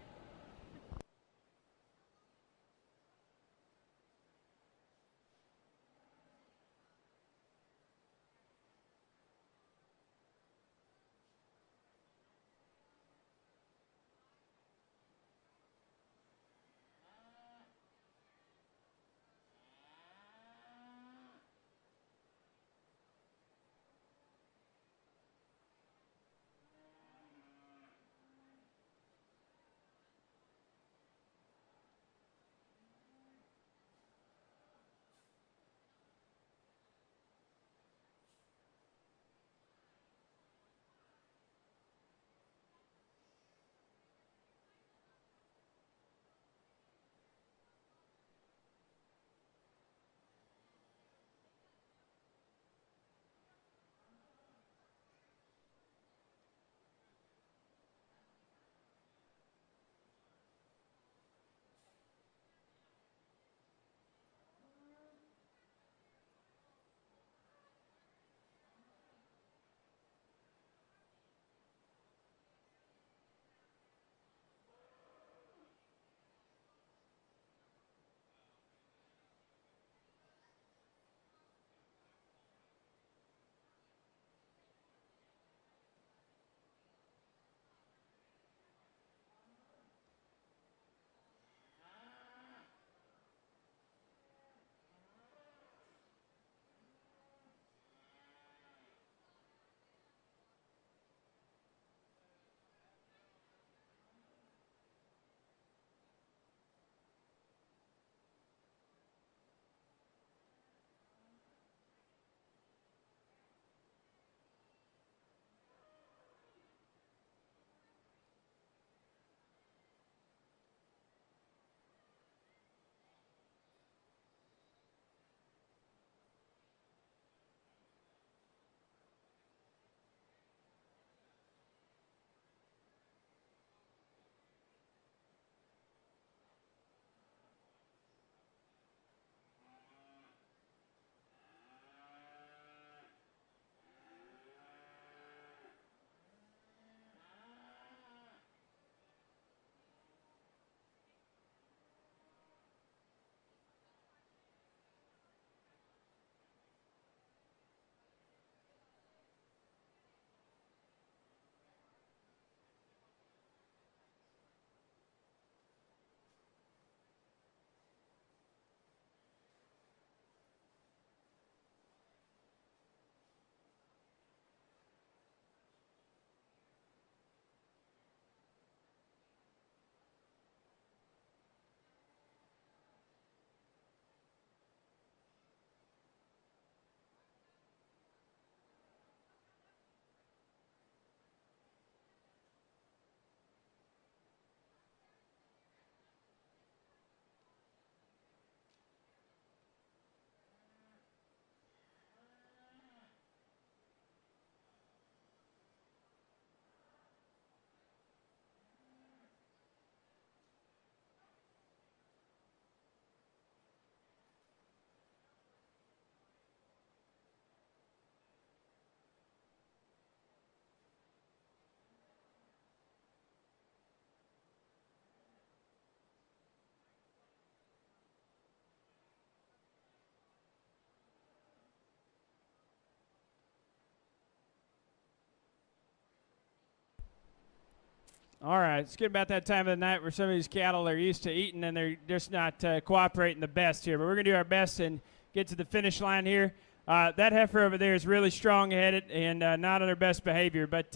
All right, it's getting about that time of the night where some of these cattle are used to eating and they're just not cooperating the best here. But we're going to do our best and get to the finish line here. That heifer over there is really strong-headed and not on her best behavior, but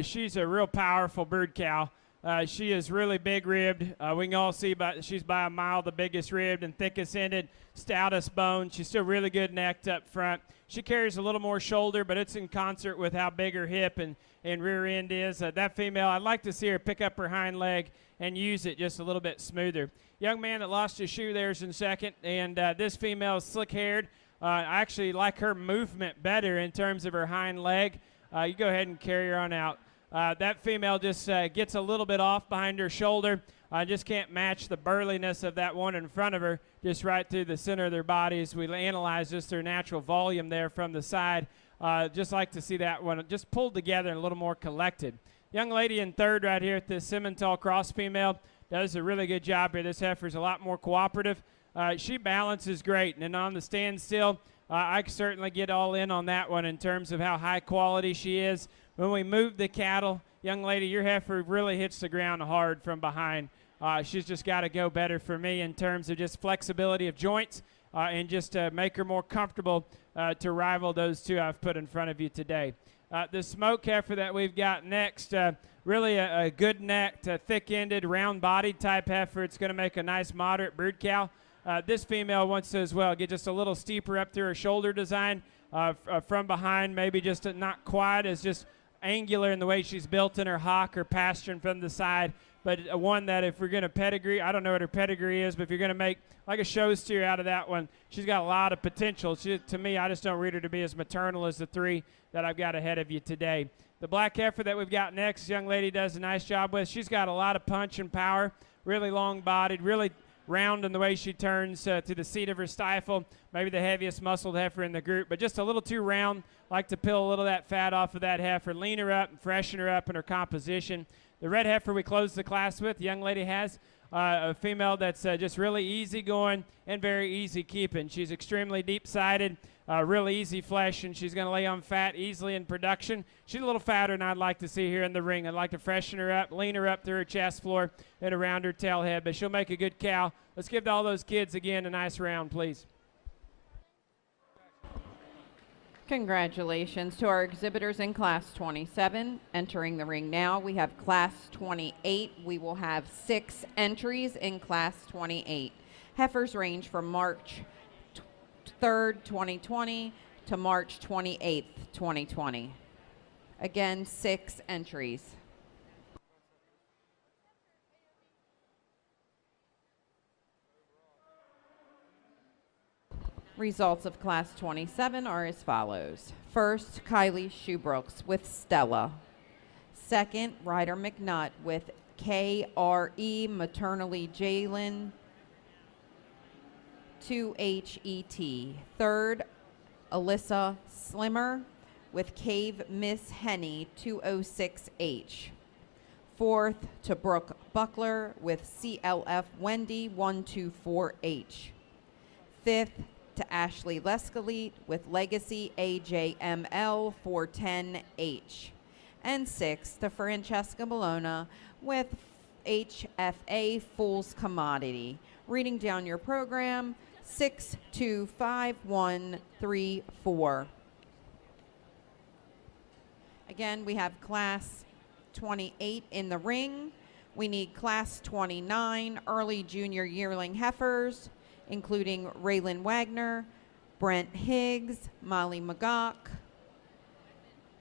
she's a real powerful brood cow. She is really big-ribbed. We can all see she's by a mile the biggest ribbed and thickest-ended, stoutest bone. She's still really good necked up front. She carries a little more shoulder, but it's in concert with how big her hip and rear end is. That female, I'd like to see her pick up her hind leg and use it just a little bit smoother. Young man that lost his shoe there is in second, and this female is slick-haired. I actually like her movement better in terms of her hind leg. You go ahead and carry her on out. That female just gets a little bit off behind her shoulder. I just can't match the burliness of that one in front of her, just right through the center of their bodies. We analyze just their natural volume there from the side. Just like to see that one just pulled together and a little more collected. Young lady in third right here at the Simmental cross female does a really good job here. This heifer's a lot more cooperative. She balances great, and on the standstill, I certainly get all in on that one in terms of how high quality she is. When we move the cattle, young lady, your heifer really hits the ground hard from behind. She's just got to go better for me in terms of just flexibility of joints and just make her more comfortable to rival those two I've put in front of you today. The smoke heifer that we've got next, really a good-necked, thick-ended, round-bodied type heifer. It's going to make a nice moderate brood cow. This female wants to as well get just a little steeper up through her shoulder design from behind, maybe just not quite as just angular in the way she's built in her hock or pasturing from the side, but one that if we're going to pedigree, I don't know what her pedigree is, but if you're going to make like a show steer out of that one, she's got a lot of potential. To me, I just don't read her to be as maternal as the three that I've got ahead of you today. The black heifer that we've got next, this young lady does a nice job with. She's got a lot of punch and power, really long-bodied, really round in the way she turns to the seat of her stifle, maybe the heaviest muscled heifer in the group, but just a little too round. Like to peel a little of that fat off of that heifer, lean her up and freshen her up in her composition. The red heifer we closed the class with, the young lady has a female that's just really easy going and very easy keeping. She's extremely deep-sided, really easy flesh, and she's going to lay on fat easily in production. She's a little fatter than I'd like to see here in the ring. I'd like to freshen her up, lean her up through her chest floor and around her tail head, but she'll make a good cow. Let's give all those kids again a nice round, please. Congratulations to our exhibitors in Class 27. Entering the ring now, we have Class 28. We will have 6 entries in Class 28. Heifers range from March 3rd, 2020 to March 28th, 2020. Again, 6 entries. Results of Class 27 are as follows. First, Kylie Shoebrooks with Stella. Second, Ryder McNutt with KRE Maternally Jalen 2HET. Third, Alyssa Slimmer with Cave Miss Henny 206H. Fourth, to Brooke Buckler with CLF Wendy 124H. Fifth, to Ashley Lescalite with Legacy AJML 410H. And sixth, to Francesca Bologna with HFA Fool's Commodity. Reading down your program, 625134. Again, we have Class 28 in the ring. We need Class 29 early junior yearling heifers, including Raylan Wagner, Brent Higgs, Molly McGock,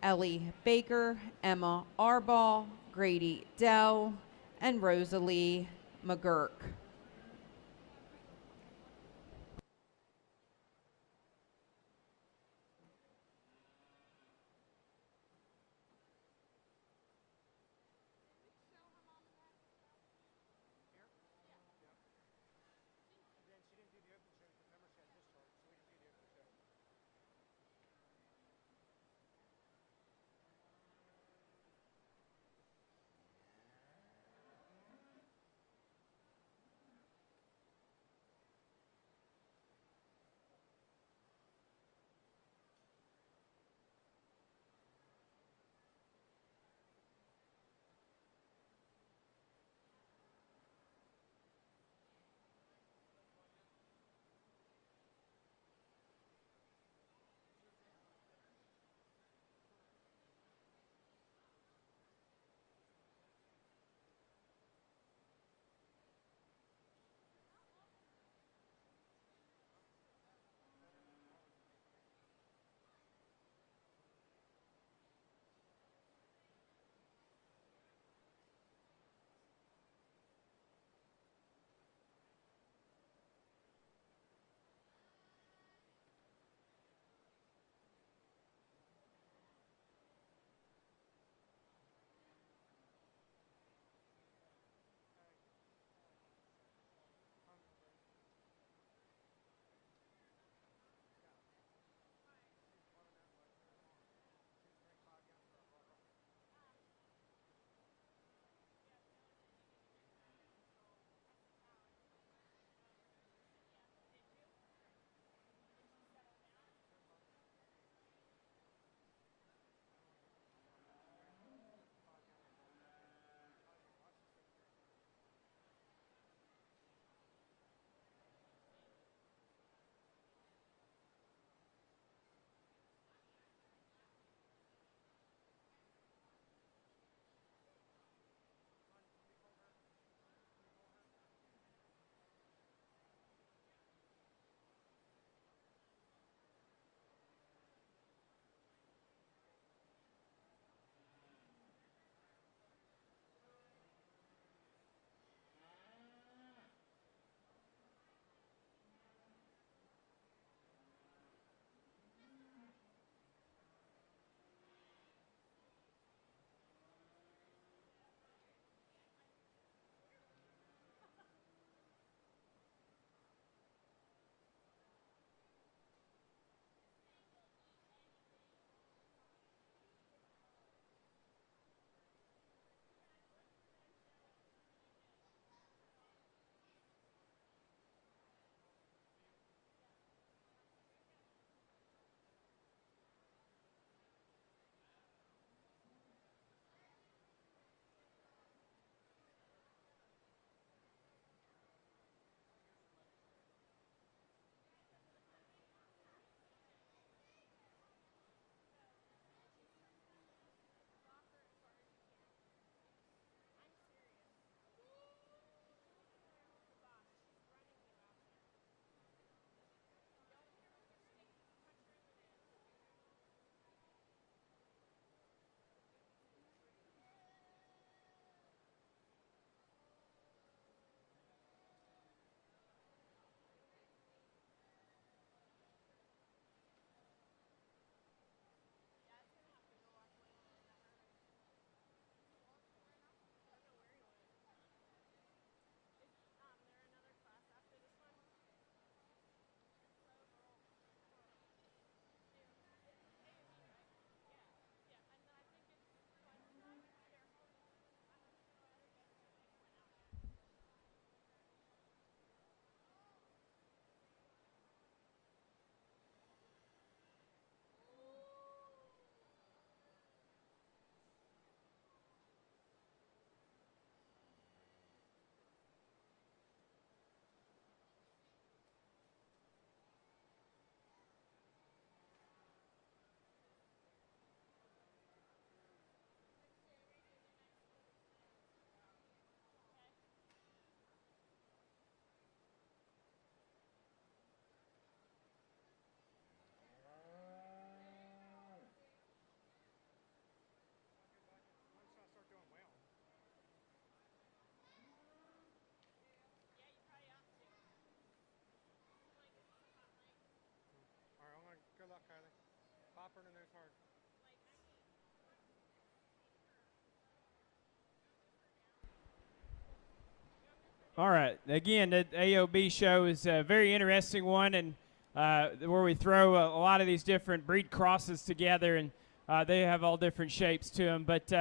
Ellie Baker, Emma Arbaugh, Grady Dell, and Rosalie McGurk. All right. Again, the AOB show is a very interesting one, and where we throw a lot of these different breed crosses together, and they have all different shapes to them. But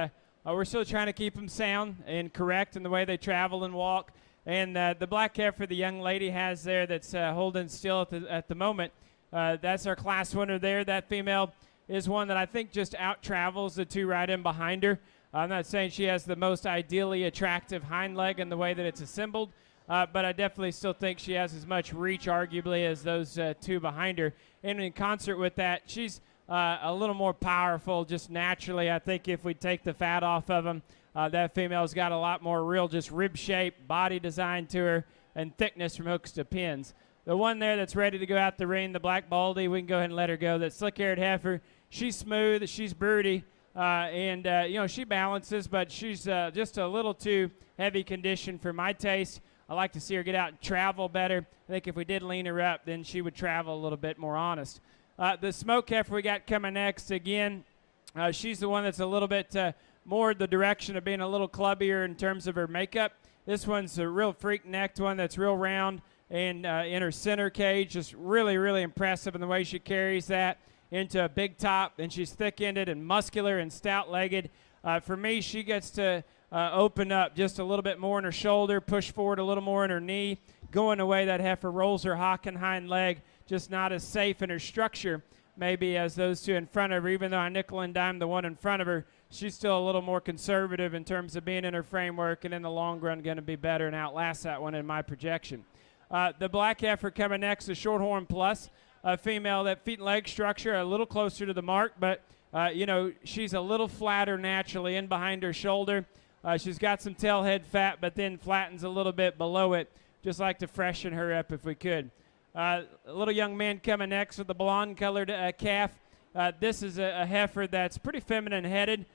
we're still trying to keep them sound and correct in the way they travel and walk. And the black heifer the young lady has there that's holding still at the moment, that's our class winner there. That female is one that I think just out-travels the two right in behind her. I'm not saying she has the most ideally attractive hind leg in the way that it's assembled, but I definitely still think she has as much reach, arguably, as those two behind her. And in concert with that, she's a little more powerful just naturally. I think if we take the fat off of them, that female's got a lot more real just rib shape, body design to her, and thickness from hooks to pins. The one there that's ready to go out the ring, the black baldy, we can go ahead and let her go. That slick-haired heifer, she's smooth, she's broody. And she balances, but she's just a little too heavy condition for my taste. I like to see her get out and travel better. I think if we did lean her up, then she would travel a little bit more honest. The smoke heifer we got coming next, again, she's the one that's a little bit more the direction of being a little clubbier in terms of her makeup. This one's a real freak-necked one that's real round, and in her center cage, just really, really impressive in the way she carries that into a big top, and she's thick-ended and muscular and stout-legged. For me, she gets to open up just a little bit more in her shoulder, push forward a little more in her knee, going away that heifer rolls her hock and hind leg, just not as safe in her structure maybe as those two in front of her. Even though I nickel and dime the one in front of her, she's still a little more conservative in terms of being in her framework, and in the long run going to be better and outlast that one in my projection. The black heifer coming next, the Shorthorn Plus. A female, that feet and leg structure a little closer to the mark, but she's a little flatter naturally in behind her shoulder. She's got some tail head fat, but then flattens a little bit below it. Just like to freshen her up if we could. A little young man coming next with the blonde-colored calf. This is a heifer that's pretty feminine headed.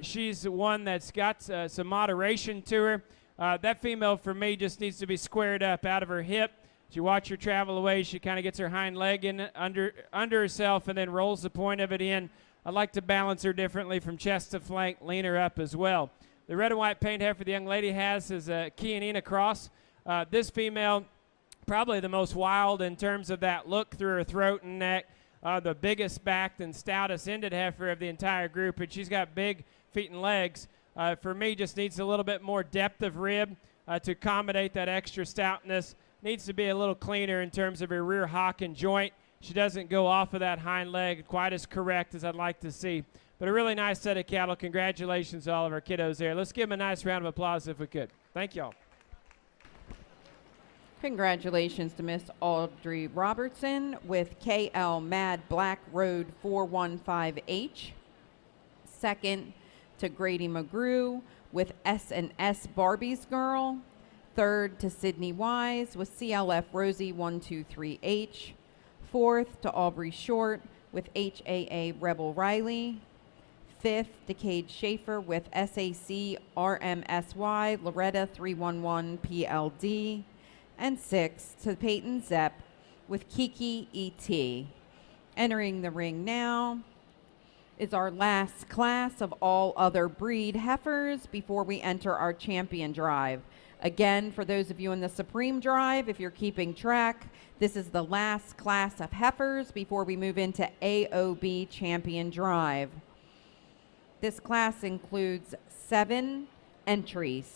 She's one that's got some moderation to her. That female, for me, just needs to be squared up out of her hip. As you watch her travel away, she kind of gets her hind leg in under herself and then rolls the point of it in. I'd like to balance her differently from chest to flank, lean her up as well. The red and white paint heifer the young lady has is a Chianina cross. This female, probably the most wild in terms of that look through her throat and neck. The biggest backed and stoutest ended heifer of the entire group, and she's got big feet and legs. For me, just needs a little bit more depth of rib to accommodate that extra stoutness. Needs to be a little cleaner in terms of her rear hock and joint. She doesn't go off of that hind leg quite as correct as I'd like to see. But a really nice set of cattle. Congratulations to all of our kiddos there. Let's give them a nice round of applause if we could. Thank y'all. Congratulations to Miss Audrey Robertson with KL Mad Black Road 415H. Second to Grady McGrew with S&S Barbie's Girl. Third to Sydney Wise with CLF Rosie 123H. Fourth to Aubrey Short with HAA Rebel Riley. Fifth to Cade Schaefer with SAC RMSY Loretta 311 PLD. And sixth to Peyton Zepp with Kiki ET. Entering the ring now is our last class of all other breed heifers before we enter our champion drive. Again, for those of you in the Supreme Drive, if you're keeping track, this is the last class of heifers before we move into AOB Champion Drive. This class includes 7 entries.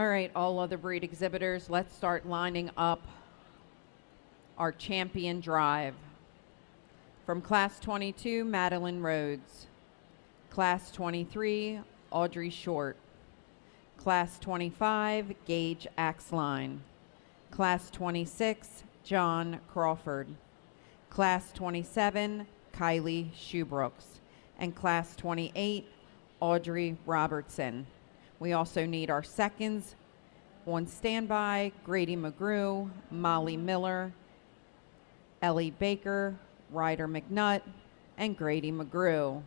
All right, all other breed exhibitors, let's start lining up our champion drive. From Class 22, Madeline Rhodes. Class 23, Audrey Short. Class 25, Gage Axline. Class 26, John Crawford. Class 27, Kylie Shoebrooks. And Class 28, Audrey Robertson. We also need our seconds on standby: Grady McGrew, Molly Miller, Ellie Baker, Ryder McNutt, and Grady McGrew.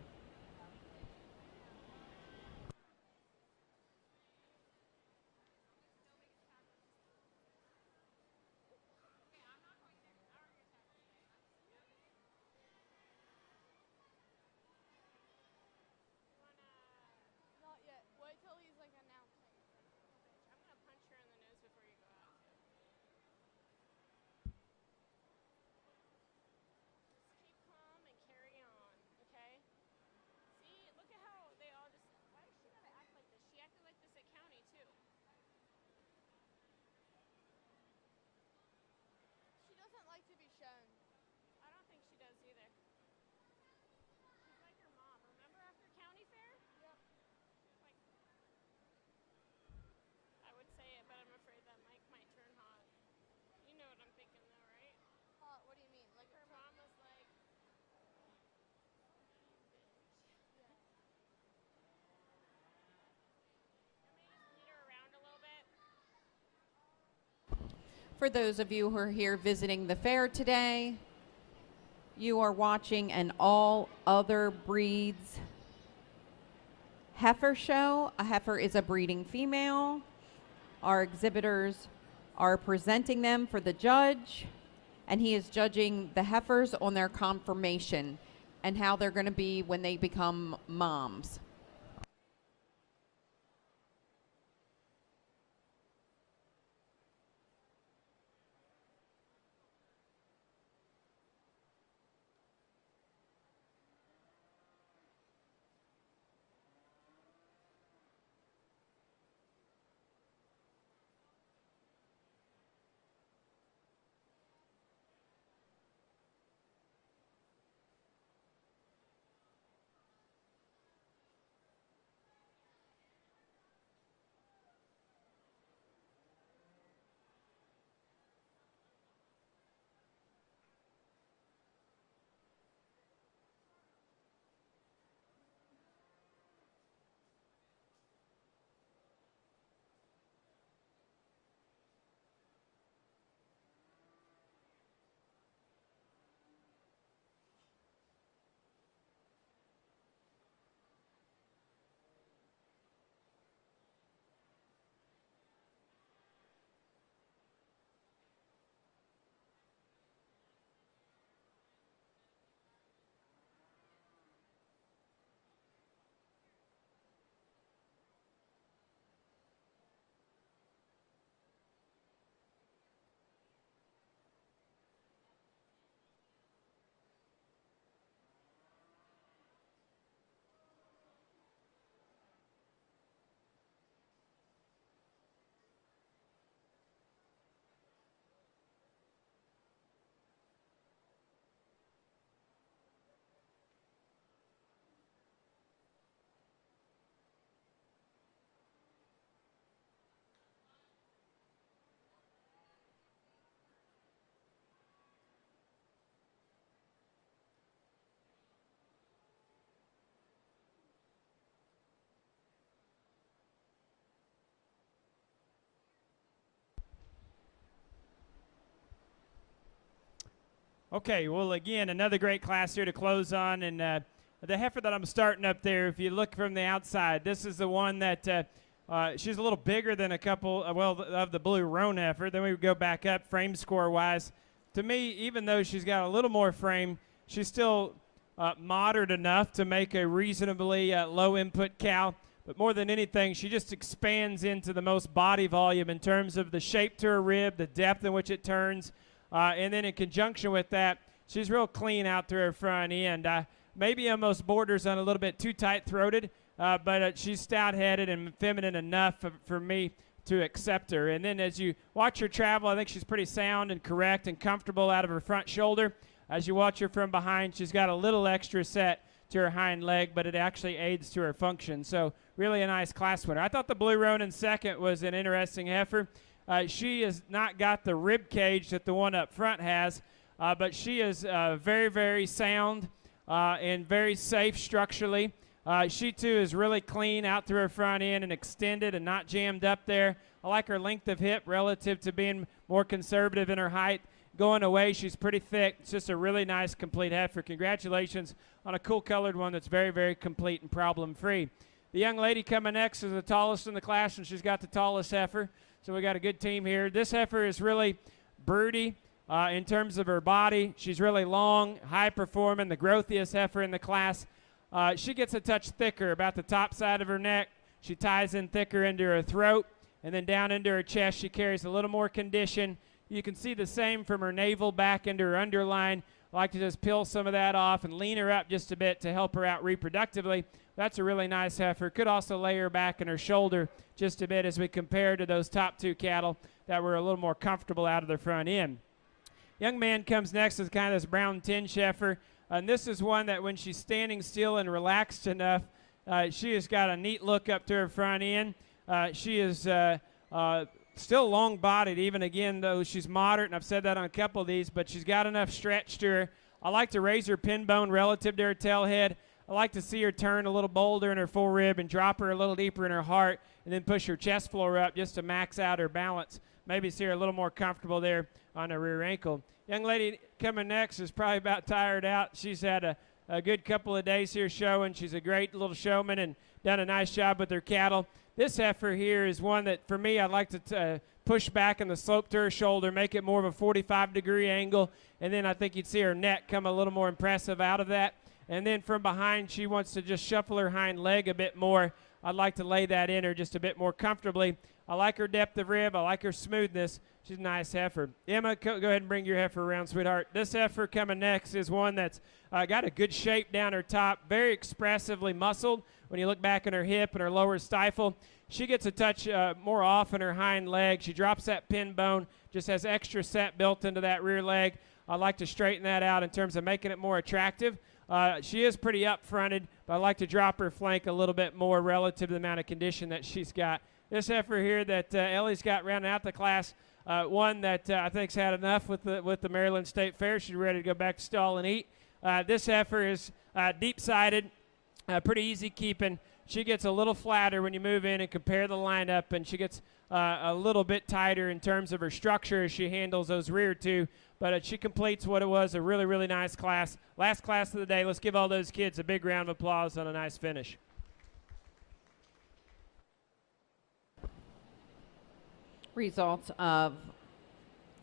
Not yet. Wait till he's like announcing. I'm gonna punch her in the nose before you go out too. Just keep calm and carry on, okay? See, look at how they all just. Why does she gotta act like this? She acted like this at county too. She doesn't like to be shown. I don't think she does either. She's like her mom. Remember after county fair? Yep. She's like. I would say it, but I'm afraid that mic might turn hot. You know what I'm thinking though, right? Hot? What do you mean? Like her mom was like, bitch. Yeah. Let me just beat her around a little bit. For those of you who are here visiting the fair today, you are watching an all other breeds heifer show. A heifer is a breeding female. Our exhibitors are presenting them for the judge, and he is judging the heifers on their conformation and how they're going to be when they become moms. Okay, well, again, another great class here to close on. And the heifer that I'm starting up there, if you look from the outside, this is the one that she's a little bigger than a couple, of the blue roan heifer. Then we would go back up frame score-wise. To me, even though she's got a little more frame, she's still moderate enough to make a reasonably low-input cow. But more than anything, she just expands into the most body volume in terms of the shape to her rib, the depth in which it turns. And then in conjunction with that, she's real clean out to her front end. Maybe almost borders on a little bit too tight-throated, but she's stout-headed and feminine enough for me to accept her. And then as you watch her travel, I think she's pretty sound and correct and comfortable out of her front shoulder. As you watch her from behind, she's got a little extra set to her hind leg, but it actually aids to her function. So really a nice class winner. I thought the Blue Ronin second was an interesting heifer. She has not got the rib cage that the one up front has, but she is very, very sound and very safe structurally. She too is really clean out through her front end and extended and not jammed up there. I like her length of hip relative to being more conservative in her height. Going away, she's pretty thick. It's just a really nice, complete heifer. Congratulations on a cool colored one that's very, very complete and problem-free. The young lady coming next is the tallest in the class, and she's got the tallest heifer. So we got a good team here. This heifer is really broody in terms of her body. She's really long, high-performing, the growthiest heifer in the class. She gets a touch thicker about the top side of her neck. She ties in thicker into her throat, and then down into her chest. She carries a little more condition. You can see the same from her navel back into her underline. I like to just peel some of that off and lean her up just a bit to help her out reproductively. That's a really nice heifer. Could also lay her back in her shoulder just a bit as we compare to those top two cattle that were a little more comfortable out of the front end. Young man comes next is kind of this brown tinge heifer. And this is one that when she's standing still and relaxed enough, she has got a neat look up to her front end. She is still long-bodied, even again, though she's moderate, and I've said that on a couple of these, but she's got enough stretch to her. I like to raise her pin bone relative to her tail head. I like to see her turn a little bolder in her forerib and drop her a little deeper in her heart, and then push her chest floor up just to max out her balance. Maybe see her a little more comfortable there on her rear ankle. Young lady coming next is probably about tired out. She's had a good couple of days here showing. She's a great little showman and done a nice job with her cattle. This heifer here is one that, for me, I'd like to push back in the slope to her shoulder, make it more of a 45-degree angle, and then I think you'd see her neck come a little more impressive out of that. And then from behind, she wants to just shuffle her hind leg a bit more. I'd like to lay that in her just a bit more comfortably. I like her depth of rib. I like her smoothness. She's a nice heifer. Emma, go ahead and bring your heifer around, sweetheart. This heifer coming next is one that's got a good shape down her top, very expressively muscled. When you look back in her hip and her lower stifle, she gets a touch more off in her hind leg. She drops that pin bone, just has extra set built into that rear leg. I like to straighten that out in terms of making it more attractive. She is pretty up-fronted, but I like to drop her flank a little bit more relative to the amount of condition that she's got. This heifer here that Ellie's got rounding out the class, one that I think's had enough with the Maryland State Fair. She's ready to go back to stall and eat. This heifer is deep-sided, pretty easy keeping. She gets a little flatter when you move in and compare the lineup, and she gets a little bit tighter in terms of her structure as she handles those rear two. But she completes what it was, a really, really nice class. Last class of the day. Let's give all those kids a big round of applause on a nice finish. Results of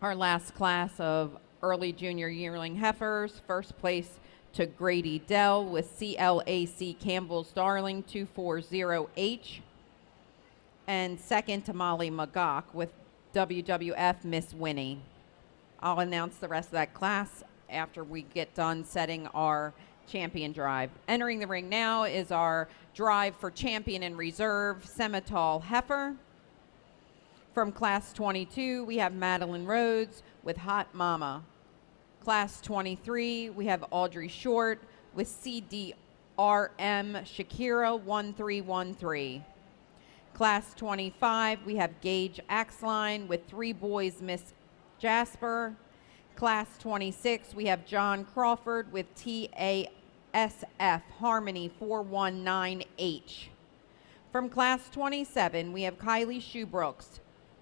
our last class of early junior yearling heifers. First place to Grady Dell with CLAC Campbell's Darling 240H. And second to Molly McGock with WWF Miss Winnie. I'll announce the rest of that class after we get done setting our champion drive. Entering the ring now is our drive for champion and reserve Semitol heifer. From class 22, we have Madeline Rhodes with Hot Mama. Class 23, we have Audrey Short with CDRM Shakira 1313. Class 25, we have Gage Axline with Three Boys Miss Jasper. Class 26, we have John Crawford with TASF Harmony 419H. From class 27, we have Kylie Shoebrooks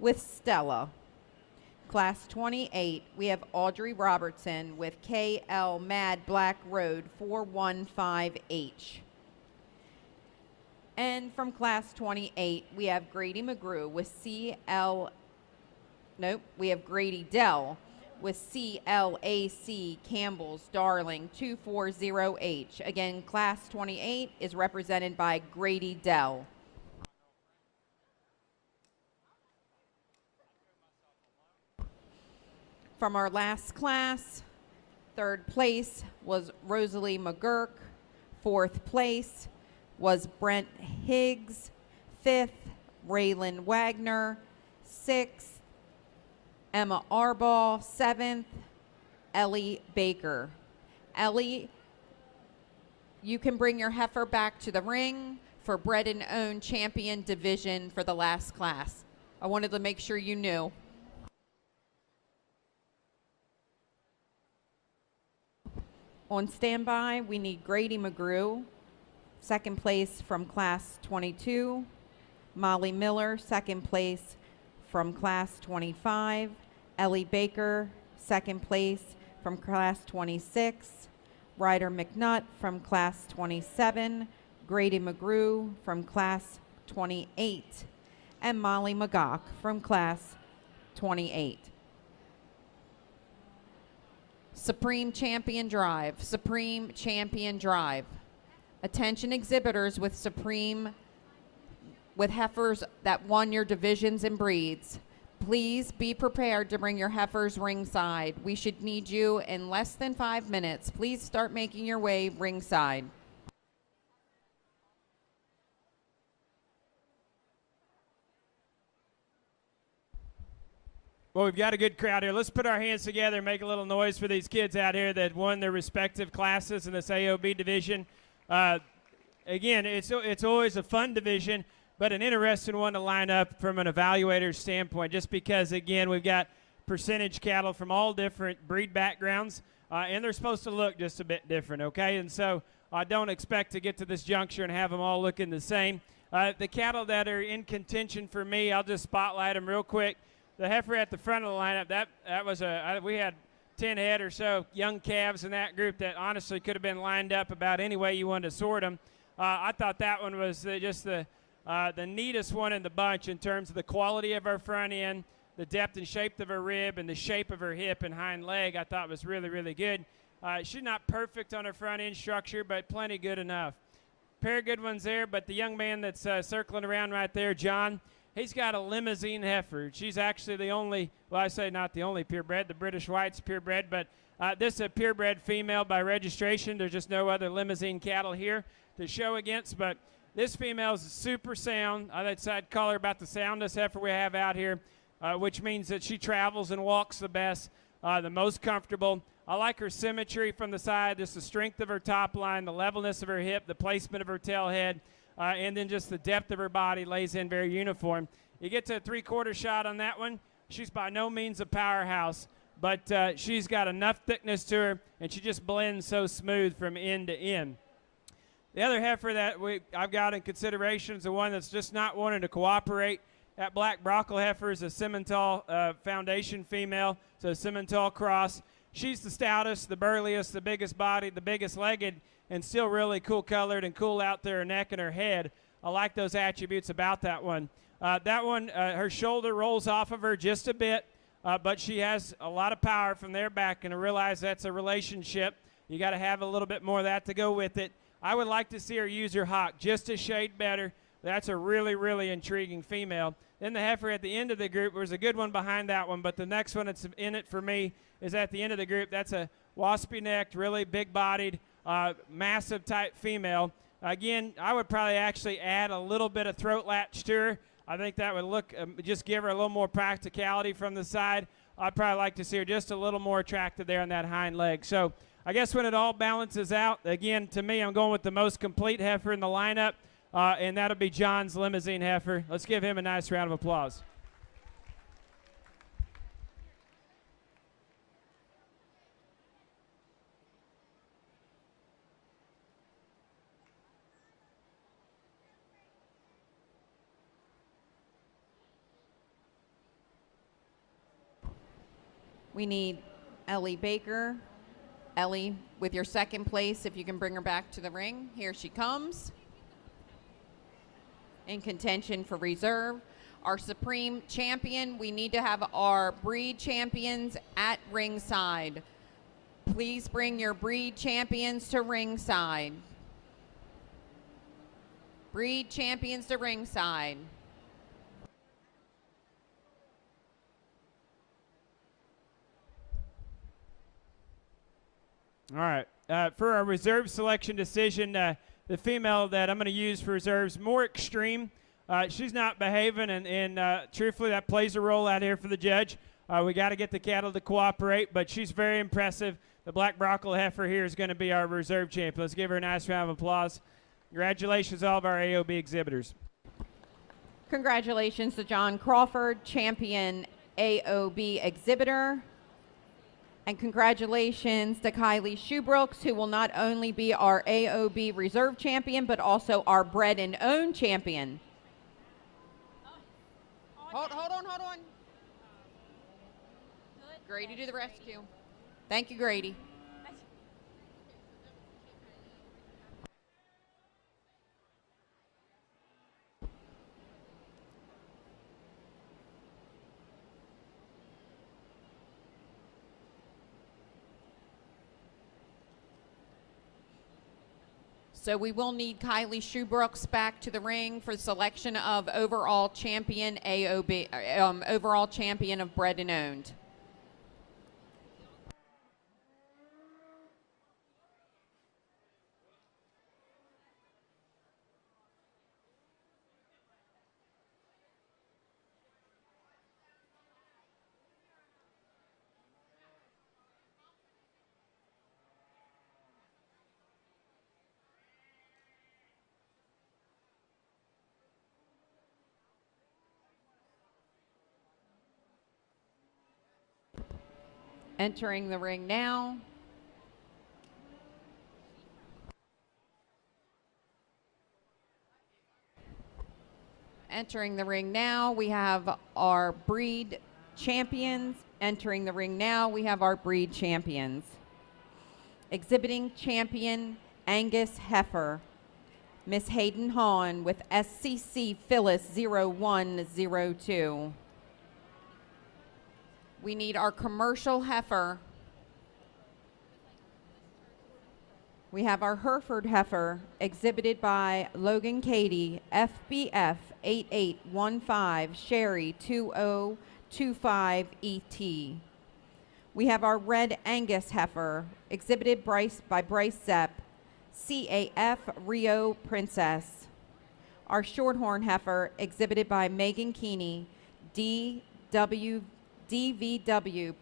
with Stella. Class 28, we have Audrey Robertson with KL Mad Black Road 415H. And from class 28, we have Grady McGrew with we have Grady Dell with CLAC Campbell's Darling 240H. Again, class 28 is represented by Grady Dell. From our last class, third place was Rosalie McGurk. Fourth place was Brent Higgs. Fifth, Raylan Wagner. 6th, Emma Arbaugh, 7th, Ellie Baker. Ellie, you can bring your heifer back to the ring for Bred and Owned Champion Division for the last class. I wanted to make sure you knew. On standby, we need Grady McGrew, 2nd place from class 22. Molly Miller, 2nd place from class 25. Ellie Baker, 2nd place from class 26. Ryder McNutt from class 27. Grady McGrew from class 28. And Molly McGock from class 28. Supreme Champion Drive. Supreme Champion Drive. Attention exhibitors with heifers that won your divisions and breeds. Please be prepared to bring your heifers ringside. We should need you in less than 5 minutes. Please start making your way ringside. Well, we've got a good crowd here. Let's put our hands together and make a little noise for these kids out here that won their respective classes in this AOB division. Again, it's always a fun division, but an interesting one to line up from an evaluator's standpoint, just because, again, we've got percentage cattle from all different breed backgrounds, and they're supposed to look just a bit different, okay? And so I don't expect to get to this juncture and have them all looking the same. The cattle that are in contention for me, I'll just spotlight them real quick. The heifer at the front of the lineup, that was we had 10 head or so young calves in that group that honestly could have been lined up about any way you wanted to sort them. I thought that one was just the neatest one in the bunch in terms of the quality of her front end, the depth and shape of her rib, and the shape of her hip and hind leg. I thought was really, really good. She's not perfect on her front end structure, but plenty good enough. Pair of good ones there, but the young man that's circling around right there, John, he's got a limousine heifer. She's actually the only, well, I say not the only purebred. The British White's purebred, but this is a purebred female by registration. There's just no other limousine cattle here to show against, but this female is super sound. I'd call her about the soundest heifer we have out here, which means that she travels and walks the best, the most comfortable. I like her symmetry from the side, just the strength of her top line, the levelness of her hip, the placement of her tail head, and then just the depth of her body lays in very uniform. You get to a 3/4 shot on that one. She's by no means a powerhouse, but she's got enough thickness to her, and she just blends so smooth from end to end. The other heifer that I've got in consideration is the one that's just not wanting to cooperate. That black Brockle heifer is a Simmental Foundation female, so a Simmental cross. She's the stoutest, the burliest, the biggest bodied, the biggest legged, and still really cool colored and cool out there, her neck and her head. I like those attributes about that one. Her shoulder rolls off of her just a bit, but she has a lot of power from there back, and I realize that's a relationship. You got to have a little bit more of that to go with it. I would like to see her use her hock just a shade better. That's a really, really intriguing female. Then the heifer at the end of the group, there's a good one behind that one, but the next one that's in it for me is at the end of the group. That's a waspy-necked, really big-bodied, massive type female. Again, I would probably actually add a little bit of throat latch to her. I think that would look, just give her a little more practicality from the side. I'd probably like to see her just a little more attractive there on that hind leg. So I guess when it all balances out, again, to me, I'm going with the most complete heifer in the lineup, and that'll be John's limousine heifer. Let's give him a nice round of applause. We need Ellie Baker. Ellie, with your 2nd place, if you can bring her back to the ring. Here she comes. In contention for reserve. Our Supreme Champion, we need to have our breed champions at ringside. Please bring your breed champions to ringside. Breed champions to ringside. All right. For our reserve selection decision, the female that I'm going to use for reserves, more extreme. she's not behaving, and truthfully, that plays a role out here for the judge. We got to get the cattle to cooperate, but she's very impressive. The Black Brockle Heifer here is going to be our reserve champion. Let's give her a nice round of applause. Congratulations to all of our AOB exhibitors. Congratulations to John Crawford, champion AOB exhibitor. And congratulations to Kylie Shoebrooks, who will not only be our AOB reserve champion, but also our bred and owned champion. Hold on. Grady, do the rescue. Thank you, Grady. So we will need Kylie Shoebrooks back to the ring for selection of overall champion AOB, overall champion of bred and owned. Entering the ring now. Entering the ring now, we have our breed champions. Entering the ring now, we have our breed champions. Exhibiting champion Angus Heifer, Miss Hayden Hahn with SCC Phyllis 0102. We need our commercial heifer. We have our Hereford heifer exhibited by Logan Cady, FBF 8815, Sherry 2025 ET. We have our Red Angus heifer exhibited by Bryce Zepp, CAF Rio Princess. Our Shorthorn heifer exhibited by Megan Keeney, DVW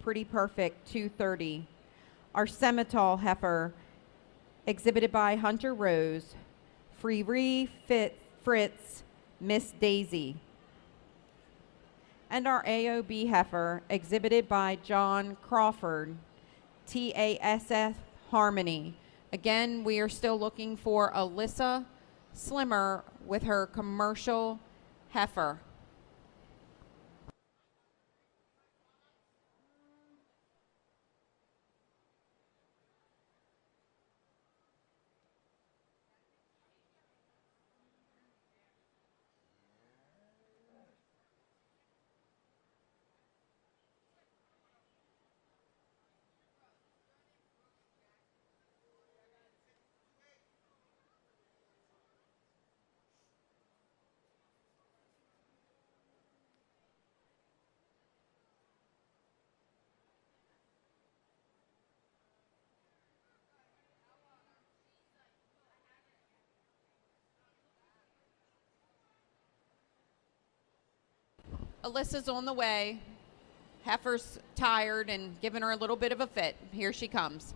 Pretty Perfect 230. Our Semitol heifer exhibited by Hunter Rose, Free Fritz, Miss Daisy. And our AOB heifer exhibited by John Crawford, TASF Harmony. Again, we are still looking for Alyssa Slimmer with her commercial heifer. Alyssa's on the way. Heifer's tired and giving her a little bit of a fit. Here she comes.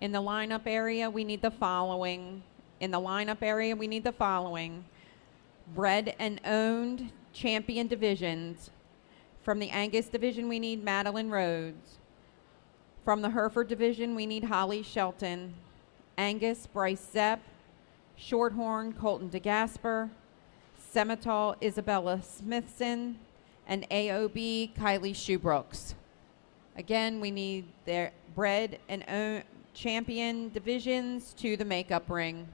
In the lineup area, we need the following. Bred and owned champion divisions. From the Angus division, we need Madeline Rhodes. From the Hereford division, we need Holly Shelton. Angus, Bryce Zepp. Shorthorn, Colton DeGasper. Semitol, Isabella Smithson. And AOB, Kylie Shoebrooks. Again, we need their bred and owned champion divisions to the makeup ring.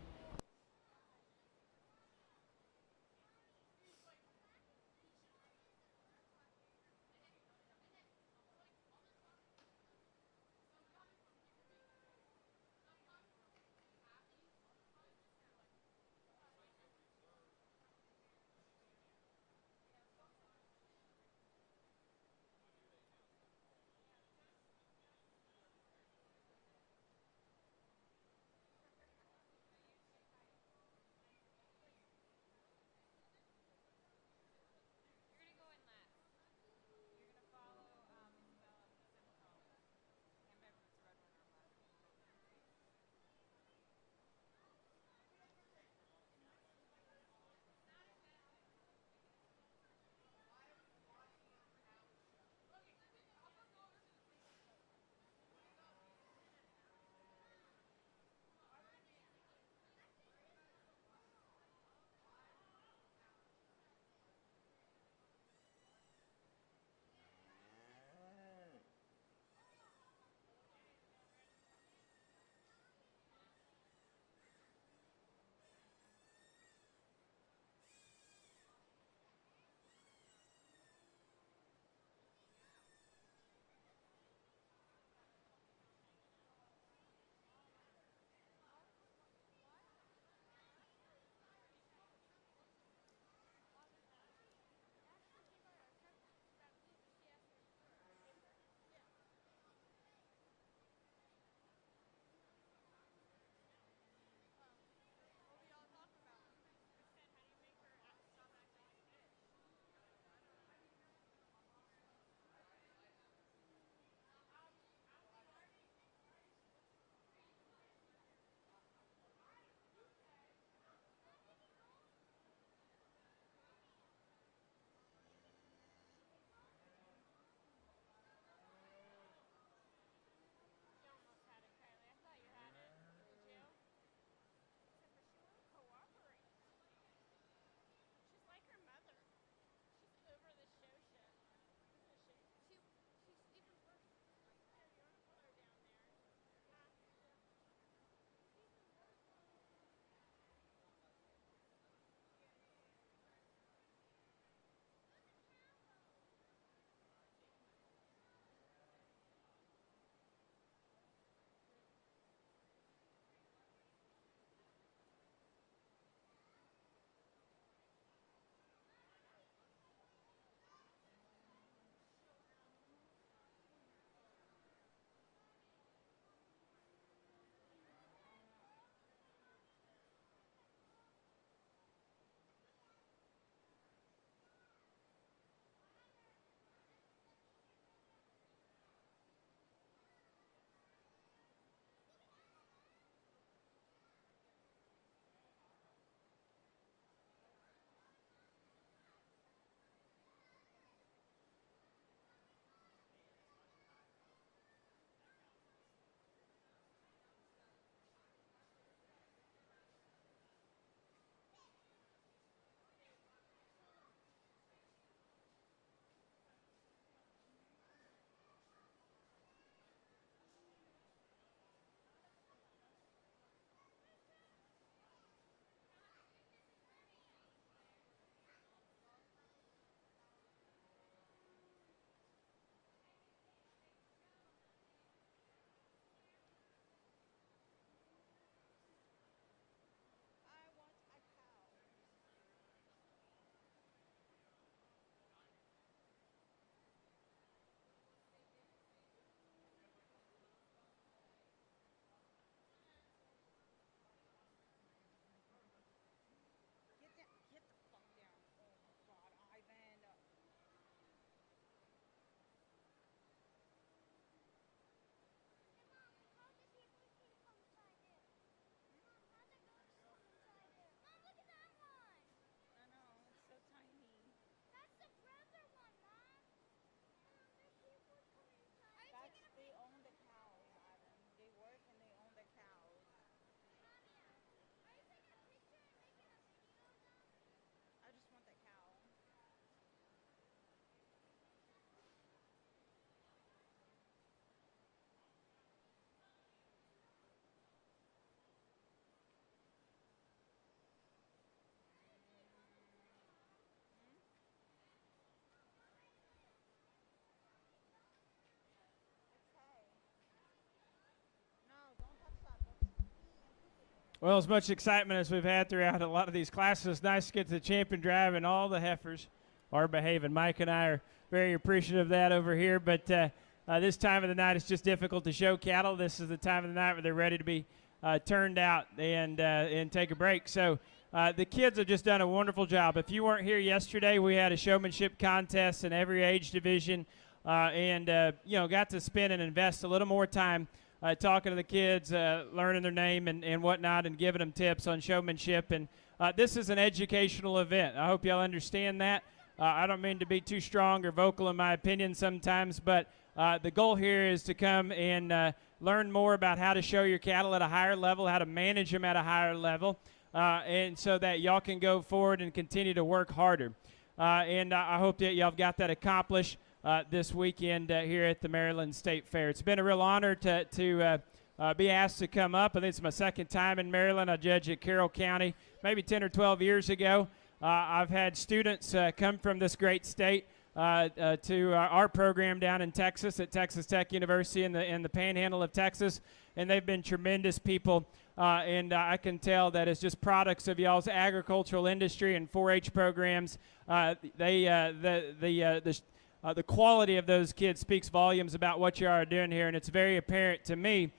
Well, as much excitement as we've had throughout a lot of these classes, it's nice to get to the champion drive, and all the heifers are behaving. Mike and I are very appreciative of that over here, but this time of the night it's just difficult to show cattle. This is the time of the night where they're ready to be turned out and take a break. So the kids have just done a wonderful job. If you weren't here yesterday, we had a showmanship contest in every age division, and got to spend and invest a little more time talking to the kids, learning their name and whatnot, and giving them tips on showmanship. And this is an educational event. I hope y'all understand that. I don't mean to be too strong or vocal in my opinion sometimes, but the goal here is to come and learn more about how to show your cattle at a higher level, how to manage them at a higher level, and so that y'all can go forward and continue to work harder. And I hope that y'all got that accomplished this weekend here at the Maryland State Fair. It's been a real honor to be asked to come up. I think it's my second time in Maryland. I judged at Carroll County maybe 10 or 12 years ago. I've had students come from this great state to our program down in Texas at Texas Tech University in the Panhandle of Texas, and they've been tremendous people. And I can tell that it's just products of y'all's agricultural industry and 4-H programs. The quality of those kids speaks volumes about what you are doing here, and it's very apparent to me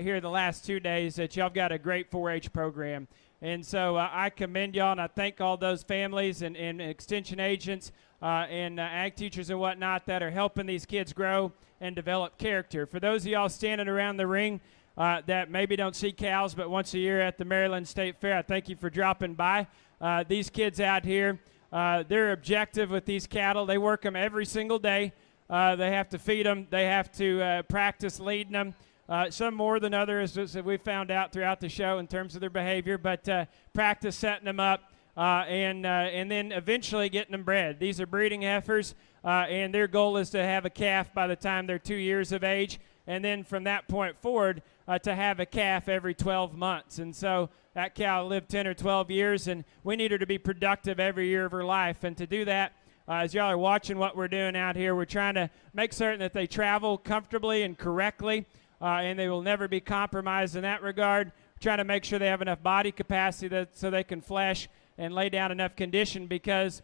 here the last 2 days that y'all got a great 4-H program. And so I commend y'all, and I thank all those families and extension agents and ag teachers and whatnot that are helping these kids grow and develop character. For those of y'all standing around the ring that maybe don't see cows but once a year at the Maryland State Fair, I thank you for dropping by. These kids out here, their objective with these cattle, they work them every single day. They have to feed them. They have to practice leading them. Some more than others, as we found out throughout the show in terms of their behavior, but practice setting them up and then eventually getting them bred. These are breeding heifers, and their goal is to have a calf by the time they're 2 years of age, and then from that point forward to have a calf every 12 months. And so that cow lived 10 or 12 years, and we need her to be productive every year of her life. And to do that, as y'all are watching what we're doing out here, we're trying to make certain that they travel comfortably and correctly, and they will never be compromised in that regard. We're trying to make sure they have enough body capacity so they can flesh and lay down enough condition, because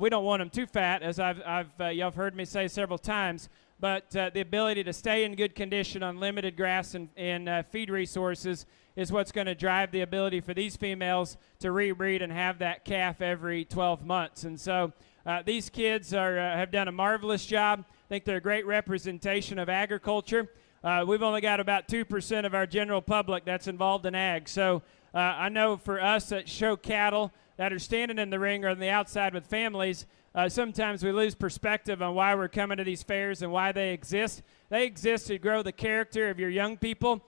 we don't want them too fat, as y'all have heard me say several times. But the ability to stay in good condition on limited grass and feed resources is what's going to drive the ability for these females to rebreed and have that calf every 12 months. And so these kids have done a marvelous job. I think they're a great representation of agriculture. We've only got about 2% of our general public that's involved in ag. So I know for us that show cattle that are standing in the ring or on the outside with families, sometimes we lose perspective on why we're coming to these fairs and why they exist. They exist to grow the character of your young people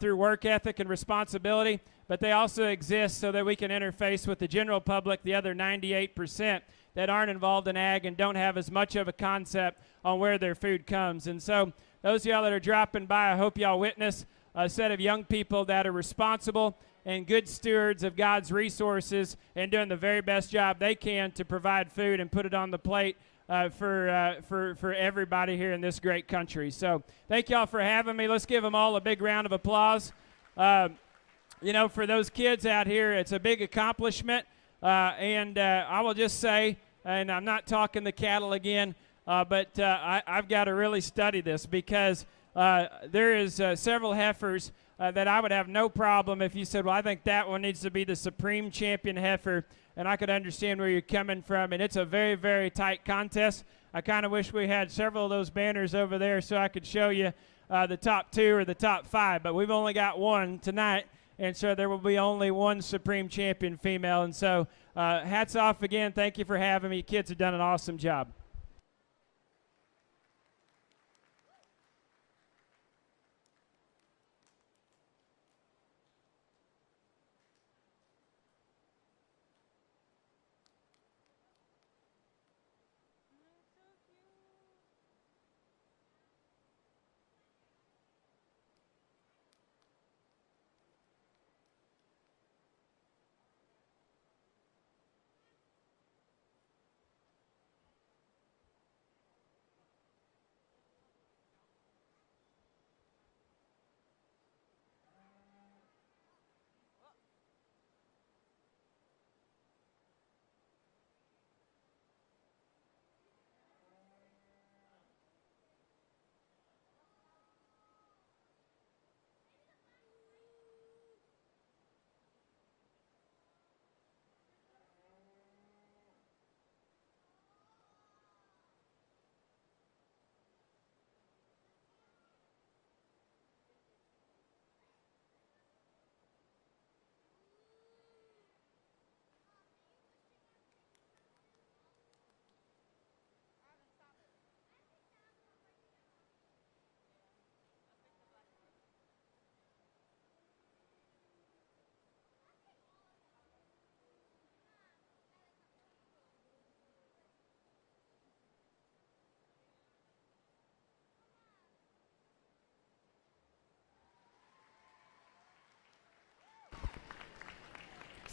through work ethic and responsibility, but they also exist so that we can interface with the general public, the other 98% that aren't involved in ag and don't have as much of a concept on where their food comes. And so those of y'all that are dropping by, I hope y'all witness a set of young people that are responsible and good stewards of God's resources and doing the very best job they can to provide food and put it on the plate for everybody here in this great country. So thank y'all for having me. Let's give them all a big round of applause. For those kids out here, it's a big accomplishment. And I will just say, and I'm not talking the cattle again, but I've got to really study this, because there is several heifers that I would have no problem if you said, well, I think that one needs to be the supreme champion heifer, and I could understand where you're coming from. And it's a very, very tight contest. I kind of wish we had several of those banners over there so I could show you the top 2 or the top 5, but we've only got one tonight, and so there will be only one supreme champion female. And so hats off again. Thank you for having me. You kids have done an awesome job.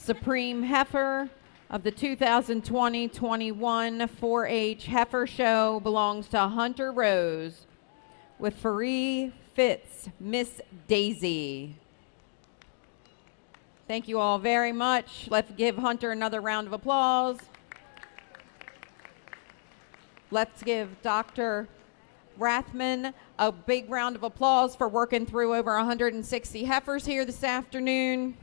Supreme Heifer of the 2020-21 4-H Heifer Show belongs to Hunter Rose with Faree Fitz, Miss Daisy. Thank you all very much. Let's give Hunter another round of applause. Let's give Dr. Rathman a big round of applause for working through over 160 heifers here this afternoon.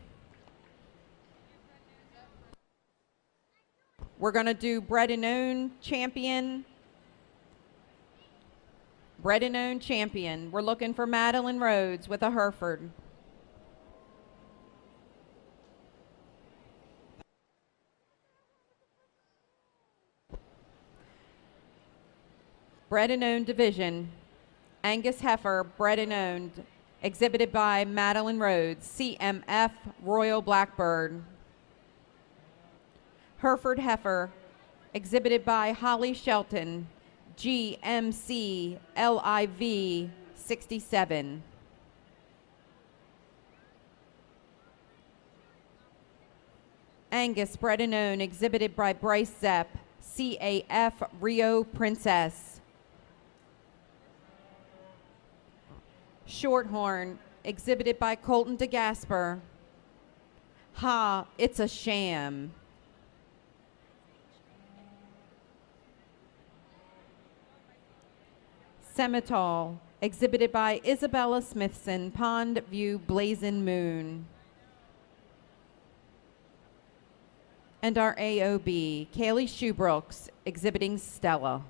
We're going to do Bred and Owned Champion. Bred and Owned Champion. We're looking for Madeline Rhodes with a Hereford. Bred and Owned Division. Angus Heifer, Bred and Owned, exhibited by Madeline Rhodes, CMF Royal Blackbird. Hereford Heifer, exhibited by Holly Shelton, GMC LIV 67. Angus Bred and Owned, exhibited by Bryce Zepp, CAF Rio Princess. Shorthorn, exhibited by Colton DeGasper. Ha, it's a sham. Semitol, exhibited by Isabella Smithson, Pond View Blazing Moon. And our AOB, Kaylee Shoebrooks, exhibiting Stella.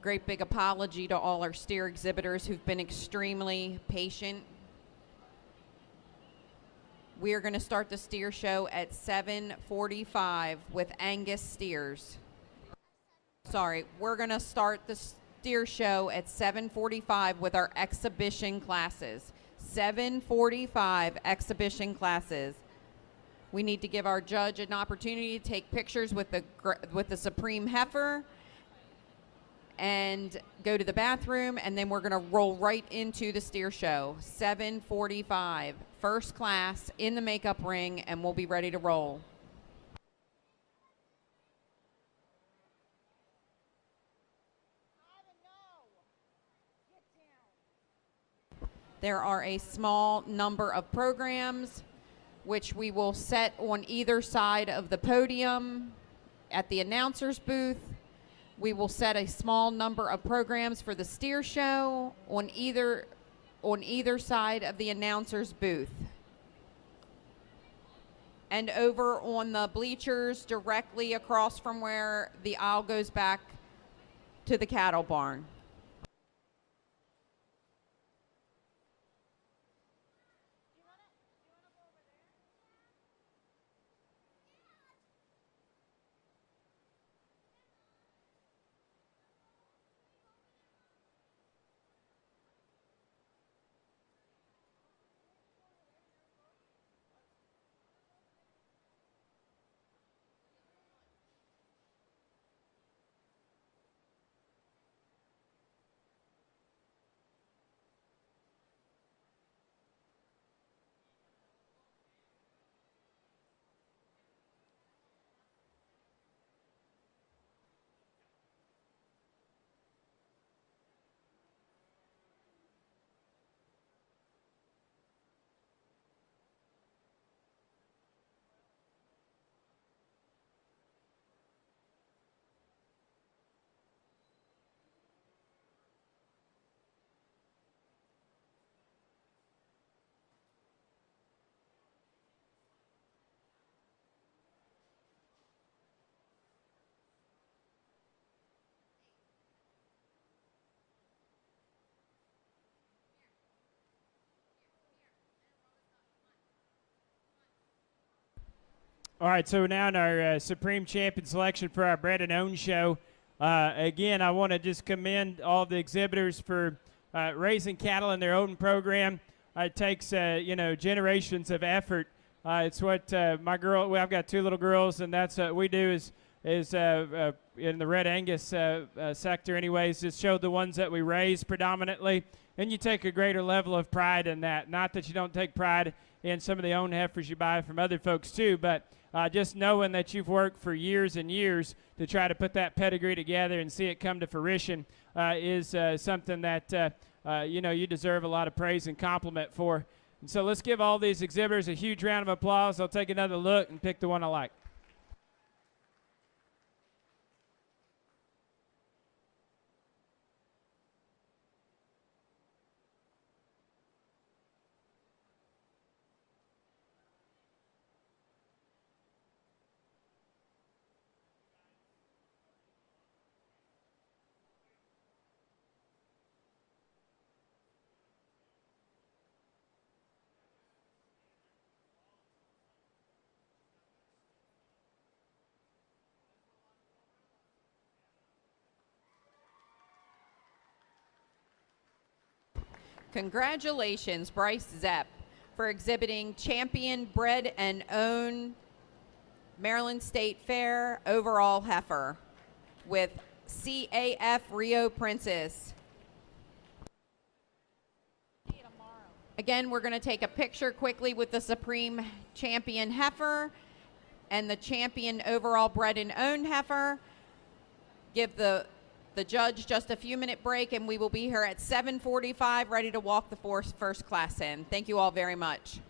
Great big apology to all our steer exhibitors who've been extremely patient. We are going to start the steer show at 7:45 with Angus steers. Sorry, we're going to start the steer show at 7:45 with our exhibition classes. 7:45 exhibition classes. We need to give our judge an opportunity to take pictures with the Supreme Heifer and go to the bathroom, and then we're going to roll right into the steer show. 7:45, first class in the makeup ring, and we'll be ready to roll. There are a small number of programs which we will set on either side of the podium at the announcer's booth. We will set a small number of programs for the steer show on either side of the announcer's booth. And over on the bleachers directly across from where the aisle goes back to the cattle barn. All right, so now in our Supreme Champion selection for our Bred and Owned show, again, I want to just commend all the exhibitors for raising cattle in their own program. It takes, generations of effort. It's what my girl, well, I've got 2 little girls, and that's what we do is in the Red Angus sector anyways, just show the ones that we raise predominantly, and you take a greater level of pride in that. Not that you don't take pride in some of the own heifers you buy from other folks too, but just knowing that you've worked for years and years to try to put that pedigree together and see it come to fruition is something that you deserve a lot of praise and compliment for. And so let's give all these exhibitors a huge round of applause. I'll take another look and pick the one I like. Congratulations, Bryce Zepp, for exhibiting Champion Bred and Owned Maryland State Fair overall heifer with CAF Rio Princess. Again, we're going to take a picture quickly with the Supreme Champion heifer and the Champion overall Bred and Owned heifer. Give the judge just a few minute break, and we will be here at 7:45 ready to walk the first class in. Thank you all very much.